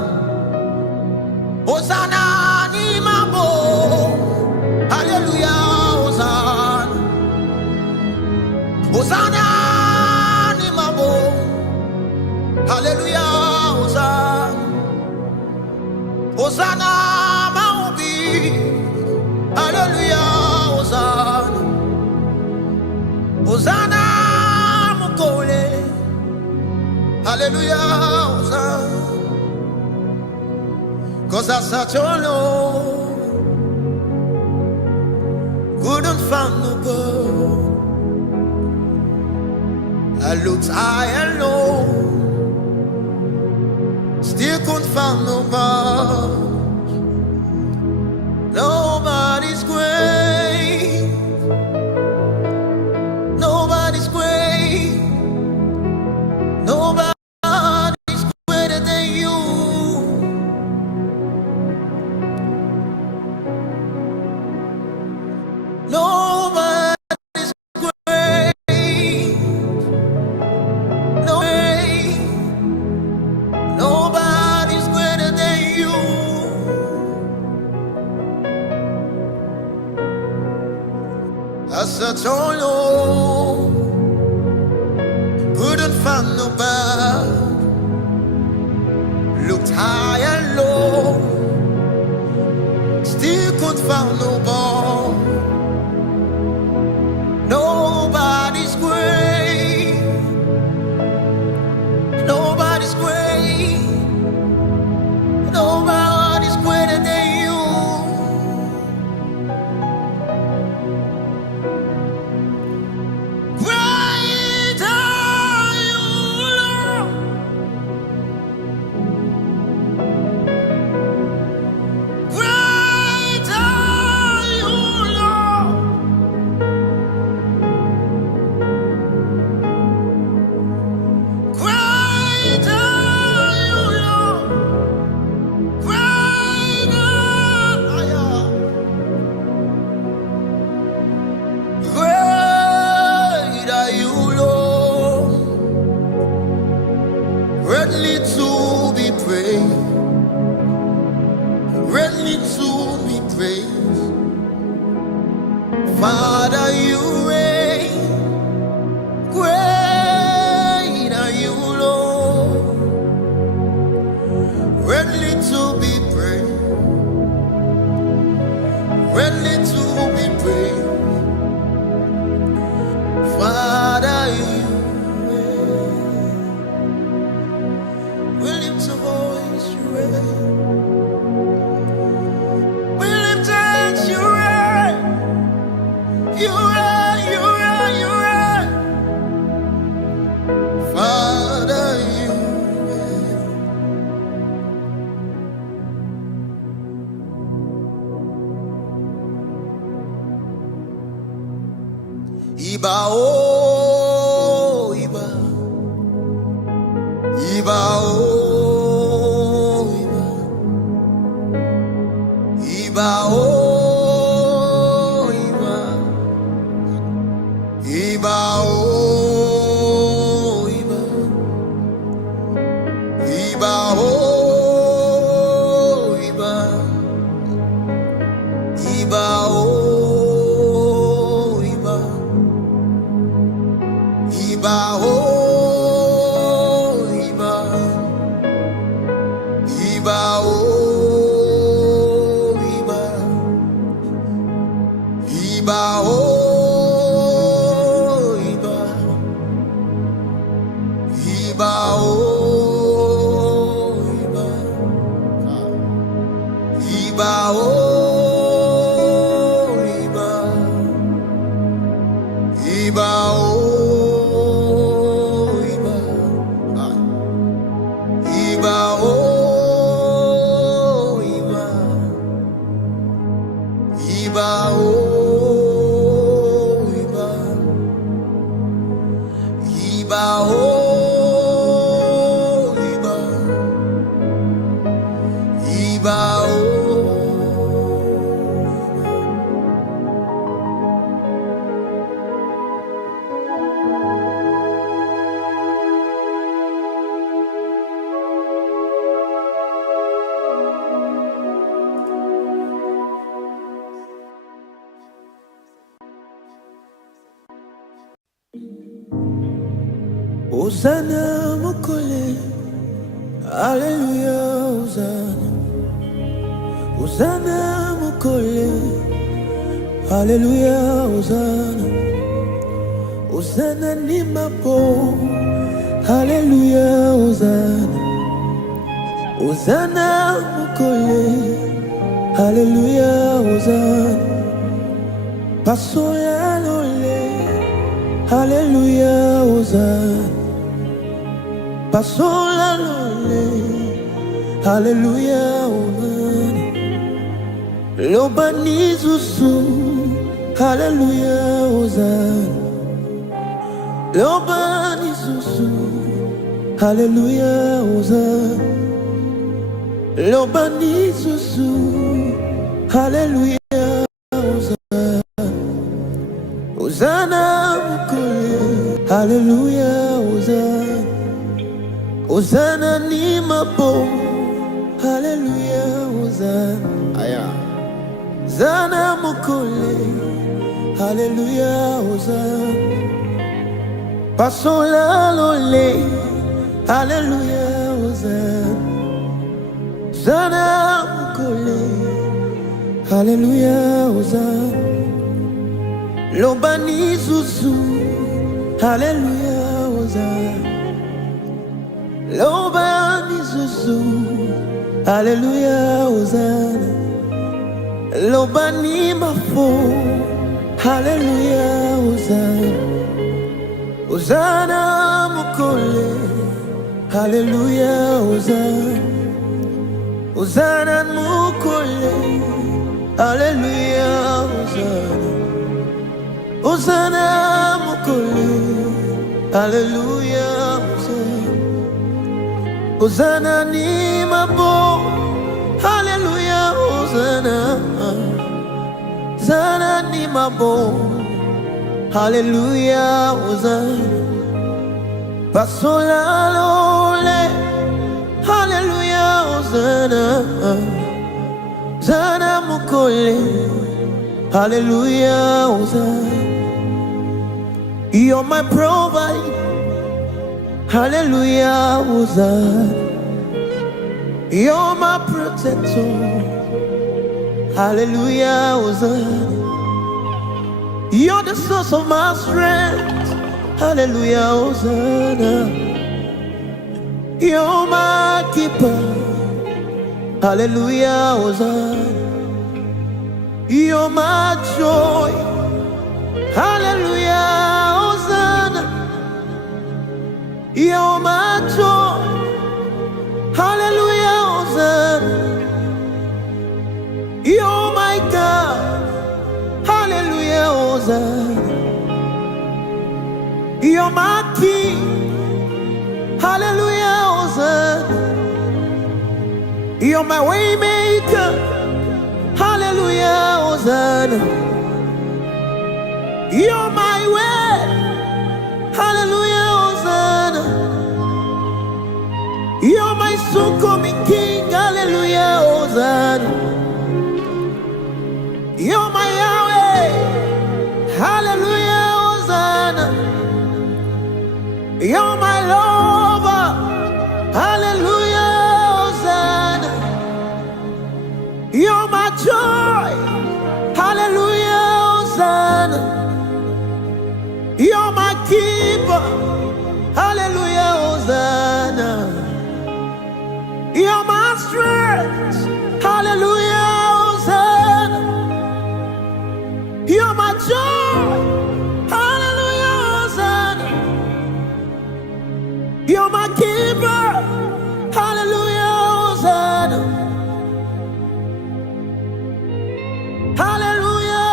Hosanna, Nimabo. Hallelujah, Hosanna. Hosanna, Nimabo. Hallelujah, Hosanna. Hosanna, Maubi. Hallelujah, Hosanna. Hosanna, Mukole. Hallelujah, Hosanna. 'Cause I searched all over, couldn't find no girl. I looked high and low, still couldn't find nobody. Nobody's great. Nobody's great. Nobody's greater than you. Nobody's great. No way. Nobody's greater than you. I searched all over, couldn't find nobody. Looked high and low, still couldn't find nobody. Nobody's great. Nobody's great. Nobody's greater than you. Great are you, Lord. Great are you, Lord. Great are you, Lord. Great are you. Great are you, Lord. Greatly to be praised. Greatly to be praised. Father, you reign. Great are you, Lord. Greatly to be praised. Greatly to be praised. Father, you reign. We lift a voice, you reign. We lift hands, you reign. You reign, you reign, you reign. Father, you reign. Iba oh iba, iba oh iba, iba oh iba, iba oh iba, iba oh iba, iba oh. Iba oh iba, iba oh iba, iba oh iba, iba oh iba, iba oh iba, iba oh. Iba oh iba, iba oh iba, iba oh iba, iba oh. Hosanna mokole, Hallelujah, Hosanna. Hosanna mokole, Hallelujah, Hosanna. Hosanna ni mapo, Hallelujah, Hosanna. Hosanna mokole, Hallelujah, Hosanna. Pasola lole, Hallelujah, Hosanna. Pasola lole, Hallelujah, Hosanna. Lobani zuzu, Hallelujah, Hosanna. Lobani zuzu, Hallelujah, Hosanna. Lobani zuzu, Hallelujah, Hosanna. Hosanna mukule, Hallelujah, Hosanna. Hosanna ni mapo, Hallelujah, Hosanna. Aya. Hosanna mukule, Hallelujah, Hosanna. Pasola lole, Hallelujah, Hosanna. Hosanna mukule, Hallelujah, Hosanna. Lobani zuzu, Hallelujah, Hosanna. Lobani zuzu, Hallelujah, Hosanna. Lobani mafo, Hallelujah, Hosanna. Hosanna mukole, Hallelujah, Hosanna. Hosanna mukole, Hallelujah, Hosanna. Hosanna mukole, Hallelujah, Hosanna. Hosanna ni mabo, Hallelujah, Hosanna. Hosanna ni mabo, Hallelujah, Hosanna. Pasola lole, Hallelujah, Hosanna. Hosanna mukole, Hallelujah, Hosanna. You're my provider, Hallelujah, Hosanna. You're my protector, Hallelujah, Hosanna. You're the source of my strength, Hallelujah, Hosanna. You're my keeper, Hallelujah, Hosanna. You're my joy, Hallelujah, Hosanna. You're my joy, Hallelujah, Hosanna. You're my God, Hallelujah, Hosanna. You're my king. Hallelujah, Hosanna. You're my way maker. Hallelujah, Hosanna. You're my way. Hallelujah, Hosanna. You're my soon coming king. Hallelujah, Hosanna. You're my Yahweh. Hallelujah, Hosanna. You're my lover. Hallelujah, Hosanna. You're my joy. Hallelujah, Hosanna. You're my keeper. Hallelujah, Hosanna. You're my strength. Hallelujah, Hosanna. You're my joy. Hallelujah, Hosanna. You're my keeper. Hallelujah, Hosanna. Hallelujah,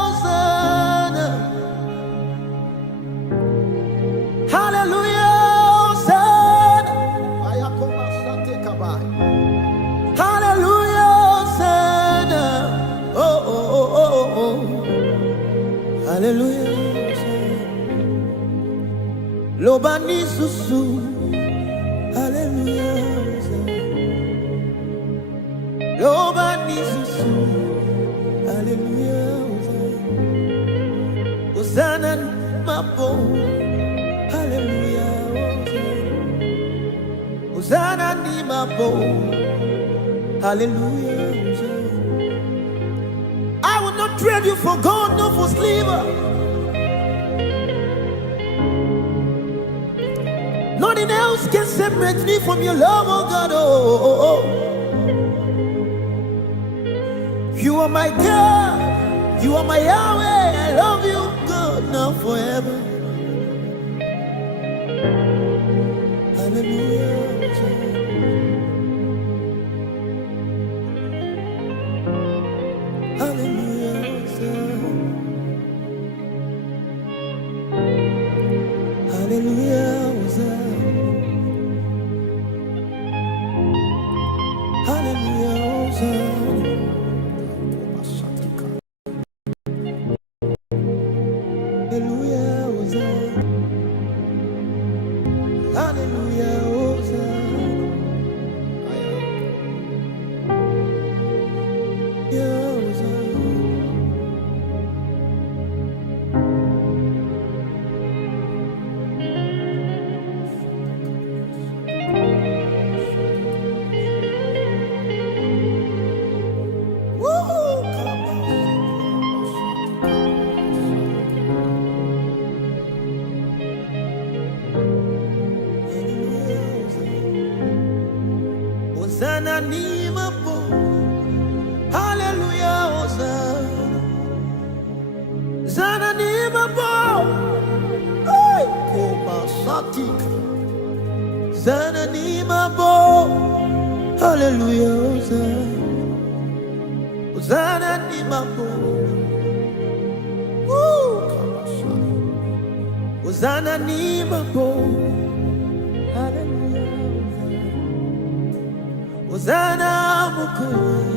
Hosanna. Hallelujah, Hosanna. Hallelujah, Hosanna. Oh, oh, oh, oh, oh. Hallelujah, Hosanna. Lobani susu. Hallelujah, Hosanna. Lobani susu. Hallelujah, Hosanna. Hosanna, mapo. Hallelujah, Hosanna. Hosanna, ni mapo. Hallelujah, Hosanna. I will not trade you for gold, nor for silver. Nothing else can separate me from your love, oh God. Oh, oh, oh. You are my God. You are my Yahweh. I love you, God, now forever. Hallelujah. Hallelujah. Hallelujah. Hosanna ni mapo. Hallelujah, Hosanna. Hosanna ni mapo. Ay, koma satika. Hosanna ni mapo. Hallelujah, Hosanna. Hosanna ni mapo. Koma satika. Hosanna ni mapo. Hallelujah. Hosanna mukuru.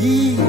He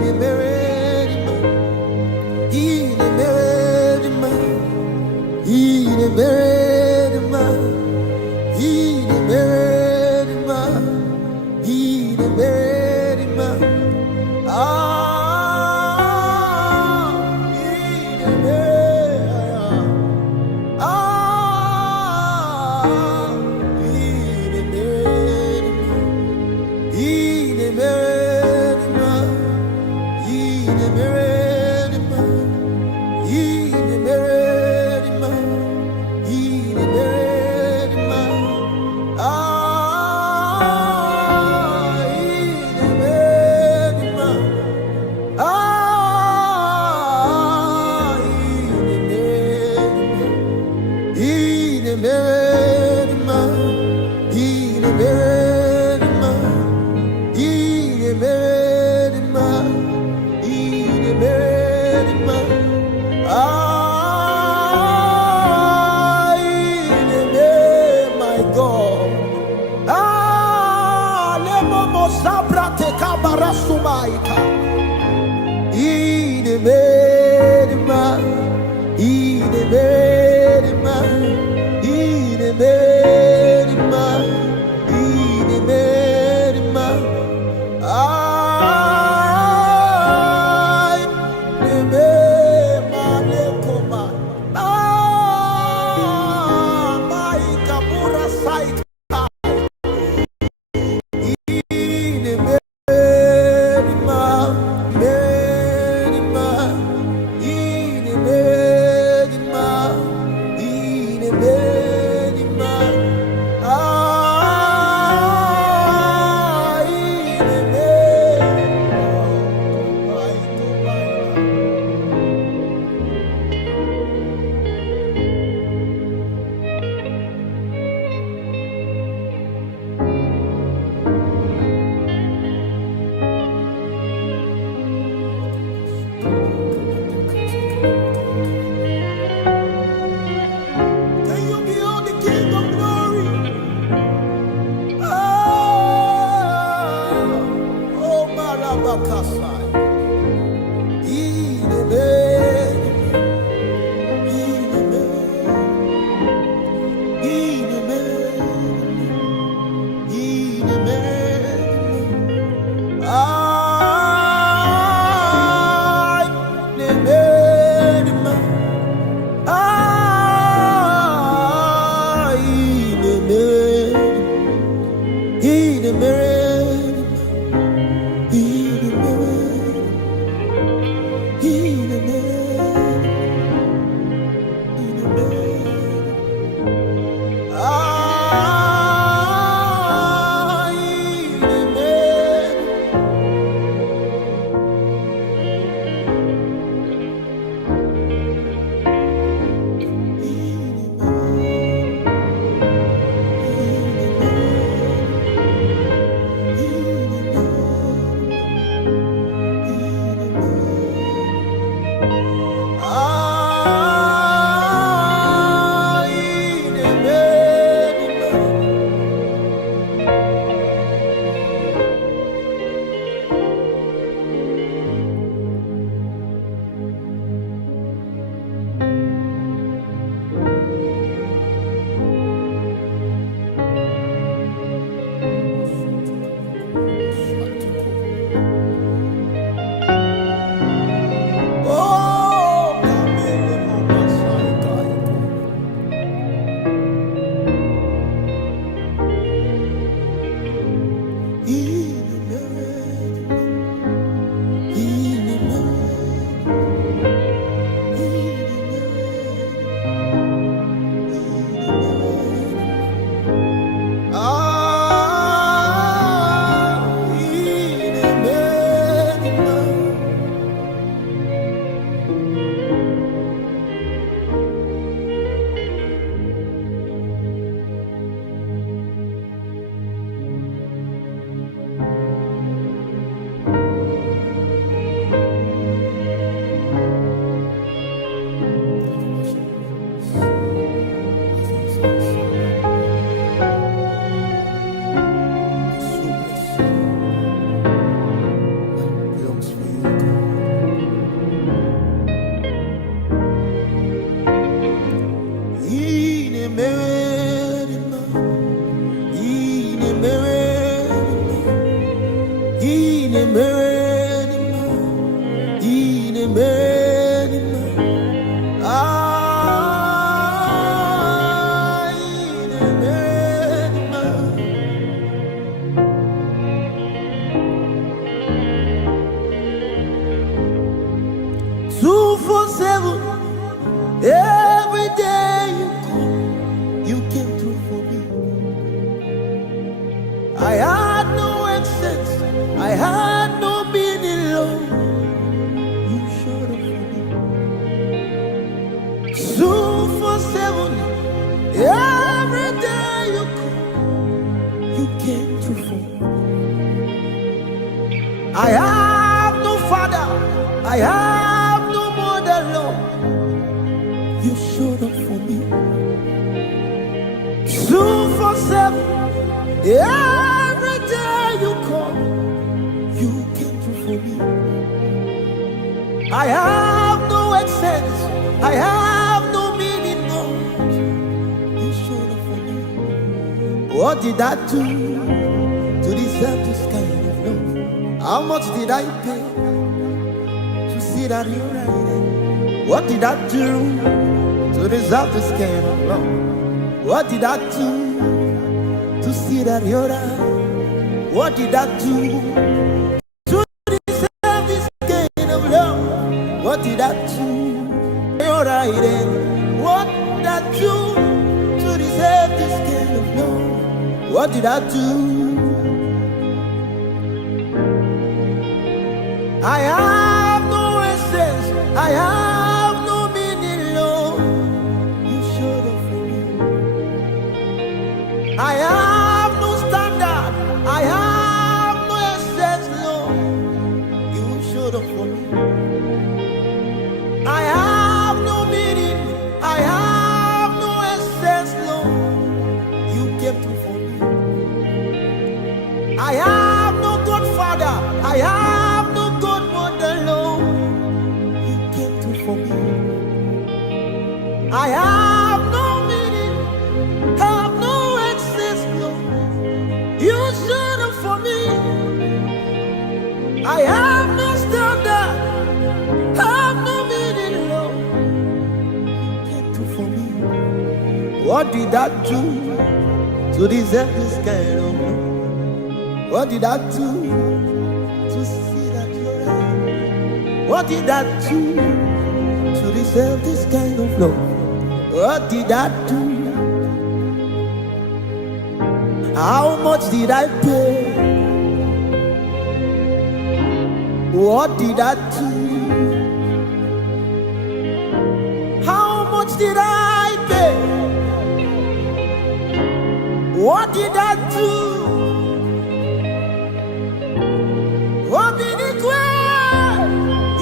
I have no father, I have no mother, Lord. You showed up for me. 247, every day you come, you came through for me. I have no essence, I have no meaning, Lord. You showed up for me. What did I do to deserve this kind of love? How much did I pay to see that you're right? What did I do to deserve this kind of love? What did I do to see that you're right? What did I do to deserve this kind of love? What did I do? You're right. What did I do to deserve this kind of love? What did I do? I have no essence, I have no meaning, Lord. You showed up for me. I have no standard, I have no essence, Lord. You showed up for me. I have no meaning, I have no essence, Lord. You came through for me. I have no godfather, I have no godmother, Lord. You came through for me. I have no meaning, have no essence, Lord. You showed up for me. I have no standard, have no meaning, Lord. You came through for me. What did I do to deserve this kind of love? What did I do to see that you're right? What did I do to deserve this kind of love? What did I do? How much did I pay? What did I do? How much did I pay? What did I do? What did it do?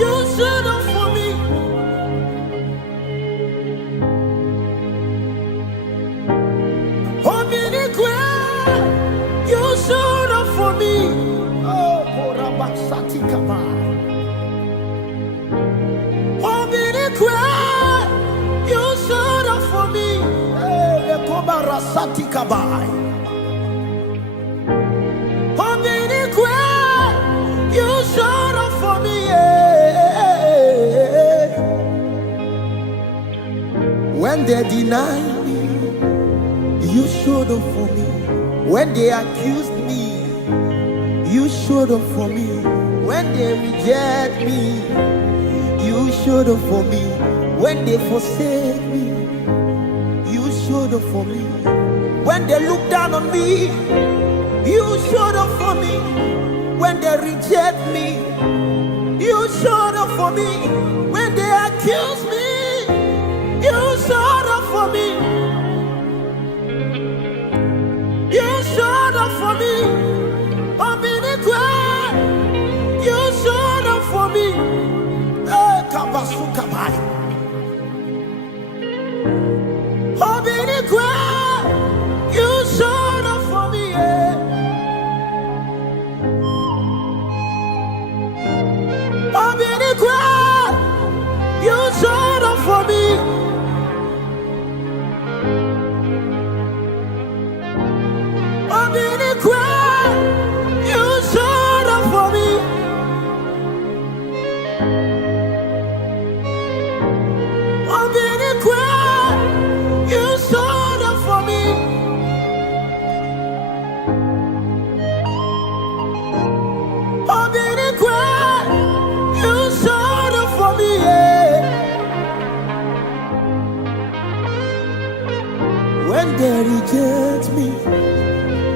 You showed up for me. What did it do? You showed up for me. Oh, Korabasati Kaba. What did it do? You showed up for me. Hey, Kobarasati Kaba. What did it do? You showed up for me, yeah. When they deny me, you showed up for me. When they accused me, you showed up for me. When they reject me, you showed up for me. When they forsake me, you showed up for me. When they look down on me, you showed up for me. When they reject me, you showed up for me. When they accuse me, you showed up for me. You showed up for me. You showed up for me. Kabasukabai. You showed up for me. You showed up for me. You showed up for me. You showed up for me. You showed up for me, yeah. When they reject me,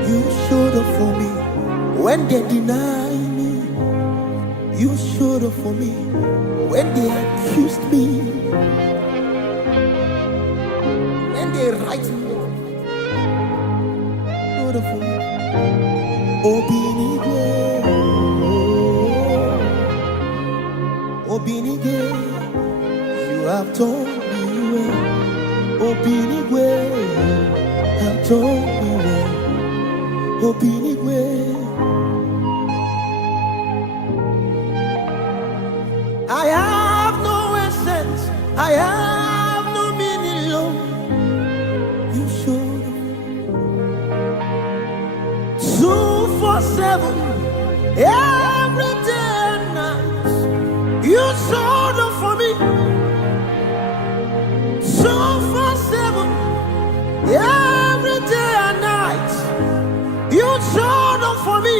you showed up for me. When they deny me, you showed up for me. When they accused me, when they write me off, showed up for me. Obinigwe, Obinigwe, you have told me well. Obinigwe, you have told me well. Obinigwe. I have no essence, I have no meaning, Lord. You showed up. 247, every day and night. You showed up for me. 247, every day and night. You showed up for me.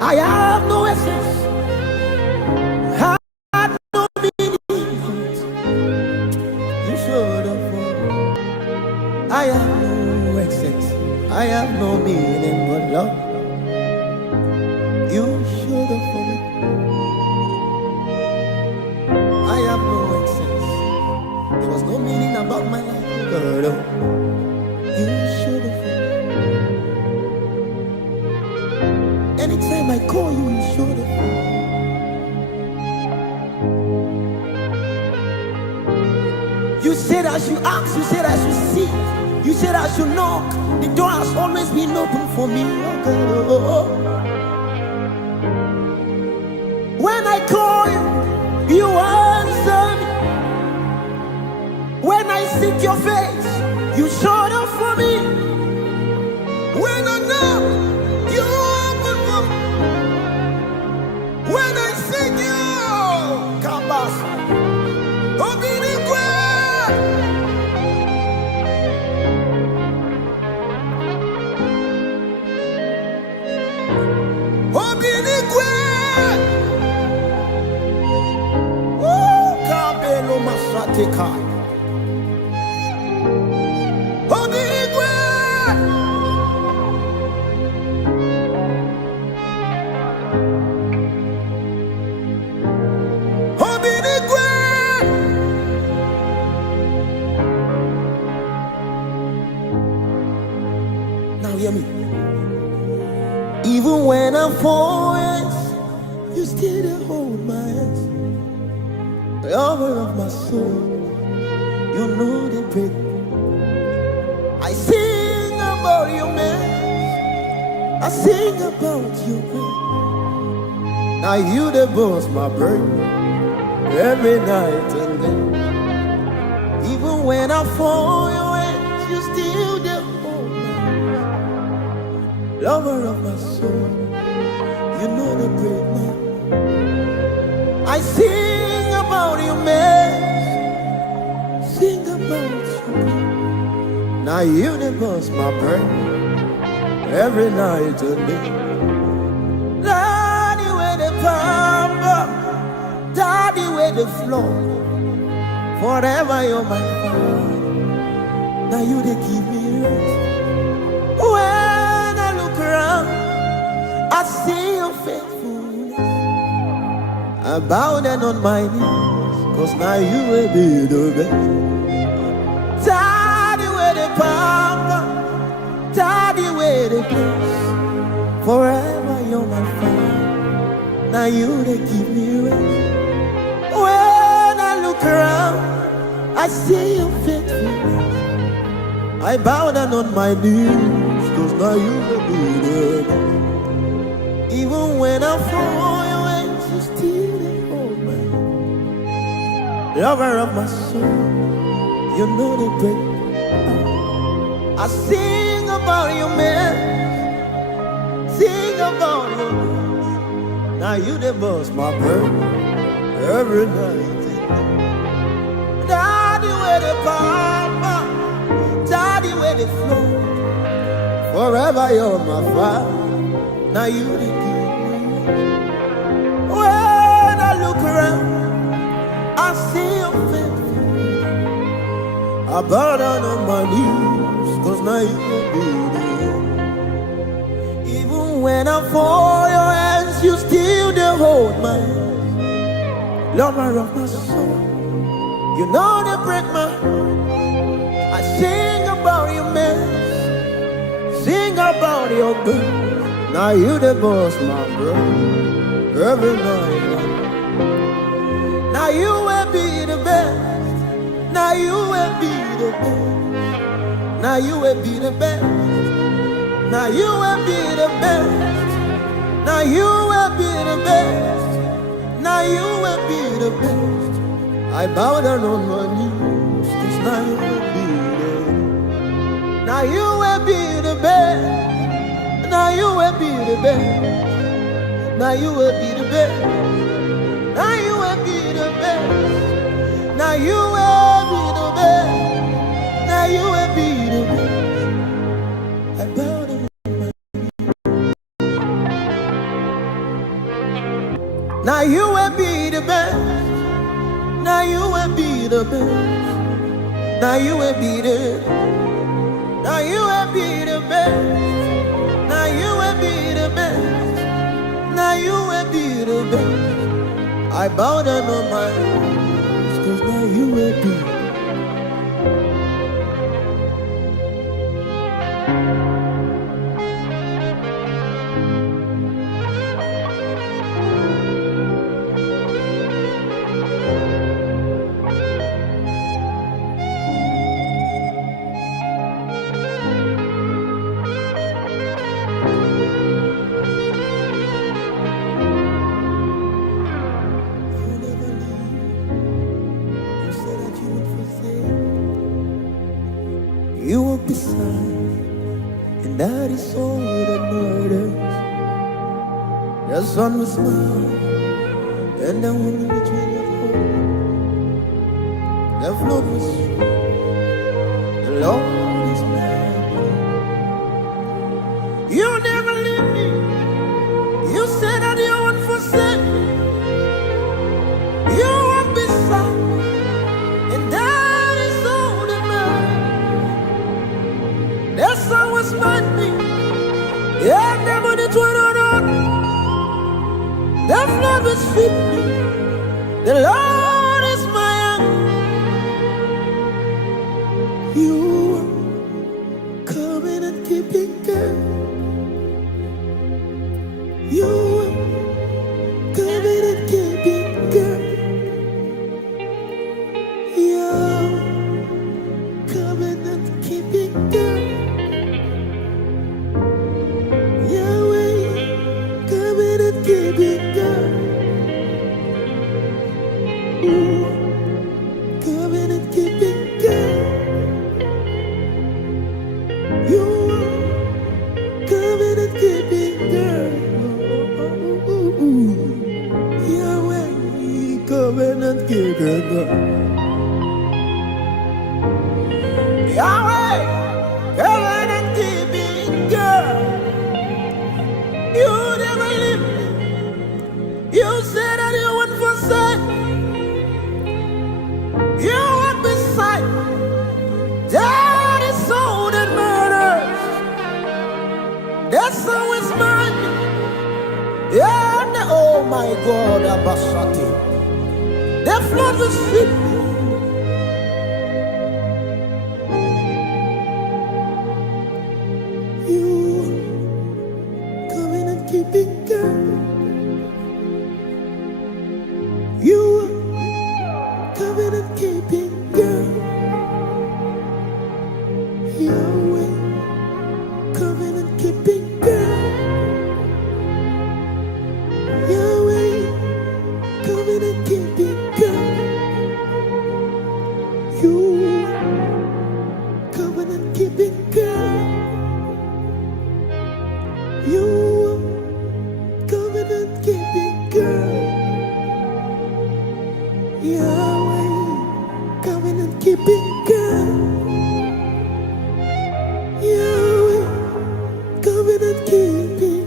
I have no essence. I have no essence, I have no meaning, but love, you showed up for me. I have no essence, there was no meaning about my life, God, you showed up for me. Anytime I call you, you showed up for me. You said I should ask, you said I should seek, you said I should knock. The door has always been open for me. When I call you, you answer me. When I seek your face, you showed up for me. When I knock, you open for me. When I seek you, Kabas, Obinigwe. Obinigwe, Kabelo Masateka. Obinigwe, Obinigwe. Now hear me. Even when I'm falling, you still hold my hands. The lover of my soul, you know the break. I sing about your man, I sing about your man. Now you the boss, my bird, every night and day. Even when I fall your hands, you still the hold my hands. Lover of my soul, you know the break man. I sing about you, man. Sing about you. Now you the boss, my brain, every night and day. Daddy where the pamper, daddy where the floor. Forever you're my father. Now you they keep me rest. When I look around, I see your faithfulness. I bow down on my knees, cause now you will be the best. Daddy where the pamper, daddy where the place. Forever you're my father. Now you they keep me rest. When I look around, I see your faithfulness. I bow down on my knees, cause now you will be the best. Even when I fall your hands, you still hold my hand. Lover of my soul, you know the break. I sing about you, man. Sing about you. Now you the boss, my bird, every night. Daddy where the papa, daddy where the flow. Forever you're my father. Now you the king. When I look around, I see your face. I bow down on my knees, cause now you be there. Even when I fall your hands, you still they hold my hand. Lover of my soul, you know they break my heart. I sing about your mess, sing about your good. Now you the boss, my bro, every night. the best. Now you will be the best. Now you will be the best. Now you will be the best. Now you will be the best. I bow down on my knees, 'cause now you will be the best. Now you will be the best. Now you will be the best. Now you will be the best. Now you will be the best. Now you will be the best. Now you will be the best. I bow down on my knees. Now you will be the best. Now you will be the best. Now you will be the. Now you will be the best. Now you will be the best. Now you will be the best. I bow down on my knees, 'cause now you will be. You will be beside, and that is all that matters. The sun will smile, and the wind will between your home. The flood will sweep, the Lord is mine. You never leave me. You said that you won't forsake me. You will be beside, and that is all that matters. The sun will smite me, yeah, never the on. The flood will sweep me. The Lord is my anchor. You are coming and keeping care. You are coming and keeping care. You are coming and keeping care. Yahweh, covenant keeping God. You never leave me. You said that you wouldn't forsake. You were beside me. That is all that matters. That's always mine. Yeah, oh my God, Abashati. The flood will sweep me. You coming and keeping God. You coming and keeping God. Yahweh coming and keeping God. Yahweh coming and keeping God. You coming and keeping God. You coming and keeping God. Yahweh coming and keeping God. Yahweh coming and keeping.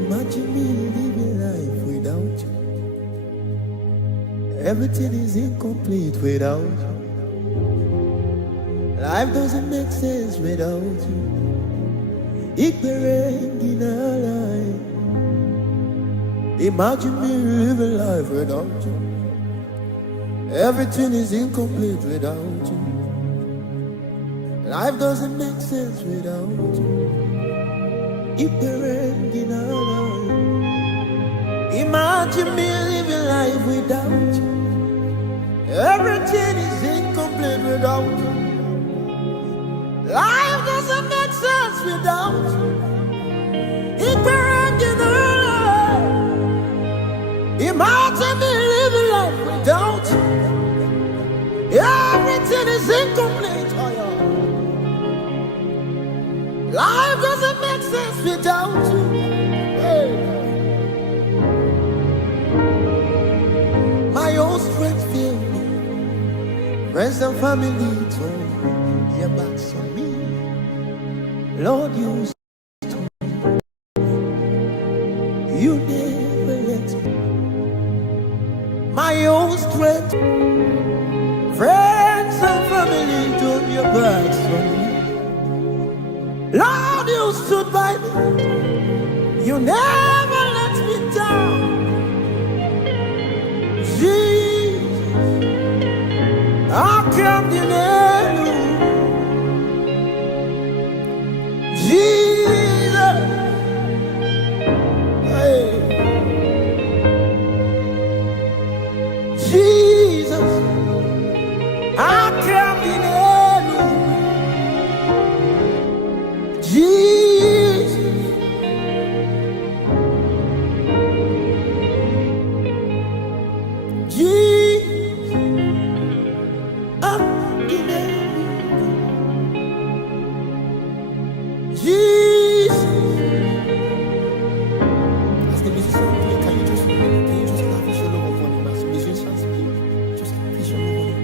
Imagine me living life without you. Everything is incomplete without you. Life doesn't make sense without you. In our life. Imagine me living life without you. Everything is incomplete without you. Life doesn't make sense without you. In our life. Imagine me living life life without you. Everything is incomplete without you. Life doesn't make sense without you. Imagine me living life without you. Everything is incomplete. Oh, yeah. Life doesn't make sense without you. Hey. My own strength failed me. Friends and family told me about me. Lord, you never let me. My own strength, friends and family told me about me. Lord, you stood by me. You never let me down. Jesus, I come in you. Jesus, hey. Jesus, I come in you. Jesus, Jesus, I'm in you. Jesus. As the musician play, can you just lavish your love upon him? As the musicians play, just lavish your love on him.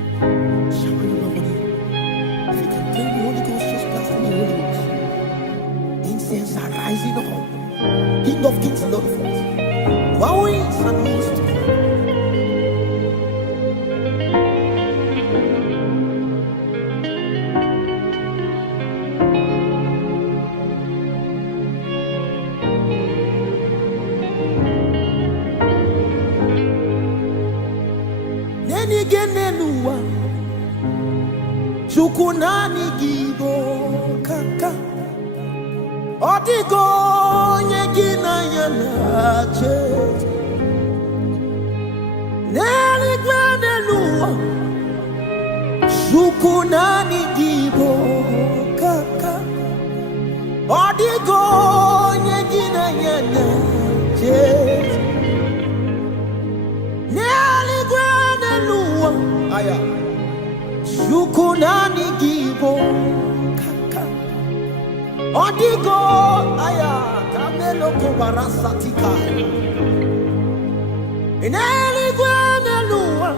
Shower your love on him. If you can pray the Holy Ghost, just blast in the Holy Ghost. Incense are rising up. King of kings and Lord of lords. Bowing and host. Nenigenelua chukunani gibo kaka odigo nyegina yanache nenigenelua chukunani gibo kaka odigo nyegina yanache aya yukunani gibo kaka odigo aya kamelo kubarasatika ineli gwanelua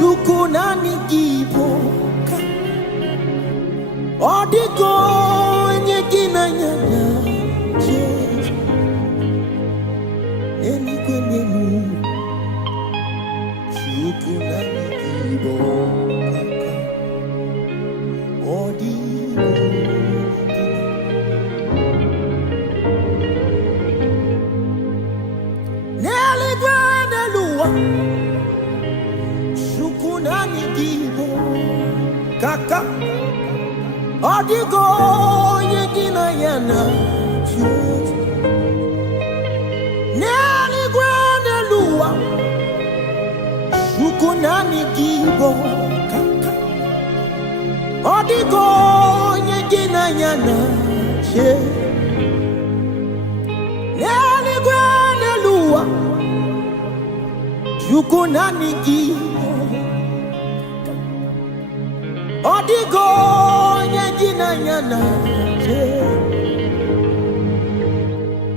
yukunani gibo kaka odigo nyegina nyanya Jesus neli gwanelua yukunani gibo kaka odigo neli gwanelua yukunani gibo kaka odigo nyegina yana Jesus neli gwanelua yukunani gibo kaka odigo nyegina yana che neli gwanelua yukunani gibo odigo nyegina yana che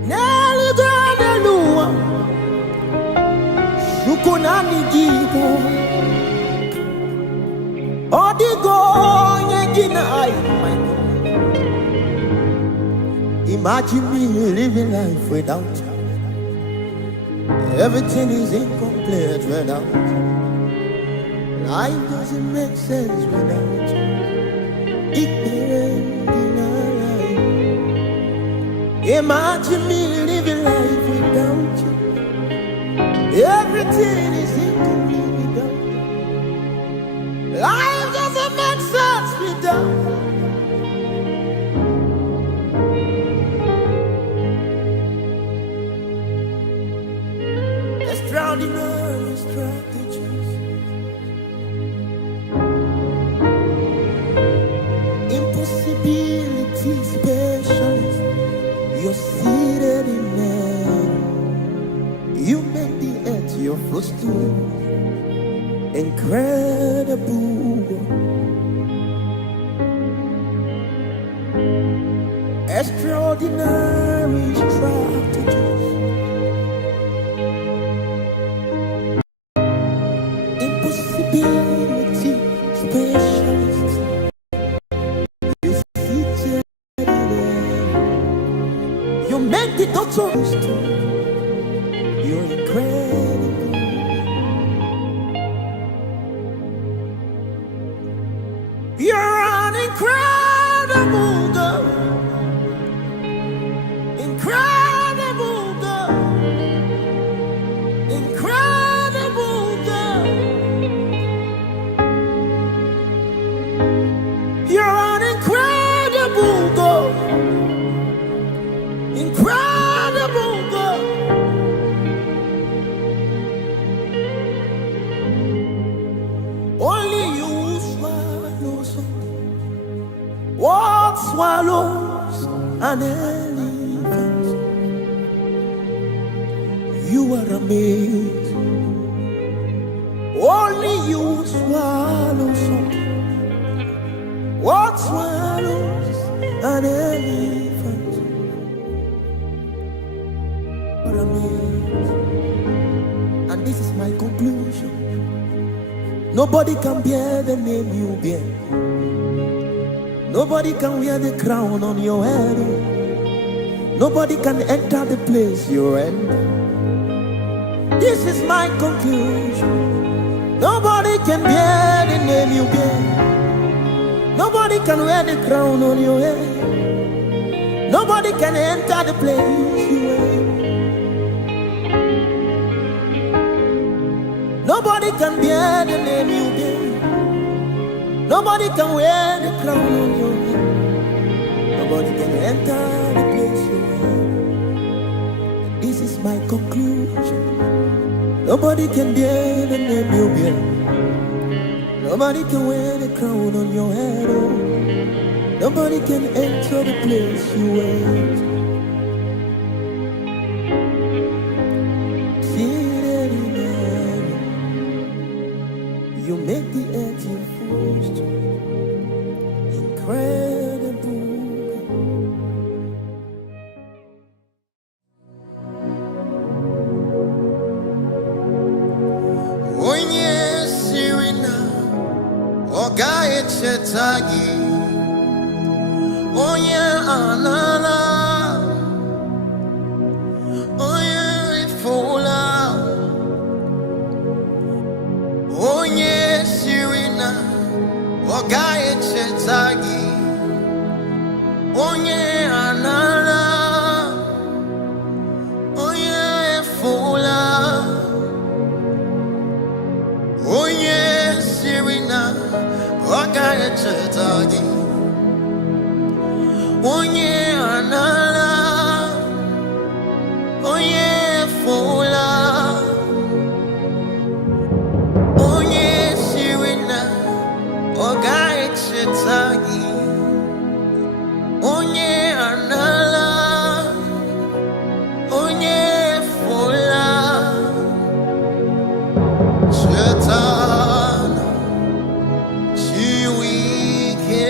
neli gwanelua yukunani gibo odigo nyegina ay my God. Imagine me living life without you. Everything is incomplete without you. Life doesn't make sense without you. Imagine me living life without you. Everything is incomplete without you. Life doesn't make sense without you. your footstool. Incredible, extraordinary strategies, impossibility specialists. You featured it. You make the doctors too. You're incredible. You're an incredible God. Incredible God. Incredible God. You're an incredible God. Incredible God. Only you swallow something. What swallows an elephant? You are amazing. Only you swallow something. What swallows an elephant? You are amazing. And this is my conclusion. Nobody can bear the name you bear. Nobody can wear the crown on your head. Nobody can enter the place you're in. This is my conclusion. Nobody can bear the name you bear. Nobody can wear the crown on your head. Nobody can enter the place you're in. Nobody can bear the name you bear. Nobody can wear the crown on your head. Nobody can enter the place you are. This is my conclusion. Nobody can bear the name you bear. Nobody can wear the crown on your head. Oh. Nobody can enter the place you are. You make the earth your footstool. Incredible. Onye sirina oga echetagi. Onye anala. Onye ifola. Onye sirina oga echetagi. Onye anala. Onye efola. Onye sirina oga echetagi. Onye anala. Onye efola. Oga echetagi. Onye anala. Onye fola. Chetana chiwike.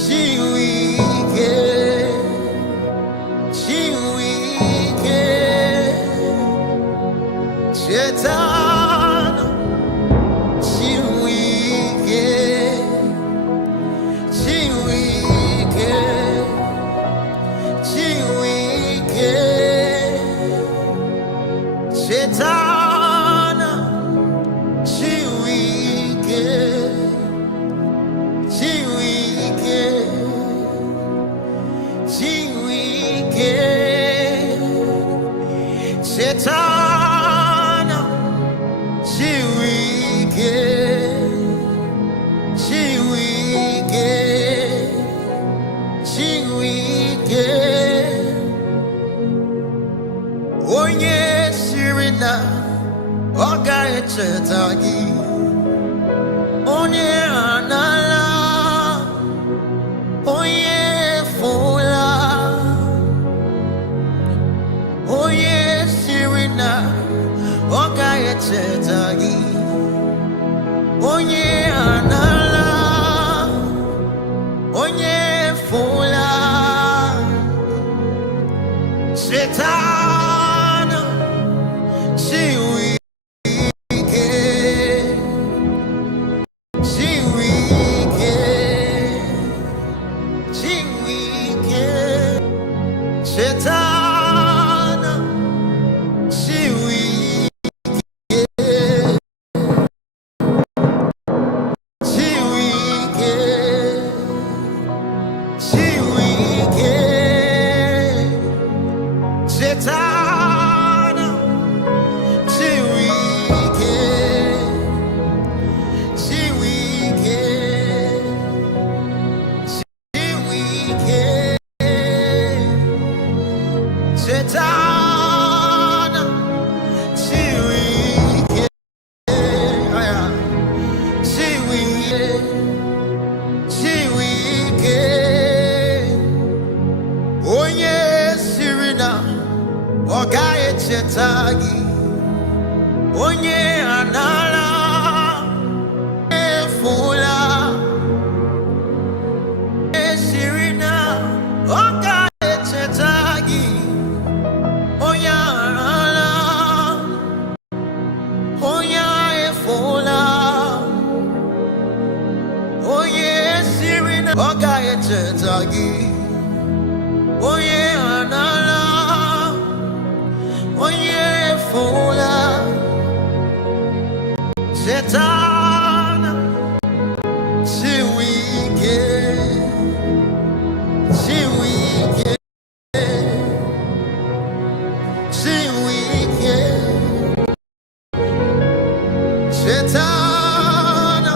Chiwike. Chiwike. Chetana Chetana chiwike. Chiwike. Chiwike. Chetana chiwike. Chiwike. Chiwike. Onye sirina oga echetagi. Onye anala. Onye fola. Onye sirina Shetana, onye anala efula esirina oga echetagi onye anala onye efula onye esirina oga echetagi onye anala onye efula Shetana, she wicked, Shetana, she wicked, Shetana.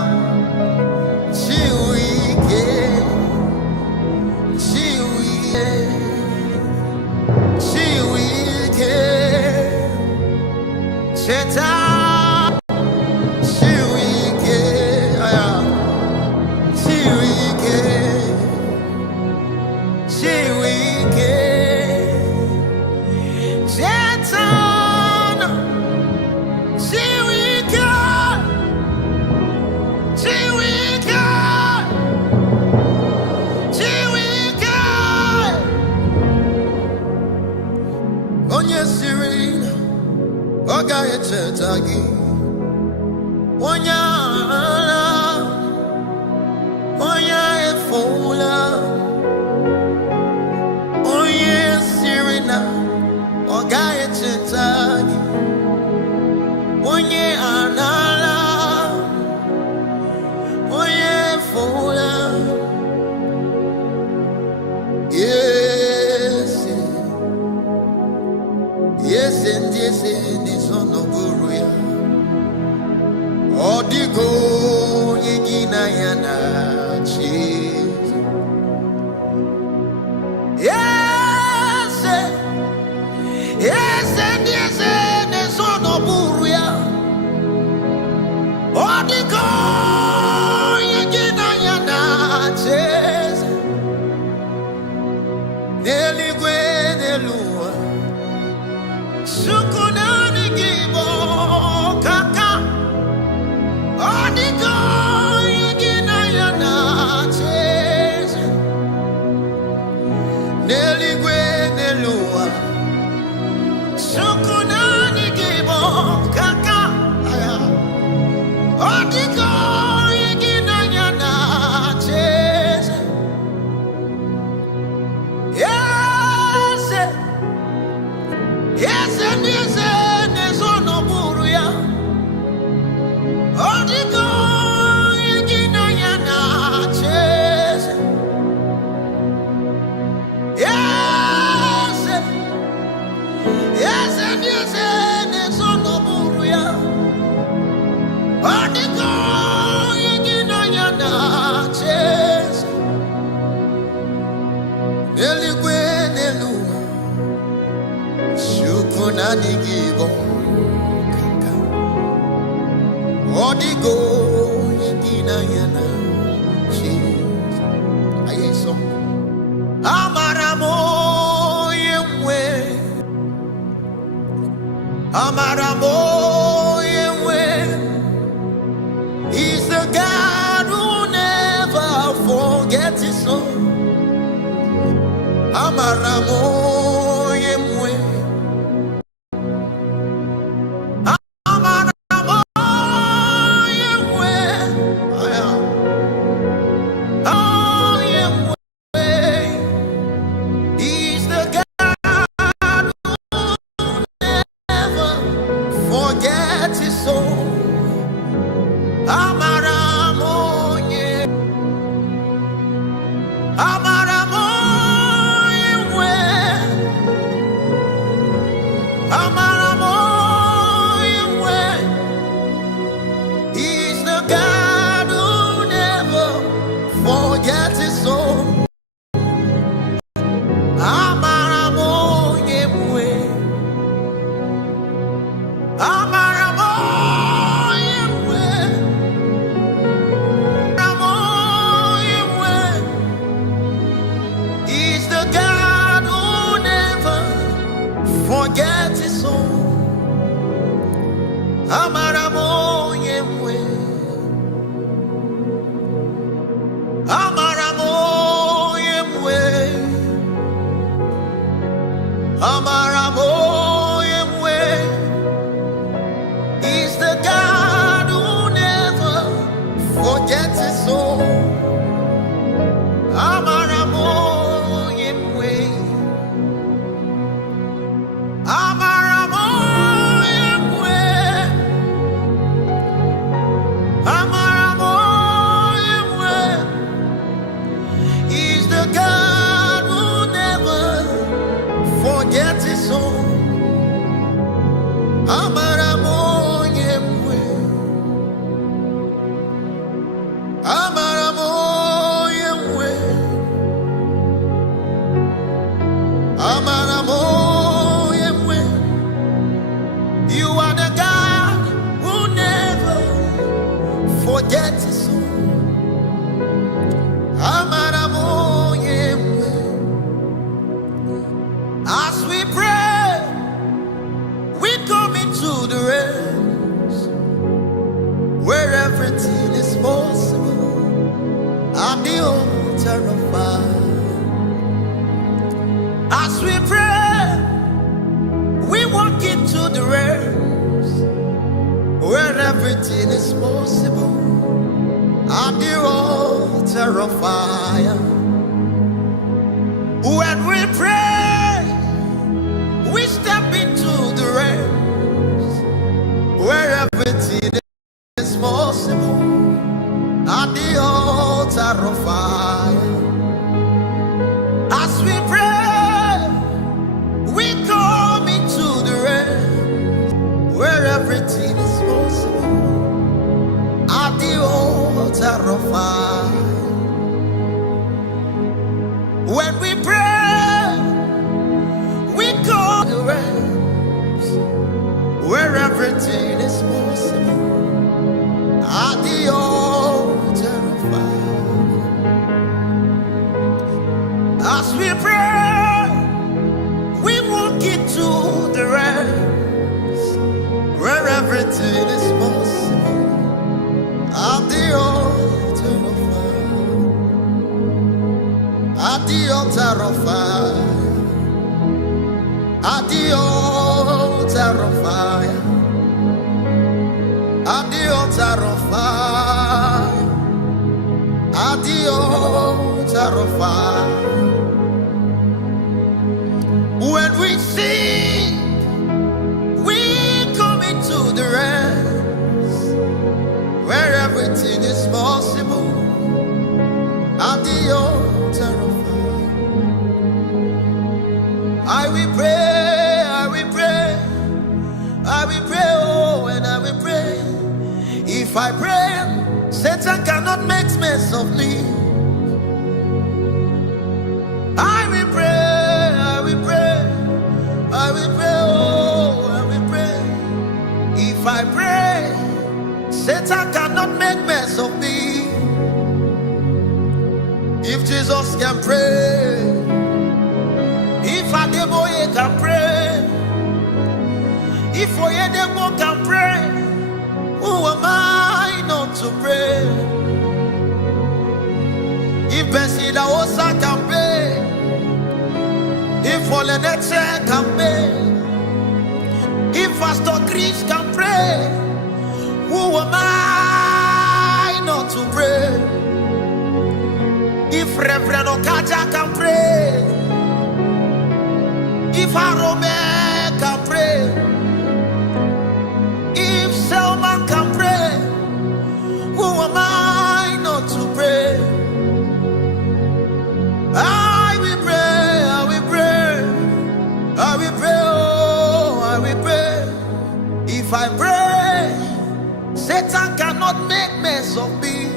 Chetagi Wanyala Onya Efula Oye Sirina Ogaya Chetagi Onye Anala Oye Efula Yes and yes and this on the Guruya Odigo Yegina Yana cheese. Yes and yes and this on the Guruya Odigo Yegina Yana cheese. Nelly Gwenelua Sukunani Gibo Kaka Odigo Yegina Yana Ches Nelly Gwenelua Sukunani Gibo Kaka Odigo Yegina Yana Ches Yes and yes and yes on the Buruya Odigo Yegina Yana Ches Yes and yes and yes on the Buruya Odigo Yegina Yana Ches Eligwenelu Shukunani Gibo Kaka Odigo Yegina Yana cheese. Aye song Amaramo Yemwe Amaramo Yemwe. He's the God who never forgets his song. Amaramo Yemwe Amaramo yemwe. Amaramo yemwe. Amaramo yemwe. He's the God who never forgets his soul. Amaramo yemwe. Amaramo yemwe. Amaramo yemwe. He's the God who never forgets his soul. Amaramo yemwe. Amaramo yemwe. Amaramo yemwe. You are the God who never forgets his soul. Amaramo yemwe. As we pray, we come into the realms where everything is possible at the altar of fire. As we pray, we walk into the realms where everything is possible at the altar of fire. When we pray, we step into the realms where everything is possible at the altar of fire. As we pray, we come into the realms where everything is possible at the altar of fire. When we pray, we go to the realms where everything is possible at the altar of fire. As we pray, we walk into the realms where everything is possible at the altar of fire. At the altar of fire. At the altar of fire. At the altar of fire. At the altar of fire. When we sing, we come into the realms where everything is possible at the altar of fire. I will pray, I will pray, I will pray, oh, and I will pray. If I pray, Satan cannot make mess of me. I will pray, I will pray, I will pray, oh, I will pray. If I pray, Satan cannot make mess of me. If Jesus can pray, if Adeboye can pray, if Oyedebo can pray, who am I not to pray? If Besida Osa can pray, if Oleneche can pray, if Pastor Chris can pray, who am I not to pray? If Reverend Okaja can pray, if Arome can pray, if Selman can pray, who am I not to pray? I will pray, I will pray, I will pray, oh, I will pray. If I pray, Satan cannot make mess of me.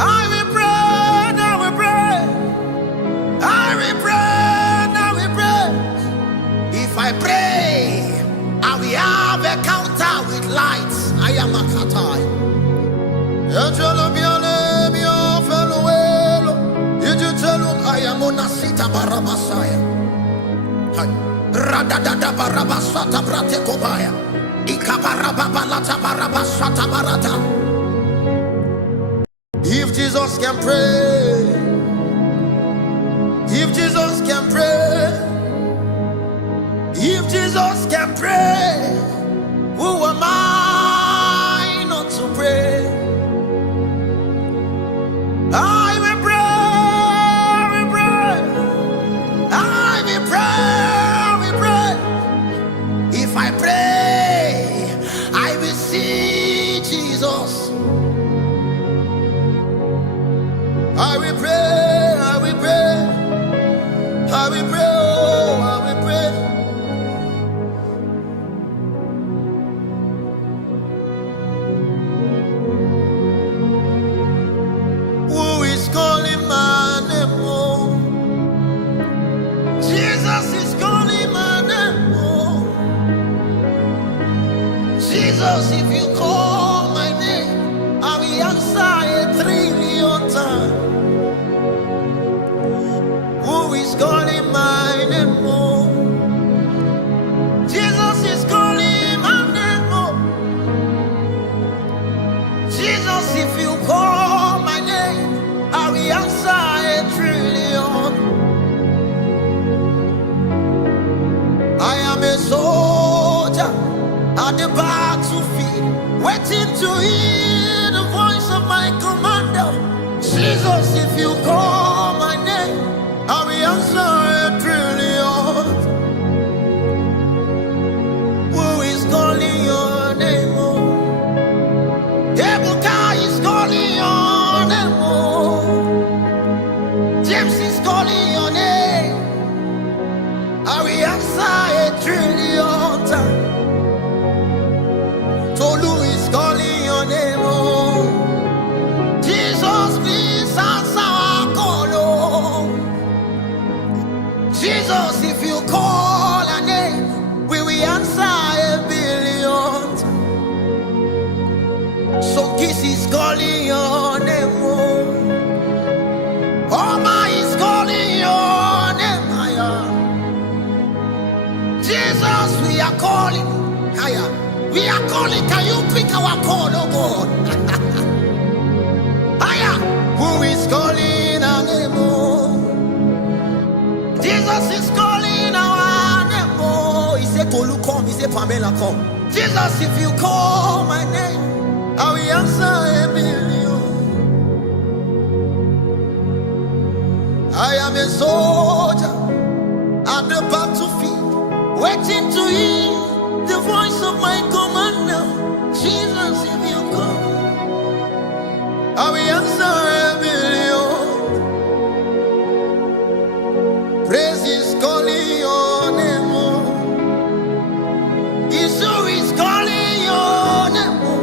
I will pray, I will pray, I will pray, I will pray. If I pray, I will have a counter with lights. I am a katai. I am on a sita barabasaya. Radada barabasata brate kobaya. Ikabarababa barabasata barata. If Jesus can pray, if Jesus can pray, if Jesus can pray, who am I not to pray? I will pray, I will pray, I will pray, I will pray. If I pray, I will see Jesus. I will pray, I will pray, I will pray, oh, I will pray. Who is calling my name? Oh, Jesus is calling my name. Oh, Jesus, if you call my name, I will answer 1,000,000,000 times. Who is calling my name? Oh, Jesus is calling my name. Oh, Jesus, if you call my name, I will answer 1,000,000,000. I am a soldier at the battlefield, waiting to hear the voice of my commander. Jesus, if you call my name, I will answer 1,000,000,000. Who is calling your name? Oh, Ebuka is calling your name. Oh, James is calling your name. I will answer 1,000,000,000 times. Tolu is calling your name. Oh, Jesus, please answer our call. Oh, Jesus, if you call a name, we will answer 1,000,000,000. So Kiss is calling your name. Oh, Oma is calling your name. Jesus, we are calling. We are calling. Can you pick our call, oh God? Who is calling our name? Oh, Jesus is calling our name. Oh, he said Tolu come, he said Pamela come. Jesus, if you call my name, I will answer 1,000,000,000. I am a soldier at the battlefield, waiting to hear the voice of my commander. Jesus, if you call, I will answer 1,000,000,000. Praise is calling your name. Oh, Issue is calling your name. Oh,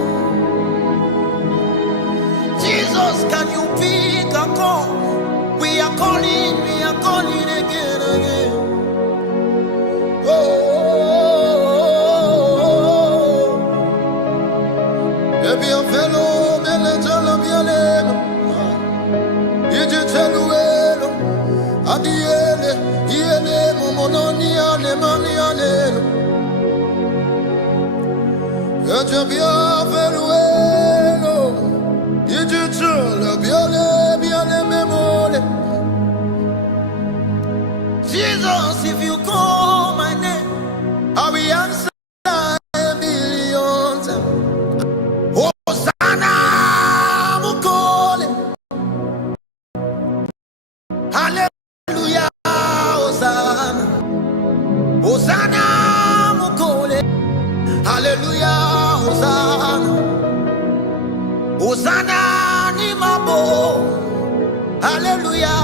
Jesus, can you pick a call? We are calling again, again. Oh, be a fellow, Melancholy, be a lame. You just tell you, at the end, Yele, Momonia, Nemania, you just be a fellow, you just tell be a memory. Jesus, if you call my name, I will answer 1,000,000,000 times. Hosanna, Mukole. Hallelujah, Hosanna. Hosanna, Mukole. Hallelujah, Hosanna. Hosanna, Nimabo. Hallelujah,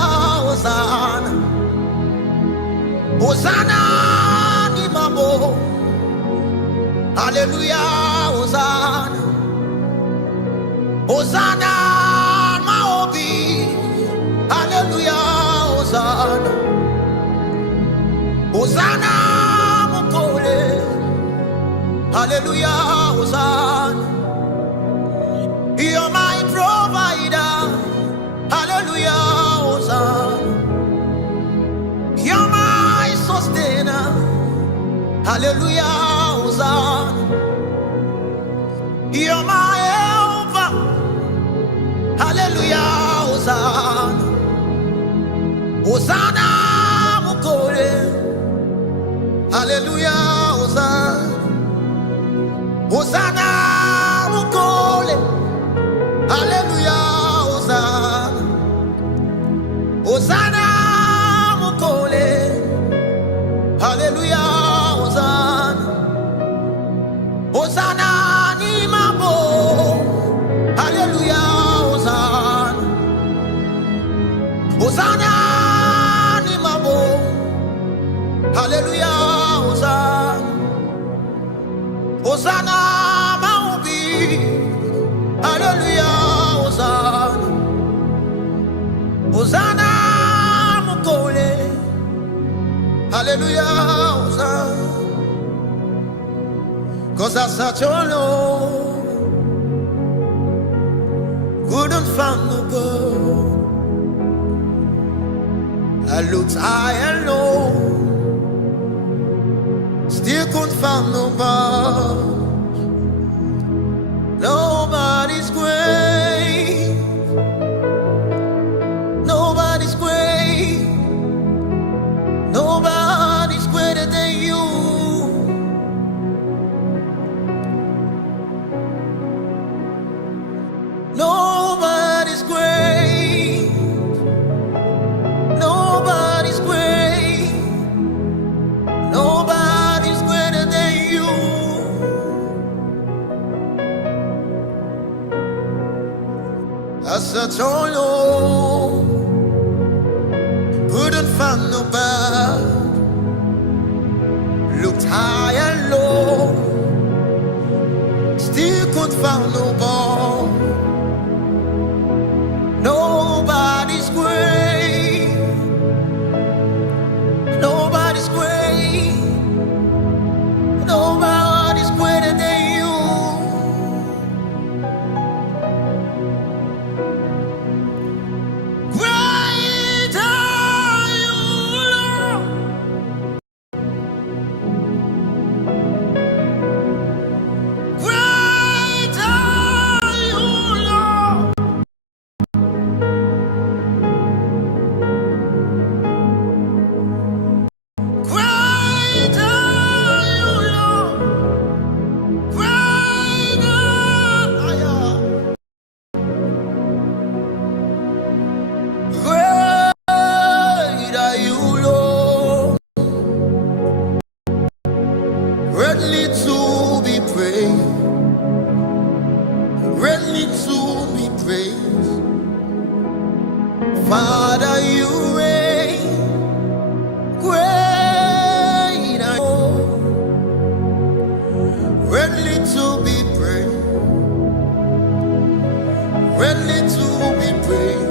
Hosanna. Hosanna, Nimabo. Hallelujah, Hosanna. Hosanna, Maobi. Hallelujah, Hosanna. Hosanna, Mukole. Hallelujah, Hosanna. You're my provider. Hallelujah, Hosanna. You're my sustainer. Hallelujah, Hosanna. You're my helper. Hallelujah, Hosanna. Hosanna, Mukore. Hallelujah, Hosanna. Hosanna, Mukore. Hallelujah, Hosanna. Hosanna, Mukore. Hallelujah, Hosanna. Hosanna, Nimabo. Hallelujah, Hosanna. Hosanna, Nimabo. Hallelujah, Hosanna. Hosanna, Maubi. Hallelujah, Hosanna. Hosanna, Mukole. Hallelujah, Hosanna. 'Cause I searched all over, couldn't find no girl. I looked high and low, still couldn't find nobody. Nobody's great. Nobody's great. Nobody's greater than you. Nobody's great. Nobody's great. Nobody's greater than you. I searched all over, couldn't find nobody. Looked high and low, still couldn't find nobody. Nobody's great. Nobody's great. Nobody's greater than you. Great are you, Lord. Great are you, Lord. Great are you, Lord. Great are you. Great are you, Lord. Greatly to be praised. Greatly to be praised. Father, you reign. Great are you. Greatly to be praised. Greatly to be praised.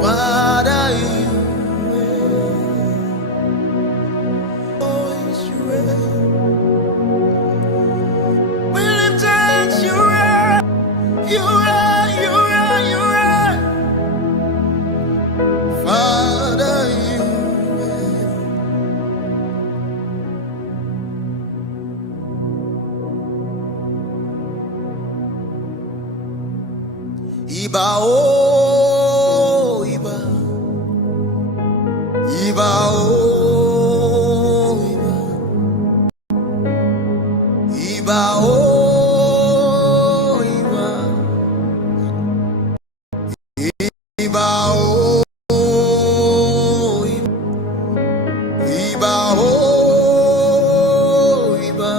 Father, you reign. Always you reign. We lift hands, you reign. You reign, you reign, you reign. Father, you reign. Iba oh, Iba. Iba oh, Iba. Iba oh, Iba. Iba oh, Iba. Iba oh, Iba.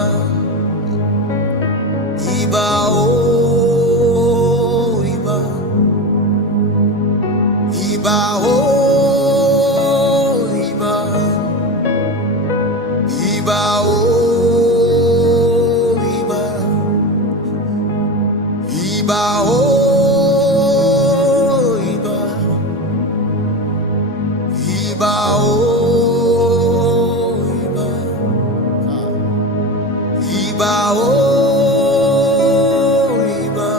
Iba oh, Iba. Iba oh, Iba. Iba oh, Iba. Iba oh, Iba. Iba oh, Iba. Iba oh, Iba.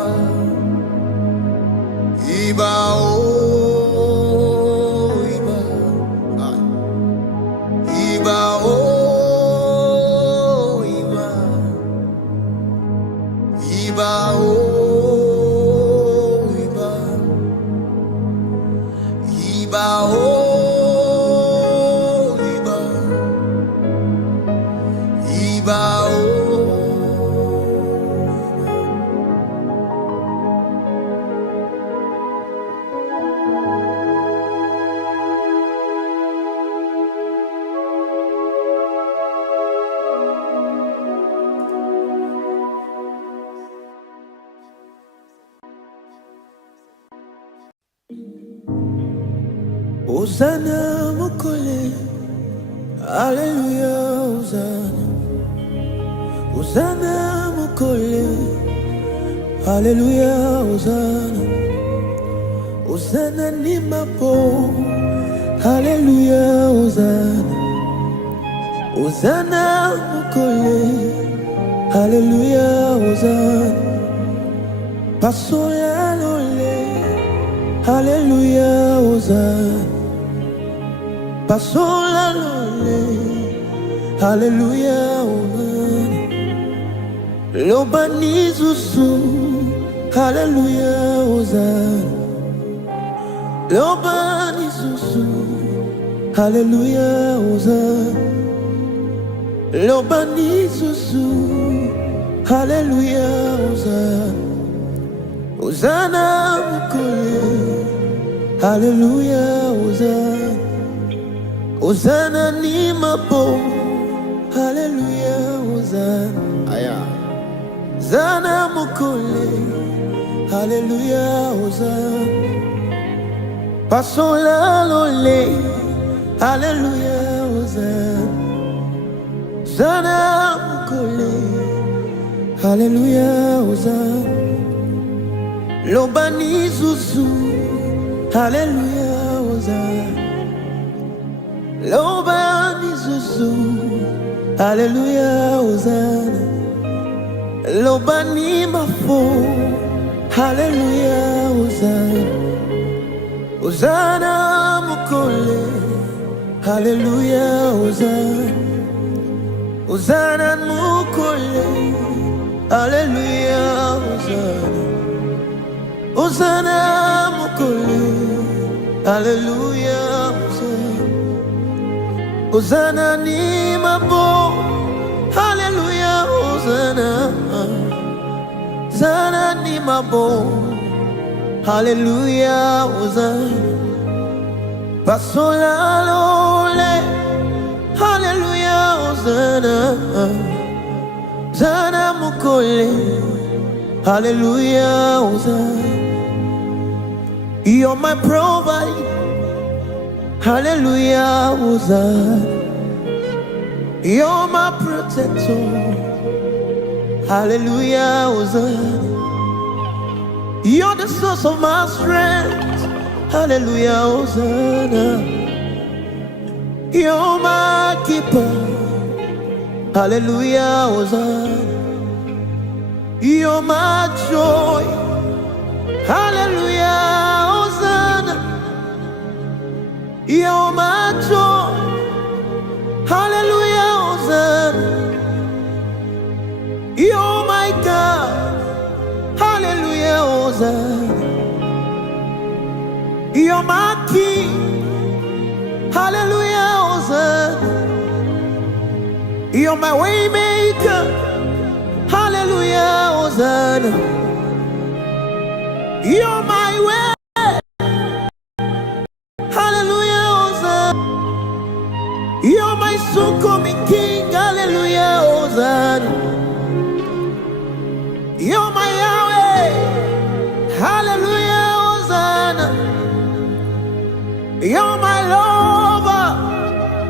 Iba oh, Iba o, iba, iba o. Hosanna mukole, Hallelujah, Hosanna. Hosanna mukole, Hallelujah, Hosanna. Hosanna ni mapo, Hallelujah, Hosanna. Hosanna mukole, Hallelujah, Hosanna. Pasoya lole, Hallelujah, Hosanna. Pasola lole, Hallelujah, Hosanna. Lobani zuzu, Hallelujah, Hosanna. Lobani zuzu, Hallelujah, Hosanna. Lobani zuzu, Hallelujah, Hosanna. Hosanna mukole, Hallelujah, Hosanna. Hosanna ni mapo, Hallelujah, Hosanna. Aya. Hosanna mukole, Hallelujah, Hosanna. Pasola lole, Hallelujah, Hosanna. Hosanna mukole, Hallelujah, Hosanna. Lobani zuzu, Hallelujah, Hosanna. Lobani zuzu, Hallelujah, Hosanna. Lobani mafo, Hallelujah, Hosanna. Hosanna mukole, Hallelujah, Hosanna. Hosanna mukole, Hallelujah, Hosanna. Hosanna mukole, Hallelujah, Hosanna. Hosanna ni mabo, Hallelujah, Hosanna. Hosanna ni mabo, Hallelujah, Hosanna. Pasola lole, Hallelujah, Hosanna. Hosanna mukole, Hallelujah, Hosanna. You're my provider, Hallelujah, Hosanna. You're my protector, Hallelujah, Hosanna. You're the source of my strength, Hallelujah, Hosanna. You're my keeper, Hallelujah, Hosanna. You're my joy, Hallelujah, Hosanna. You're my joy, Hallelujah, Hosanna. You're my God, Hallelujah, Hosanna. You're my King, Hallelujah, Hosanna. You're my way maker, Hallelujah, Hosanna. You're my way, Hallelujah, Hosanna. You're my soon coming King, Hallelujah, Hosanna. You're my Yahweh, Hallelujah, Hosanna. You're my lover,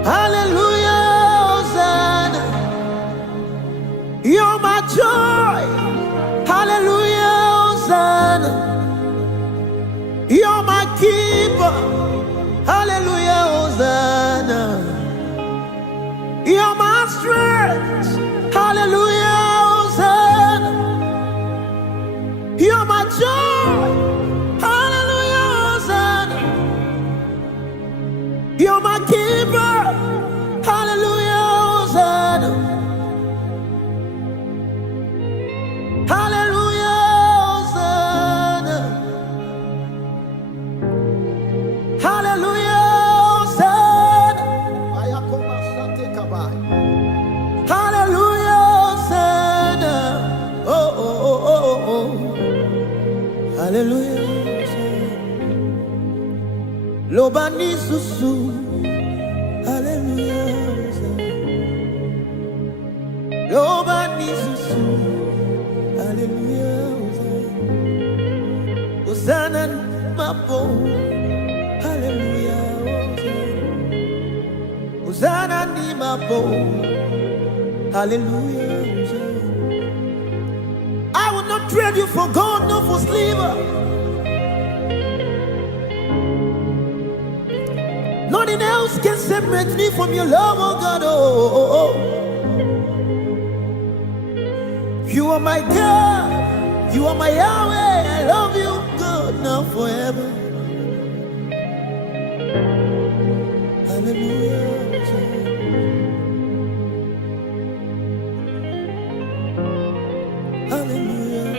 Hallelujah, Hosanna. You're my joy, Hallelujah, Hosanna. You're my keeper, Hallelujah, Hosanna. You're my strength, Hallelujah, Hosanna. You're my joy, Hallelujah, Hosanna. You're my keeper, Hallelujah, Hosanna. Hallelujah, Hosanna. Hallelujah, Hosanna. Hallelujah, Hosanna. Oh, oh, oh, oh, oh. Hallelujah, Hosanna. Lobani susu. Hallelujah, Hosanna. Lobani susu. Hallelujah, Hosanna. Hosanna, mapo. Hallelujah, Hosanna. Hosanna, ni mapo. Hallelujah, Hosanna. I will not trade you for gold, nor for silver. Nothing else can separate me from your love, oh God. Oh, oh, oh. You are my God. You are my Yahweh. I love you, God, now forever. Hallelujah. Hallelujah.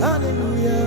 Hallelujah.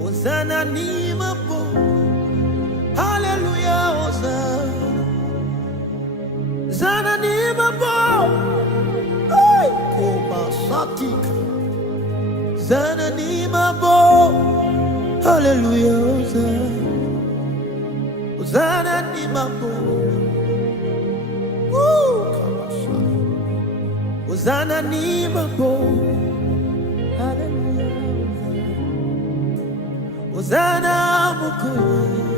Hosanna ni mapo. Hallelujah, Hosanna. Hosanna ni mapo. Ay, koma satika. Hosanna ni mapo. Hallelujah, Hosanna. Hosanna ni mapo. Hosanna ni mapo. Hallelujah. Hosanna mukuru.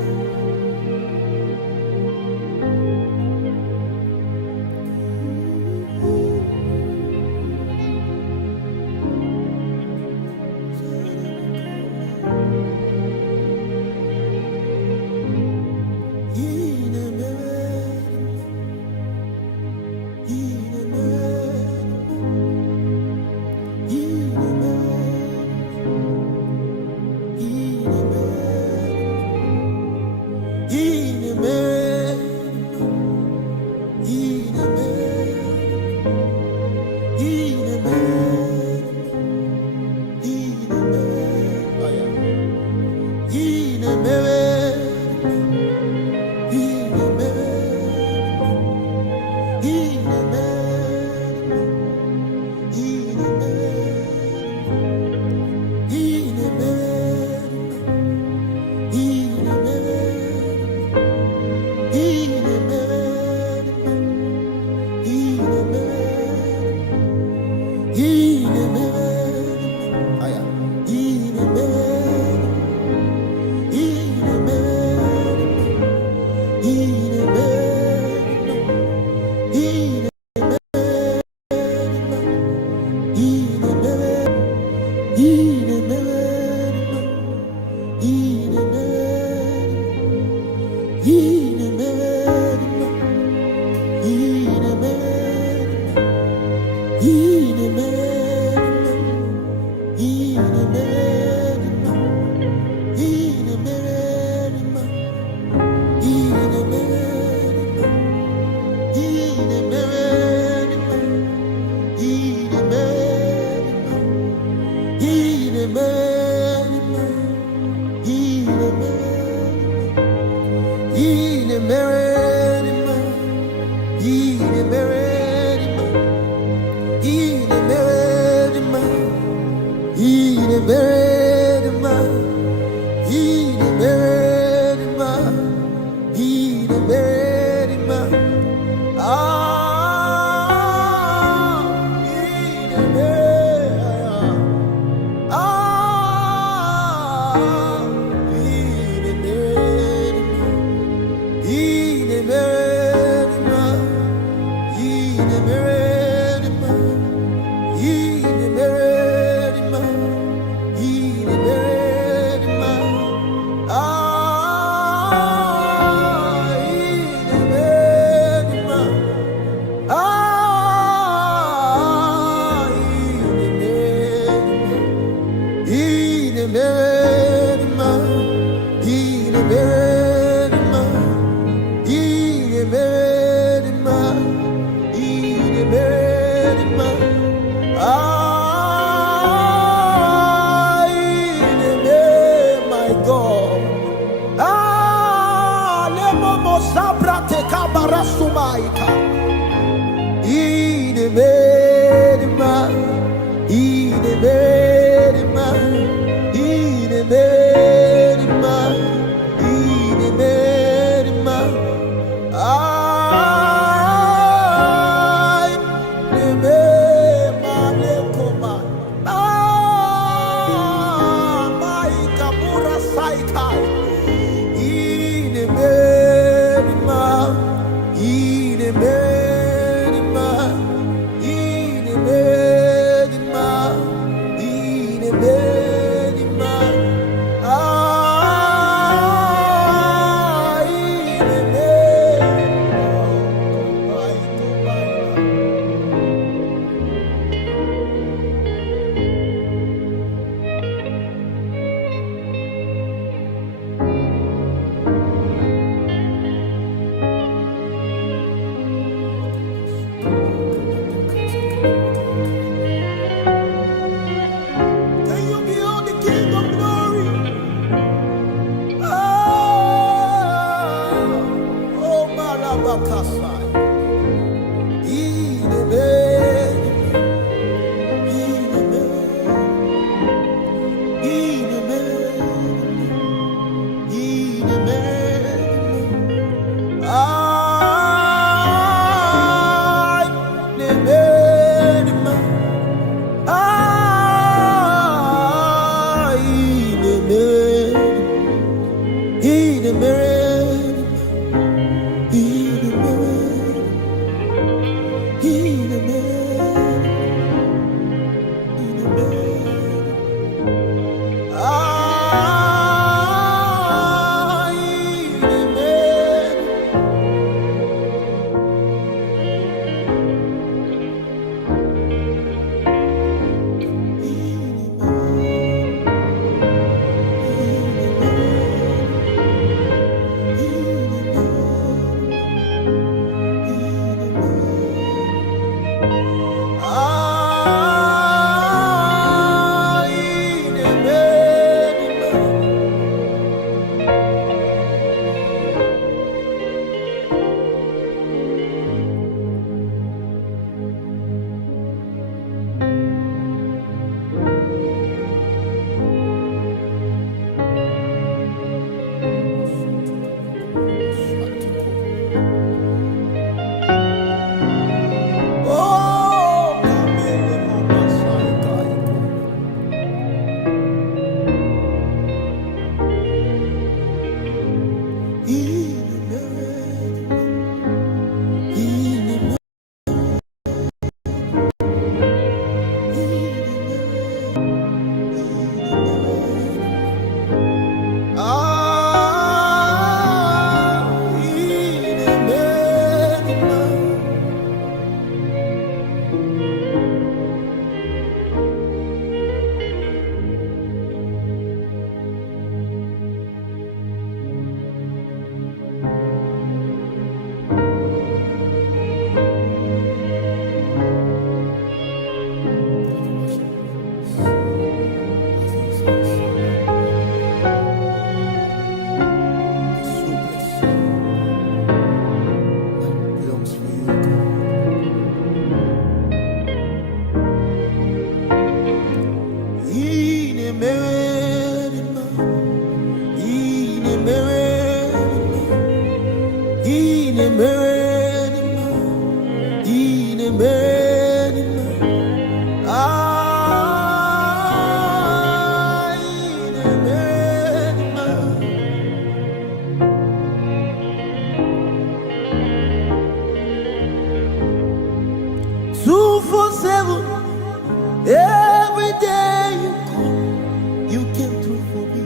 Every day you come, you came through for me.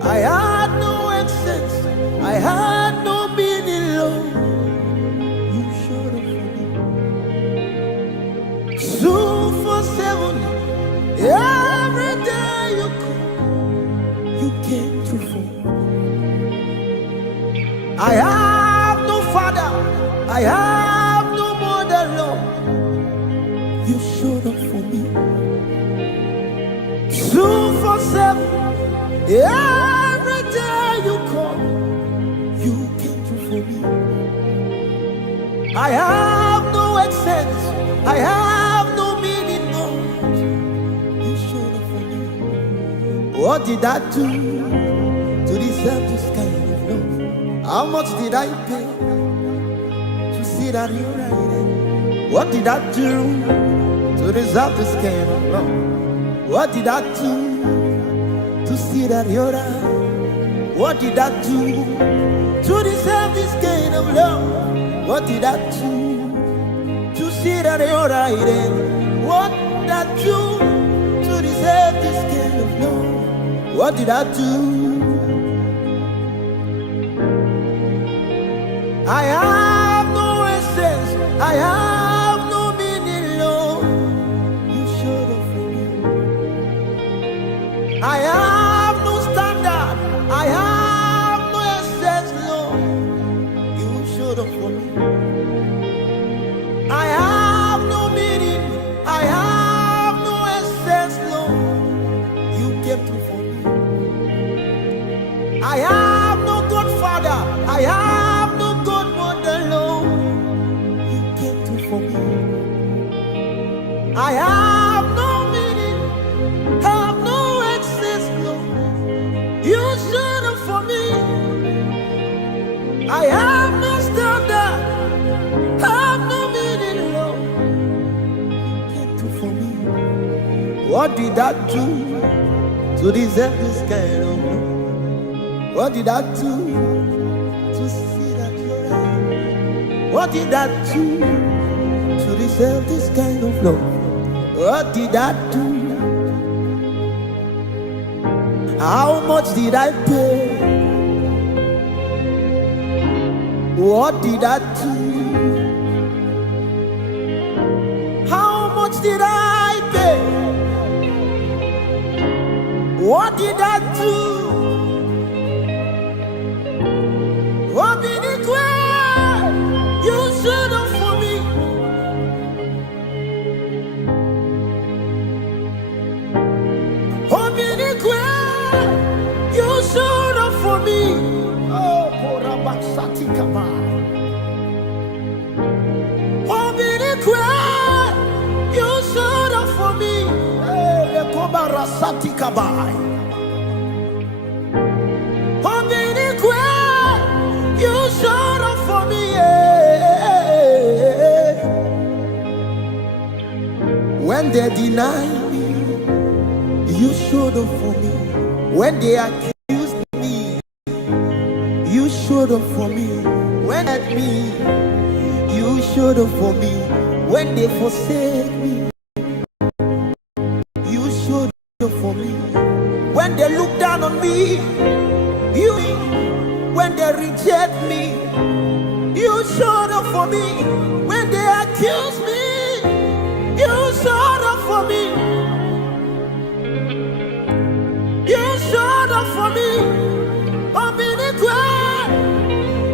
I had no essence, I had no meaning, Lord. You showed up for me. 247, every day you come, you came through for me. I have no father, I have no mother, Lord. You showed up for me. 247, every day you come, you came through for me. I have no essence, I have no meaning, Lord. You showed up for me. What did I do to deserve this kind of love? How much did I pay to see that you're right? What did I do to deserve this kind of love? What did I do to see that you're right? What did I do to deserve this kind of love? What did I do to see that you're right? What did I do to deserve this kind of love? What did I do? I have no essence, I have no meaning, Lord. You showed up for me. I have no standard, I have no essence, Lord. You showed up for me. I have no meaning, I have no essence, Lord. You came through for me. I have no godfather, I have no godmother, Lord. You came through for me. I have no meaning, have no access, Lord. You showed up for me. I have no standard, have no meaning, Lord. You came through for me. What did I do to deserve this kind of love? What did I do to see that you're right? What did I do to deserve this kind of love? What did I do? How much did I pay? What did I do? How much did I pay? What did I do? What did it do? You showed up for me. What did it do? You showed up for me. Oh, Korabasati Kabai. What did it do? You showed up for me. Hey, Kobarasati Kabai. What did it do? You showed up for me, yeah. When they deny me, you showed up for me. When they accused me, you showed up for me. When at me, you showed up for me. When they forsake me, you showed up for me. When they look down on me, you. When they reject me, you showed up for me. When they accuse me, you showed up for me. You showed up for me.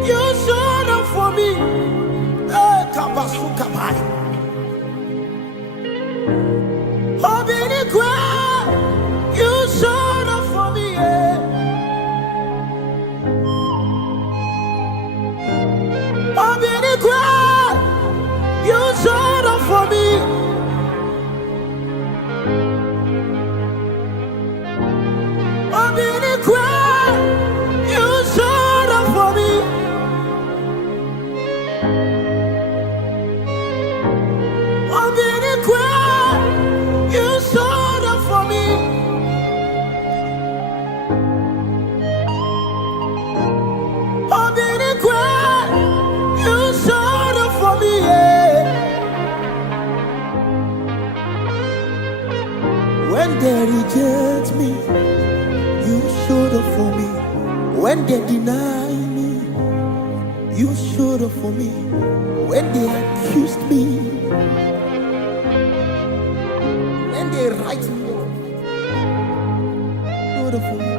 You showed up for me. reject me, you showed up for me. When they deny me, you showed up for me. When they accused me, when they write me off, showed up for me.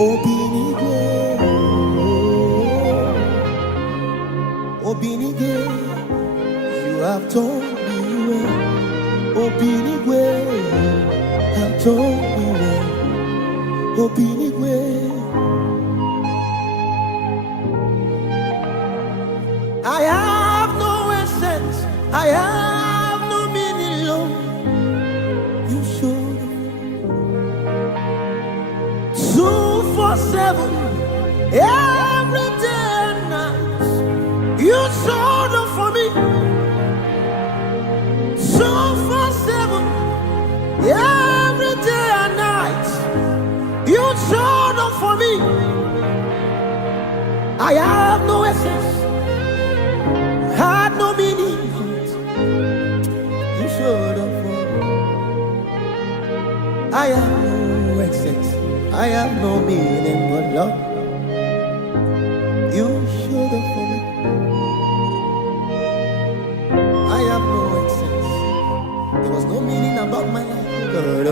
Obinigwe, Obinigwe, you have told me well. Obinigwe, you have told me well. Obinigwe, I have no essence, I have no meaning, Lord. You showed up 247 every day and night. You showed up for me 247 every day and night. You showed up for me. I have no essence, had no meaning. You showed up for me. I have no essence, I have no meaning, but Lord, you showed up for me. I have no essence, there was no meaning about my life, God.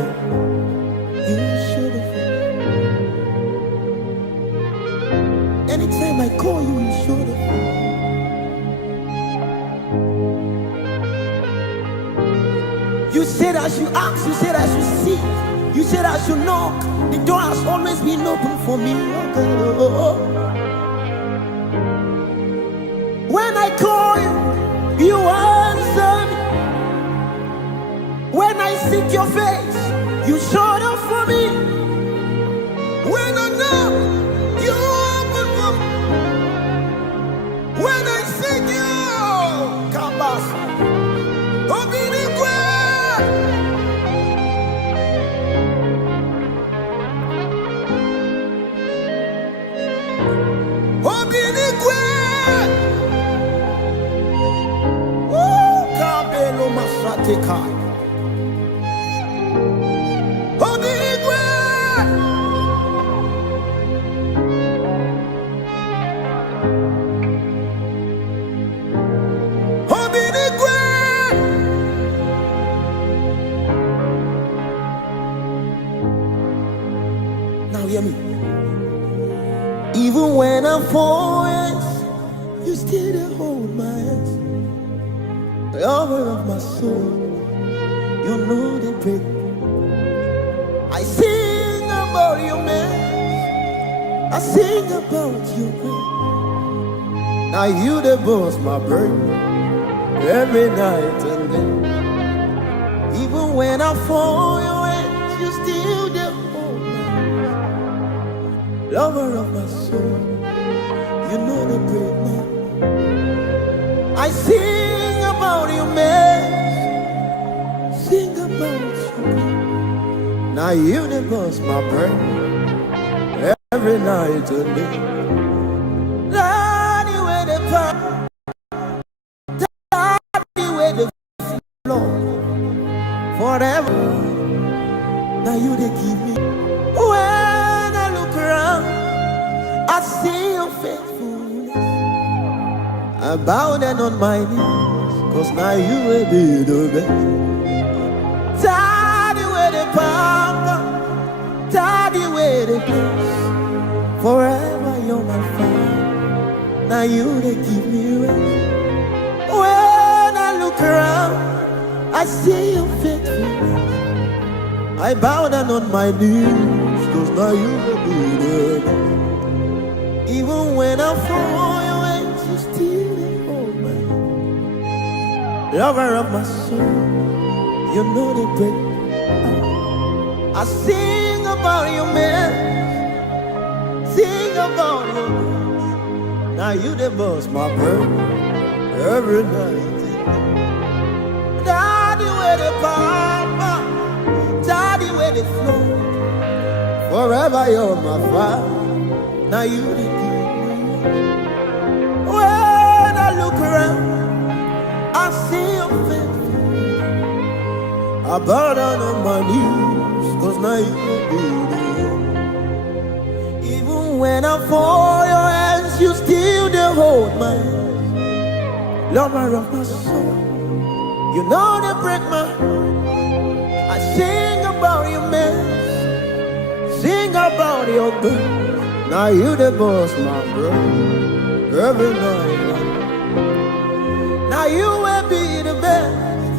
You showed up for me. Anytime I call you, you showed up for me. You said I should ask, you said I should seek, you said I should knock. The door has always been open for me. When I call you, you answer me. When I seek your face, you showed up for me. When I knock, you open for me. When I seek you, Kabas, Obinigwe. Obinigwe, Kabelo Masateka, Obinigwe, Obinigwe. Now hear me. Even when I'm falling, you still there hold my hands. Lover of my soul, you know the break. I sing about your man, I sing about your way. Now you the boss, my burden, every night and day. Even when I fall your hands, you still there hold my hands. Lover of my soul, you know the break, man. I sing about your man, sing about you. Now you the boss, my brain, every night and day. Daddy, where the power, Daddy, where the flow, forever. Now you they give me. When I look around, I see your faithfulness. I bow down on my knees, 'cause now you will be the best. Daddy, where the power, Daddy, where the peace. Forever you're my Father. Now you they give me rest. When I look around, I see your faithfulness. I bow down on my knees, 'cause now you will be the best. Even when I fall your ways, you still hold my hand. Lover of my soul, you know the break. I sing about your man, sing about your man. Now you the boss, my bird, every night. Daddy, where the power, Daddy, where the flow. Forever you're my Father. Now you the king. When I look around, I see your face. I bow down on my knees, 'cause now you will be there. Even when I fall your hands, you still they hold my hand. Lover of my soul, you know they break my heart. I sing about your mess, sing about your good. Now you the boss, my bro. Every night. Now you will be the best.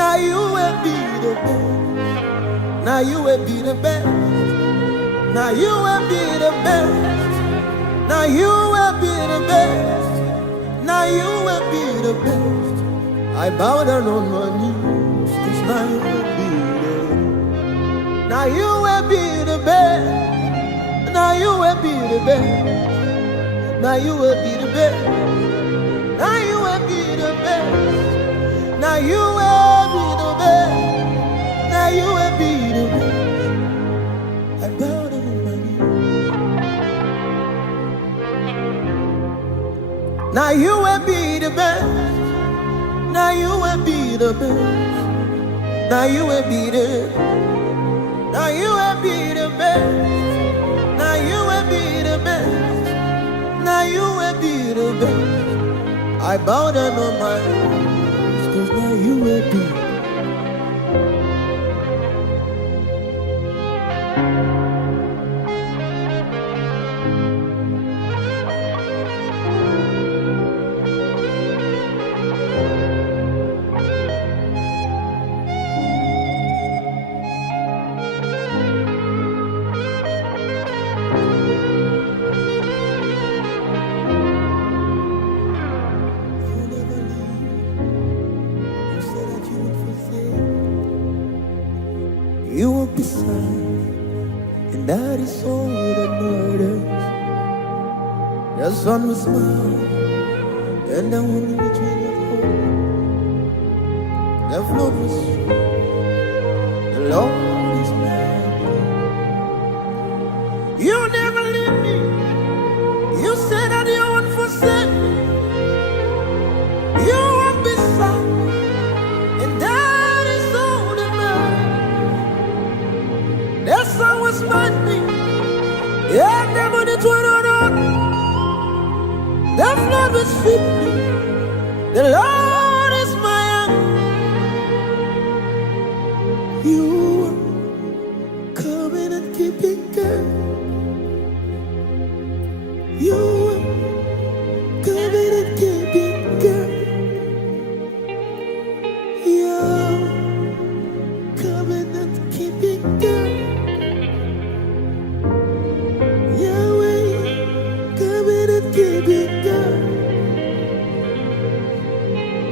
Now you will be the best. Now you will be the best. Now you will be the best. Now you will be the best. Now you will be the best. I bow down on my knees, 'cause now you will be there. Now you will be the best. Now you will be the best. Now you will be the best. Now you will be the best. Now you will be the best. Now you will be the best. I bow down on my knees. Now you will be the best. Now you will be the best. Now you will be the. Now you will be the best. Now you will be the best. Now you will be the best. I bow down on my knees, 'cause now you will be. You will be beside, and that is all that matters. The sun will smile, and the wind will between your home. The flood will sweep, the Lord is mine. You never leave me. You said that you won't forsake me. You will be beside, and that is all that matters. The sun will smite me, yeah, never the twin on. The flood will sweep me. The Lord is my hand. You are covenant keeping God. You are covenant keeping God. You are covenant keeping God. Keeping God,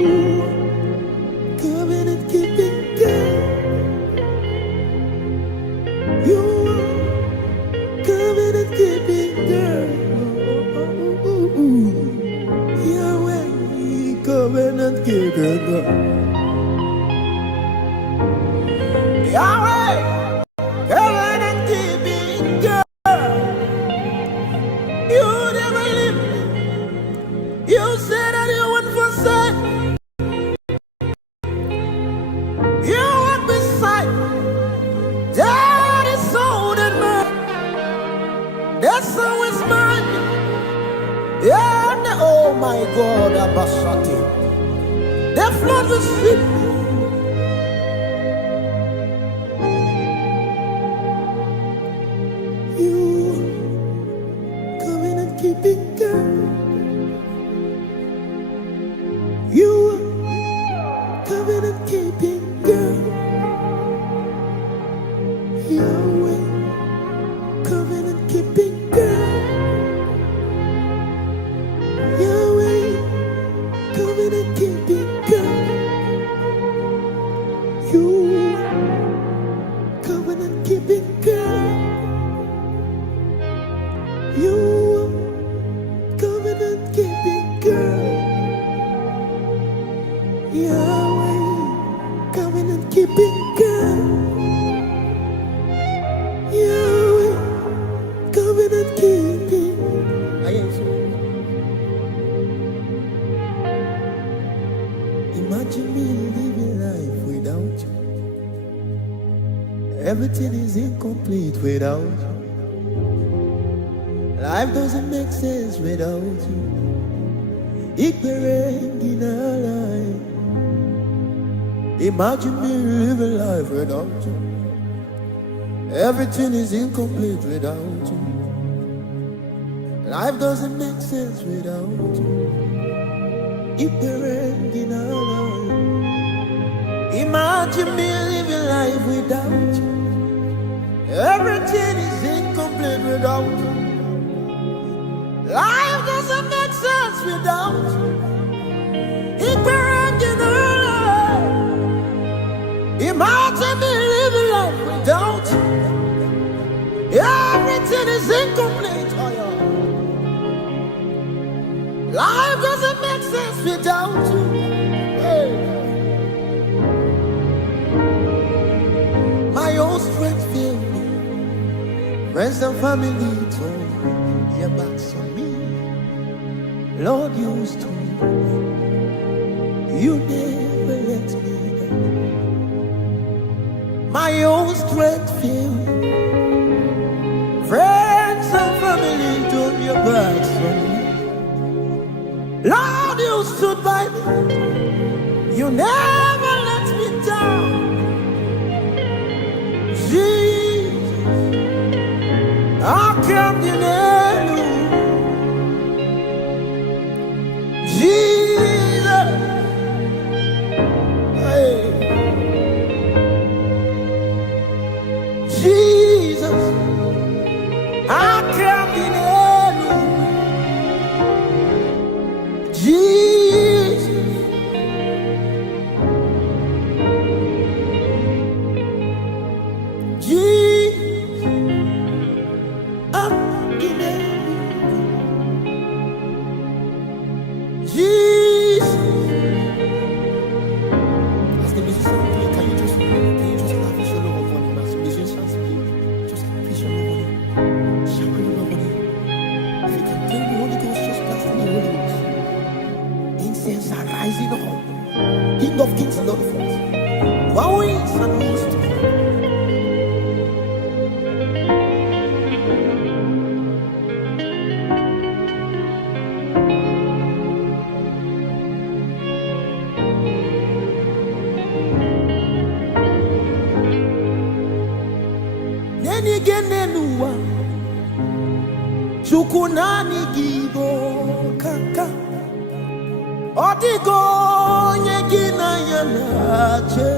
ooh, covenant keeping God, you covenant keeping God, Yahweh, covenant keeping God, Yahweh, covenant keeping God. You never leave me. You said that you wouldn't forsake. You were beside me. That is all that matters. That's always mine. Yeah, oh my God, Abashati. The flood will sweep me. You covenant keeping God. You covenant keeping God. Yahweh, covenant keeping God. Yahweh, covenant keeping God. You covenant keeping God. You covenant keeping God. Yahweh, covenant keeping God. Yahweh, covenant keeping. Imagine me living life without you. Everything is incomplete without you. Life doesn't make sense without you. Imagine me living life without you. Everything is incomplete without you. Life doesn't make sense without you. Imagine me living life without you. Everything is incomplete without you. Life doesn't make sense without you. Imagine me living life without you. Everything is incomplete. Oh, yeah. Life doesn't make sense without you. Hey. My own strength failed me. Friends and family told their backs on me. Lord, you stood. You never let me down. My own strength failed. Friends and family turned your backs on me. Lord, you stood by me. You never let me down. Jesus, I come to you. Jesus, hey. Jesus, I come to you. Jesus, Jesus, I'm in Jesus. As the musicians play, can you just lavish your love upon him? As the musicians play, just lavish your love on him. Shower your love on him. If you can play the Holy Ghost, just blast in the Holy Ghost. Incense are rising up. King of kings, Lord of lords. Wow is and who is to come. Nenigenenua Chukunani gibo kaka Odigo nyegina yanache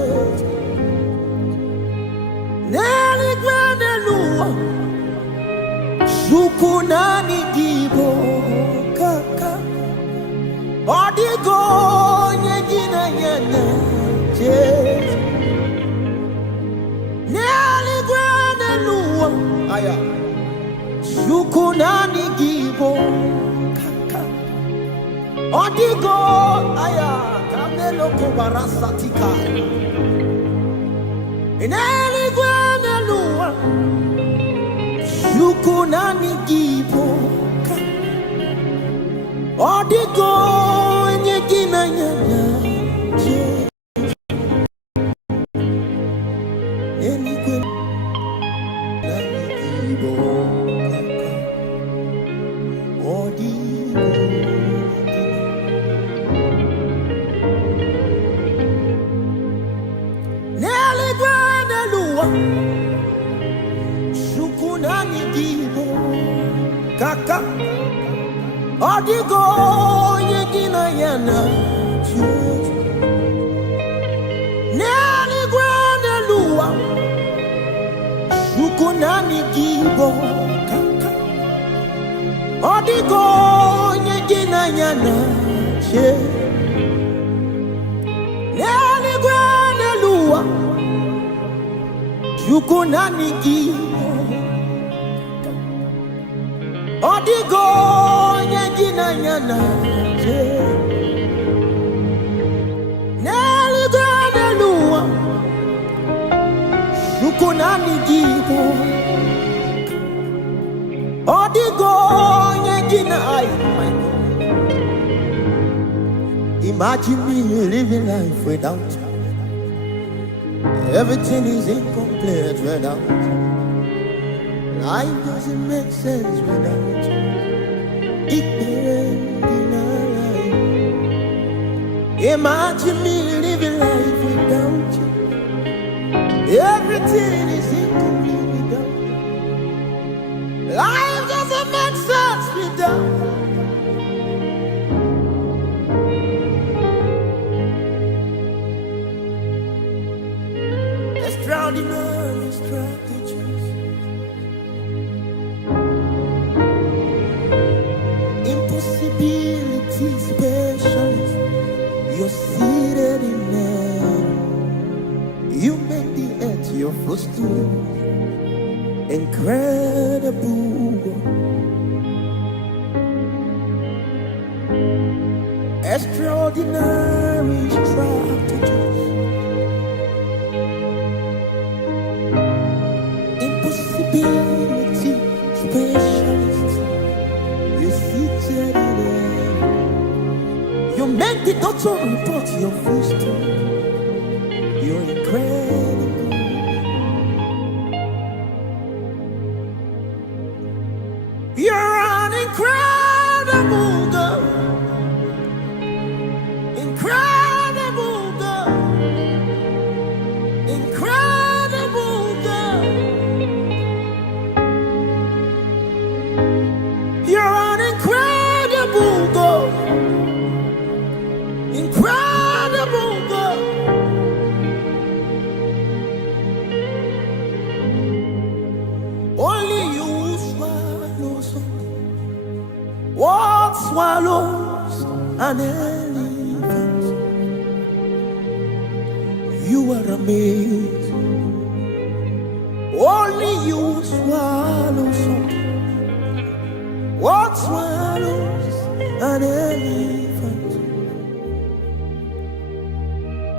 Nenigenenua Chukunani gibo kaka Odigo nyegina yanache Aya Shukunani gibo kaka Odigo aya Kamelo kubarasa tika Ineli gwenelua Shukunani gibo kaka Odigo nyegina nyanya Shukunani gibo kaka Odigo yegina yana Neli gwene luwa Shukunani gibo kaka Odigo yegina yana Neli gwene luwa Shukunani gibo Odigo nyegina nyana Neli gwene luwa Shukunani gibo Odigo nyegina ay. Imagine me living life without you. Everything is incomplete without you. Life doesn't make sense without you. Imagine me living life without you. Everything is incomplete without you. Life doesn't make sense without you. Extraordinary strategies, impossibilities, patience. You're seated in heaven. You make the earth your footstool. Incredible, extraordinary strategies, impossibility specialists. You seated in heaven. You make the doctor report your footstool. You're incredible. You're an incredible God. Incredible God. Incredible God. You're an incredible God. Incredible God. Only you swallow something. What swallows an elephant? You are amazing. Only you swallow something. What swallows an elephant?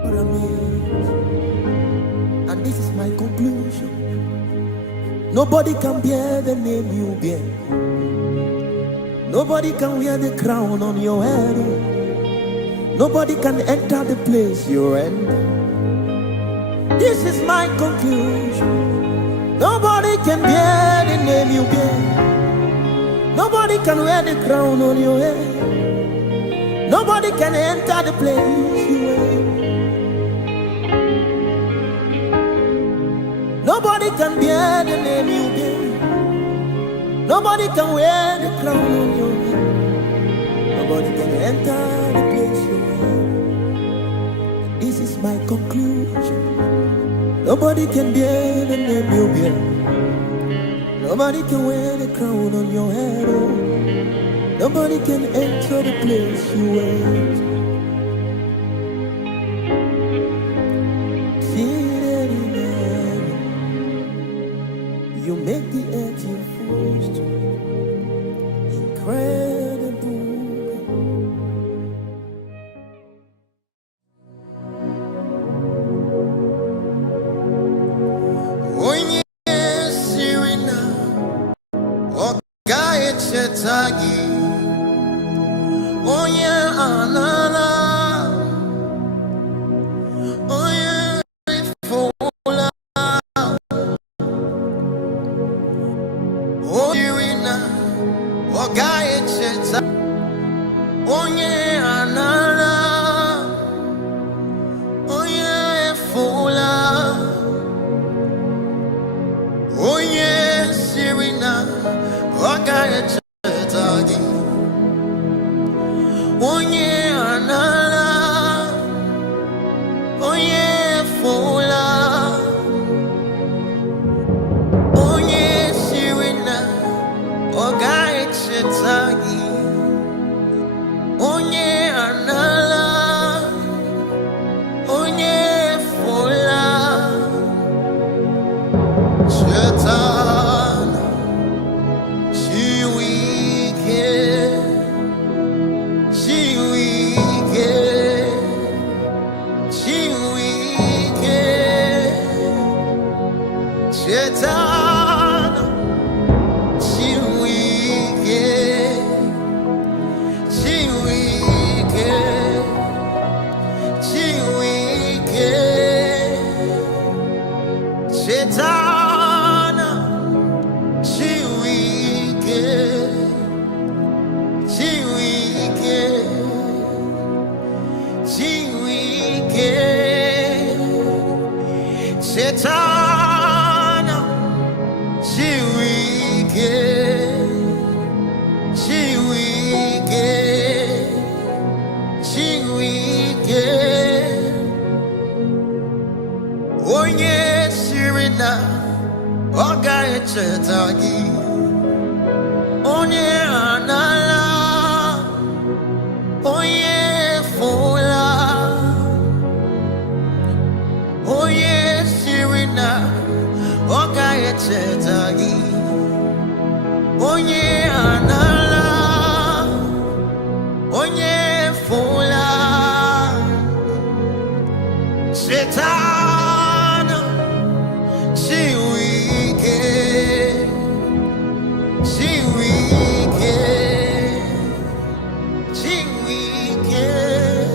You are amazing. And this is my conclusion. Nobody can bear the name you bear. Nobody can wear the crown on your head. Nobody can enter the place you're in. This is my conclusion. Nobody can bear the name you bear. Nobody can wear the crown on your head. Nobody can enter the place you're in. Nobody can bear the name you bear. Nobody can wear the crown on your head. Nobody can enter the place you're in. This is my conclusion. Nobody can bear the name you bear. Nobody can wear the crown on your head. Oh. Nobody can enter the place you went. Seated in heaven, you make the earth your footstool. Incredible. She Shetana, she wicked, she wicked, she wicked. Oh yes, Sirina, Oga Chetagi, oh yeah, Nala, oh yeah, Fola, oh yeah, Sirina, Oga Chetagi, oh yeah, Nala, oh yeah, Fola, Shetana, she wicked, she wicked, she wicked.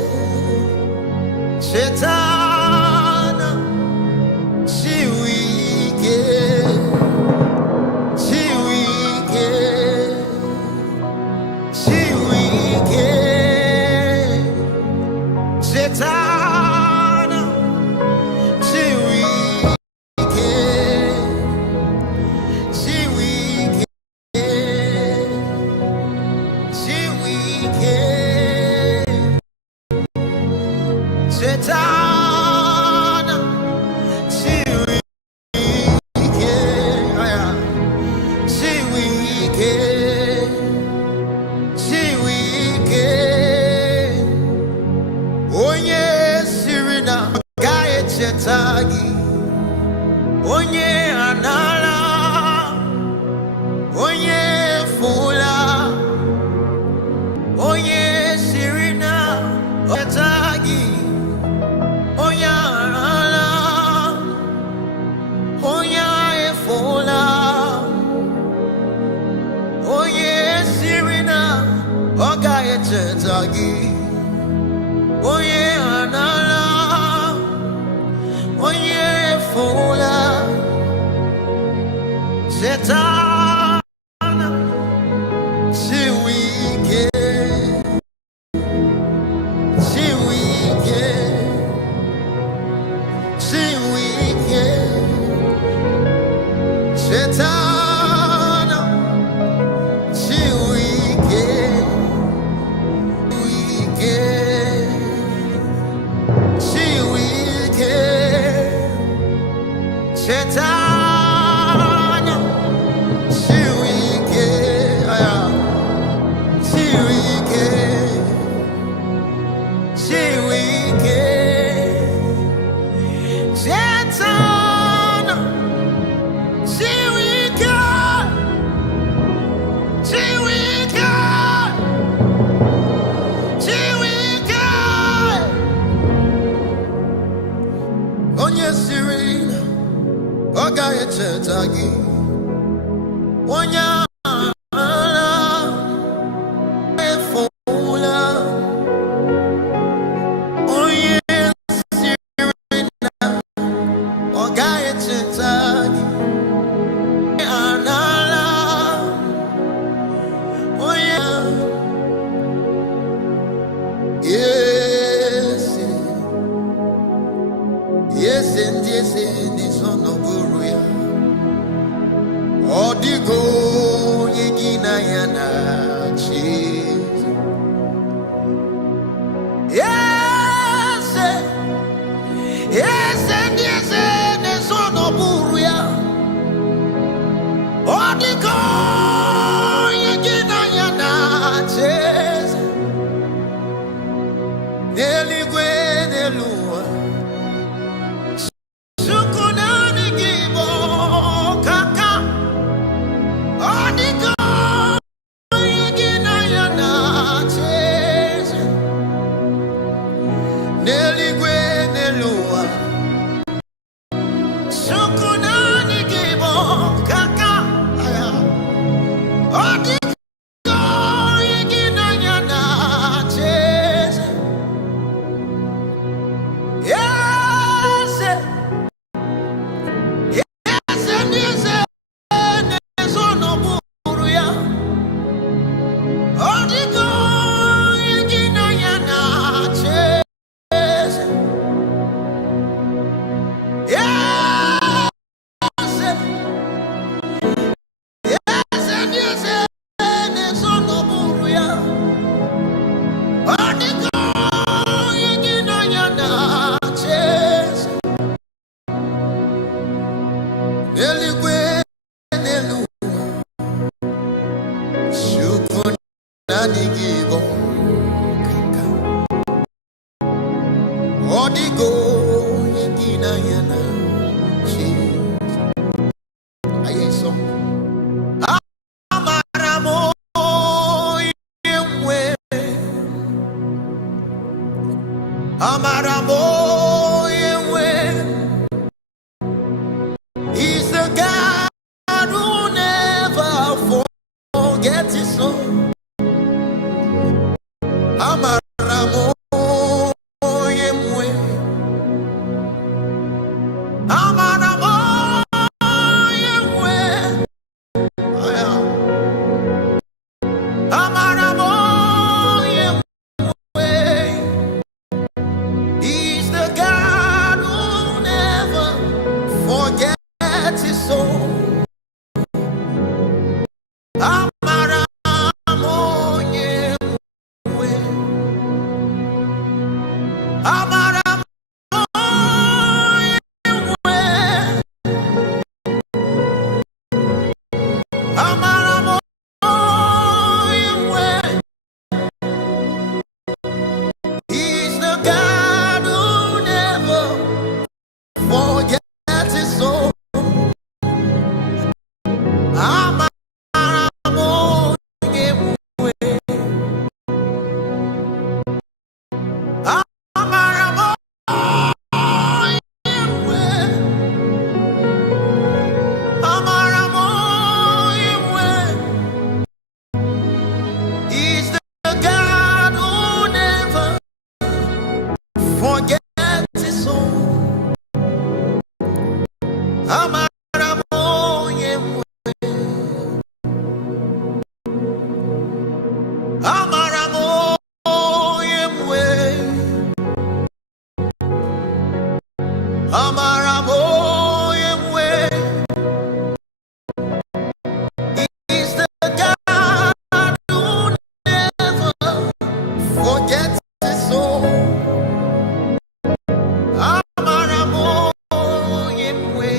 Shetana, she wicked, she wicked, she wicked. Shetana, she wicked, she wicked, she wicked. Shetana, she wicked, she wicked, she wicked. Oh yes, Sirina, Gaya Chetagi, oh yeah, Anala, oh yeah, Fula, oh yeah, Sirina, Chetagi, oh yeah, Anala, oh yeah, Fula, oh yeah, Sirina, oh Gaya Chetagi, oh yeah, Anala, oh yeah, Fula, Shetana, she wicked, she wicked, she wicked. Shetana, she wicked, wicked, she wicked. Shetana, she wicked, she wicked, she wicked. Shetana, she wicked, she wicked, she wicked. Oh yes, Serena, oh Gaya Chetagi, oh yeah. Yes, yes, and yes, and this on the Guruya. Odigo, Yegina Yana, cheese. Yes, yes, and yes, and this on the Guruya. Odigo, Yegina Yana, cheese. Neligwe nelua sukunani gibo kaka odigo yigina yana cheze. Neligwe nelua Nanigibo Kaka Odigo Yekina Yana Jesus Ayeso Amaramo Yemwe Amaramo Yemwe He's the God who never forgets his soul. Amaramo Yemwe Amaramo Yemwe Amaramo Yemwe He's the God who never forgets his soul. Amaramo Yemwe Amaramo Yemwe Amaramo Yemwe He's the God who never forgets his soul. Amaramo Yemwe Amaramo Yemwe Amaramo Yemwe He's the God who never forgets his soul. Amaramo Yemwe Amaramo Yemwe Amaramo Yemwe He's the God who never forgets his soul. Amaramo Yemwe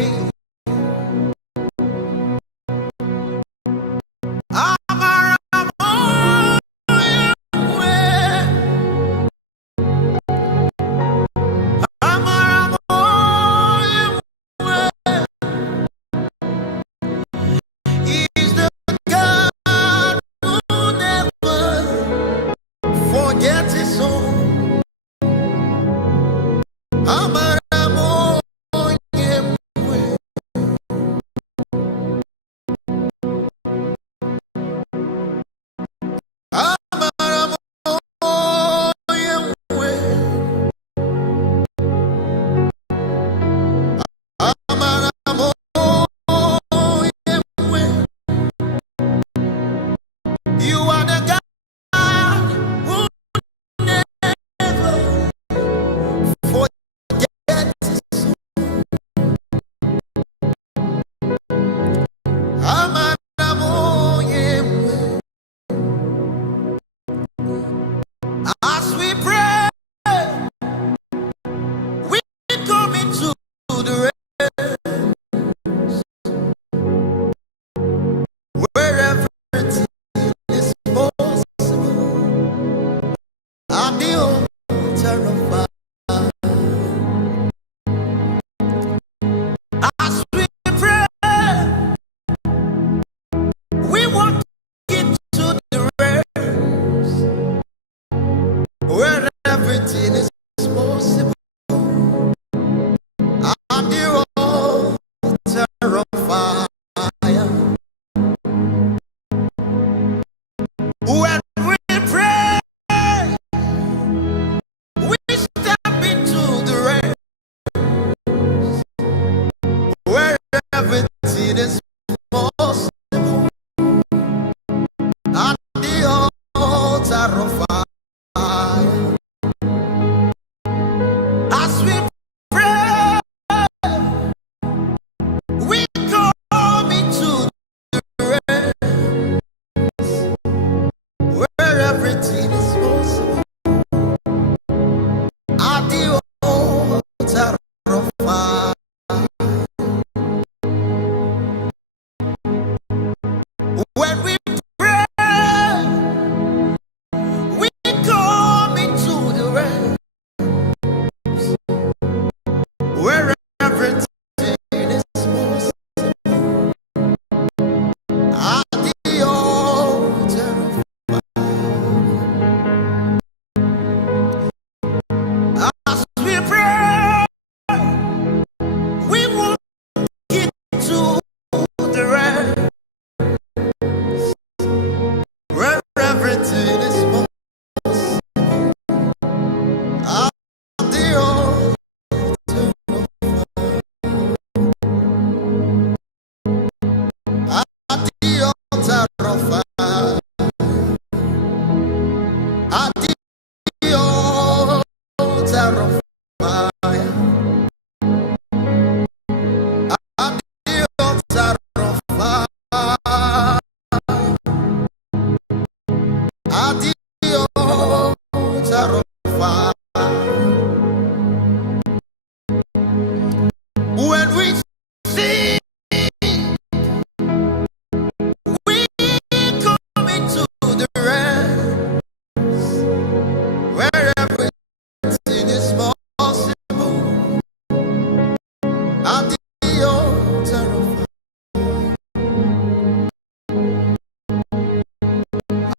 at the altar of fire.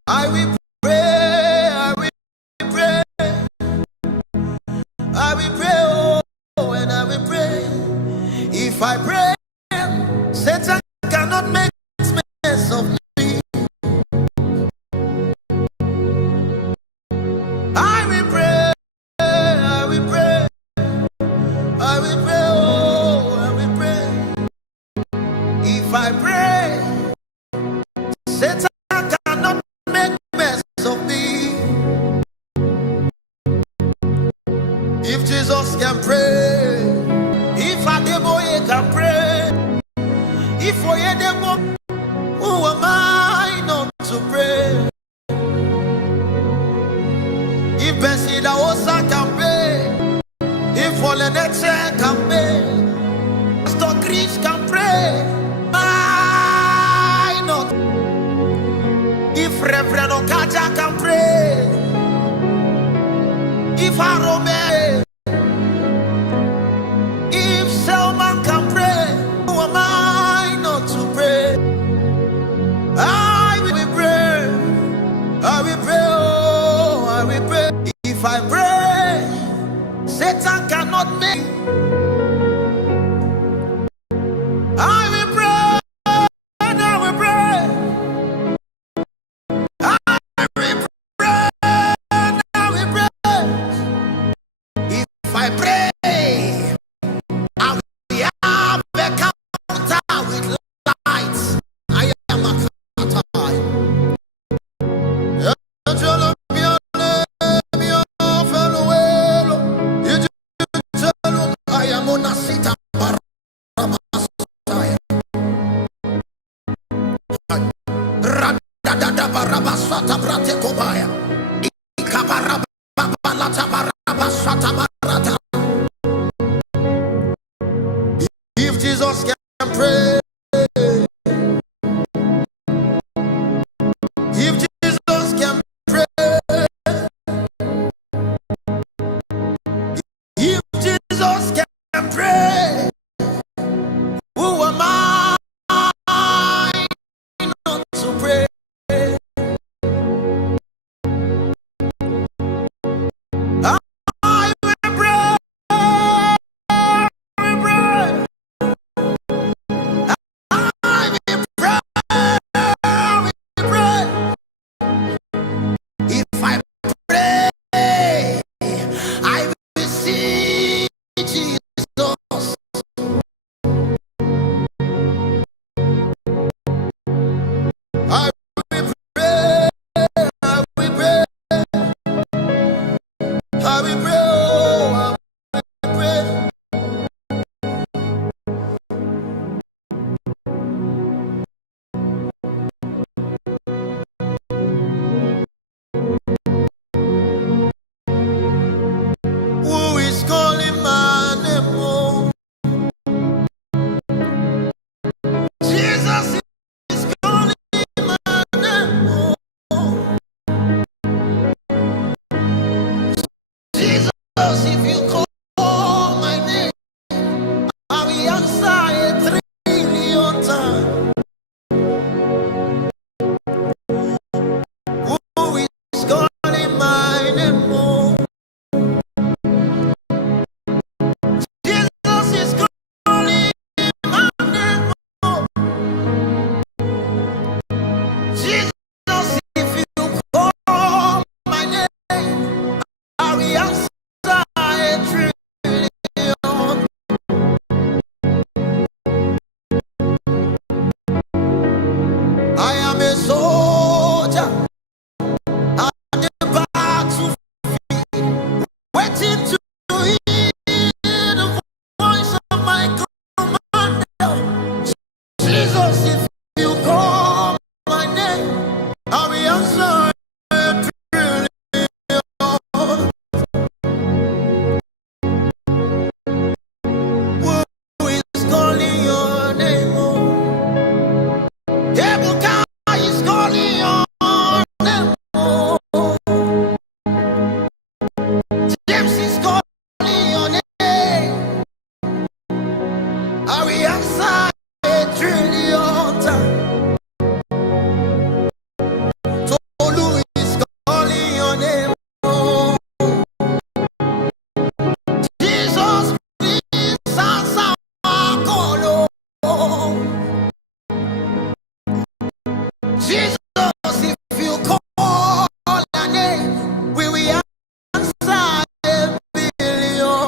I will pray, I will pray, I will pray, oh, and I will pray. If I pray, Satan cannot make mess of me. I will pray, I will pray, I will pray, oh, I will pray. If I pray, Satan cannot make mess of me. If Jesus can pray, if Adeboye can pray, if Oyedebo, who am I not to pray? If Besida Osa can pray, if Oleneche can pray, Pastor Chris can pray, why not? If Reverend Okaja can pray, if Arome, if Selman can pray, who am I not to pray? I will pray, I will pray, oh, I will pray. If I pray, Satan cannot make. I will pray, and I will pray. I will pray, and I will pray. If I pray, I will have a counter with lights. I am a counter. I am on a seat. If Jesus can pray, if Jesus can pray, if Jesus can pray, who am I not to pray? Jesus, if you call our name, we will answer a billion.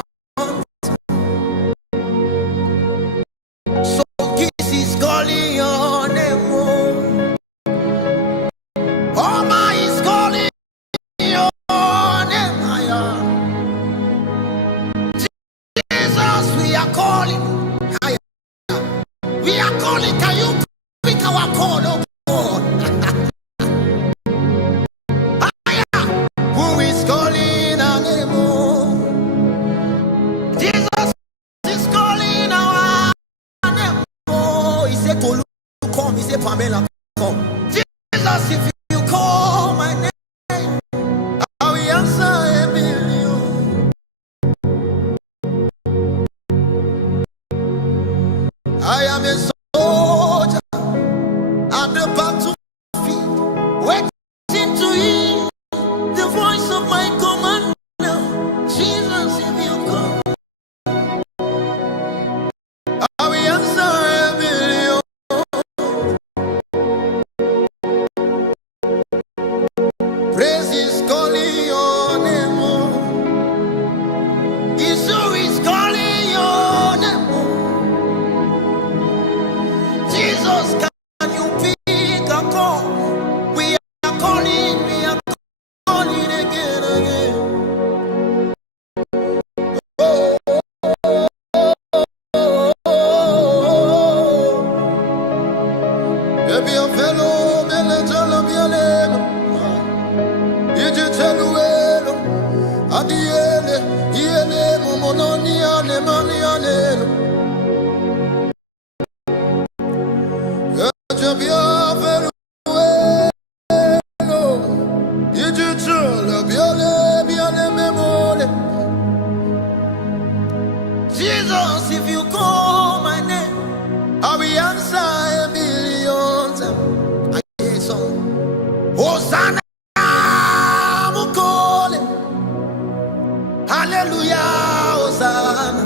So this is calling your name. Oh my is calling your name. Jesus, we are calling. We are calling. Can you pick our call, oh God? Who is calling our name? Jesus is calling our name. Oh, he said to come. He said, Pamela, come. Jesus, if you call my name, I will answer a billion. I am a soldier at the battlefield, waiting to hear the voice of my commander. Jesus, if you come, I will answer a billion. Praise is calling your name. Issue is calling your name. Jesus, can you pick a call? We are calling again. Oh, baby, a fellow, Melancholy, Ijicheluelo, Adiele, Iele, Momononiane, Maniane. Jesus, if you call my name, I will answer a billion times. I hear a song. Hosanna, Mukole. Hallelujah, Hosanna.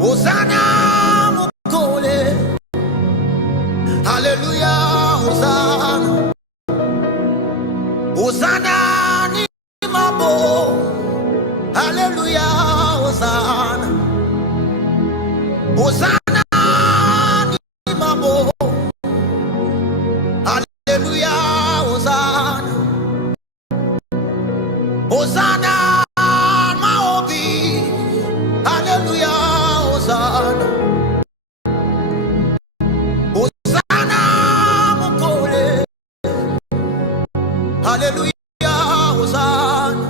Hosanna, Mukole. Hallelujah, Hosanna. Hosanna, Nimabo. Hallelujah, Hosanna. Hosanna, Nimabo. Hallelujah, Hosanna. Hosanna, Maobi. Hallelujah, Hosanna. Hosanna, Mukole. Hallelujah, Hosanna.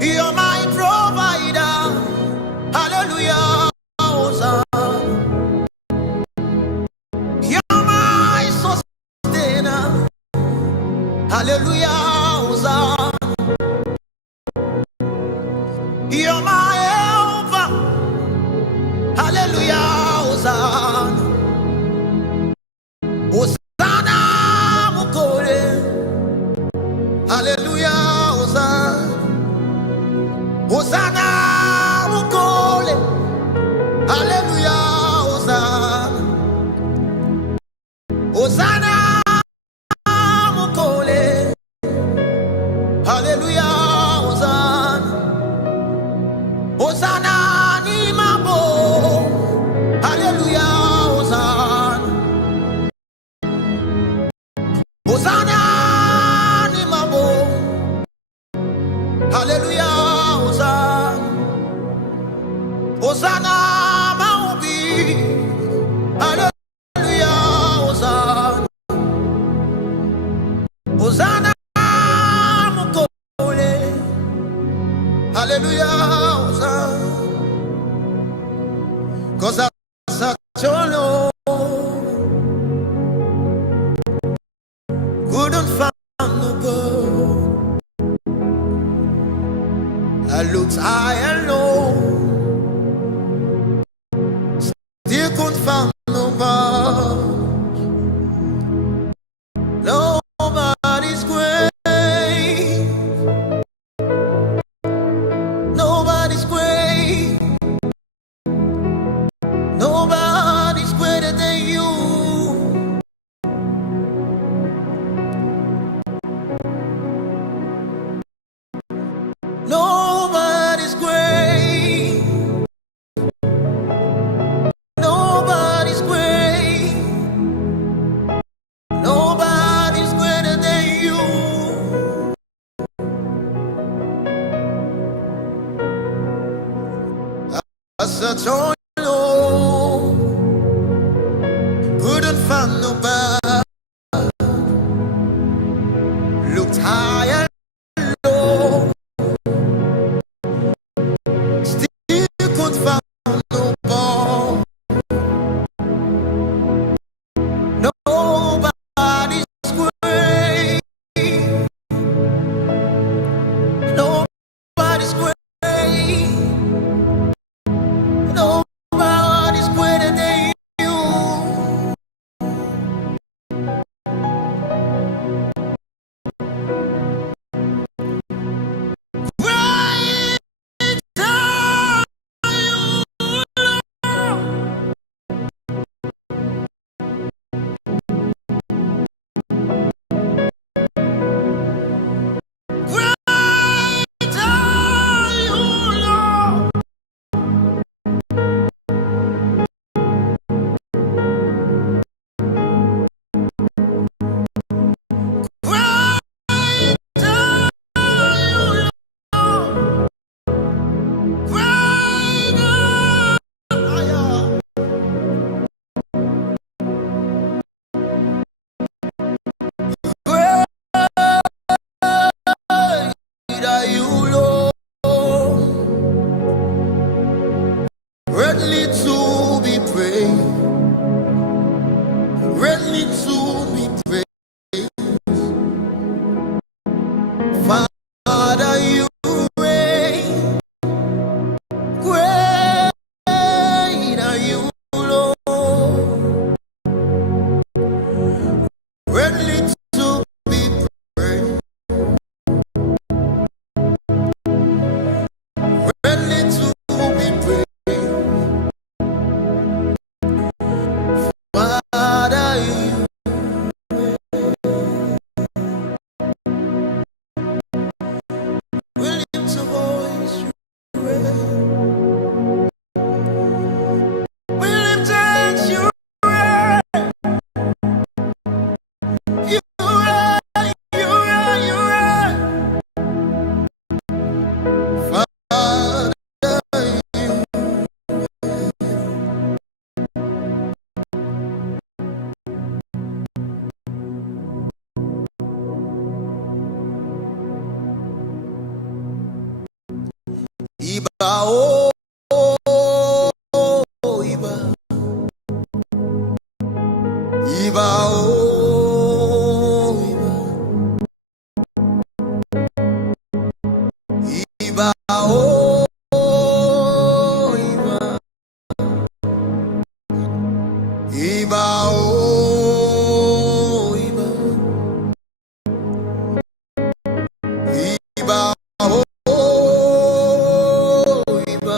You're my provider. Hallelujah, Hosanna. You're my sustainer. Hallelujah, Hosanna. You're my helper. Hallelujah, Hosanna. Hosanna, Mukole. Hallelujah, Hosanna. Hosanna, Mukole. Hallelujah, Hosanna. Hosanna, Mukole. Hallelujah, Hosanna. Hosanna, Nimabo. Hallelujah, Hosanna. Hosanna, Nimabo. Hallelujah, Hosanna. Hosanna, Maobi. Hallelujah, Hosanna. Hosanna, Mukole. Hallelujah, Hosanna. 'Cause I such a Lord couldn't find no girl. I looked high and low, still couldn't find nobody. Nobody's great. Nobody's great. searched all over, couldn't find nobody. Looked high and low, still couldn't find nobody. Nobody's great, nobody's great, nobody's greater than you. Greatly to be praised, greatly to be praised. Father, you reign, great are you, Lord. Greatly to be praised, greatly to be praised. Father, you will lift a voice, you reign. We lift hands, you reign. You reign, you reign, you reign. Father, you Iba, oh, Iba, Iba, oh, Iba, Iba, oh, Iba, Iba, oh, Iba, Iba, oh, Iba.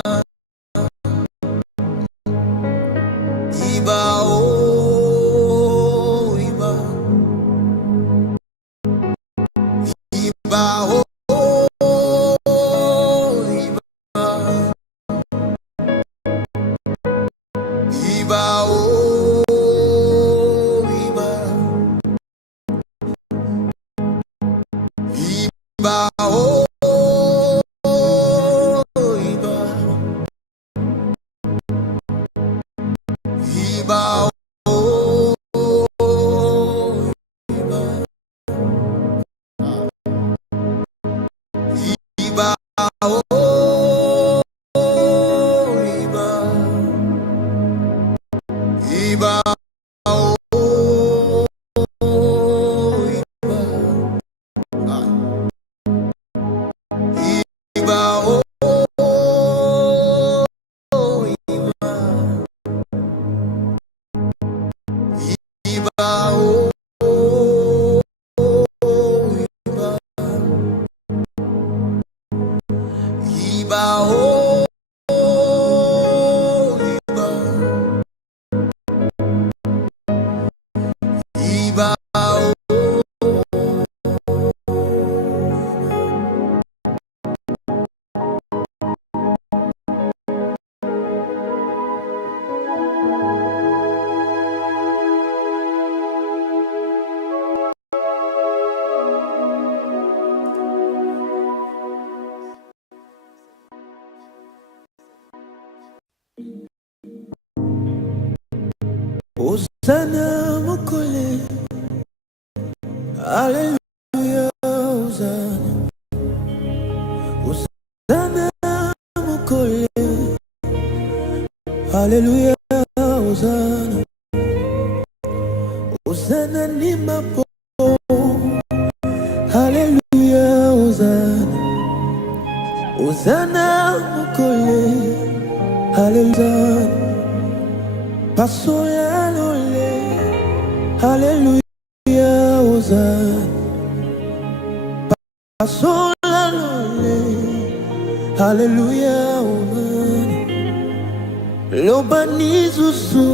Hosanna mukole, hallelujah, Hosanna. Hosanna mukole, hallelujah, Hosanna. Hosanna ni mapo, hallelujah, Hosanna. Hosanna mukole, hallelujah. Pasoya lole, hallelujah, Hosanna. Pasoya lole, hallelujah, Hosanna. Lobani zuzu,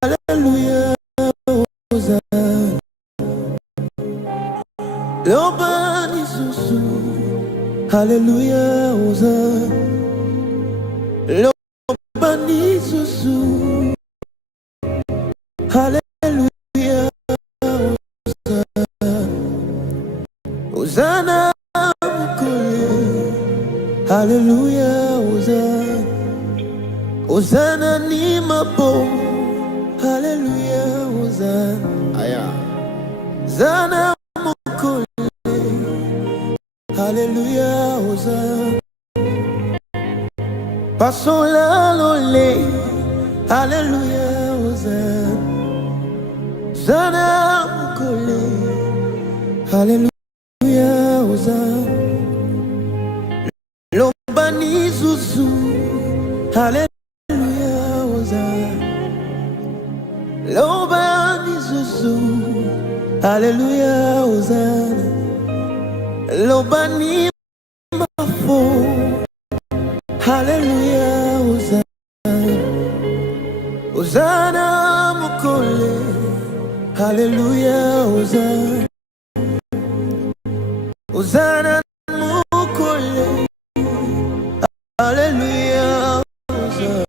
hallelujah, Hosanna. Lobani zuzu, hallelujah, Hosanna. Lobani zuzu, hallelujah, Hosanna. Hosanna mukole, hallelujah, Hosanna. Hosanna ni mapo, hallelujah, Hosanna. Aya. Hosanna mukole, hallelujah, Hosanna. Pasola lole, hallelujah, Hosanna. Hosanna mukole, hallelujah, Hosanna. Lobani zuzu, hallelujah, Hosanna. Lobani zuzu, hallelujah, Hosanna. Lobani mafo, hallelujah, Hosanna. Hosanna mukole, hallelujah, Hosanna. Hosanna mukole, hallelujah, Hosanna.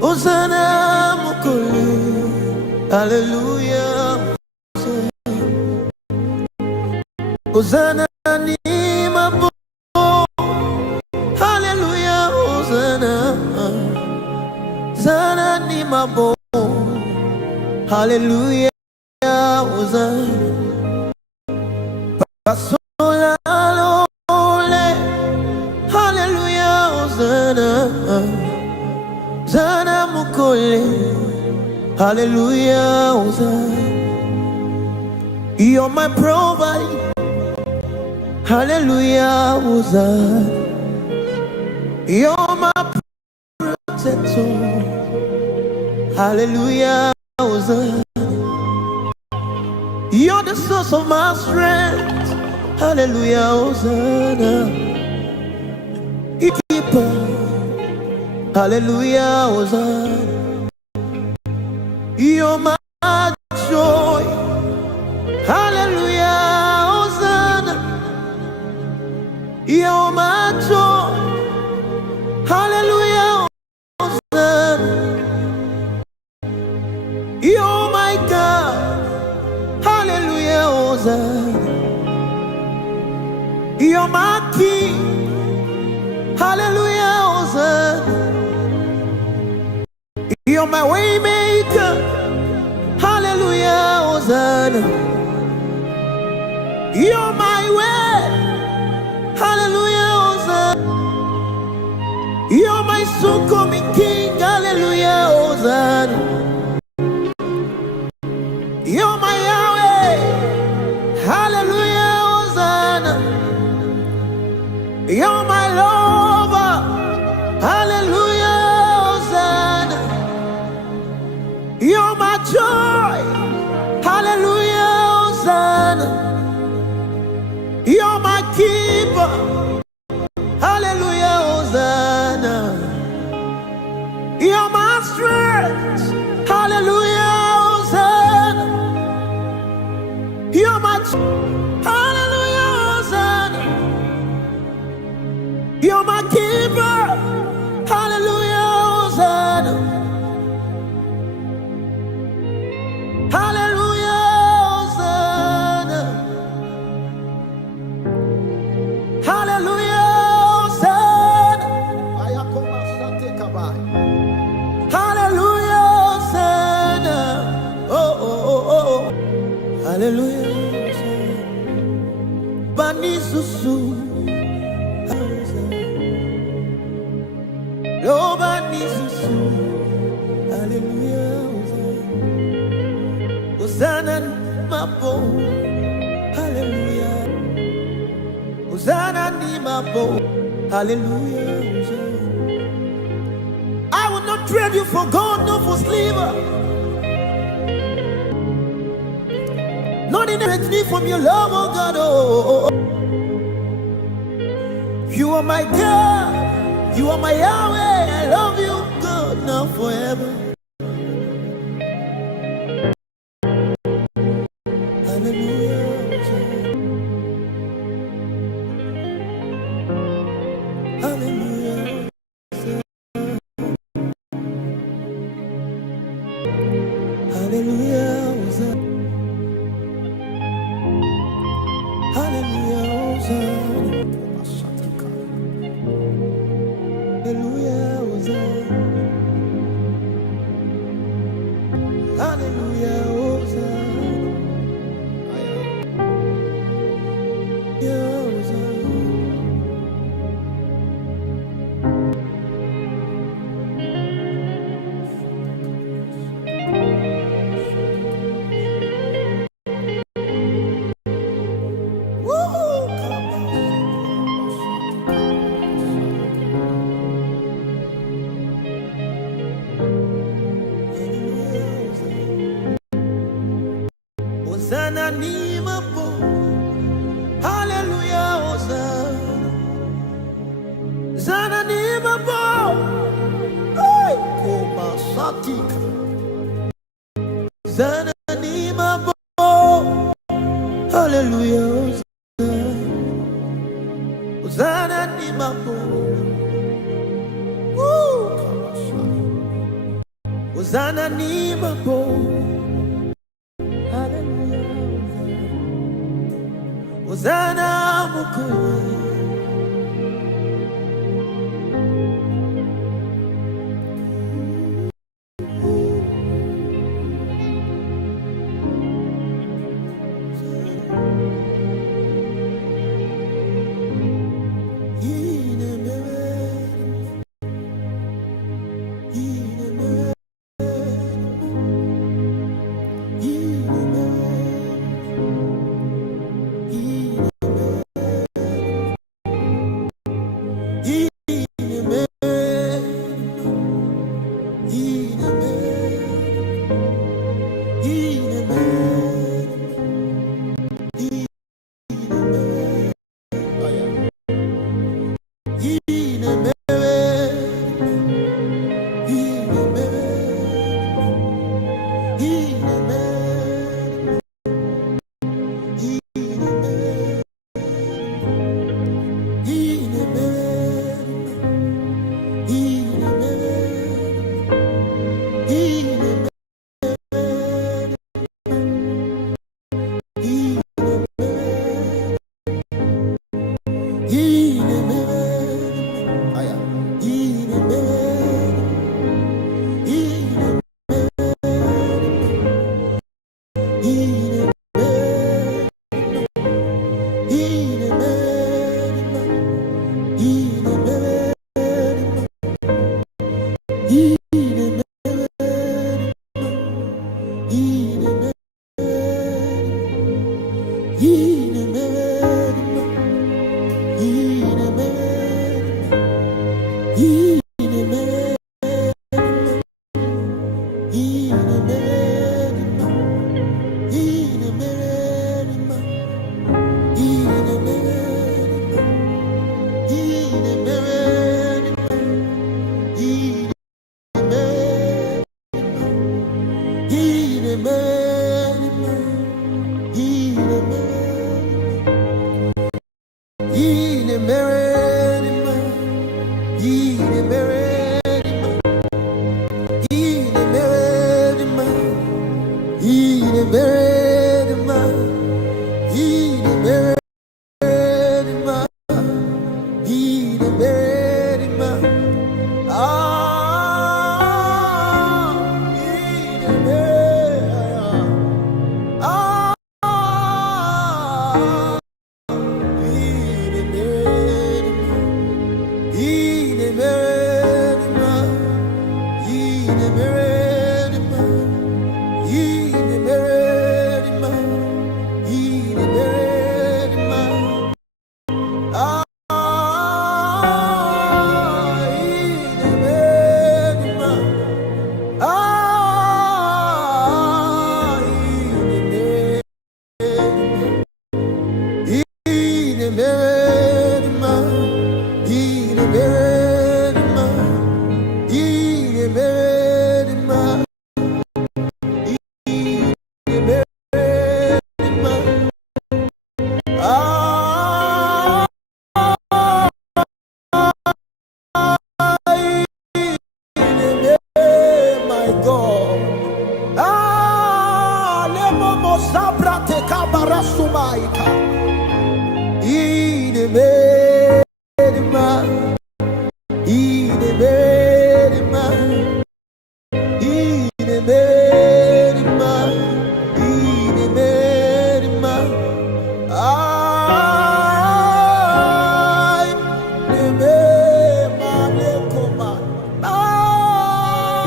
Hosanna mukole, hallelujah, Hosanna. Hosanna ni mapo, hallelujah, Hosanna. Hosanna ni mapo, hallelujah, Hosanna. Pasola lole, hallelujah, Hosanna. Hosanna mukole, hallelujah, Hosanna. You're my provider, hallelujah, Hosanna. You're my protector, hallelujah, Hosanna. You're the source of my strength, hallelujah, Hosanna. You keeper, hallelujah, Hosanna. You're my joy, hallelujah, Hosanna. You're my joy, hallelujah, Hosanna. You're my God, hallelujah, Hosanna. You're my King, hallelujah, Hosanna. You're my way maker, hallelujah, Hosanna. You're my way, hallelujah, Hosanna. You're my soon coming King, hallelujah, Hosanna. You're my Yahweh, hallelujah, Hosanna. You're my lover, hallelujah, Hosanna. You're my joy, hallelujah, Hosanna. You're my keeper, hallelujah, Hosanna. You're my strength, Hallelujah. Hosanna Mapo. Hallelujah. Hosanna Mapo. Hallelujah. I will not trade you for gold, nor for silver. Not in me from your love, oh God. Oh. You are my God. You are my Yahweh. I love you, God, now forever. Hallelujah. Hallelujah. Hallelujah. Hallelujah. Hallelujah. Hosanna Nimapo. Hallelujah. Hosanna Nimapo. Hey, Koma Satika. Hosanna Nimapo. Hallelujah. Hosanna Nimapo. Hosanna Nimapo. Hosanna Mukwe. Sumaika. Inemerima. Inemerima. Inemerima. Inemerima. Ay, Nemema Lekoma. Ah,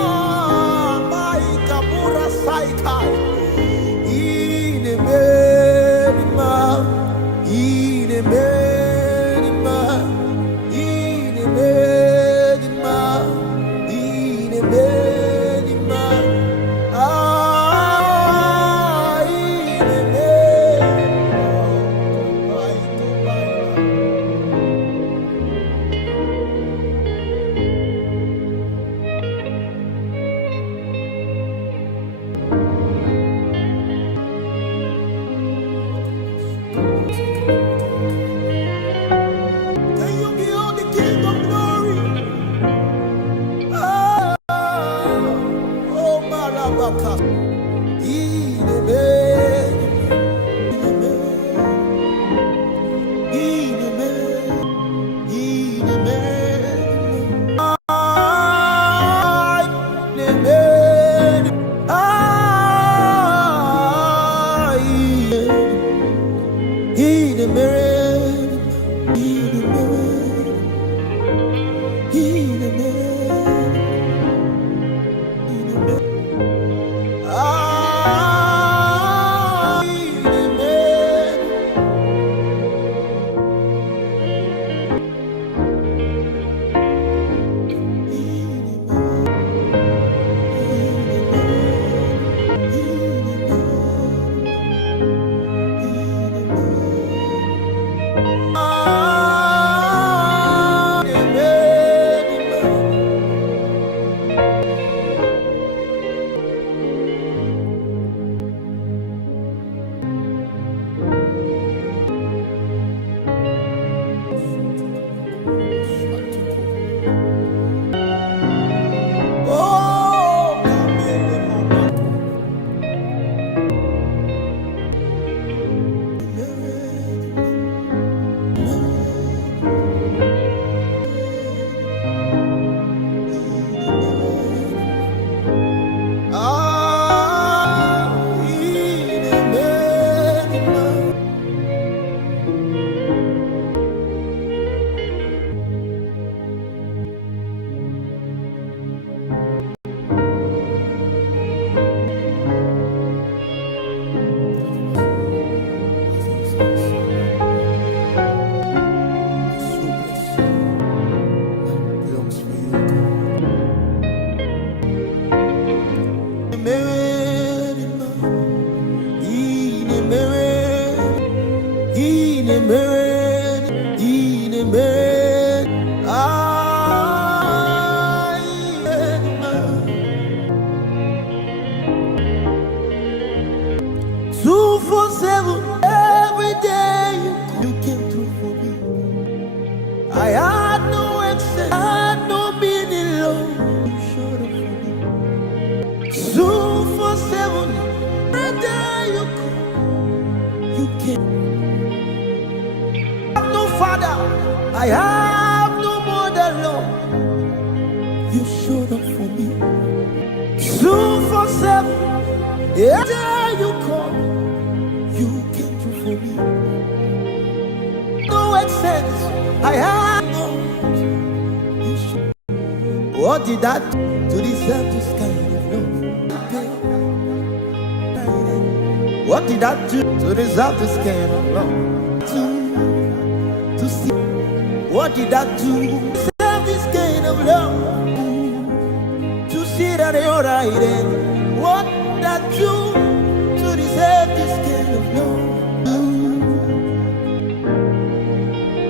Maika Mura Saikai. Inemerima. Inemerima. Inemerima. Inemerima. Ah, can you behold the King of Glory? Ah, oh, Marabaka. Inemerima. Every day you came through for me. I had no excess, I had no meaning, Lord. You showed up for me. 247, every day you come, you came. I have no father, I have no mother, Lord. You showed up for me. 247, every day you come, you came through for me. No excess, I have no. What did that do to deserve this kind of love? What did that do to deserve this kind of love? To see. What did that do to deserve this kind of love? To see that you're right there. What did that do to deserve this kind of love?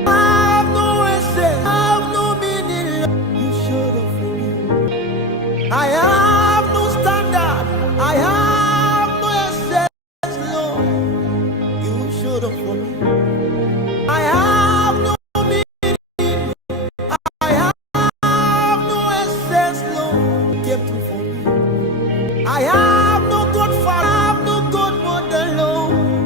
I have no essence, I have no meaning. You showed up for me. I have no standard, I have no essence, Lord. You showed up for me. I have no meaning, I have no essence, Lord. You came through for me. I have no God father, I have no God mother, Lord.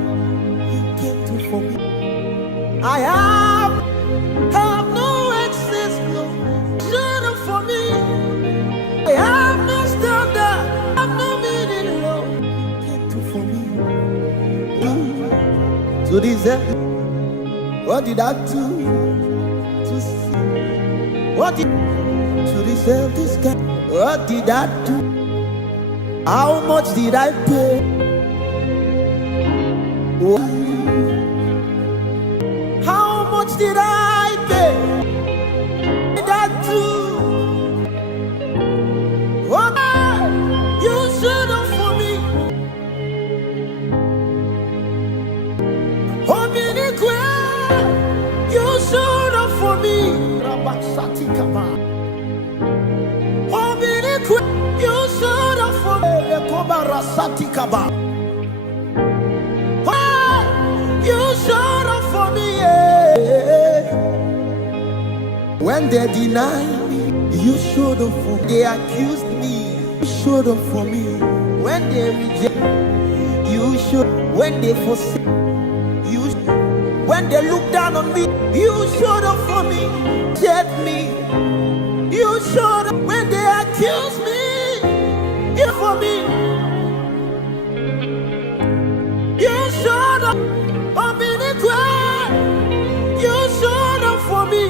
to deserve? What did I do to see? What did to deserve this kind? What did I do? How much did I pay? How much did I pay? What did I do? What you should have for me? You should have for me. You should have for me. You should have for me. When they deny me, you should have for me. They accused me, you should have for me. When they reject, you should. When they forsake, you should. When they look down on me, you showed up for me, set me. You showed up when they accuse me, you for me. You showed up on me the ground. You showed up for me.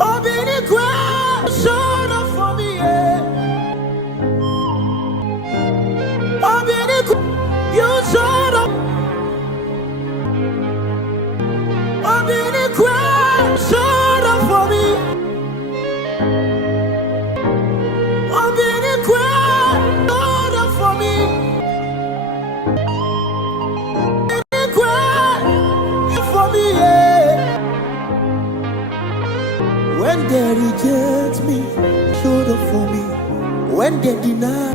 On me the ground, showed up for me. On me the ground. You showed up. I'm in the crowd. Showed up for me. I'm in the crowd. Showed up for me. In the crowd. For me, yeah. When they reject me, showed up for me. When they deny,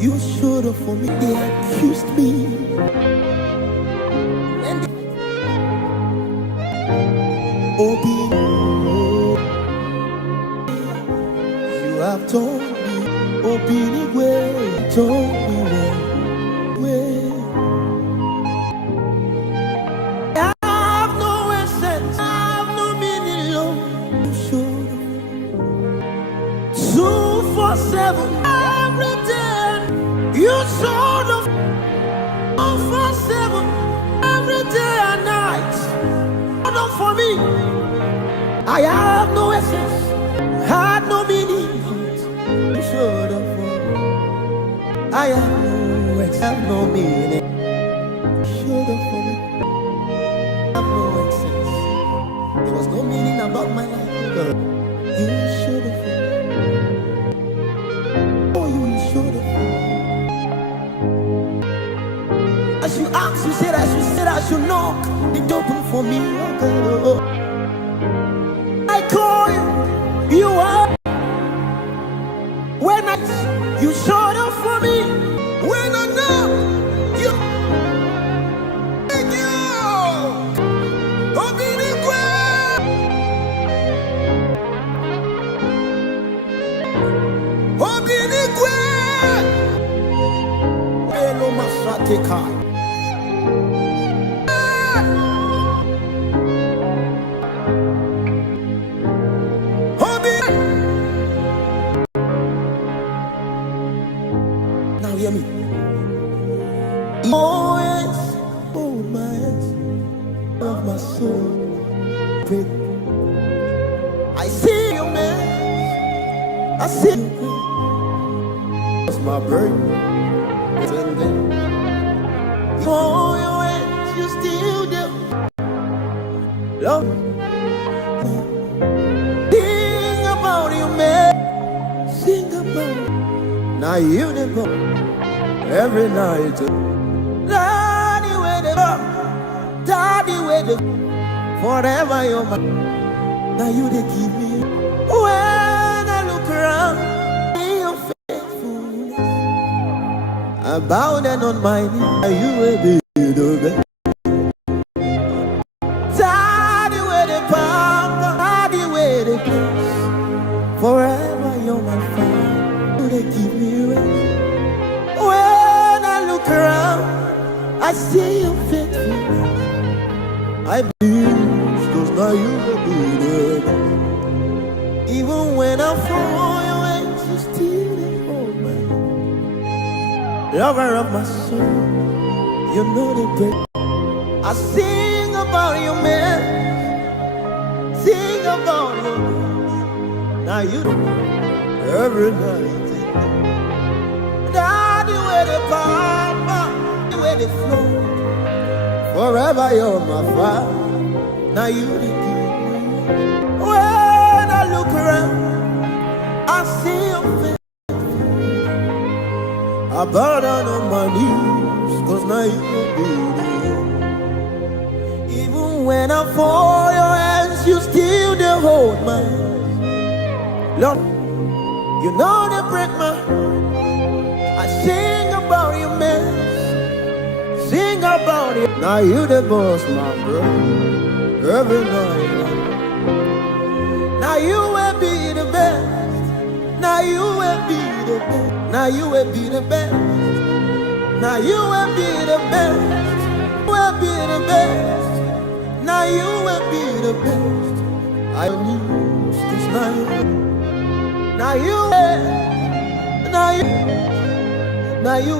you showed up for me. They accused me. And you have told me, told me where. I have no essence, I have no meaning, Lord. You showed up 247 every day. You showed up 247 every day and night. Showed up for me. I have no essence, had no meaning. You showed up for me. I have no essence, have no meaning. You showed up for me. I have no essence. There was no meaning about my life. You showed up for me. Oh, you showed up for me. As you ask, you said I should knock. It open for me. I call you, you are. When you showed up for me. When I know you. Thank you. Hello, Masateka. Now hear me. Oh yes, oh my yes, of my soul. I see you, man. I see you. It's my burden. Oh, your hands, you still do. Love. Sing about you, man. Sing about you. Now you never. Every night. Daddy, where they go. Daddy, where they go. Forever you're my. Now you they keep me. When I look around, see your faithfulness. I bow down on my knees. Are you ready to be? Daddy, where they palm, daddy, where they place. Forever you're my father. You they keep me ready. When I look around, I see your faithfulness. I believe, cause now you will be there. Even when I fall, your hands you still hold me. lover of my soul. You know the break. I sing about you, man. Sing about you. Now you every night. Now the way the papa, the way the flow. Forever you're my father. Now you the king. When I look around, I see your face. I bow down on my knees, 'cause now you be there. Even when I fall your hands, you still they hold my hand. Lord, you know they break my heart. I sing about you, man. Sing about you. Now you the boss, my bro. Every night. Now you will be the best. Now you will be the best. Now you will be the best. Now you will be the best. Will be the best. Now you will be the best. I need this night. Now you will. Now you. Now you.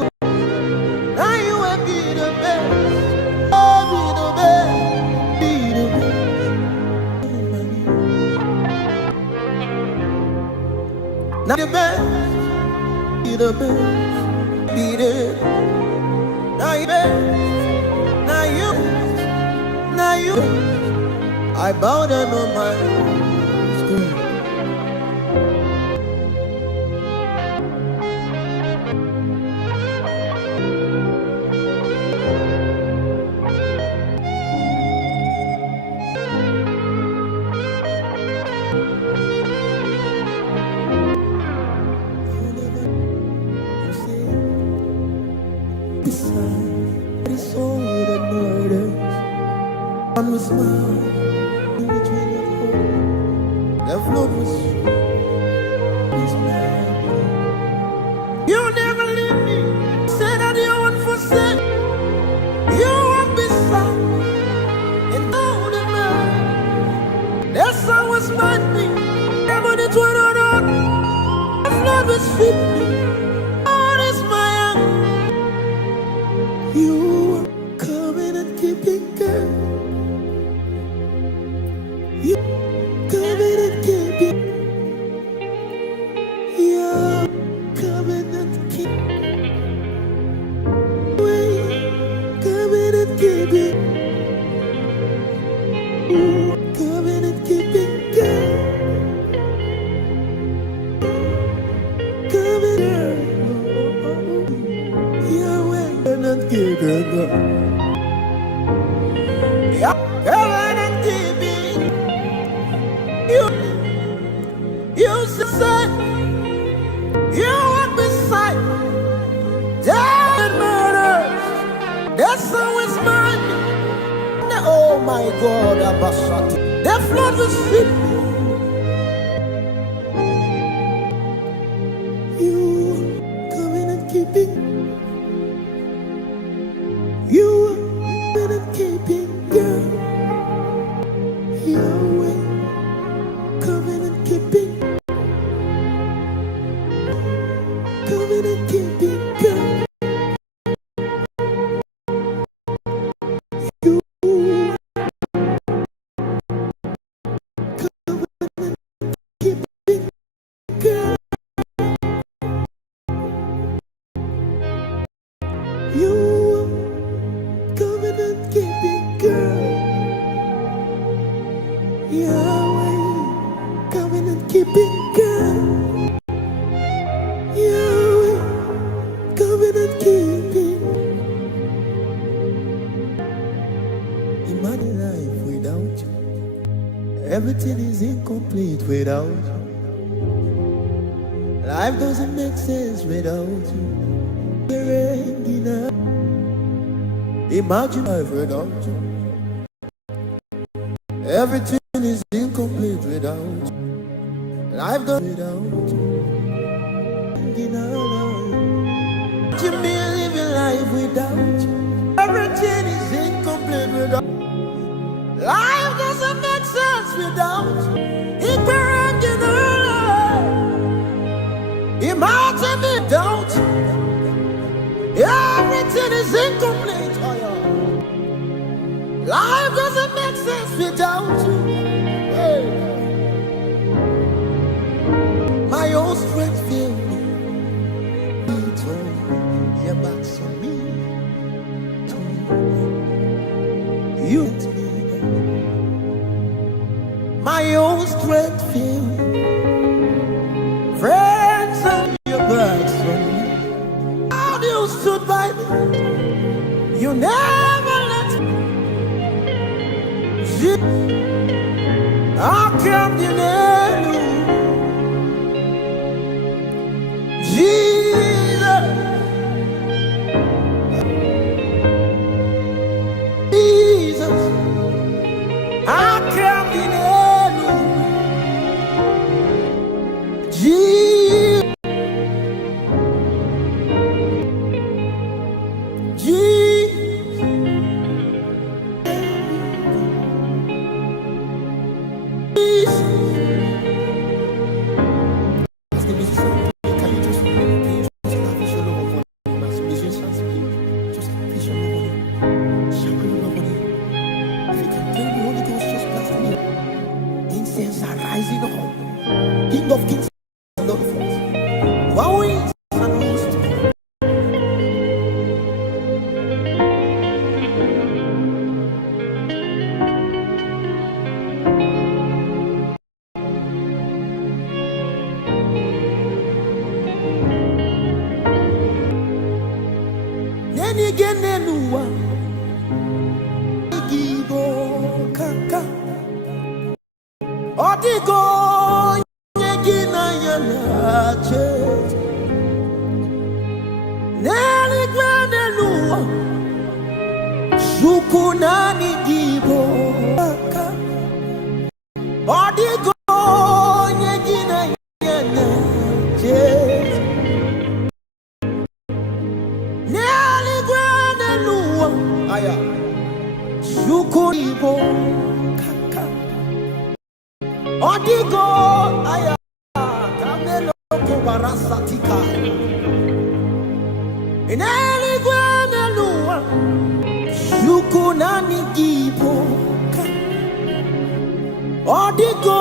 Now you will be the best. Oh, be the best. Be the best. Now the best. Be the best. Be the. Now you best. Now you. Now you. I bow down on my screen. One was mine, in between the hole. The floor was mine. You never leave me. Say that you won't forsake. You won't be sad. And all the man. That song was mine. Never the 20 the floor was fit me. All is mine. You are coming and keeping good. You coming and keeping. You coming and keeping. Coming and keeping. Coming and keeping. Coming and keeping. Yeah, coming and keeping. You said you were beside death and murder. That's how it's mine. Oh my God, Abashati. The flood was fit. You coming and keeping. You coming and keeping, girl. Yahweh. Coming and keeping. Coming and keeping, girl. You coming and keeping, girl. You coming and keeping, girl. Yahweh. Coming and keeping, girl. Yahweh, coming and keeping. Imagine life without you. Everything is incomplete without you. Life doesn't make sense without you. Imagine life without you. Everything is incomplete without you. Life doesn't without you. You may live your life without you. Everything is incomplete without you. Life doesn't make sense without you. Imagine me without you. without you. Hey. My own strength failed me. It's all your backs on me. You let me down. My own strength failed me. Friends on your backs on me. How you stood by me. You never let me. I can't deny you. Jesus, Jesus, I can't deny you. Jesus, Jesus, ask the musician, can you just lavish your love upon him? As musicians, just lavish your love on him. Shower your love on him. If you can pray the Holy Ghost, just blast him. Incense are rising up. King of kings and Lord of lords. Wow is and who is to come. Neni genelua Igibo kaka Odigo Nyegina yanache Neni genelua Shukunani gibo kaka Odigo Nyegina yanache Aya Shukuribo Kaka Odigo Aya Kamelo Kubarasatika Ineligwanelua Shukunani Gibo Kaka Odigo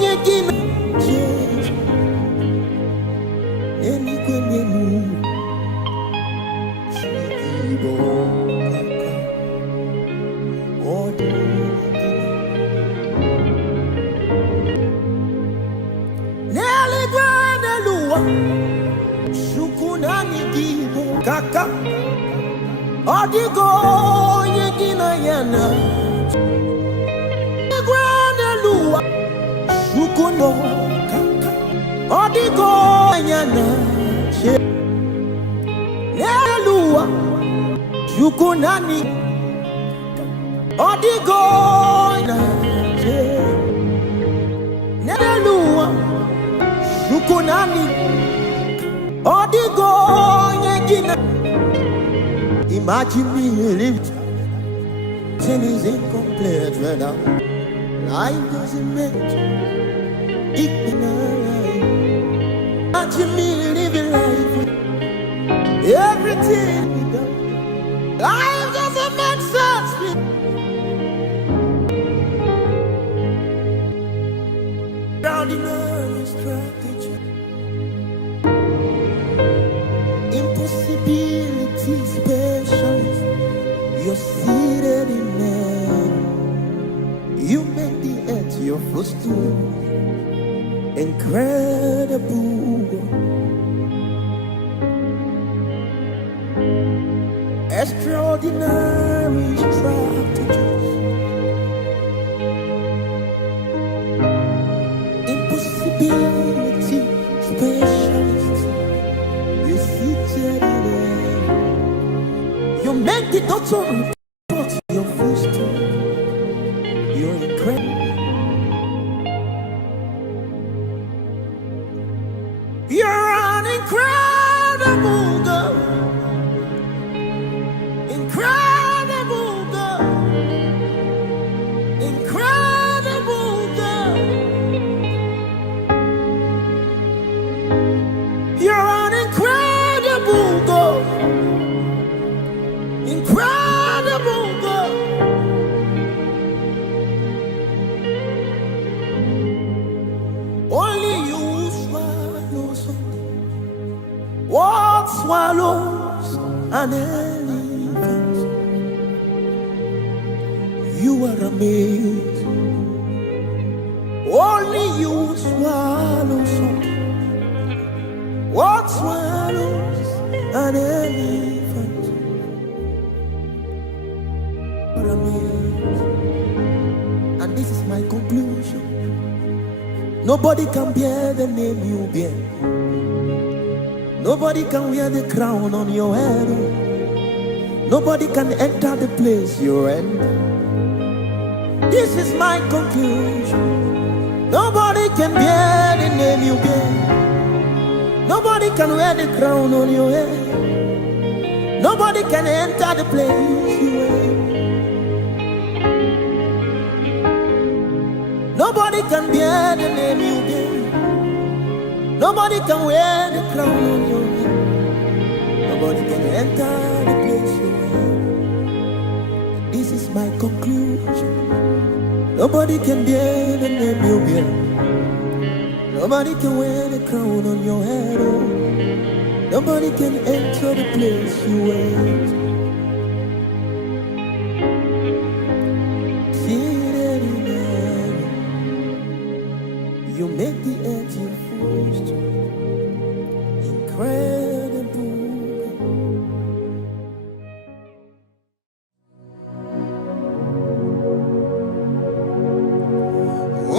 Nyegina Jesus Ineligwanelua Shukibo Kaka Odigo Yegina Yana Granelua Shukuno Kaka Odigo Yana Nelua Shukunani Odigo Nelua Shukunani Odigo Yegina. Imagine me lived sin is incomplete right now. Life doesn't make ignorant. Imagine me living life. Everything we do. Life doesn't make sense. Ordinary strategy. Impossibility specialist. You're seated in heaven. You make the earth your footstool. Incredible. Extraordinary strategies. Impossibility specialist. You seated in heaven. You make the doctor report your footstool. You're incredible. You're an incredible girl. Incredible girl. Incredible girl. You're an incredible girl. Incredible. swallows and elephants. You are amazing. Only you swallow some. What swallows and elephants? You are amazing. And this is my conclusion. Nobody can bear the name you bear. Nobody can wear the crown on your head. Nobody can enter the place you're in. This is my conclusion. Nobody can bear the name you bear. Nobody can wear the crown on your head. Nobody can enter the place you're in. Nobody can bear the name you bear. Nobody can wear the crown on your head. Nobody can enter the place you're in. This is my conclusion. Nobody can bear the name you bear. Nobody can wear the crown on your head. Oh. Nobody can enter the place you went. Seated in heaven, you make the earth your footstool. Incredible.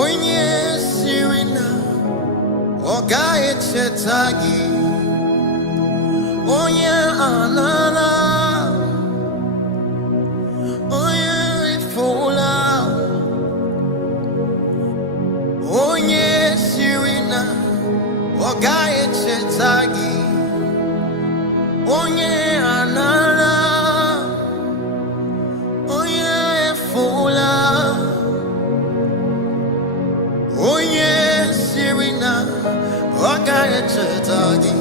Onye sirina, oga echetagi. Onye alala, onye ifola. Onye sirina, oga echetagi. Onye alala, onye ifola. Onye sirina, oga echetagi.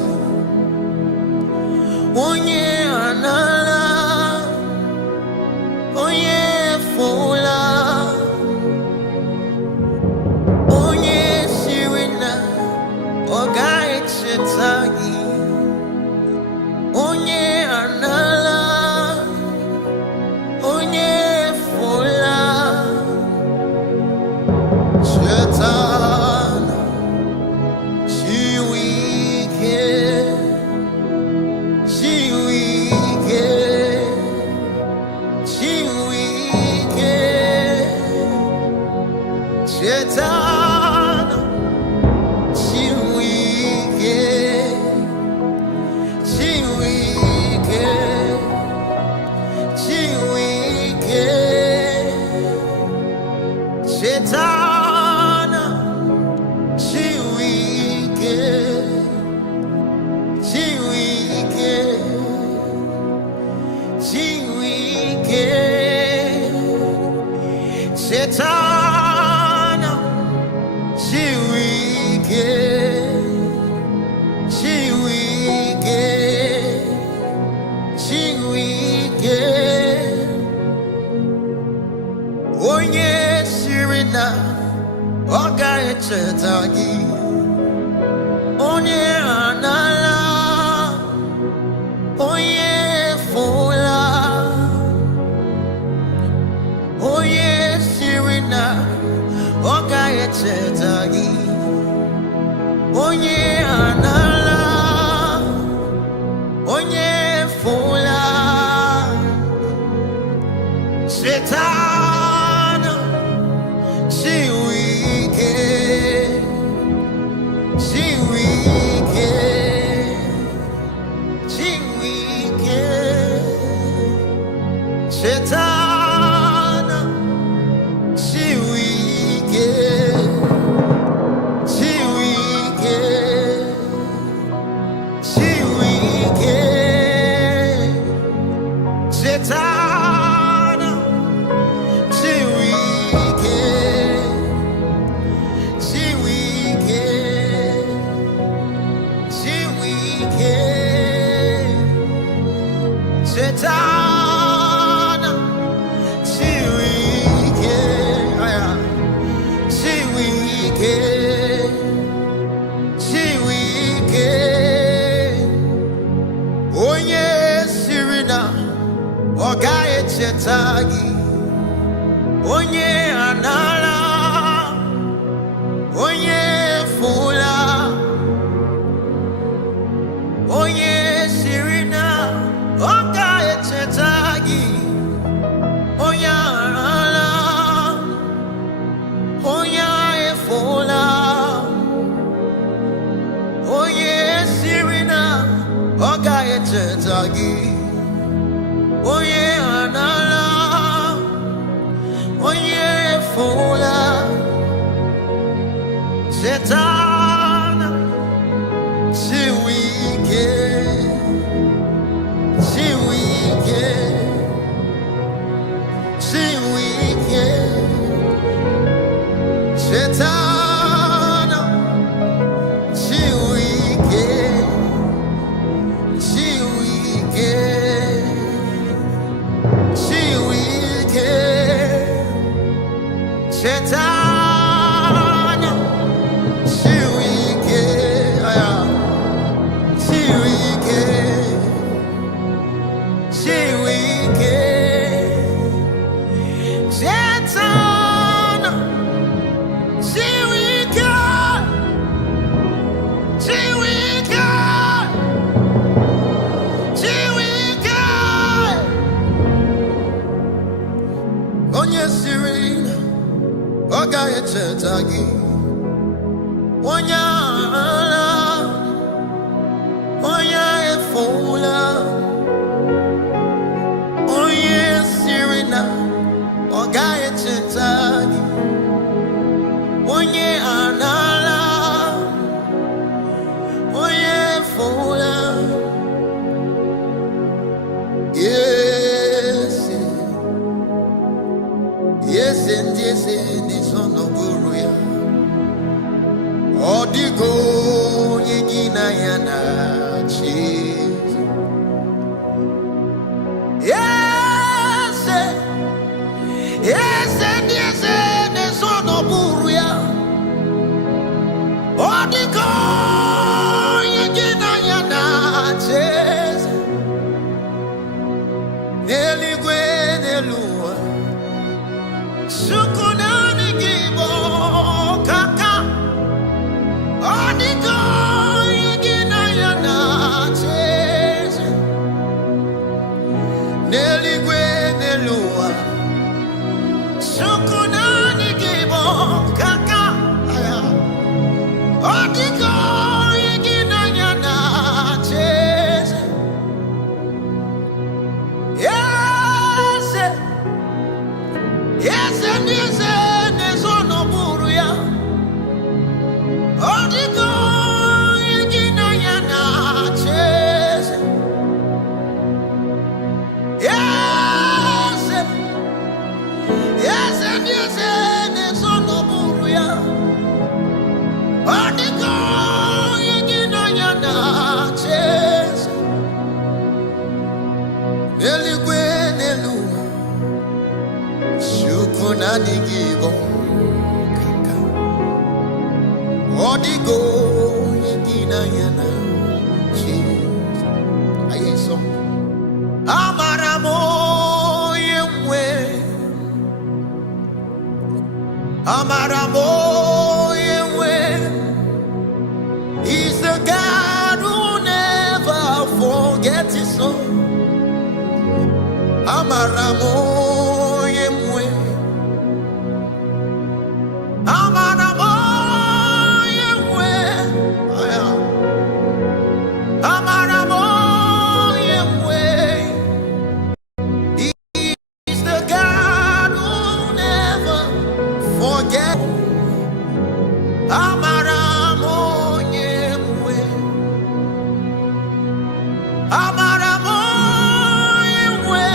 Onye anala, onye fola. Onye sirina, oga echetagi. Onye anala, onye fola. Chetana, chiwike. Chetana, chiwike, chiwike, chiwike. Chetana, chiwike, chiwike, chiwike. Chetana, chiwike, chiwike, chiwike. Onye sirina, oga echetagi. Onye anala, onye fola. Onye sirina, oga echetagi. Onye anala, onye fola. Chetana, chiwike, chiwike, chiwike. Chetana, chiwike, chiwike, chiwike. Chetana, chiwike, chiwike, chiwike. Chetana, chiwike, aya, chiwike, chiwike. chetagi. Oye anala, oye fola, setana, si wike, si wike, si wike, setana, si wike, si wike. Shetana, shiwike, shiwike, shiwike. Shetana, shiwike, shiwike, shiwike. Onye sirina. Ogaya chetagi, wanyala, wanya efola, oye sirina. Ogaya chetagi, wanye anala, oye efola. Yes, yes, and yes, and this on the Guruya. Odigo yegina yana cheese. Yes, yes, and yes, and this on the Guruya. Odigo yegina yana cheese. Neli gwenelua. Sukunani gibo kaka Odigo yigina yana cheze Neligwe nelua Sukunani gibo kaka Odigo yigina yana cheze Yes, yes, and yes, and yes, on the Buruya. Odigo, Yagina Yana, Chase. Yes, yes, and yes, and yes, on the Buruya. Odigo, Yagina Yana, Chase. Neligwe, Nelu. Shukunani gibo kaka Odigo yegina yana cheese. Aye song. Amaramo yemwe, Amaramo yemwe. He's the God who never forgets his song. Amaramo yemwe. Amaramo yemwe. Amaramo yemwe. He's the God who never forgets. Amaramo yemwe. Amaramo yemwe.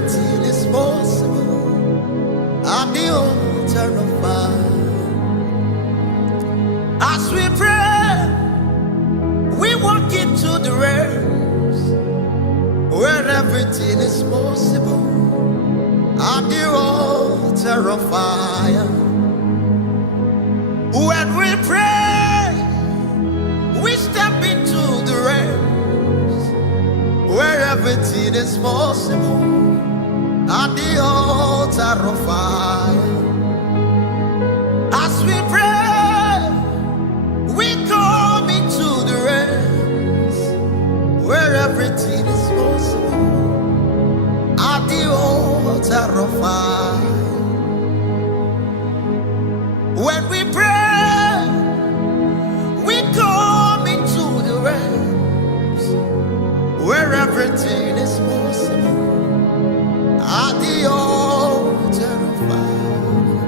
everything is possible at the altar of fire. As we pray, we walk into the realms where everything is possible at the altar of fire. When we pray, we step into the realms where everything is possible at the altar of fire. As we pray, we come into the realms where everything is possible at the altar of fire. When we pray, we come into the realms where everything is possible at the altar of fire.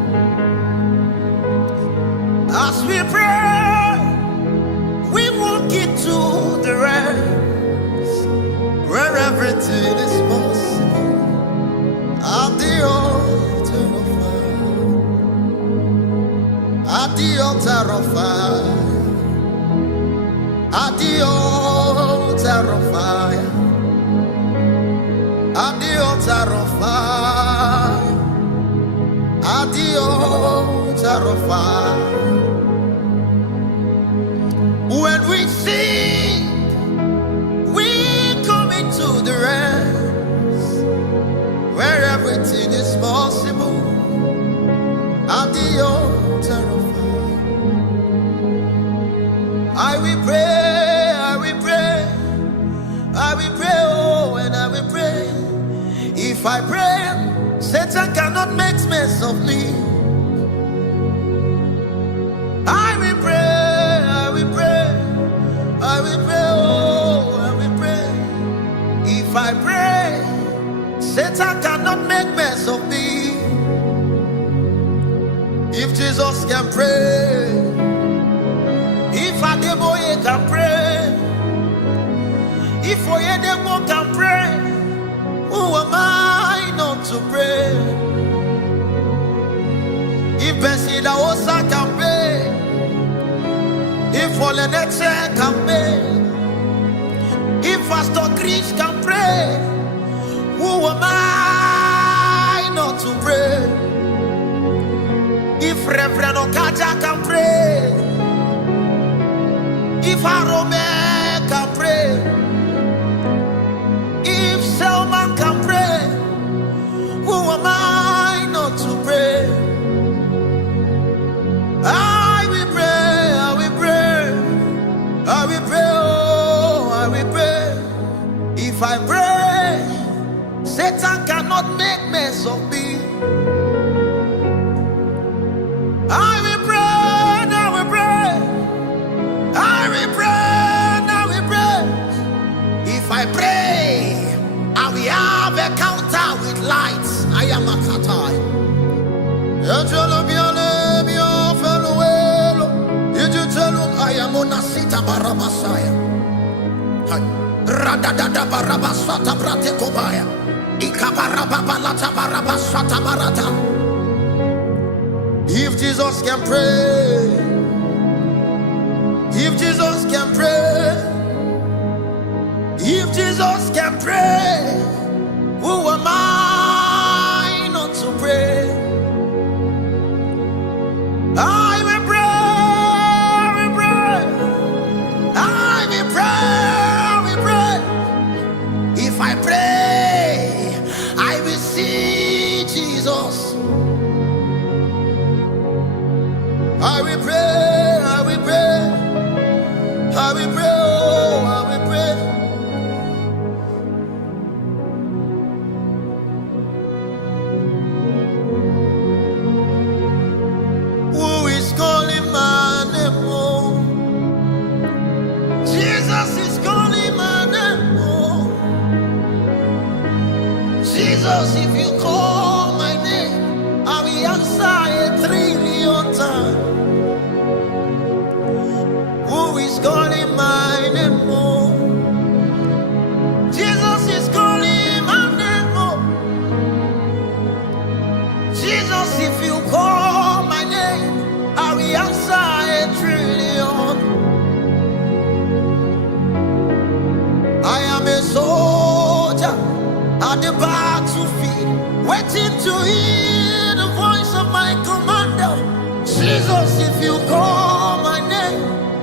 As we pray, we walk into the realms where everything is possible at the altar of fire. At the altar of fire. At the altar of fire. At the altar of fire. At the altar of fire. When we sing, we come into the realms where everything is possible at the altar of fire. I will pray, I will pray, I will pray, oh, and I will pray. If I pray, Satan cannot make mess of me. I will pray, I will pray, I will pray, oh, I will pray. If I pray, Satan cannot make mess of me. If Jesus can pray, if Adeboye can pray, if Oyedebo can pray, who am I not to pray? If Besida Osa can pray, if Oleneche can pray, if Pastor Chris can pray, who am I not to pray? If Reverend Okaja can pray, if Arome can pray, if Selman can pray, who am I not to pray? I will pray, I will pray, I will pray, oh, I will pray. If I pray, Satan cannot make mess of me. I will pray, I will pray, I will pray, I will pray. If I pray, I will have a counter with lights. I am a katai. I am on a sita barabasaya. Radada barabasata bratekobaya. Ikabarabbalata barabasata barata. If Jesus can pray, if Jesus can pray, if Jesus can pray, who am I not to pray? I will pray, I will pray, I will pray, I will pray. If I pray, I will see Jesus. I will pray, I will pray, I will pray, oh, I will pray. Who is calling my name? Oh, Jesus is calling my name. Oh, Jesus, if you call my name, I will answer 1,000,000,000 times. Who is calling my name? Oh, Jesus is calling my name. Oh, at the battlefield, waiting to hear the voice of my commander. Jesus, if you call my name,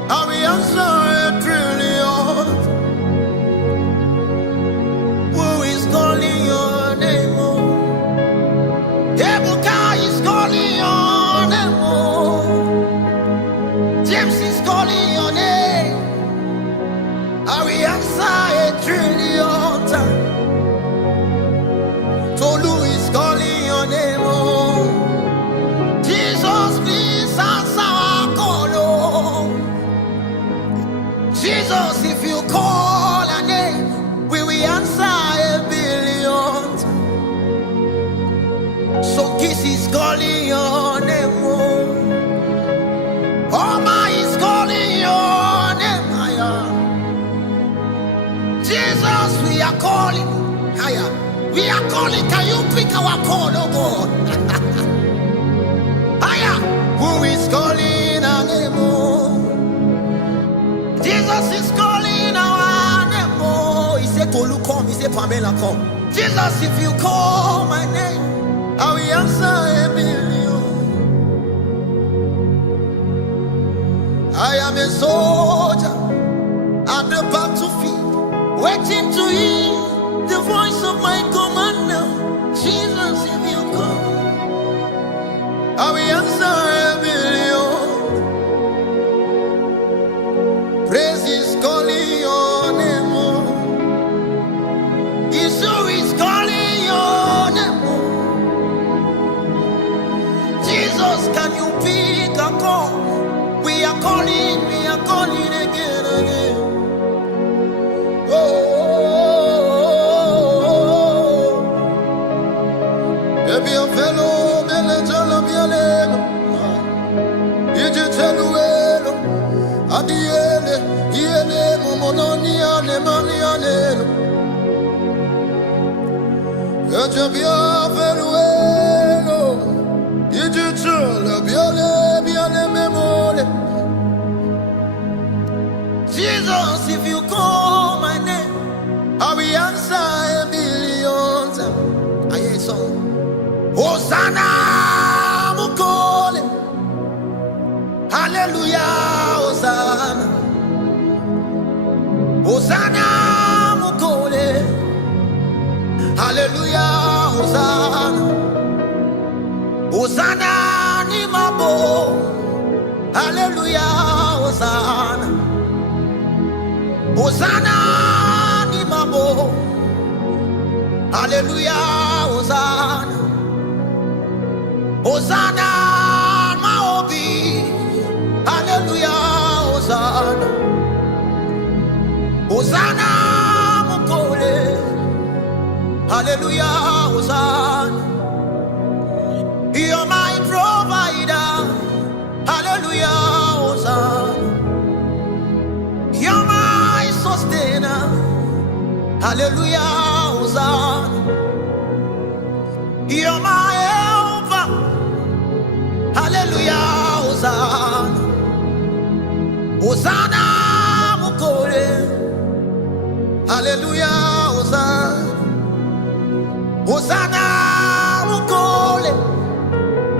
I will answer a trillion. Who is calling your name? Oh, Ebuka is calling your name. Oh, James is calling your name. I will answer a trillion times. Tolu is calling your name. Oh, Jesus, please answer our call. Oh, Jesus, if you call a name, we will answer a billion times. So Kiss is calling your name. Oh, Oma is calling your name. Jesus, we are calling. We are calling. Can you pick our call, oh God? Who is calling our name? Oh, Jesus is calling our name. Oh, he said Tolu come. He said Pamela come. Jesus, if you call my name, I will answer a billion. I am a soldier at the battlefield, waiting to hear the voice of my commander. Jesus, if you come, I will answer a billion. Praise is calling your name. Yeshua is calling your name. Jesus, can you pick a call? We are calling again, again. Oh, be a fellow, Melancholy, be a leno. You just tell you, at the end, Yele, Momononi, and Emmanuel. You just be a fellow, you just tell be a memory. Jesus, if you call my name, I will answer a billion times. I hear a song. Hosanna, Mukole. Hallelujah, Hosanna. Hosanna, Mukole. Hallelujah, Hosanna. Hosanna, Nimabo. Hallelujah, Hosanna. Hosanna, Nimabo. Hallelujah, Hosanna. Hosanna, Maobi. Hallelujah, Hosanna. Hosanna, Mukole. Hallelujah, Hosanna. You're my provider. Hallelujah, Hosanna. You're my sustainer. Hallelujah, Hosanna. You're my helper. Hallelujah, Hosanna. Hosanna, Mukole. Hallelujah, Hosanna. Hosanna, Mukole.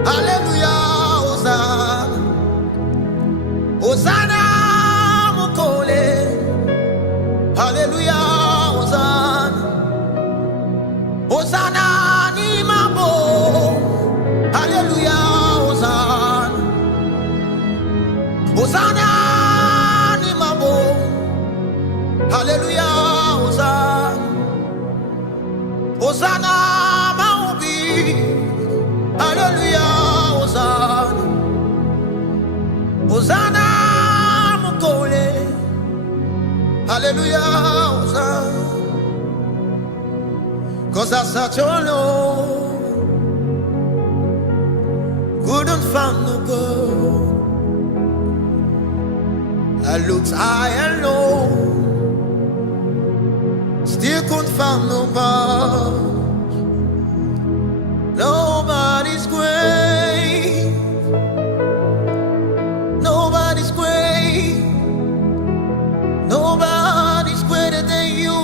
Hallelujah, Hosanna. Hosanna, Mukole. Hallelujah, Hosanna. Hosanna, Nimabo. Hallelujah, Hosanna. Hosanna, Nimabo. Hallelujah, Hosanna. Hosanna, Maubi. Hallelujah, Hosanna. Hosanna, Mukole. Hallelujah, Hosanna. 'Cause I searched all over, couldn't find no God. I looked high and low, still couldn't find nobody. Nobody's great. Nobody's great. Nobody's greater than you.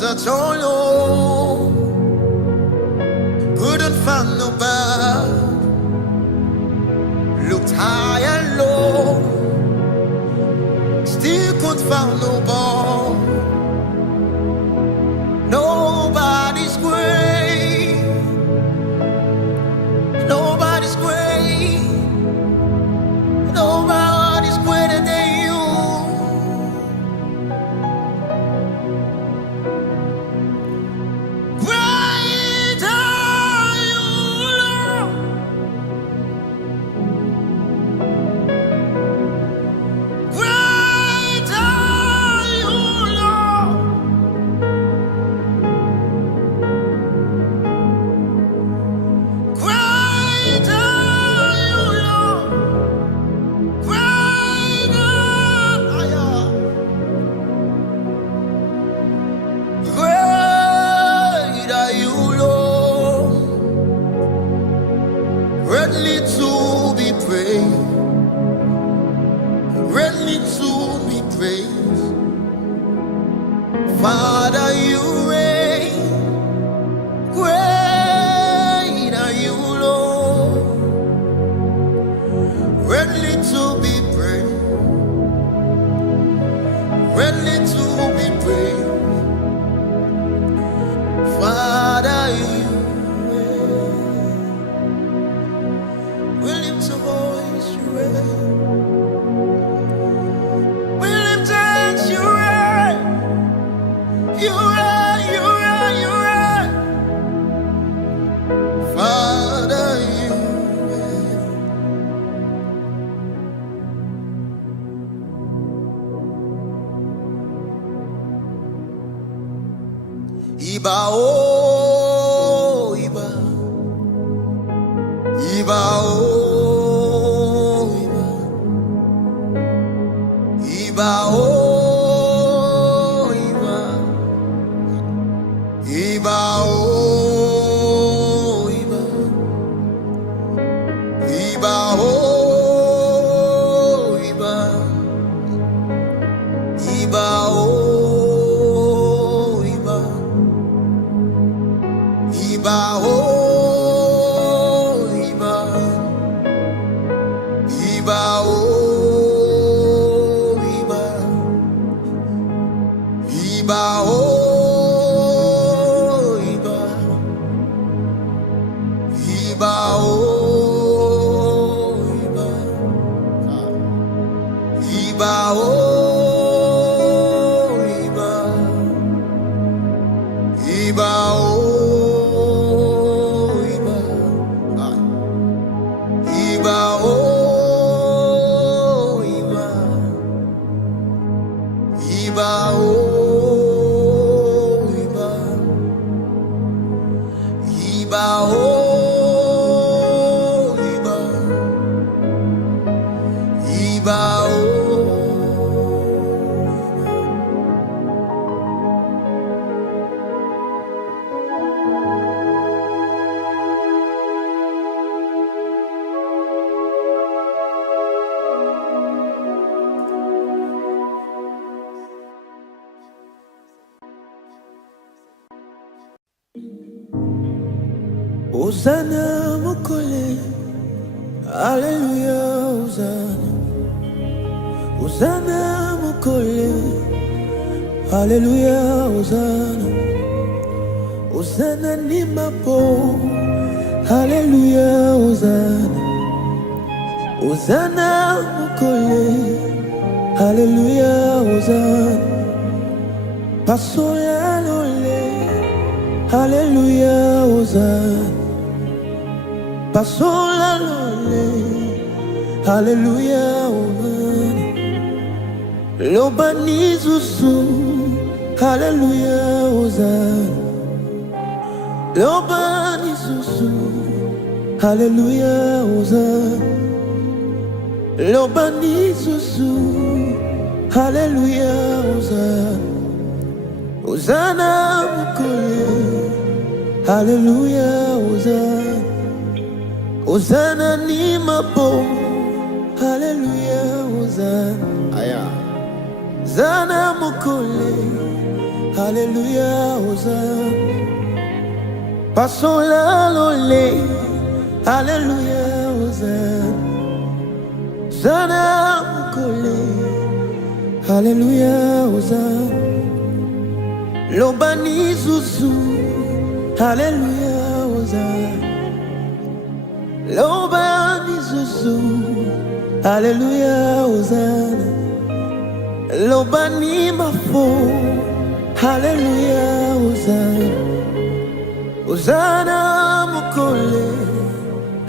searched all over, couldn't find nobody. Looked high and low, still couldn't find nobody. Nobody's great, nobody's great, nobody's greater than you. Great are you, Lord. Great are you, Lord. Great are you, Lord. Great are you. Great are you, Lord. Greatly to be praised. Greatly to be praised. Father, you reign. Great are you, Lord. Greatly to be praised. Greatly to be praised. Father, you reign. We lift your voice, you reign. We lift hands, you reign. You reign, you reign, you reign. Father, you reign. Iba oh, Iba. Iba oh, Iba. Iba oh, Iba. Iba oh, Iba. Iba oh, Iba. Iba oh, Iba. Iba oh, Iba. Iba oh, Iba. Iba oh, Iba. Iba oh, Iba. Iba oh, Iba. Iba oh, Iba. Iba oh, Iba. Iba oh, Iba. Iba oh, Iba. Iba oh. Hosanna mokole, Hallelujah, Hosanna. Hosanna mokole, Hallelujah, Hosanna. Hosanna ni mapo, Hallelujah, Hosanna. Hosanna mokole, Hallelujah, Hosanna. Pasoya lole, Hallelujah, Hosanna. Pasola lole, Hallelujah, Hosanna. Lobani zuzu, Hallelujah, Hosanna. Lobani zuzu, Hallelujah, Hosanna. Lobani zuzu, Hallelujah, Hosanna. Hosanna mukole, Hallelujah, Hosanna. Hosanna ni mapo, Hallelujah, Hosanna. Aya. Zana mukule, hallelujah, Hosanna. Pasola lole, hallelujah, Hosanna. Zana mukule, hallelujah, Hosanna. Lobani zuzu, hallelujah, Hosanna. Lobani zuzu, hallelujah, Hosanna. Lobani mafo, hallelujah, Hosanna. Hosanna mukole,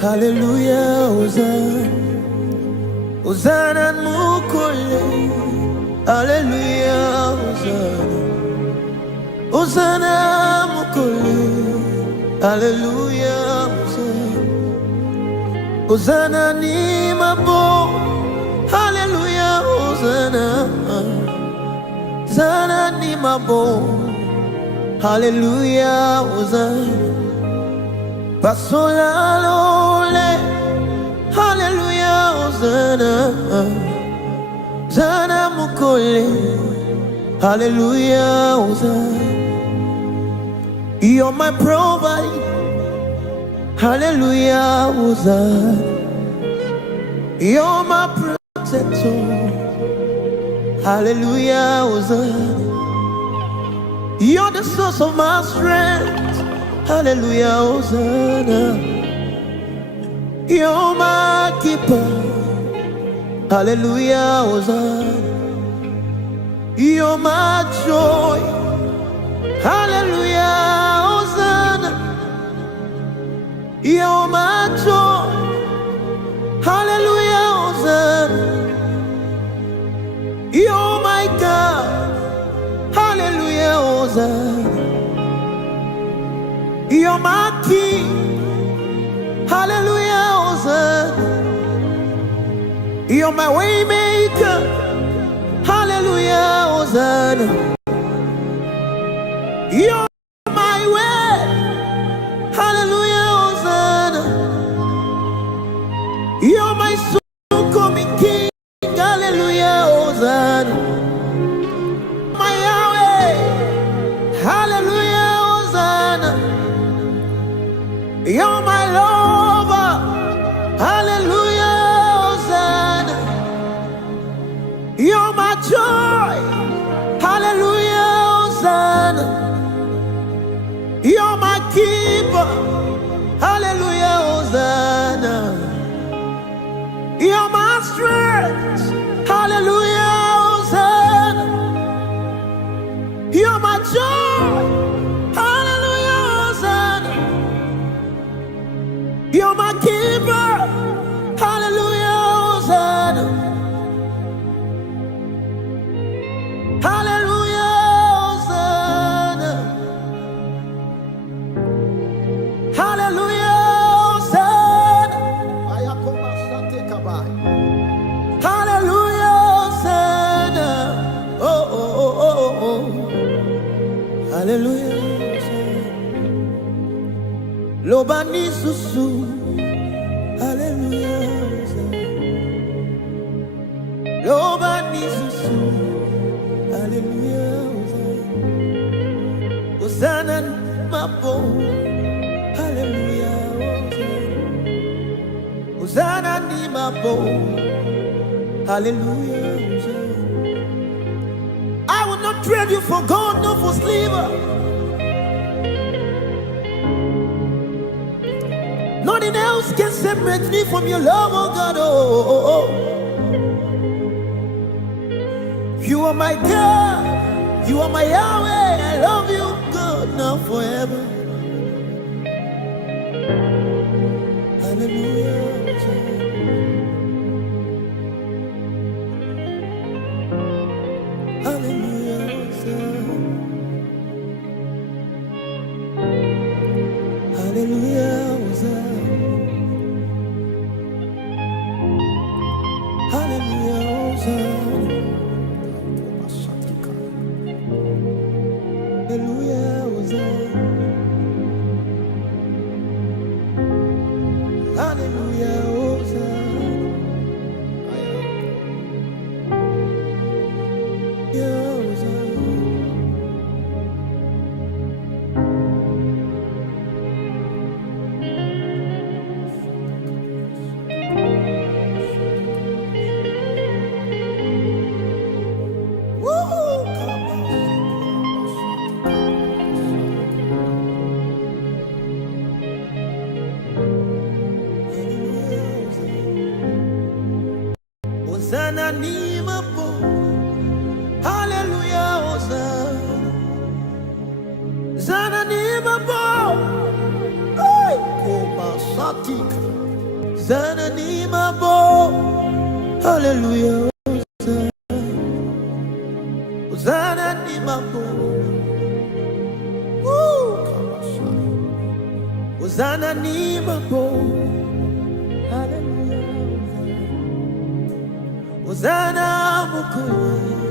hallelujah, Hosanna. Hosanna mukole, hallelujah, Hosanna. Hosanna mukole, hallelujah, Hosanna. Hosanna ni mabo, hallelujah, Hosanna. Hosanna ni mabo, hallelujah, Hosanna. Pasola lole, hallelujah, Hosanna. Hosanna mukole, hallelujah, Hosanna. You're my provider, hallelujah, Hosanna. You're my protector, hallelujah, Hosanna. You're the source of my strength, hallelujah, Hosanna. You're my keeper, hallelujah, Hosanna. You're my joy, hallelujah, Hosanna. You're my joy, hallelujah, Hosanna. You're my God, hallelujah, Hosanna. You're my King, hallelujah, Hosanna. You're my way maker, hallelujah, Hosanna. You're my way, hallelujah, Hosanna. You're my soon coming King, hallelujah, Hosanna. My Yahweh, hallelujah, Hosanna. You're my lover, hallelujah, Hosanna. You're my joy, hallelujah, Hosanna. You're my keeper, hallelujah, Hosanna. You're my strength, hallelujah, Hosanna. You're my joy, hallelujah, Hosanna. You're my keeper, hallelujah, Hosanna. Hallelujah, Hosanna. Hallelujah, Hosanna. Hallelujah, Hosanna. Oh, oh, oh, oh, oh. Hallelujah, Hosanna. Lobani susu. Hallelujah, Hosanna. Lobani susu. Hallelujah, Hosanna. Hosanna mapo, hallelujah, Hosanna. Hosanna ni mapo, hallelujah, Hosanna. I will not trade you for gold, nor for silver. Nothing else can separate me from your love, oh God, oh, oh, oh. You are my God, you are my Yahweh. I love you, God, now forever. Hallelujah, hallelujah, hallelujah, hallelujah, Hosanna. Hallelujah, Hosanna. Hallelujah, Hosanna. nima po. Hallelujah, Hosanna. Zana nima po. Ay, koma satika. Zana nima po. Hallelujah, Hosanna nima po. Hosanna nima po. Hallelujah. Hosanna mukuru.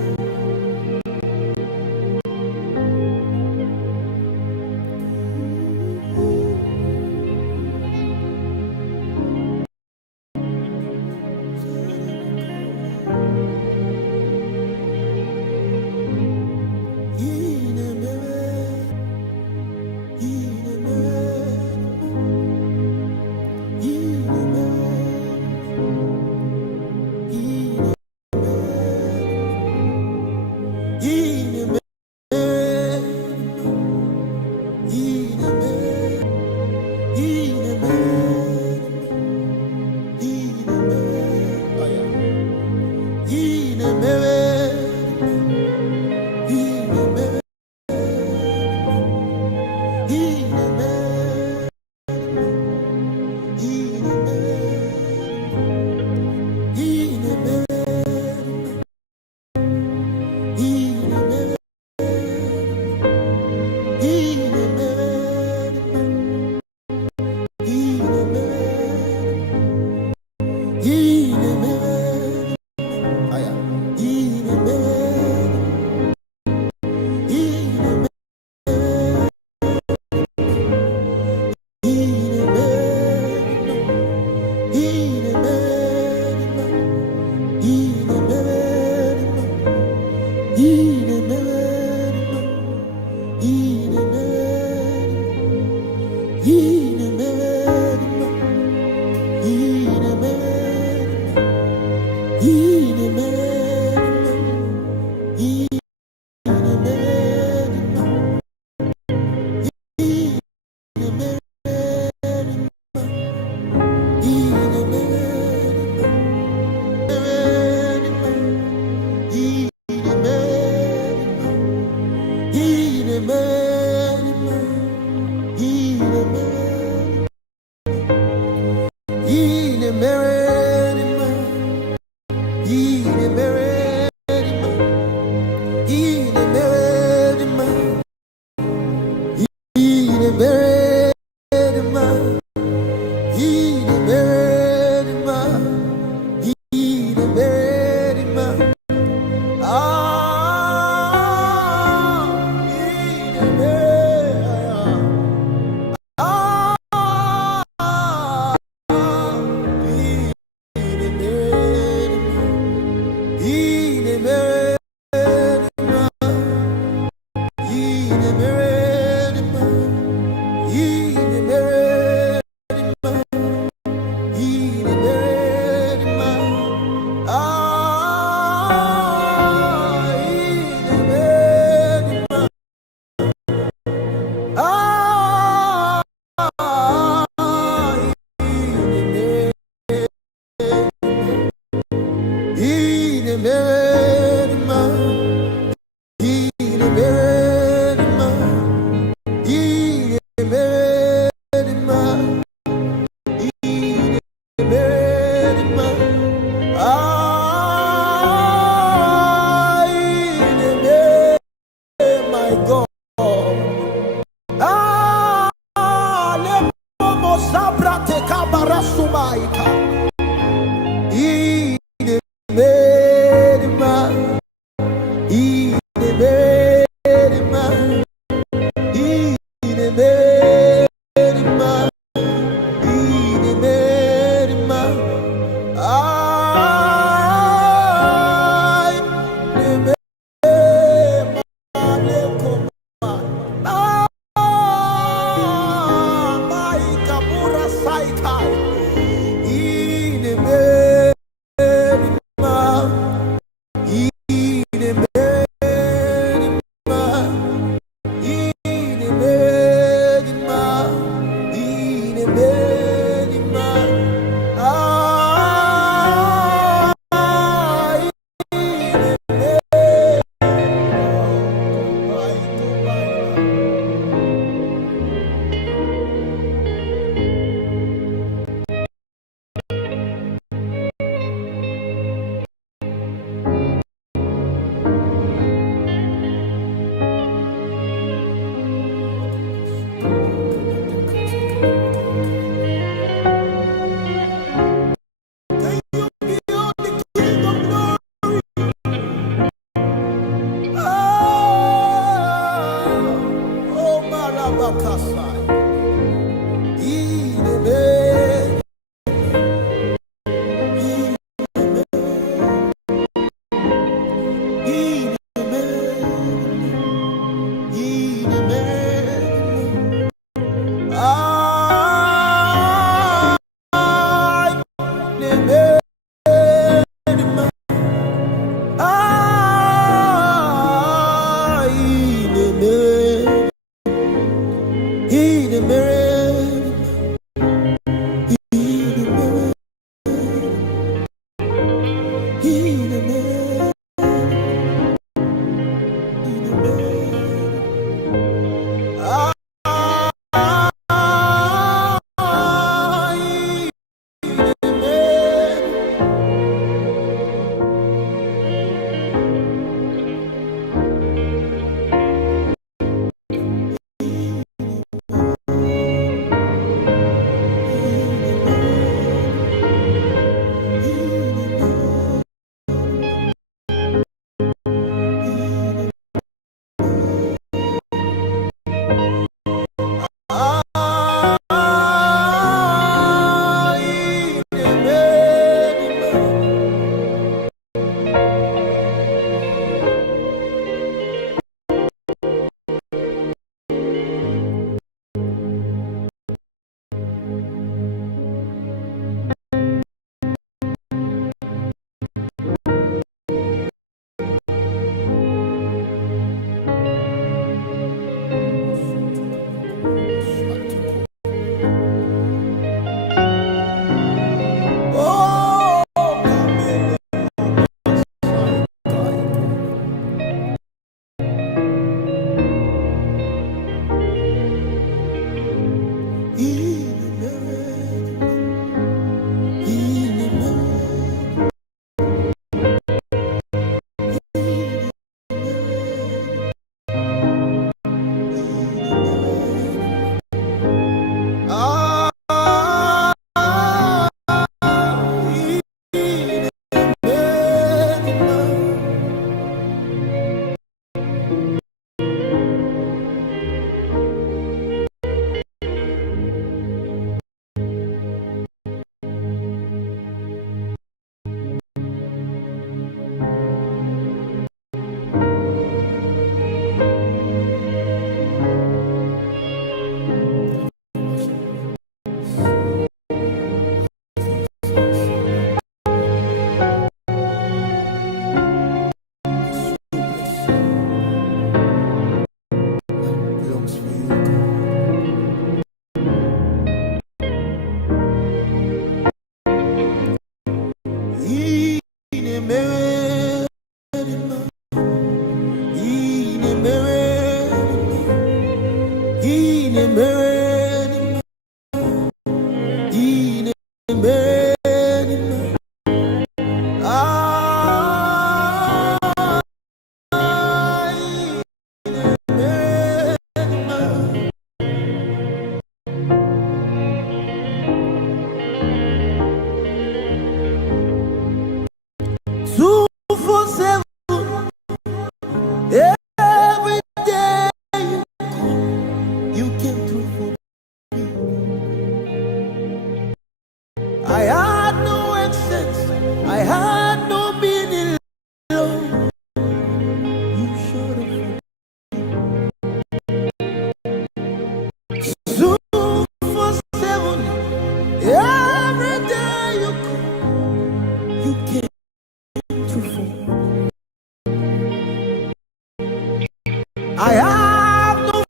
I have no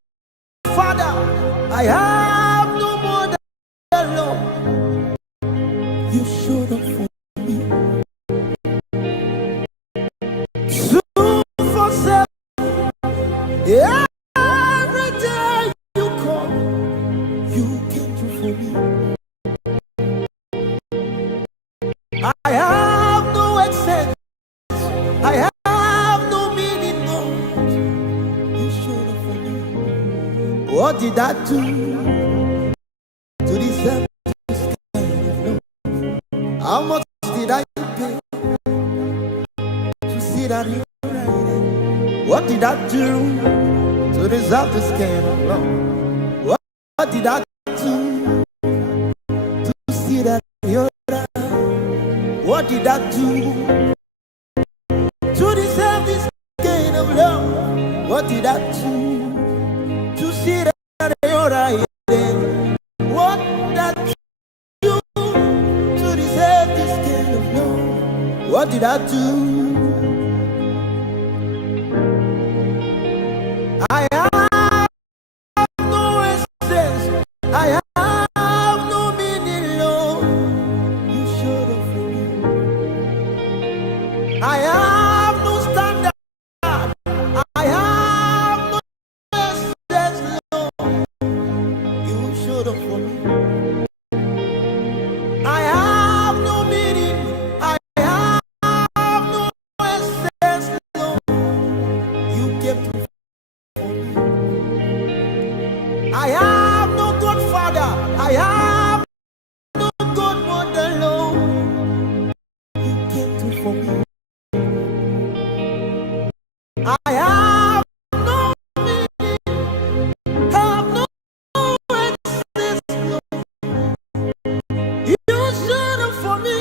father, I have no mother, Lord. You showed up for me. 247, yeah. Every day you come, you came through for me. I have no excess, I have no meaning, no. You showed up for me. What did I do to deserve this kind of love? How much did I pay to see that you're right? What did I do to deserve this kind of love? What did I do to see that you're right? What did I do to deserve this kind of love? What did I do to see that you're right? What did I do to deserve this kind of love? What did I do? I have no essence, I have no meaning, Lord. You showed up for me. I have no standard, I have no essence, Lord. You showed up for me. I have no meaning, I have no essence, Lord. You kept me. I have no godfather, I have no godmother, Lord. You came through for me. I have no meaning, have no excess, Lord. You showed up for me.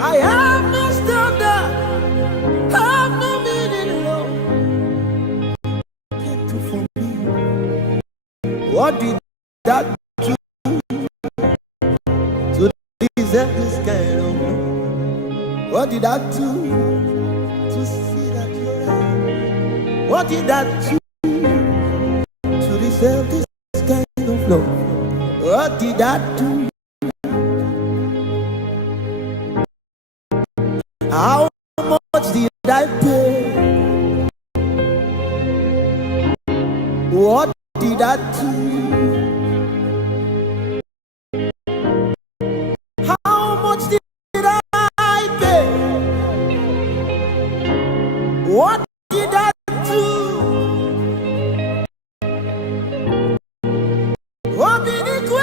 I have no standard, have no meaning, Lord. You came through for me. What did that do to deserve this kind of love? What did I do to see that you're right? What did I do to deserve this kind of love? What did I do? How much did I pay? What did I do? How much did I pay? What did I do? What did it do?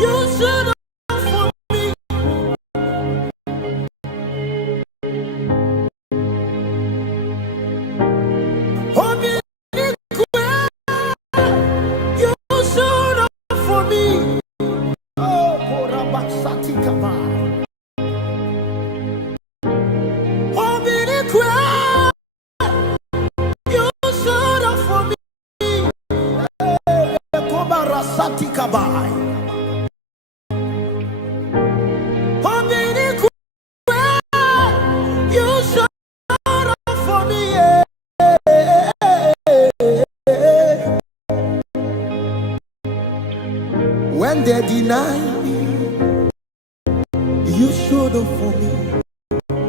You should have for me. What did it do? You should have for me. Oh, Korabasati Kaba. What did it do? You should have for me. Kobarasati Kaba. What did it do? You should have for me. When they deny me, you showed up for me.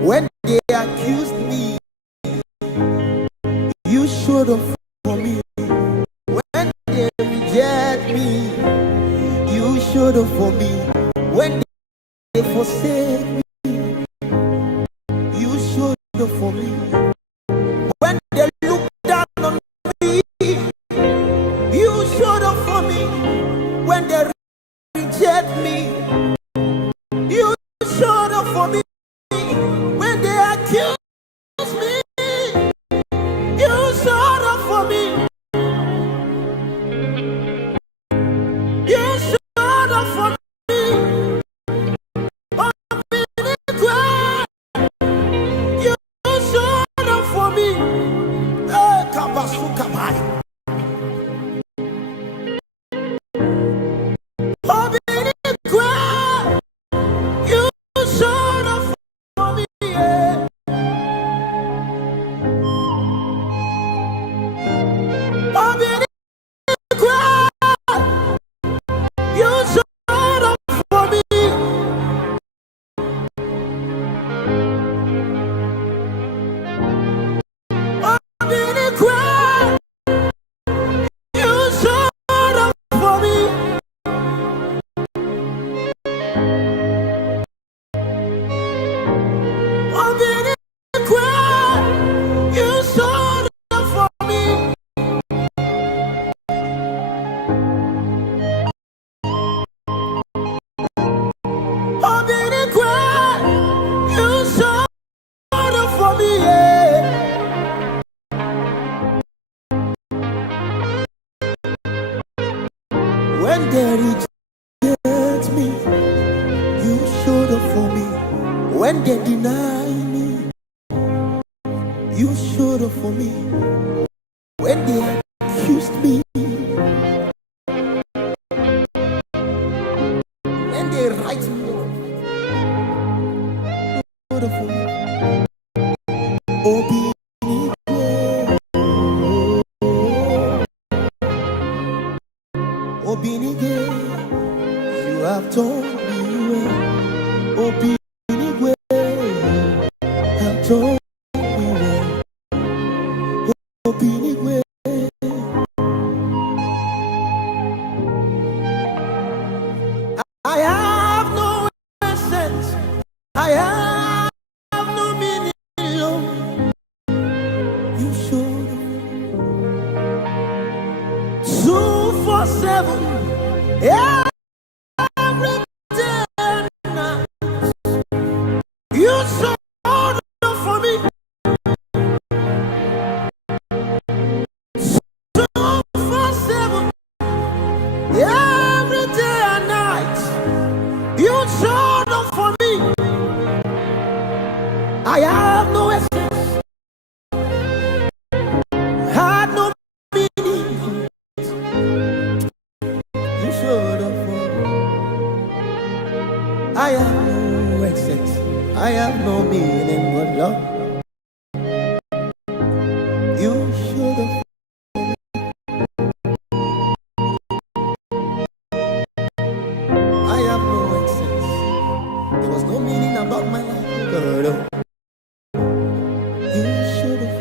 When they accused me, you showed up for me. When they reject me, you showed up for me. When they forsake me, you showed up for me. When they look down on me, you showed up for me. When they reject me, you showed up for me. When they accuse me, you showed up for When they deny me, you showed up for me. When they accused me, when they write me off, you showed up for me. Obinigwe, you have told me well. Obinigwe, have told me well. Obinigwe, I have no essence, I have no meaning. You showed up 247, yeah. Every day now, you showed up for me. 247, every day and night, you showed up for me. I have no essence, had no meaning. You showed up for me. I have no essence, I have no meaning, but love, you showed up. I have no essence, there was no meaning about my life, God. You showed up.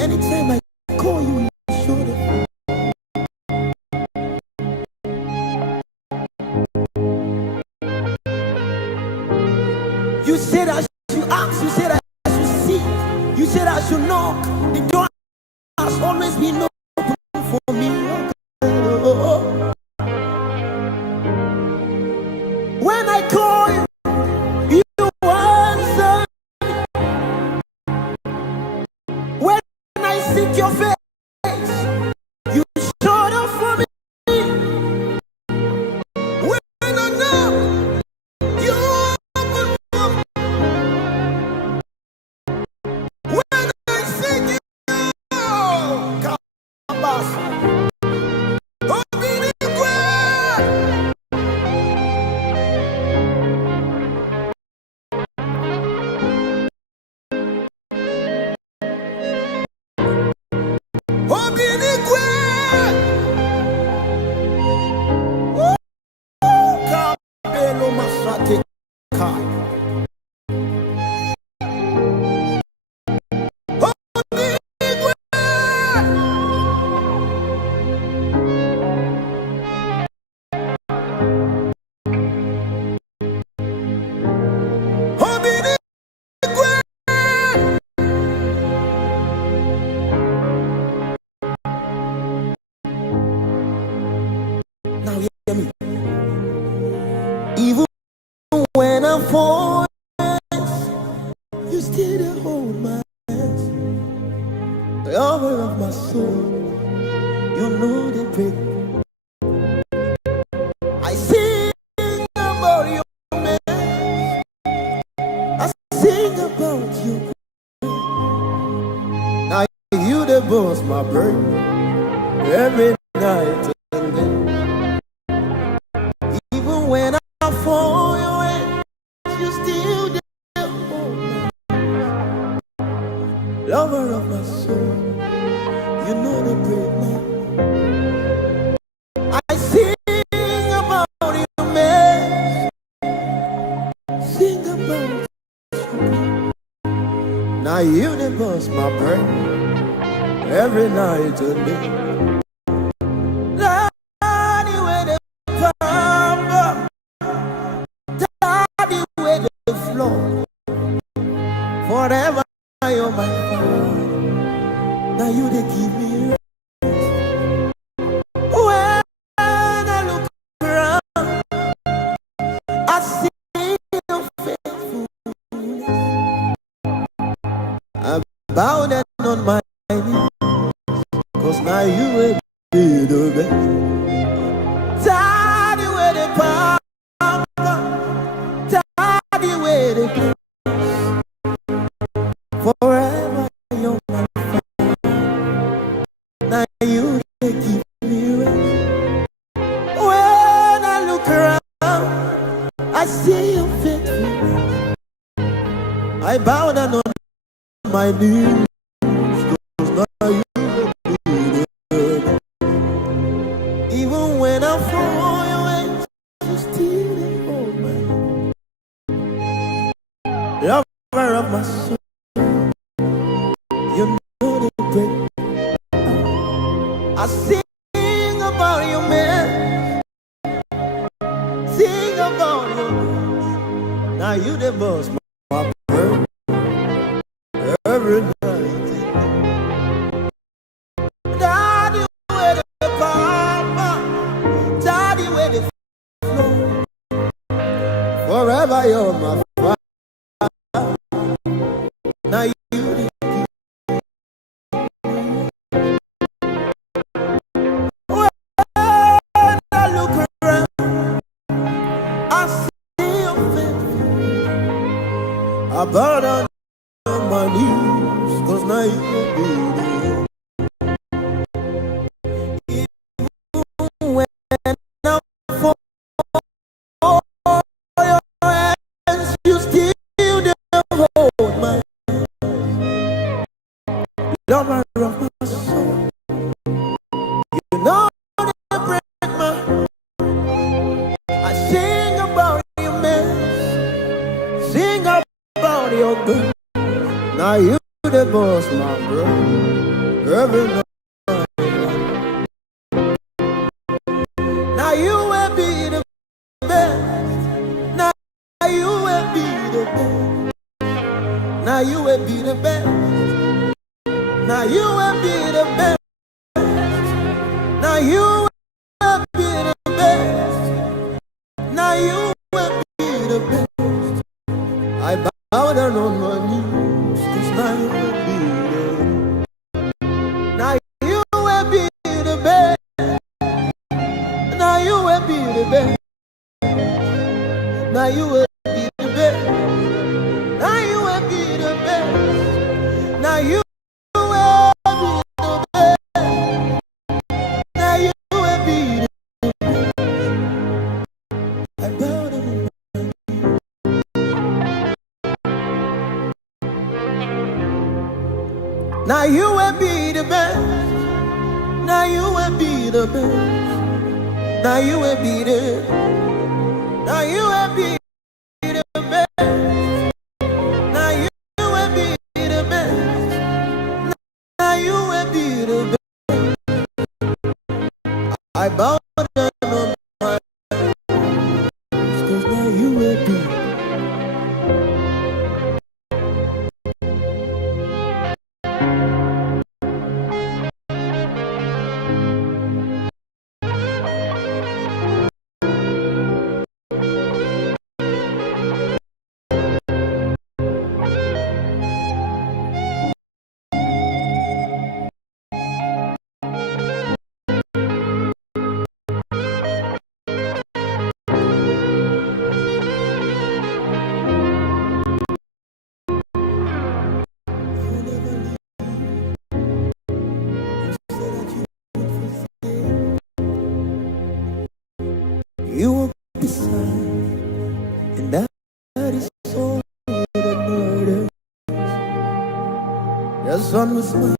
Anytime I call you, you showed up. You said I should ask, you said I should seek, you said I should knock. The door has always been open for me. When I call you, you answer. When I seek your face, you showed up for me. When I knock, you open for me. When I seek you, Kabas, Obinigwe. Obinigwe. Kabelo Masate Kai. Obinigwe. Obinigwe. Now hear me. Even when I'm falling, you still hold my hands. The lover of my soul, you know the break. I sing about your man, I sing about you. Now you the boss, my bird, every night and day. Even when I fall away, you still there, hold me. Lover of my soul, you know the break my. I sing about you, man. Sing about you. Now you the boss, my bird, every night and day. Daddy, where the power, daddy, where the flow. Forever you're my father. Now you they give me rest. When I look around, I see your faithfulness. I bow down on my knees, 'cause now you will be the best. Daddy, where the power, see your faithfulness. I bow down on my knees, 'cause now you do it. Even when I fall away, you still hold me. Lover of my soul, you know the great. I sing about you, man. Sing about you. Now you the boss, my bird. Every night, Daddy, where the papa, Daddy, where the flow. Forever you're my father. Now you the when I look around, I see your face. I bow down on my knees, 'cause now you do it. Even when I fall your hands, you still hold my lover of my soul. You know they break my heart. I sing about you, man. Sing about your good. Now you the boss, my bro. Every night. Now you will be the best. Now you will be the best. Now you will be the best. Now you will be the best. Now you will be the best. Now you will be the best. I bow down on my knees, 'cause now you will be the best. Now you will be the best. Now you will be the best. Now you will be the best. Now you will be the best. Now you will be the best. Now you will be the best. I bow down on my now you will be the best. Now you will be the best. Now you will be the. Now you will be the best. Now you will be the best. Now you will be the best. I bow down on my knees, 'cause now you will be. You will be beside, and that is all that matters. The sun will smile,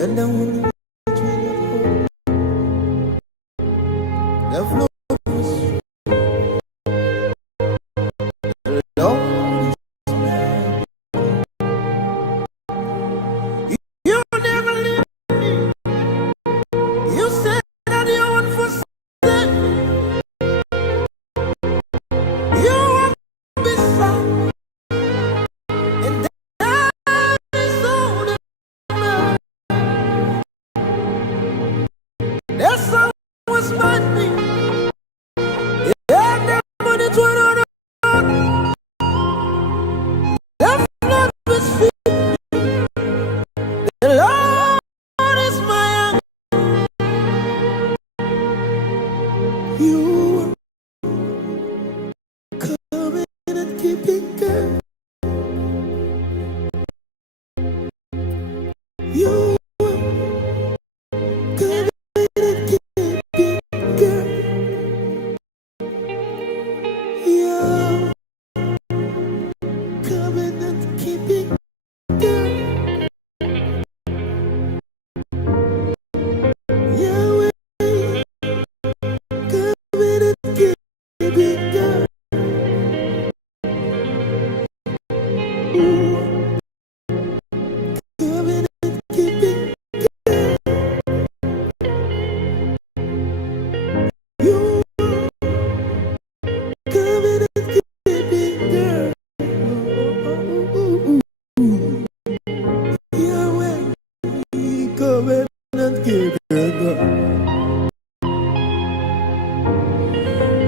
and I will meet you at home. The flow was the Lord is mine. You never leave me. You said that you won't forsake. You will be beside, and that is all that matters.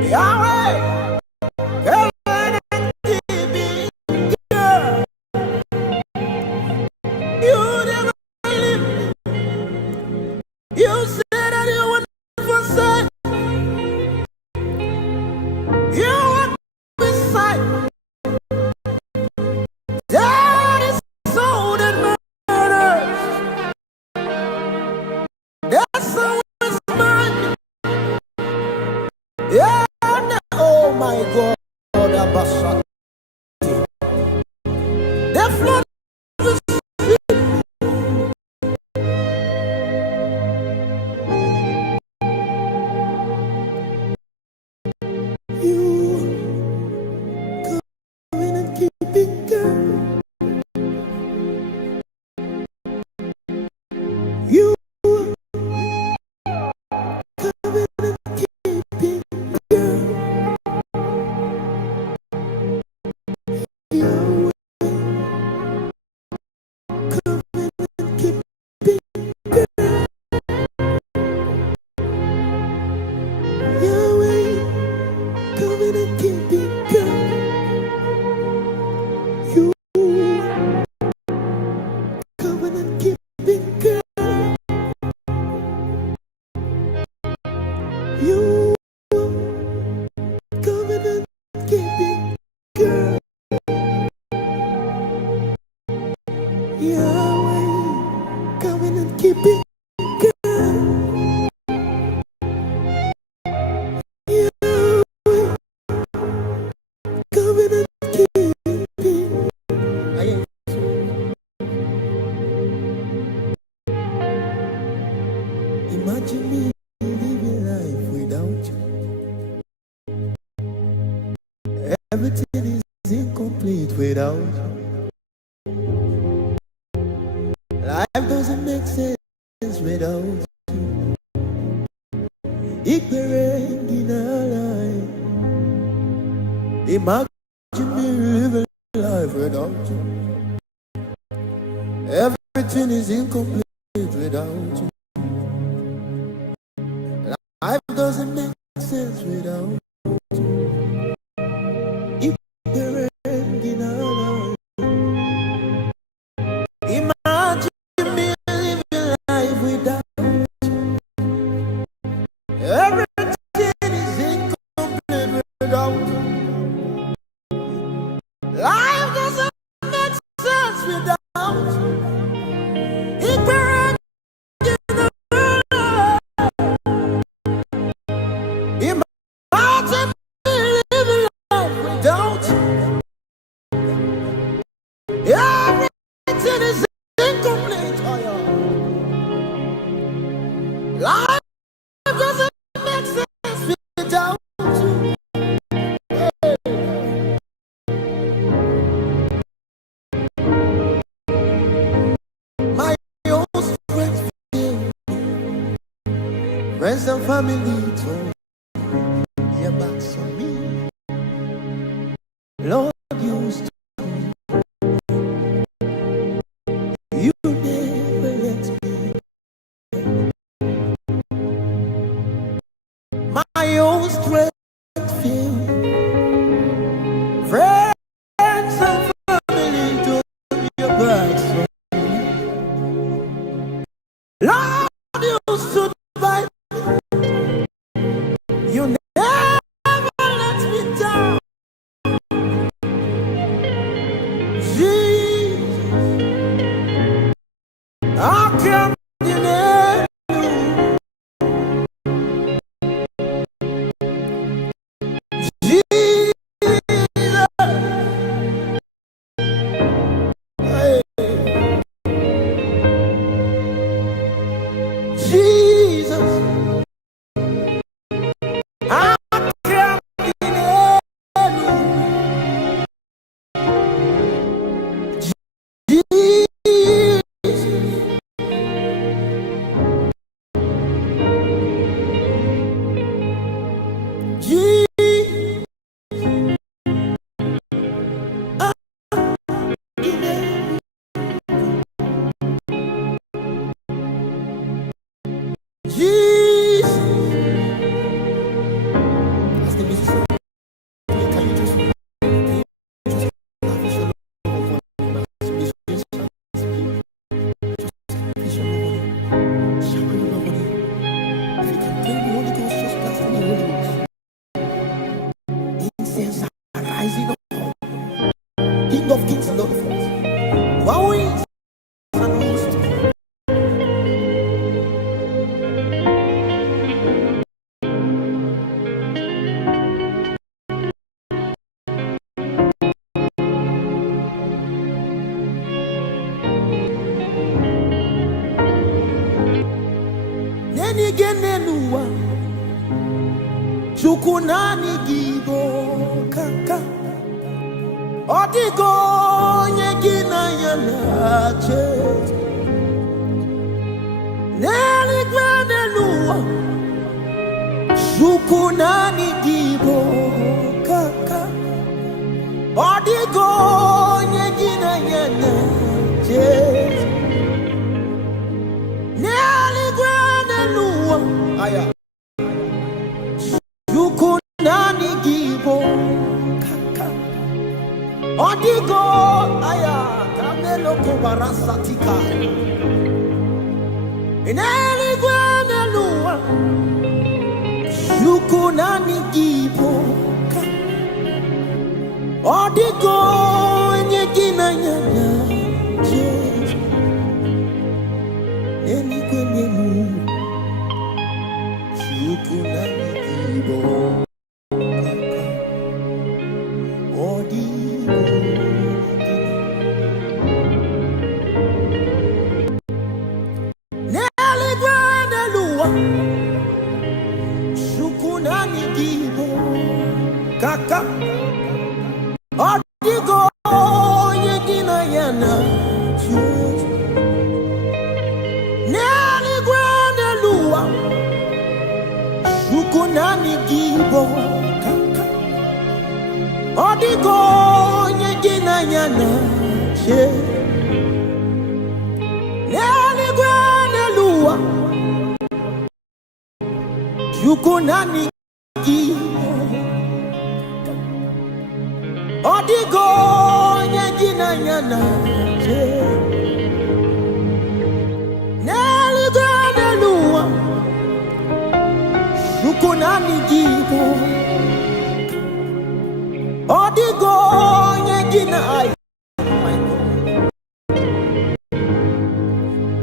Yahweh, covenant keeping God. You never leave me. You said that you would never forsake. You are beside me. That is all that matters. That's always mine. Yeah, oh my God, Abasha. The flood is you, covenant keeping God. You, covenant keeping God. You, covenant keeping God. Yahweh, covenant keeping God. You, covenant keeping God. You, covenant keeping God. Yahweh, covenant keeping God. Yahweh, covenant keeping. Imagine me living life without you. Everything is incomplete without you. Life doesn't make sense without you. Ignorant in our life. Imagine me living life without you. Everything is incomplete without you. Life doesn't make sense without you. Ignorant in our life. Imagine me living life without you. Everything is incomplete without you. Life doesn't make sense without you. Ignorant in our life. Imagine me living life without you. Everything is incomplete. Oh, yeah. Life doesn't make sense without you. My own strength, friends and family told their backs on me. Lord, you never let me. My own strength failed. Friends and family told their backs on me. Lord, you stood by me. You never let me down. Can you just lavish your love upon him? As you raise your hands, just lavish your love on him. Shower your love on him. If you can pray in the Holy Ghost, just blast in the Holy Ghost. Incense rising up. King of kings, Lord of lords. Wow is and who is to come. Nenigenenua chukunani gigo kaka odigo nyegina yanache nenigenenua chukunani gigo kaka odigo nyegina yanache aya yukunani gibo kaka odigo aya kamelo kubarasatika ineligwana luwa yukunani gibo kaka odigo nyegina nyanya Jesus eligwana luwa yukunani gibo odigo neligwana luwa yukunani gibo kaka odigo yegina yana neligwana luwa yukunani gibo kaka odigo nyegina yana che neligwana luwa yukunani gibo odigo nyegina yana che neligwana luwa yukunani gibo odigo nyegina ai.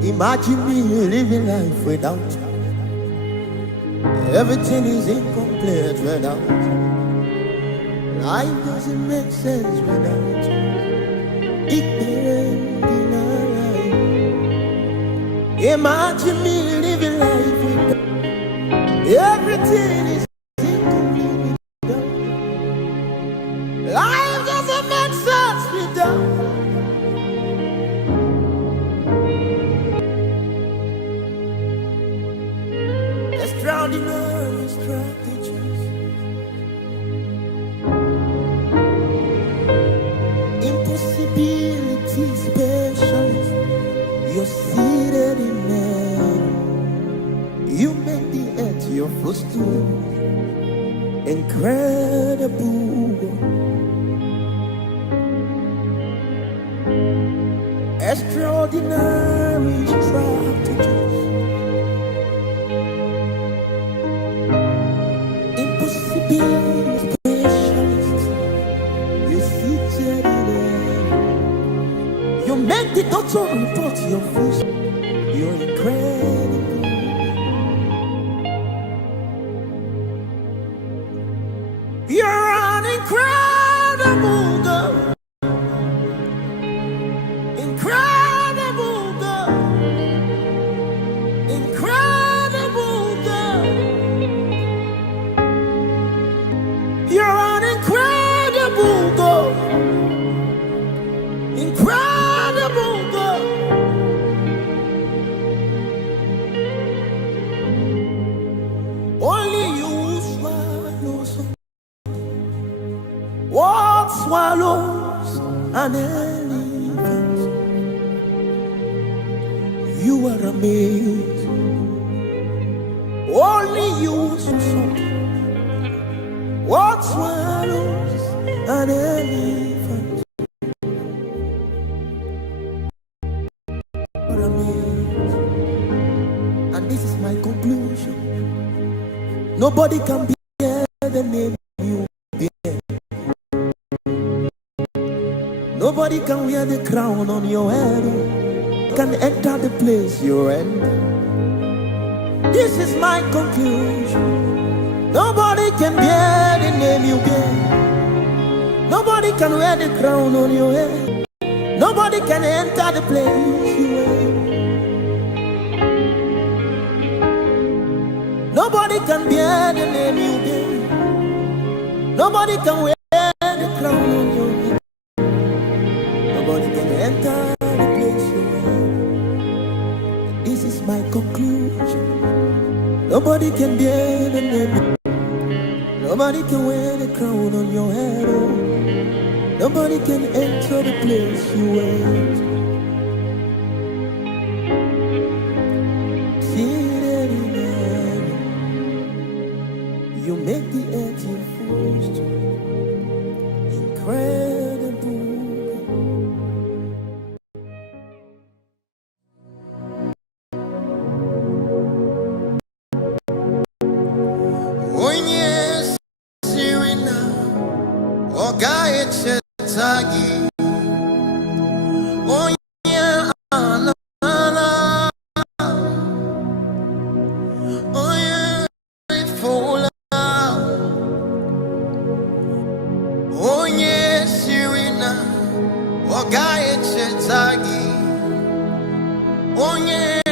Imagine me living life without you. Everything is incomplete without you. Life doesn't make sense without you. Imagine me living life without you. Everything is incomplete without you. Life doesn't make sense without you. Extraordinary strategies, impossibility specialist. You're seated in heaven. You make the earth your footstool. Incredible, extraordinary strategies, impossibility specialist. You seated in heaven. You make the doctor report your foot. You're incredible. You're an incredible God. Incredible God. Incredible God. You're an incredible God. Incredible God. Only you swallow some. What swallows an elephant? You are amazing. Only you so something. What swallows an elephant? And this is my conclusion. Nobody can bear the name you bear. Nobody can wear the crown on your head. Can enter the place you're in. This is my conclusion. Nobody can bear the name you bear. Nobody can wear the crown on your head. Nobody can enter the place you are. Nobody can bear the name you bear. Nobody can wear the crown on your head. Nobody can enter the place you are. This is my conclusion. Nobody can bear the name. Nobody can wear the crown on your head. Oh. Nobody can enter the place you went. Seated in heaven, you make the earth your first. Incredible. Tagi, oh yeah, oh yeah, full oh yeah, Sirina, oh guy, Tagi, oh yeah.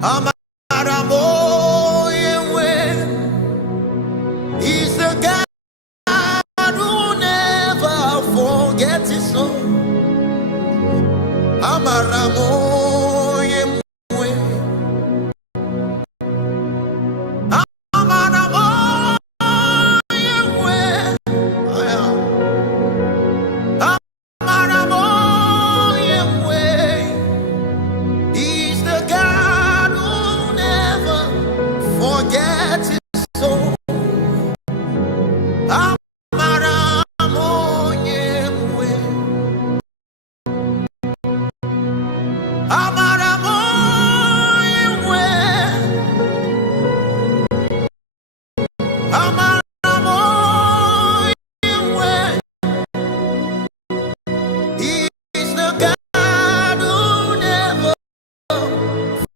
Amaramo Yahweh is the God who never forgets his song. Amaramo Yahweh, Amaramo Yahweh, Amaramo Yahweh is the God who never forgets his song. Amaramo Yahweh, Amaramo Yahweh, Amaramo Yahweh, He is the God who never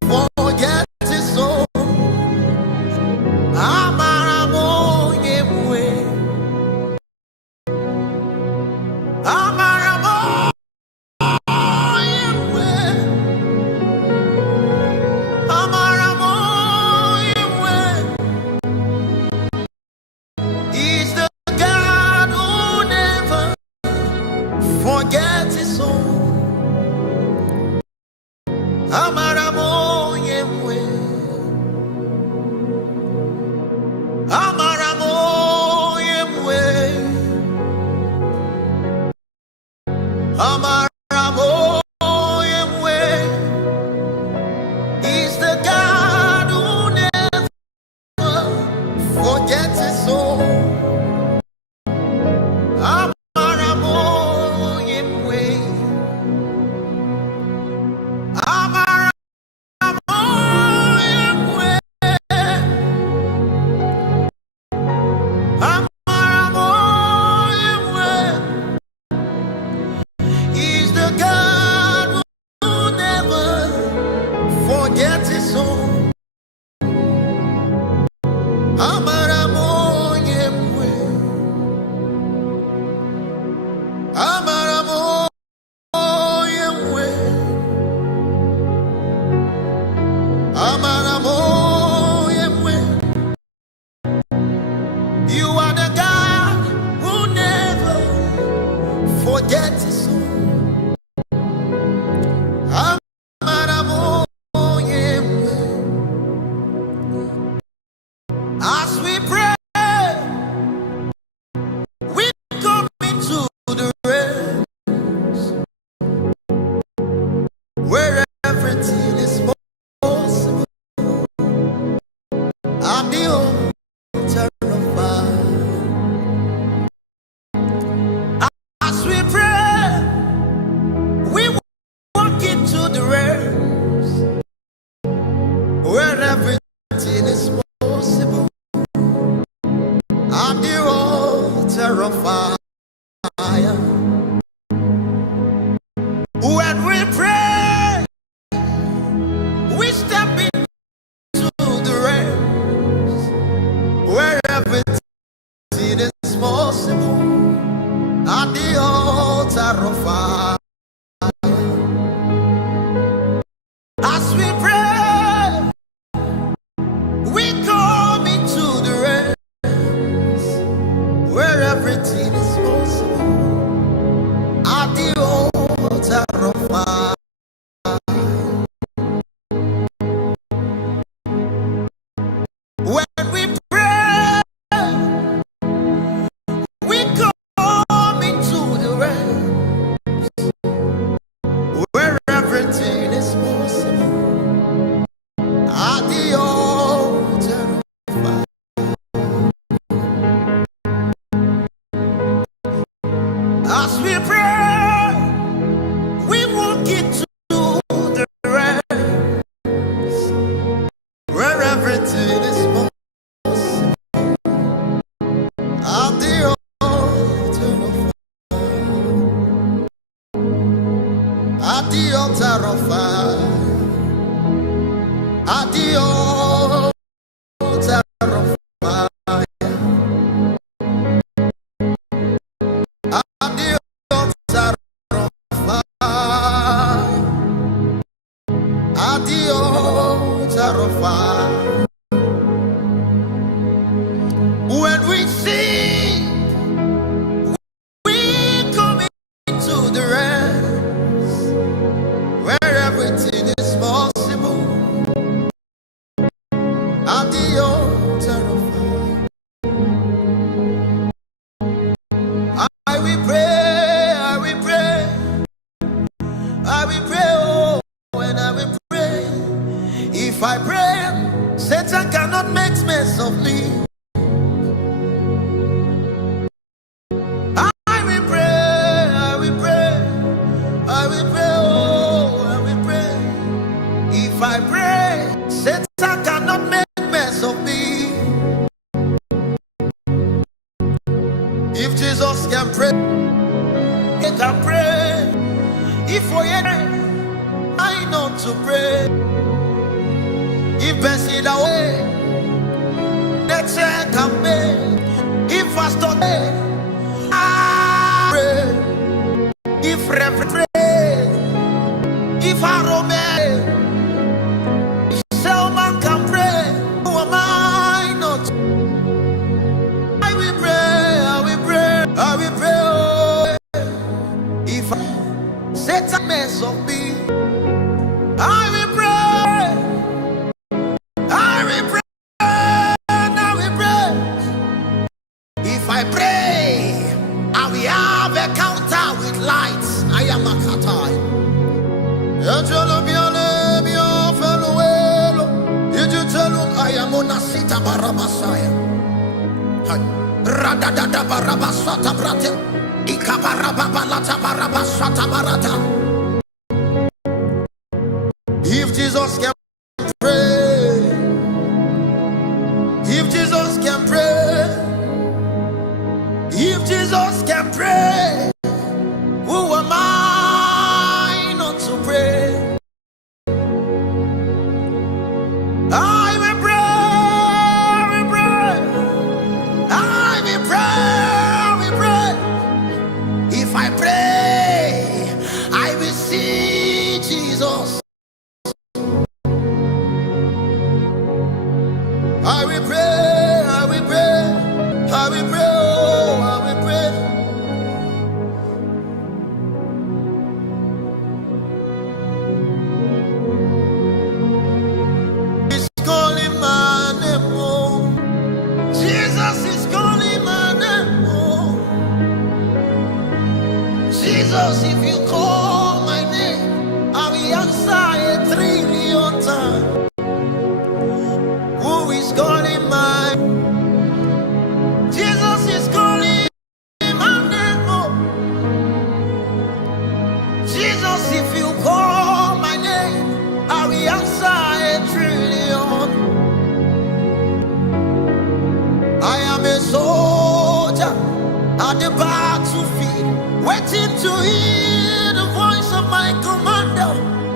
forgets his soul. Amaramo Yahweh, Amaramo Yahweh, Amaramo Yahweh, He's the God who never forgets his soul. Amaramo Yahweh, Amaramo Yahweh, Amaramo Yahweh, He's the God who never forgets his soul. Amaramo Yahweh, Amaramo Yahweh, Amaramo Yahweh, He's the God who never forgets his soul. Amaramo Yahweh, Amaramo Yahweh, Amaramo Yahweh, You are the God who never forgets his soul. Amaramo Yahweh, as we pray, we come into the realms where everything is possible. I'm the altar of fire. As we pray, we walk into the realms where everything is possible. I'm the altar of fire. When we pray, we step into the realms where everything is possible. At the altar of fire, as we pray, we come into the realms where everything is possible. At the altar of fire, when we pray, we come into the realms where everything is possible. At the altar of fire, as we pray, we walk into the realms where everything is possible. At the altar of fire, at the altar of fire, at the altar of fire, at the altar of fire, at the altar altar of fire. When we sing, we come into the rest where everything is possible. At the altar of fire, I will pray, I will pray, I will pray, oh, and I will pray. If I pray, Satan cannot make mess of me. I will pray, I will pray, I will pray, oh, I will pray. If I pray, Satan cannot make mess of me. If Jesus can pray, he can pray. If we I know to pray. If I see the way, that's it can pray. If I stop it, I pray. If Reverend pray, if I obey, if Selman can pray, who am I not? I will pray, I will pray, I will pray. Oh, if I set a mess of me, I will pray, I will pray, and I will pray. If I pray, I will have a counter with lights. I am a katai. I am on a sita barabasaya. Radada barabasata brate. Ikabarabbalata barabasata barata. If Jesus can pray, if Jesus can pray, if Jesus can pray, who am I not to pray? I will pray, I will pray, I will pray, I will pray. If I pray, I will see Jesus. I will pray, I will pray, I will pray, oh, I will pray. He's calling my name, oh. Jesus is calling my name, oh. Jesus, if you call my name, I will answer 1,000,000,000 times. Who is calling my Jesus is calling my name, oh. Jesus, if you call my name, I will answer 1,000,000,000. I am a soldier at the battlefield, waiting to hear the voice of my commander.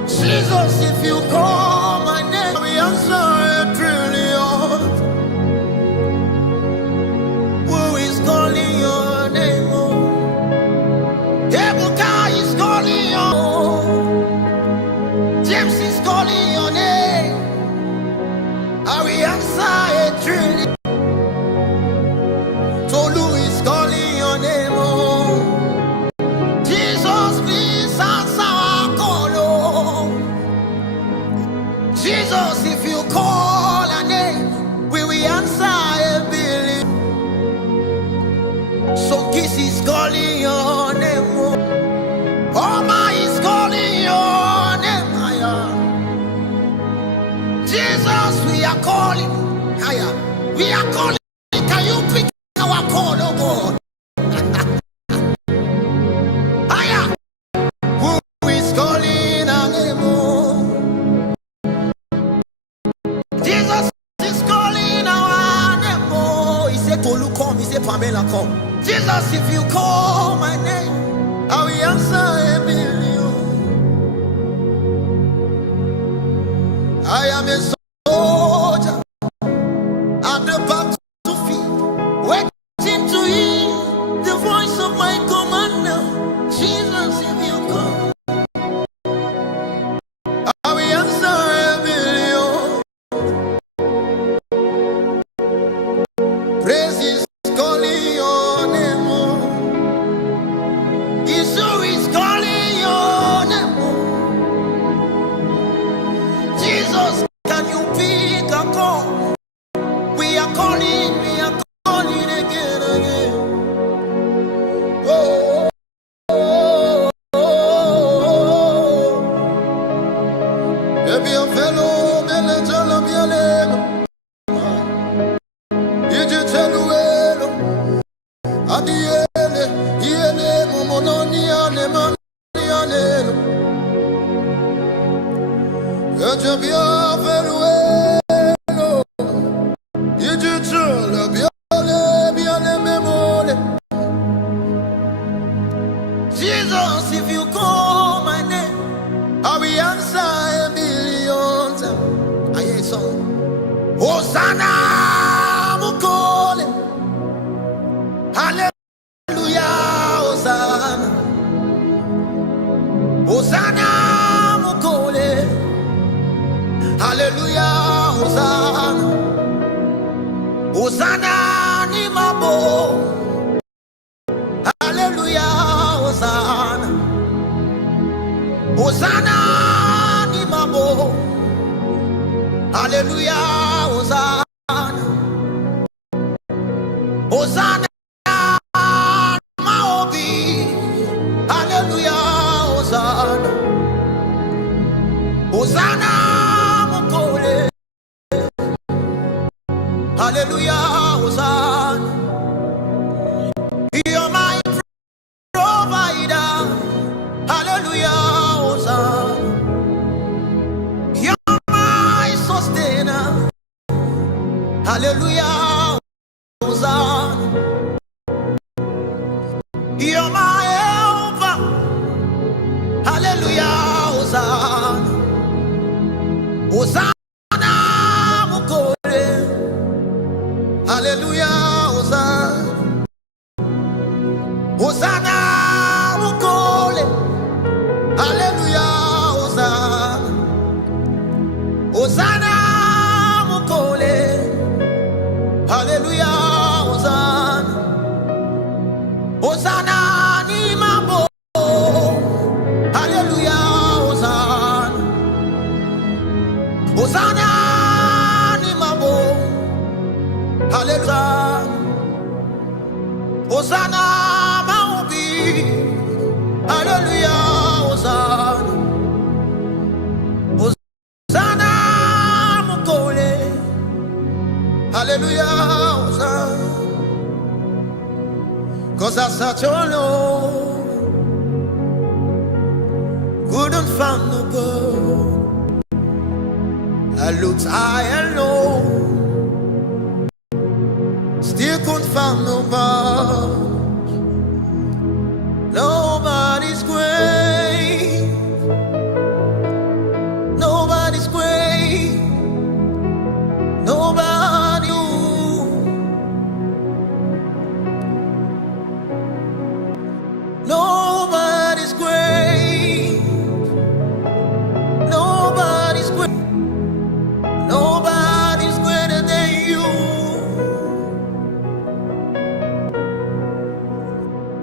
Jesus, if you call my name, I will answer 1,000,000,000. Who is calling your name, oh? Ebuka is calling your name. James is calling your name. I will answer 1,000,000,000. Tolu is calling your name, oh. Jesus, please answer our call, oh. Jesus, if you call a name, we will answer 1,000,000,000. So Kiss is calling your name, oh. Oma is calling your name, higher. Jesus, we are calling, higher. We are calling. Can you pick our call, oh God? Higher. Who is calling our name, oh? Jesus is calling our name, oh. He said Tolu come, he said Pamela come. Jesus, if you call my name, I will answer 1,000,000,000. I am a soldier at the battlefield, waiting to hear the voice of my commander. Jesus, if you call, I will answer 1,000,000,000. calling me, you're calling again, again. Oh, oh, oh, oh. Baby, a fellow, me let you love your name. Did you tell you well? Adiele, iele, momononi, ane, mani, ane. You be a fellow. Did you tell you Jesus, if you call my name, I will answer a million times. I hear a song. Hosanna, Mukole. Hallelujah, Hosanna. Hosanna, Mukole. Hallelujah, Hosanna. Hosanna, Nimabo. Hallelujah, Hosanna. Hosanna, Nimabo. Hallelujah, Hosanna. Hosanna, Maobi. Hallelujah, Hosanna. Hosanna, Mukole. Hallelujah, Hosanna. You're my provider. Hallelujah, Hosanna. You're my sustainer. Hallelujah, Hosanna. You're my helper. Hallelujah, Hosanna. Hosanna, Mukole. Hallelujah, Hosanna. Hosanna, Mukole. Hallelujah, Hosanna. Hosanna, Mukole. Hallelujah, Hosanna. Hosanna, Nimabo. Hallelujah, Hosanna. Hosanna, Nimabo. Hallelujah. Hosanna, Maobi. Hallelujah, Hosanna. Hosanna, Mukole. Hallelujah, Hosanna. 'Cause I searched all over, couldn't find no God. I looked high and low, still couldn't find nobody. Nobody's great. Nobody's great. Nobody. Nobody's great. Nobody's great. Nobody's greater than you.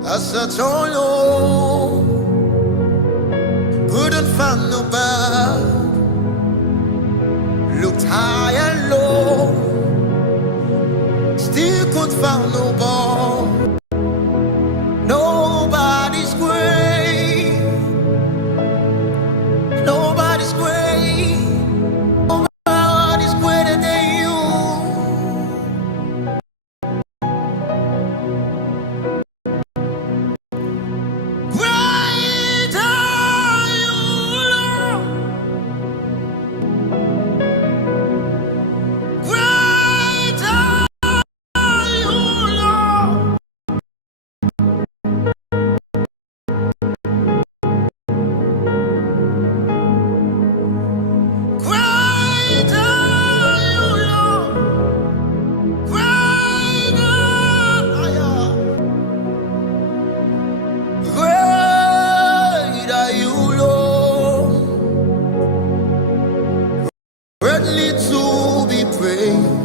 I searched all over, couldn't find nobody. Looked high and low, still couldn't find nobody. Nobody's great. Nobody's great. Nobody's greater than you. Great are you, Lord. Great are you, Lord. Great are you, Lord. Great are you, Lord. Greatly to be praised.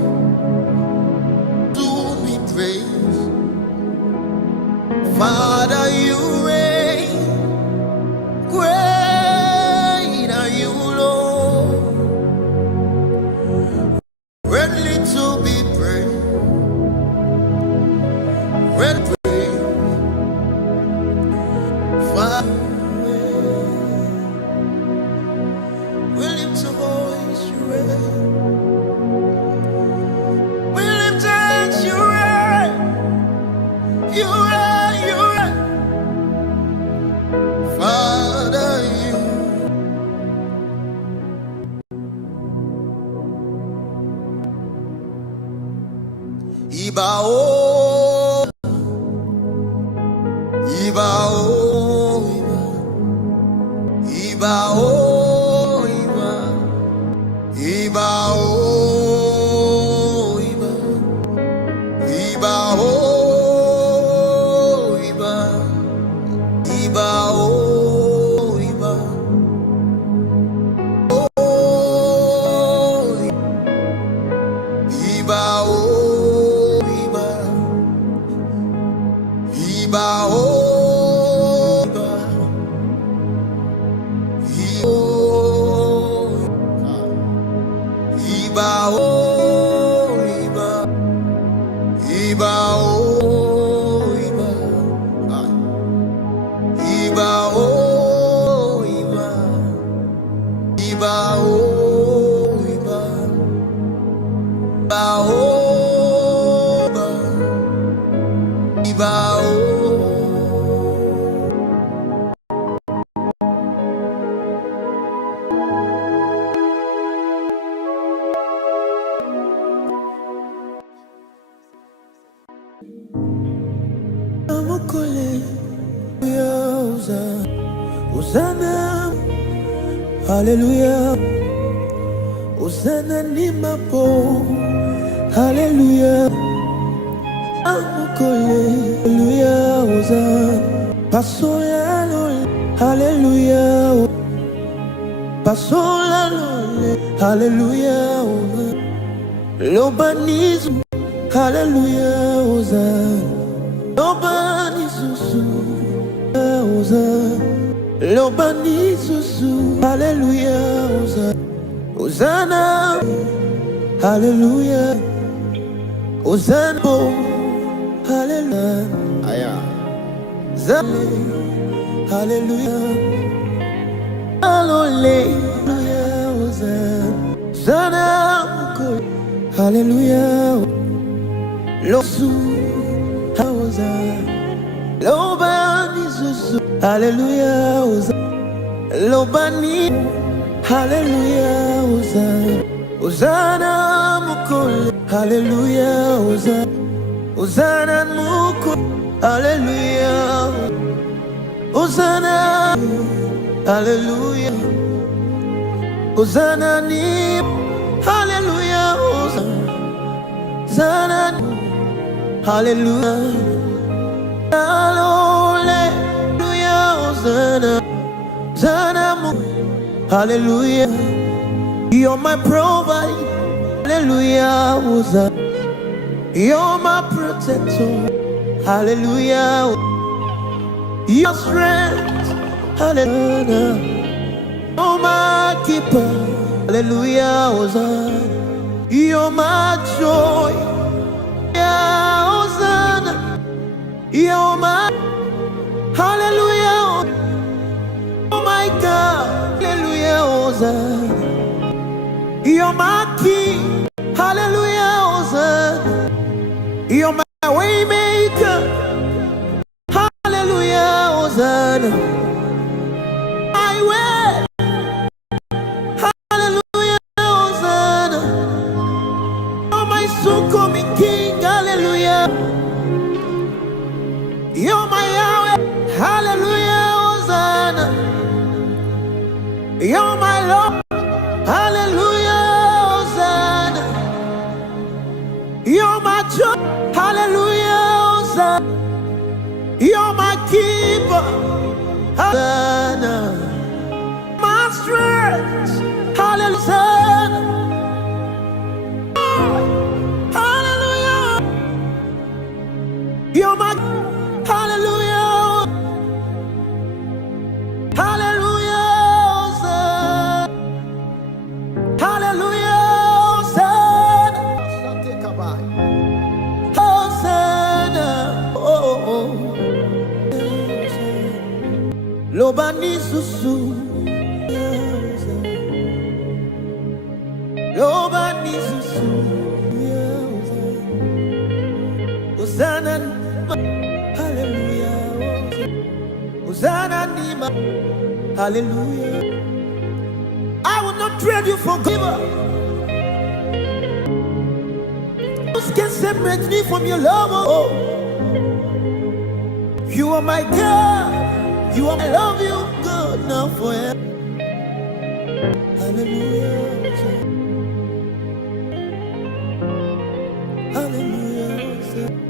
To be praised. Father, you reign. Great are you, Lord. Greatly to be praised. Iba o, Iba o, Iba o, Iba o, Iba o, Iba o, Iba o, Iba o, Iba o, Iba o, Iba o, Iba o, Iba o. Hosanna, hallelujah. Hosanna ni mapo, hallelujah. Amukole, hallelujah. Hosanna, pasola lole, hallelujah. Pasola lole, hallelujah. Lobanizu, hallelujah. Hosanna, lobanizu, Hosanna. Lobani susu, hallelujah, Hosanna, hallelujah, Hosanna, hallelujah, hallelujah, hallelujah, Hosanna, hallelujah, Losu, Hosanna, Lobani susu. Hallelujah, Lobani, hallelujah, Hosanna, Mukole, hallelujah, Hosanna, Mukole, hallelujah, Hosanna, hallelujah, Hosanna, ni, hallelujah, Hosanna, hallelujah, hallelujah, you're my provider, hallelujah, you're my protector, hallelujah, your strength, hallelujah, you're my keeper, hallelujah, you're my joy, yeah, Hosanna, you're my, hallelujah, oh my God, hallelujah, Hosanna. You're my king, hallelujah, Hosanna. You're my way maker, hallelujah, Hosanna. My way, hallelujah, Hosanna. You're my soon coming king, hallelujah. You're my Yahweh, hallelujah, Hosanna. You're my Lord, hallelujah, Hosanna. You're my joy, hallelujah, Hosanna. You're my keeper, Hosanna. My strength, hallelujah, hallelujah. You're my, hallelujah, hallelujah. Lobani susu, Lobani susu, Hosanna, hallelujah, Hosanna, hallelujah. I will not trade you for giver. can separate me from your love. Oh, you are my God. You are. I love you, God, now forever. Hallelujah. Hallelujah. Hallelujah.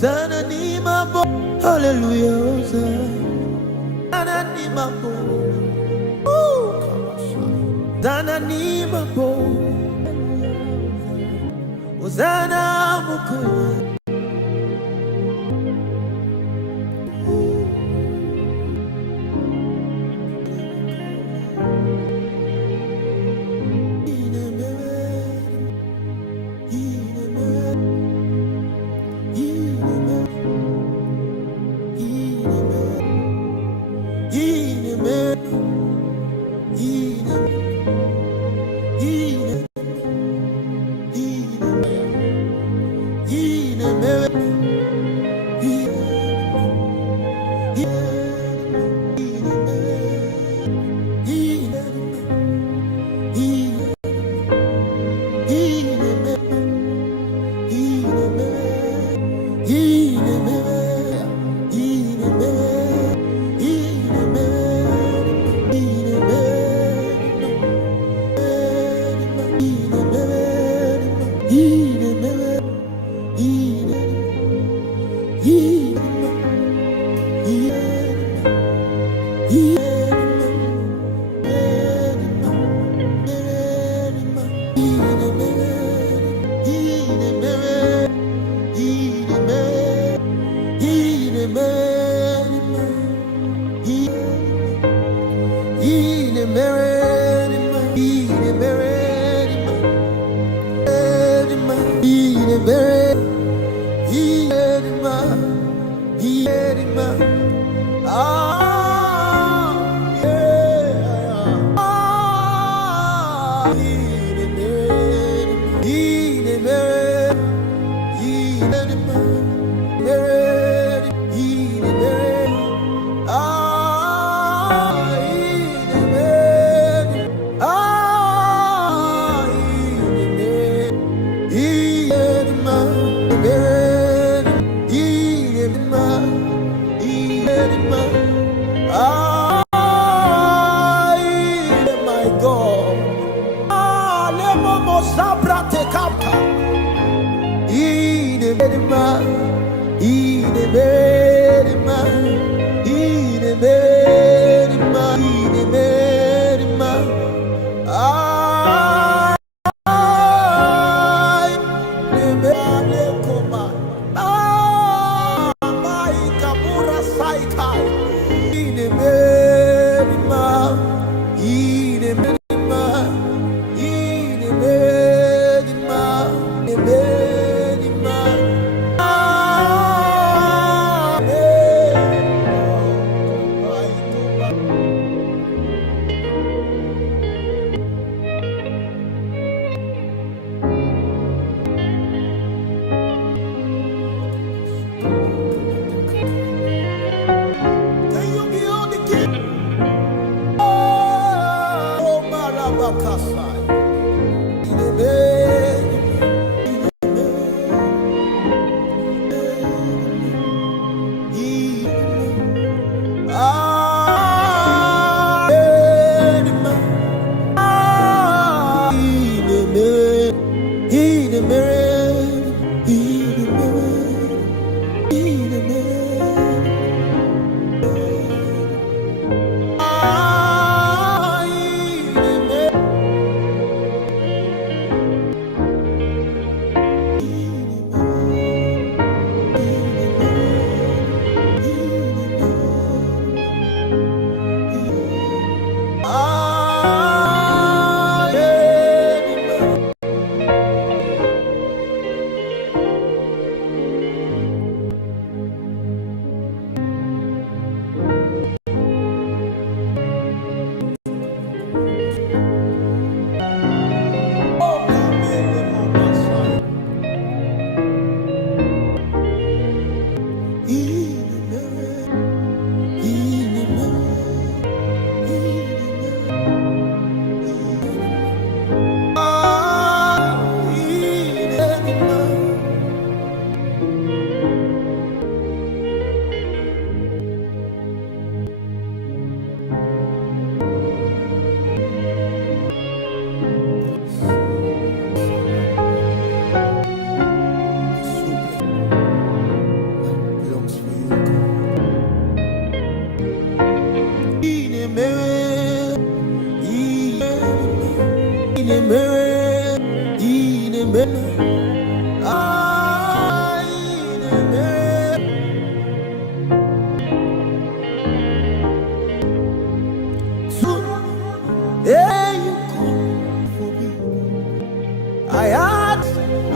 Zananima bo. Hallelujah. Zananima bo. Zananima bo. Zanamuku.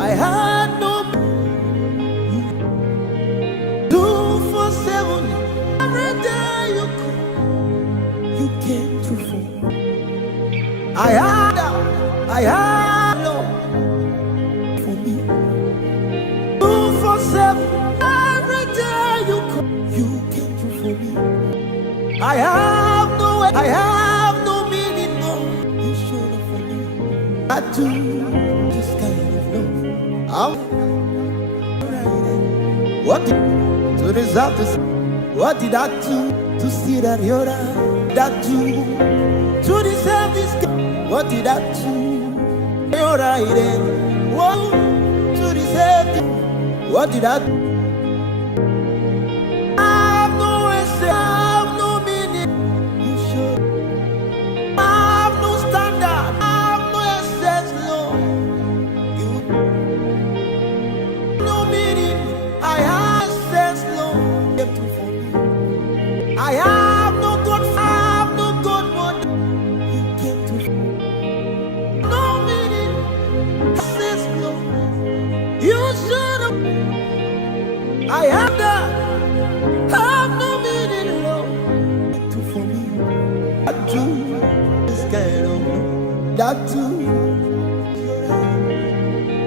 I had no 247. Every day you came through for me. I had no for me. 247. Every day you came through for me. I have no meaning, no. You showed up for me. I do this kind of love. What did to deserve this? What did I do to see that you're that do to deserve this? What did I do? You're right then. What to deserve this? What did I do? I have no essence, I have no meaning. You should. I have no standard, I have no essence, Lord. You no meaning. I have essence, Lord. I have no God, I have no God, but you came to no meaning. Essence, Lord. You should have. I have that. Have no meaning, Lord. To for me, I do this kind of that too.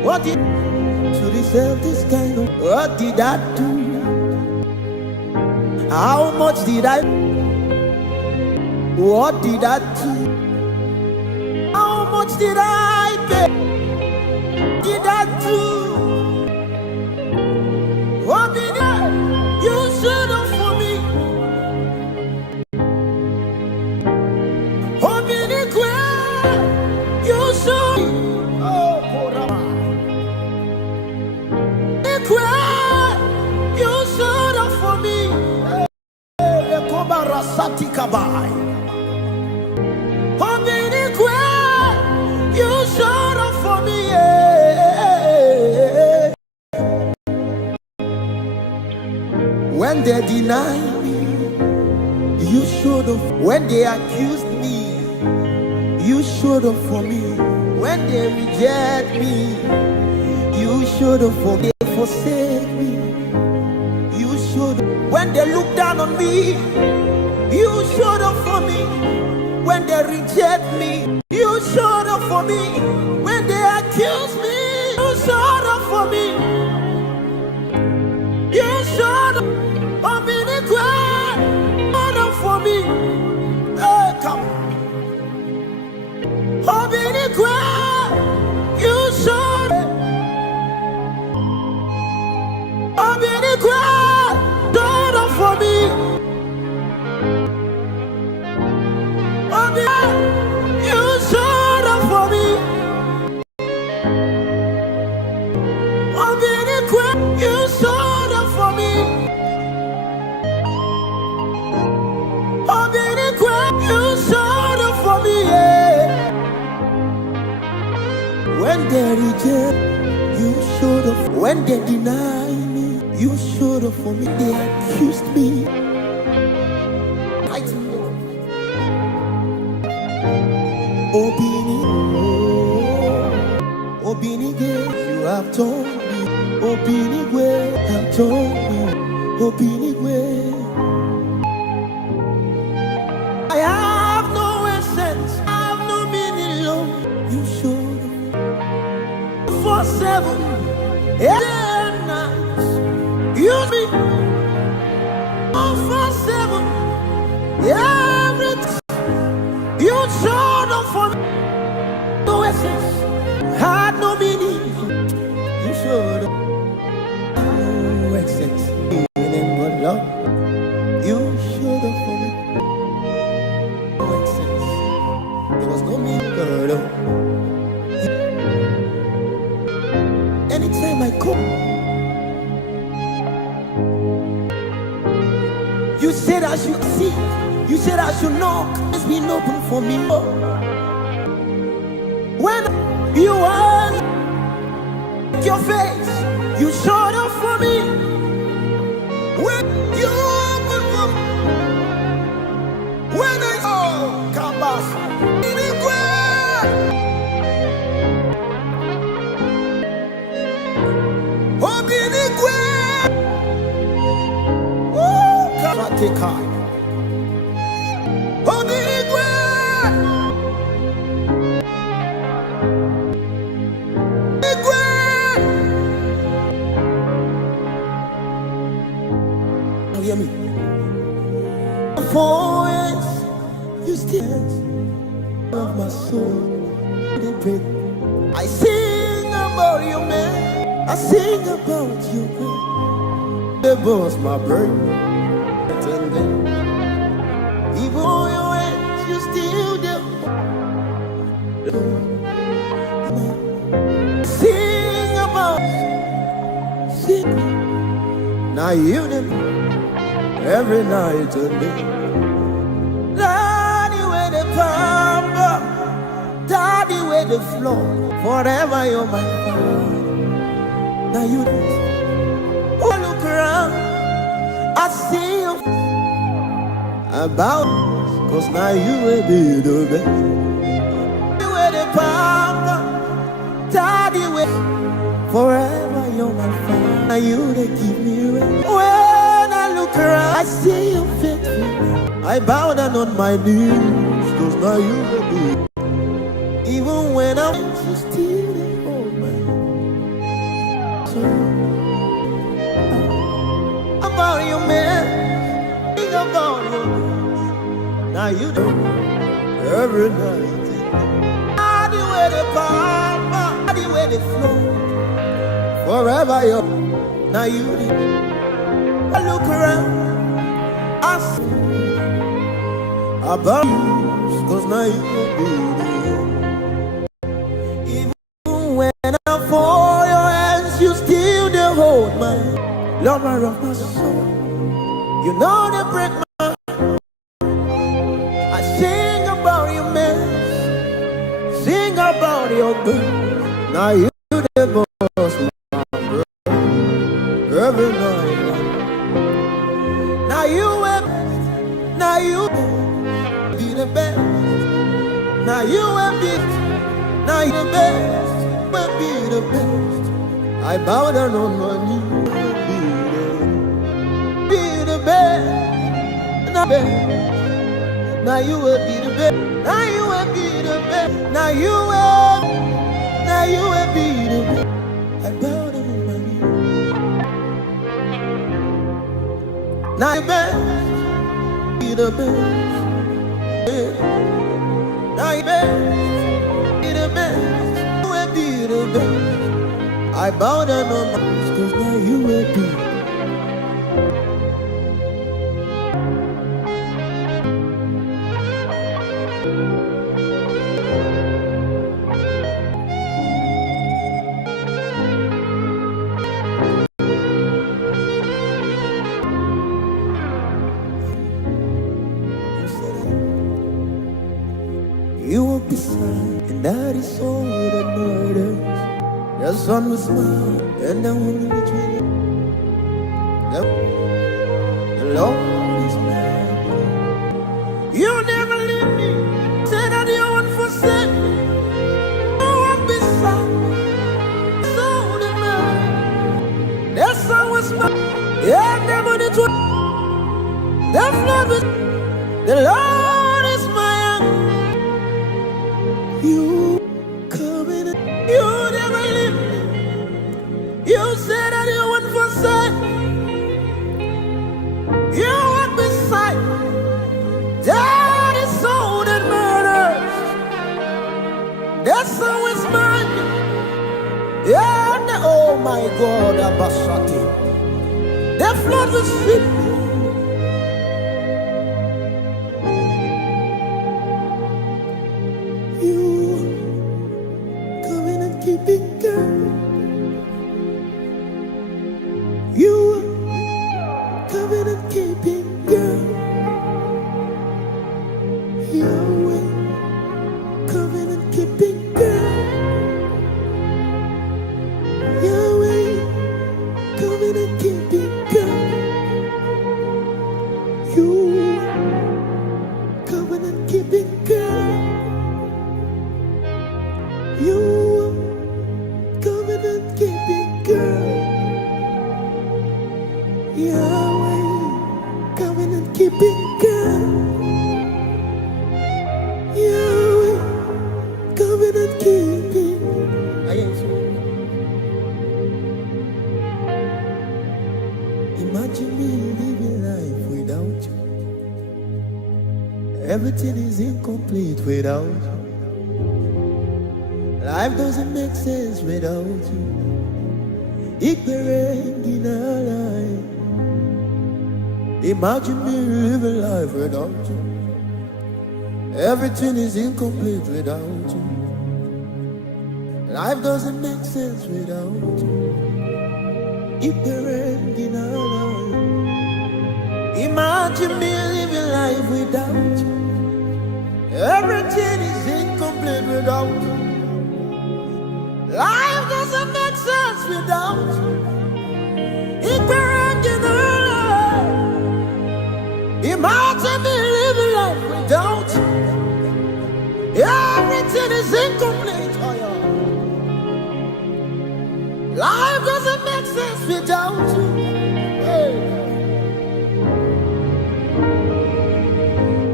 What did to deserve this kind of? What did I do? How much did I? What did I do? How much did I pay? Did I do? What did I? You should have for me. What did it quit? You should. Oh, you should have for me. Rasati Kabai. You showed up for me. When they deny me, you showed up. When they accused me, you showed up for me. When they reject me, you showed up for me. They forsake me, you showed up. When they look down on me, you showed up for me. When they reject me, you showed up for me. When they accuse me, you showed up for me. You showed up for me. Showed up for me. Hey, come. For me, you showed up. For me, showed up for me. You showed up for me. You showed up for me. You showed up for me. Yeah. When they reject, you showed up. When they deny me, you showed up for me. They accused me. Obinigwe, you have told me. Obinigwe, have told me. Obinigwe, I have no essence, I have no meaning, Lord. You showed up. 4/7, every night. Use me. 4/7, every time. You showed up for me. No essence, had no meaning. You showed up. No essence, meaning but love. You showed up for me. No essence, there was no meaning. Anytime I come, you said I should see. You said I should knock. It's been open for me. When you are your face, you showed up for me. When you open for me, when I come back, hear me. Voice, you still of my soul. I sing about you, man. I sing about you, man. The boss, my brain. Even on your hands, you still do. Sing about, sing. Now you them every night and day. Daddy with the pamper, daddy with the floor. Forever you're my father. Now you oh, look around, I see you about, cause now you will be the best. You with the pamper, daddy with, forever you're my father. Now you they keep me right. When I look around, I see you faithful. I bow down on my knees, cause now you will be. Even when I'm still old man. So about you, man. Think about you. Now you do every night. Body where the power, body where the flow. Forever you. Now you do. I look around. I see about you, cause now you will be there. When I fall your hands, you still the hold my lover of my soul. You know they break my heart. I sing about your mess, sing about your good. Now you the boss, my brother. Every night. Now you will, now you be the best. Now you will be, now you the best. Be the best. I bow down on my knees. Be the best. Now you will be the best. Now you will be the best. Now you will be the best. I bow down on my knees. Now you best. Be the best. Now you best. Be the best. Be the best. I bow down on my knees, cause now you will be. You will be sad, and that is all that matters. The sun will smile, and the wind will dream. The Lord is mine. You never leave me. Say that you won't forsake me. You won't be sad. So the man, the sun will smile, and the wind will dream. The flood will, the Lord is mine. You coming, you never leave me. You said that you wouldn't forsake. You were beside me. That is all that matters. That's always mine. Yeah, oh my God, Abashati. The flood will sweep me. You Imagine me living life without you. Everything is incomplete without you. Life doesn't make sense without you. Imagine me living life without you. Everything is incomplete without you. Life doesn't make sense without you. Imagine me living life without you. Everything is incomplete without you. Life doesn't make sense without you. Imagine me living life without you. Everything is incomplete. Life doesn't make sense without you. Hey.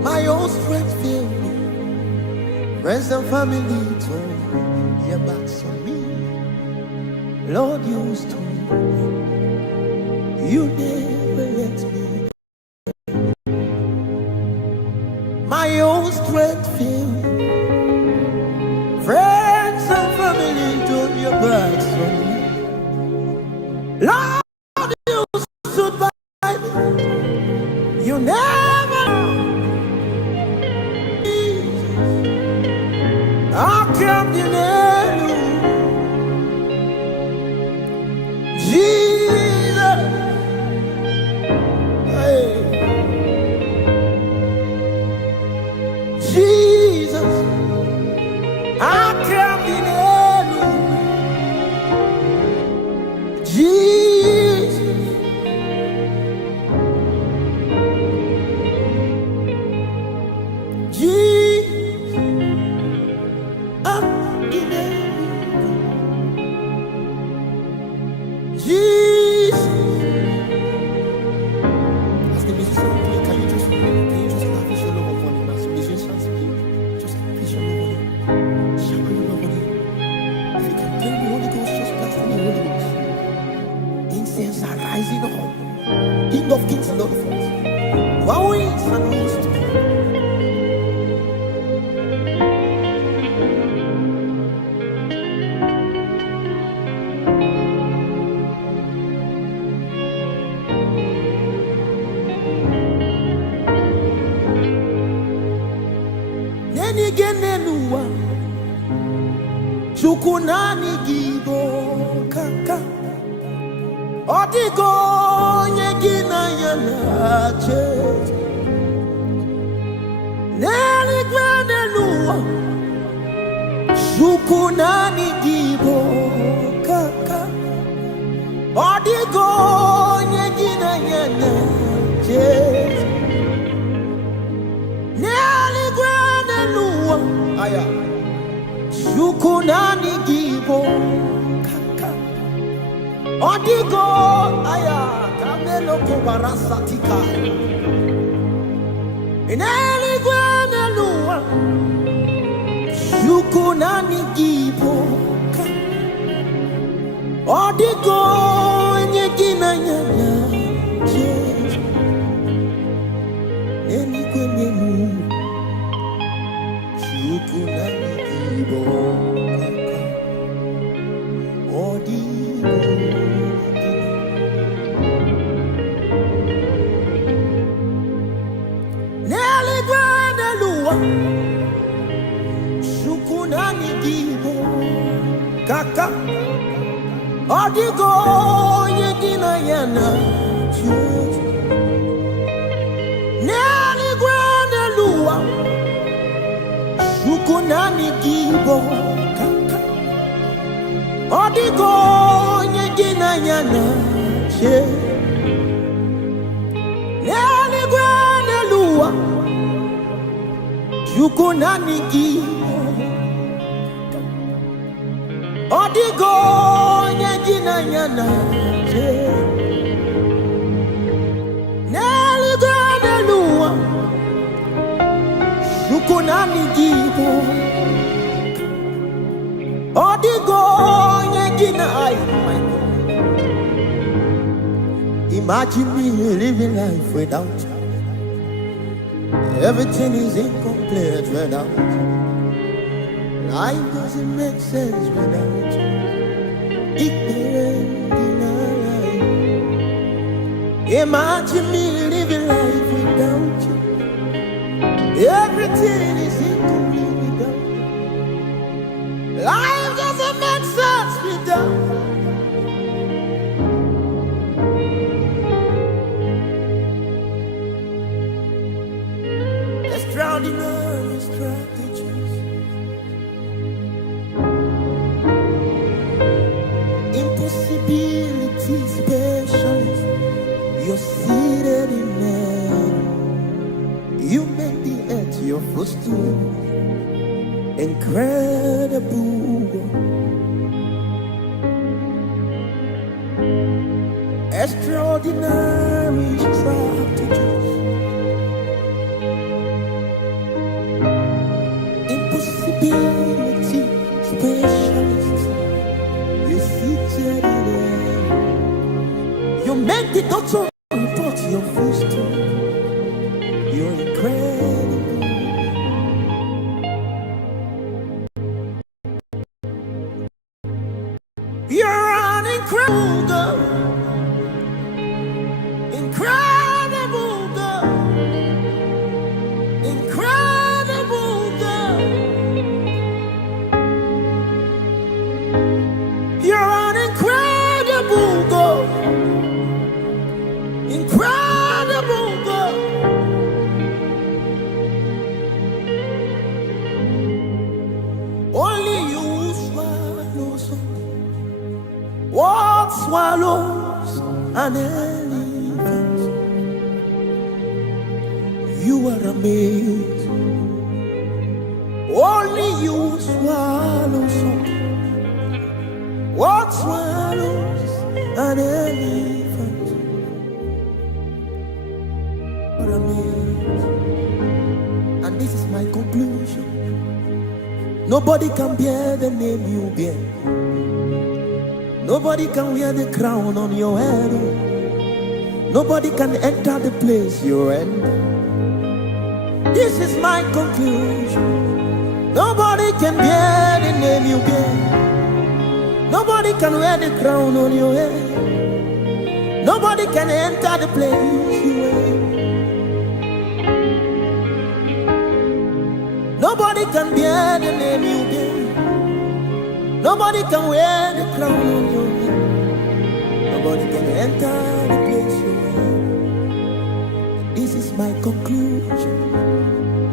My own strength failed me. Friends and family told their backs on me. Lord, you stood. You never let me. My own strength failed me. Friends and family told your backs on me. Lord, you stood by me. You never. I can't deny you. Jesus. Hey. Jesus. I can't deny you. Jesus. Jesus. I can't deny you. Jesus. As the musicians play, can you just lavish your love upon him? As musicians play, just lavish your love on him. Shower your love on him. If you can pray the Holy Ghost, just blast in the Holy Ghost. Incense are rising up. King of kings and Lord of lords. Wow is and wants to come. Nenigenenua Chukunani gibo kaka Odigo nyegina yanache Nenigenenua Chukunani gibo kaka Odigo nyegina yanache Aya Shukunani gibo kaka Odigo aya Kamelo kubarasa tika Ineli gwene luwa Shukunani gibo kaka Odigo nyegina nyanya Jesus Ineli gwene luwa Shukunani gibo kaka Odigo Neli gwene luwa Shukunani gibo kaka Odigo yegina yana Neli gwene luwa Shukunani gibo kaka Odigo nyegina yana che Neli gwene luwa Shukunani gibo Odigo nyegina yana che Neli gwene luwa Shukunani gibo Odigo nyegina ay Imagine me living life without you. Everything is incomplete without you. Life doesn't make sense without you. Imagine me living life without you. Everything is incomplete without you. Life doesn't make sense without you. Extraordinary strategies, impossibility specialists. You're seated in heaven. You make the earth your footstool. Incredible, extraordinary strategies, impossibility specialists. You're seated in heaven. You make the doctor report your footstool. You're incredible. You're an incredible God. Incredible God. Incredible God. You're an incredible God. Incredible God. Only you swallow something. What swallows an elephant? You are amazing. Only you swallow something. What swallows an elephant? You are amazing. And this is my conclusion. Nobody can bear the name you bear. Nobody can wear the crown on your head. Nobody can enter the place you're in. This is my conclusion. Nobody can bear the name you bear. Nobody can wear the crown on your head. Nobody can enter the place you are. Nobody can bear the name you bear. Nobody can wear the crown on your head. Nobody can enter the place you are. This is my conclusion.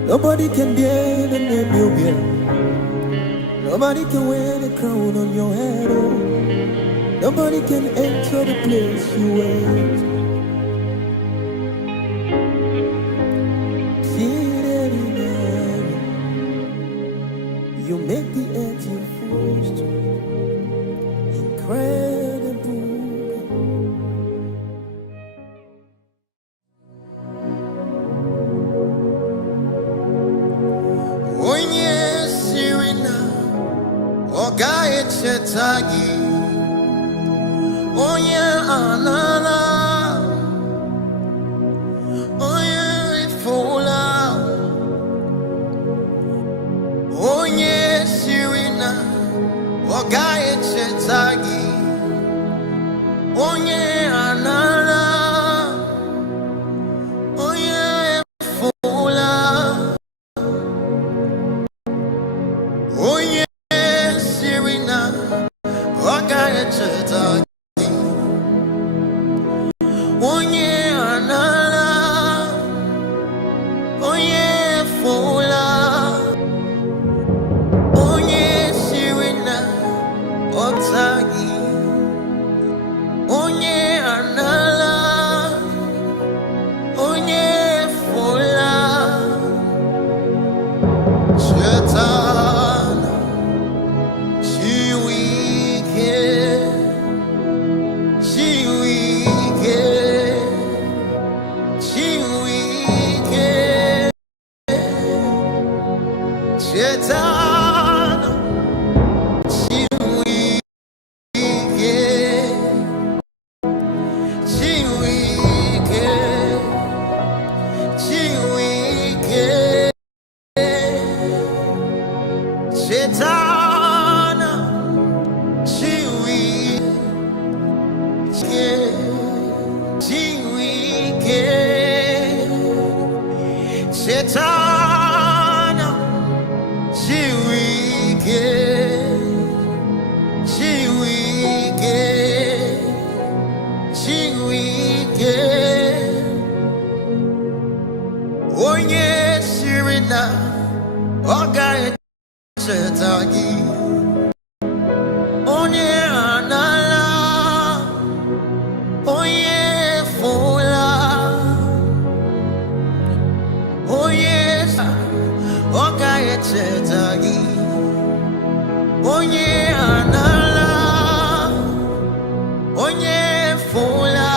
Nobody can bear the name you bear. Nobody can wear the crown on your head. Oh. Nobody can enter the place you went. Seated in heaven, you make the earth your footstool. Incredible. Onye sirina, ogaye chetagi. Onye anana, onye ifola, onye sirina, ogaye chetagi, onye anana, onye ifola, onye sirina, ogaye chetagi. Setana, Chiwike, Chiwike, Chiwike, Onye Sirina, Ogaya Chetagi, Onye Anala, Onye Fola, Onye Ogaya Chetagi, Onye Anala, Onye Fola,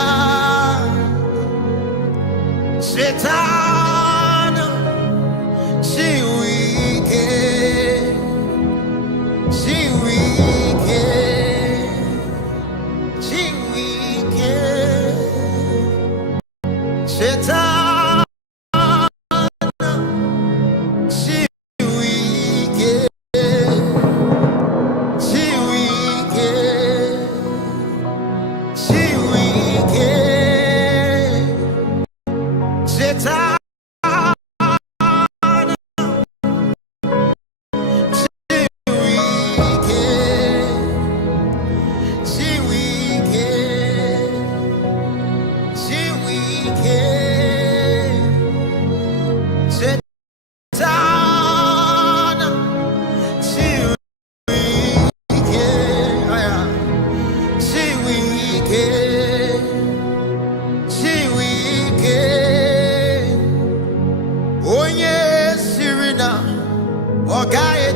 Setana, Chiwike, Chiwike, Chiwike, Setana, Chiwike, Chiwike, Chiwike, Setana,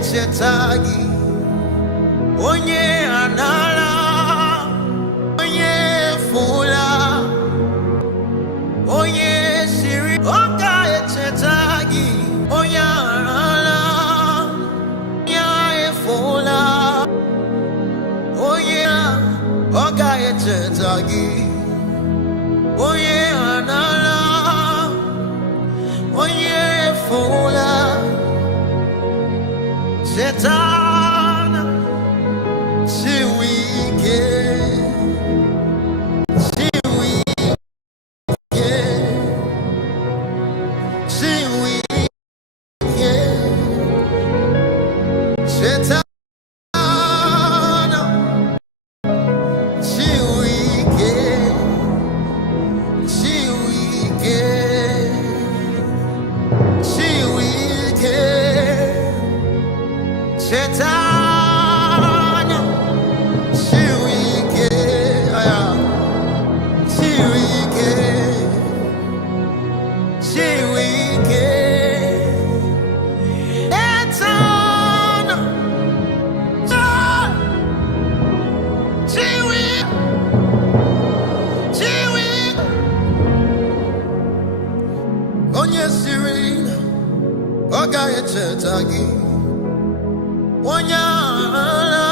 Chetagi, Onye Anala, Onye Fula, Onye Siri, Ogaya Chetagi, Onye Anala, Onye Fula, Onye Ogaya Chetagi, Onye Anala, Onye Fula, Setana, Chiwike, Chiwike, Chiwike, Setana, Chiwike, Chiwike, Chiwike, Setana, Chiwike, Chiwike, Chiwike, Etana, Chiwike, Chiwike, Onye Sirina, Ogaya Chetagi, Onye Anala,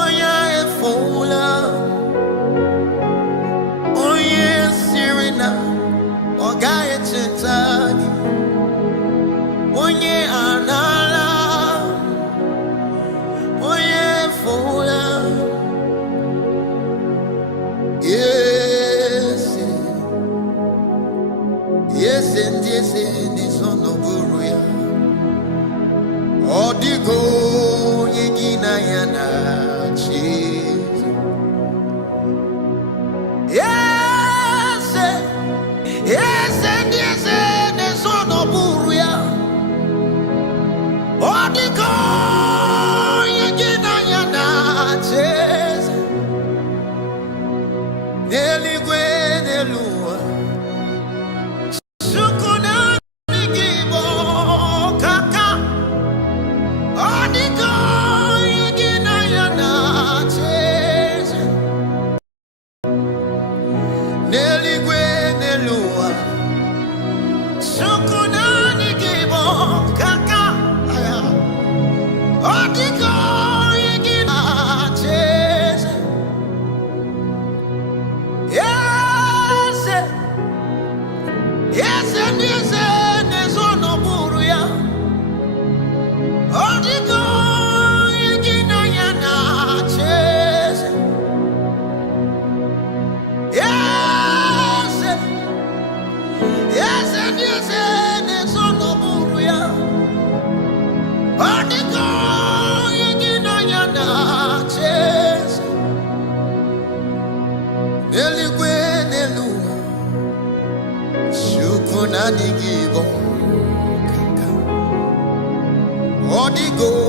Onye Fola, Onye Sirina, Ogaya Chetagi, Onye Anala, Onye Fola. Yes, yes, and yes, and this on the Buruya. Odigo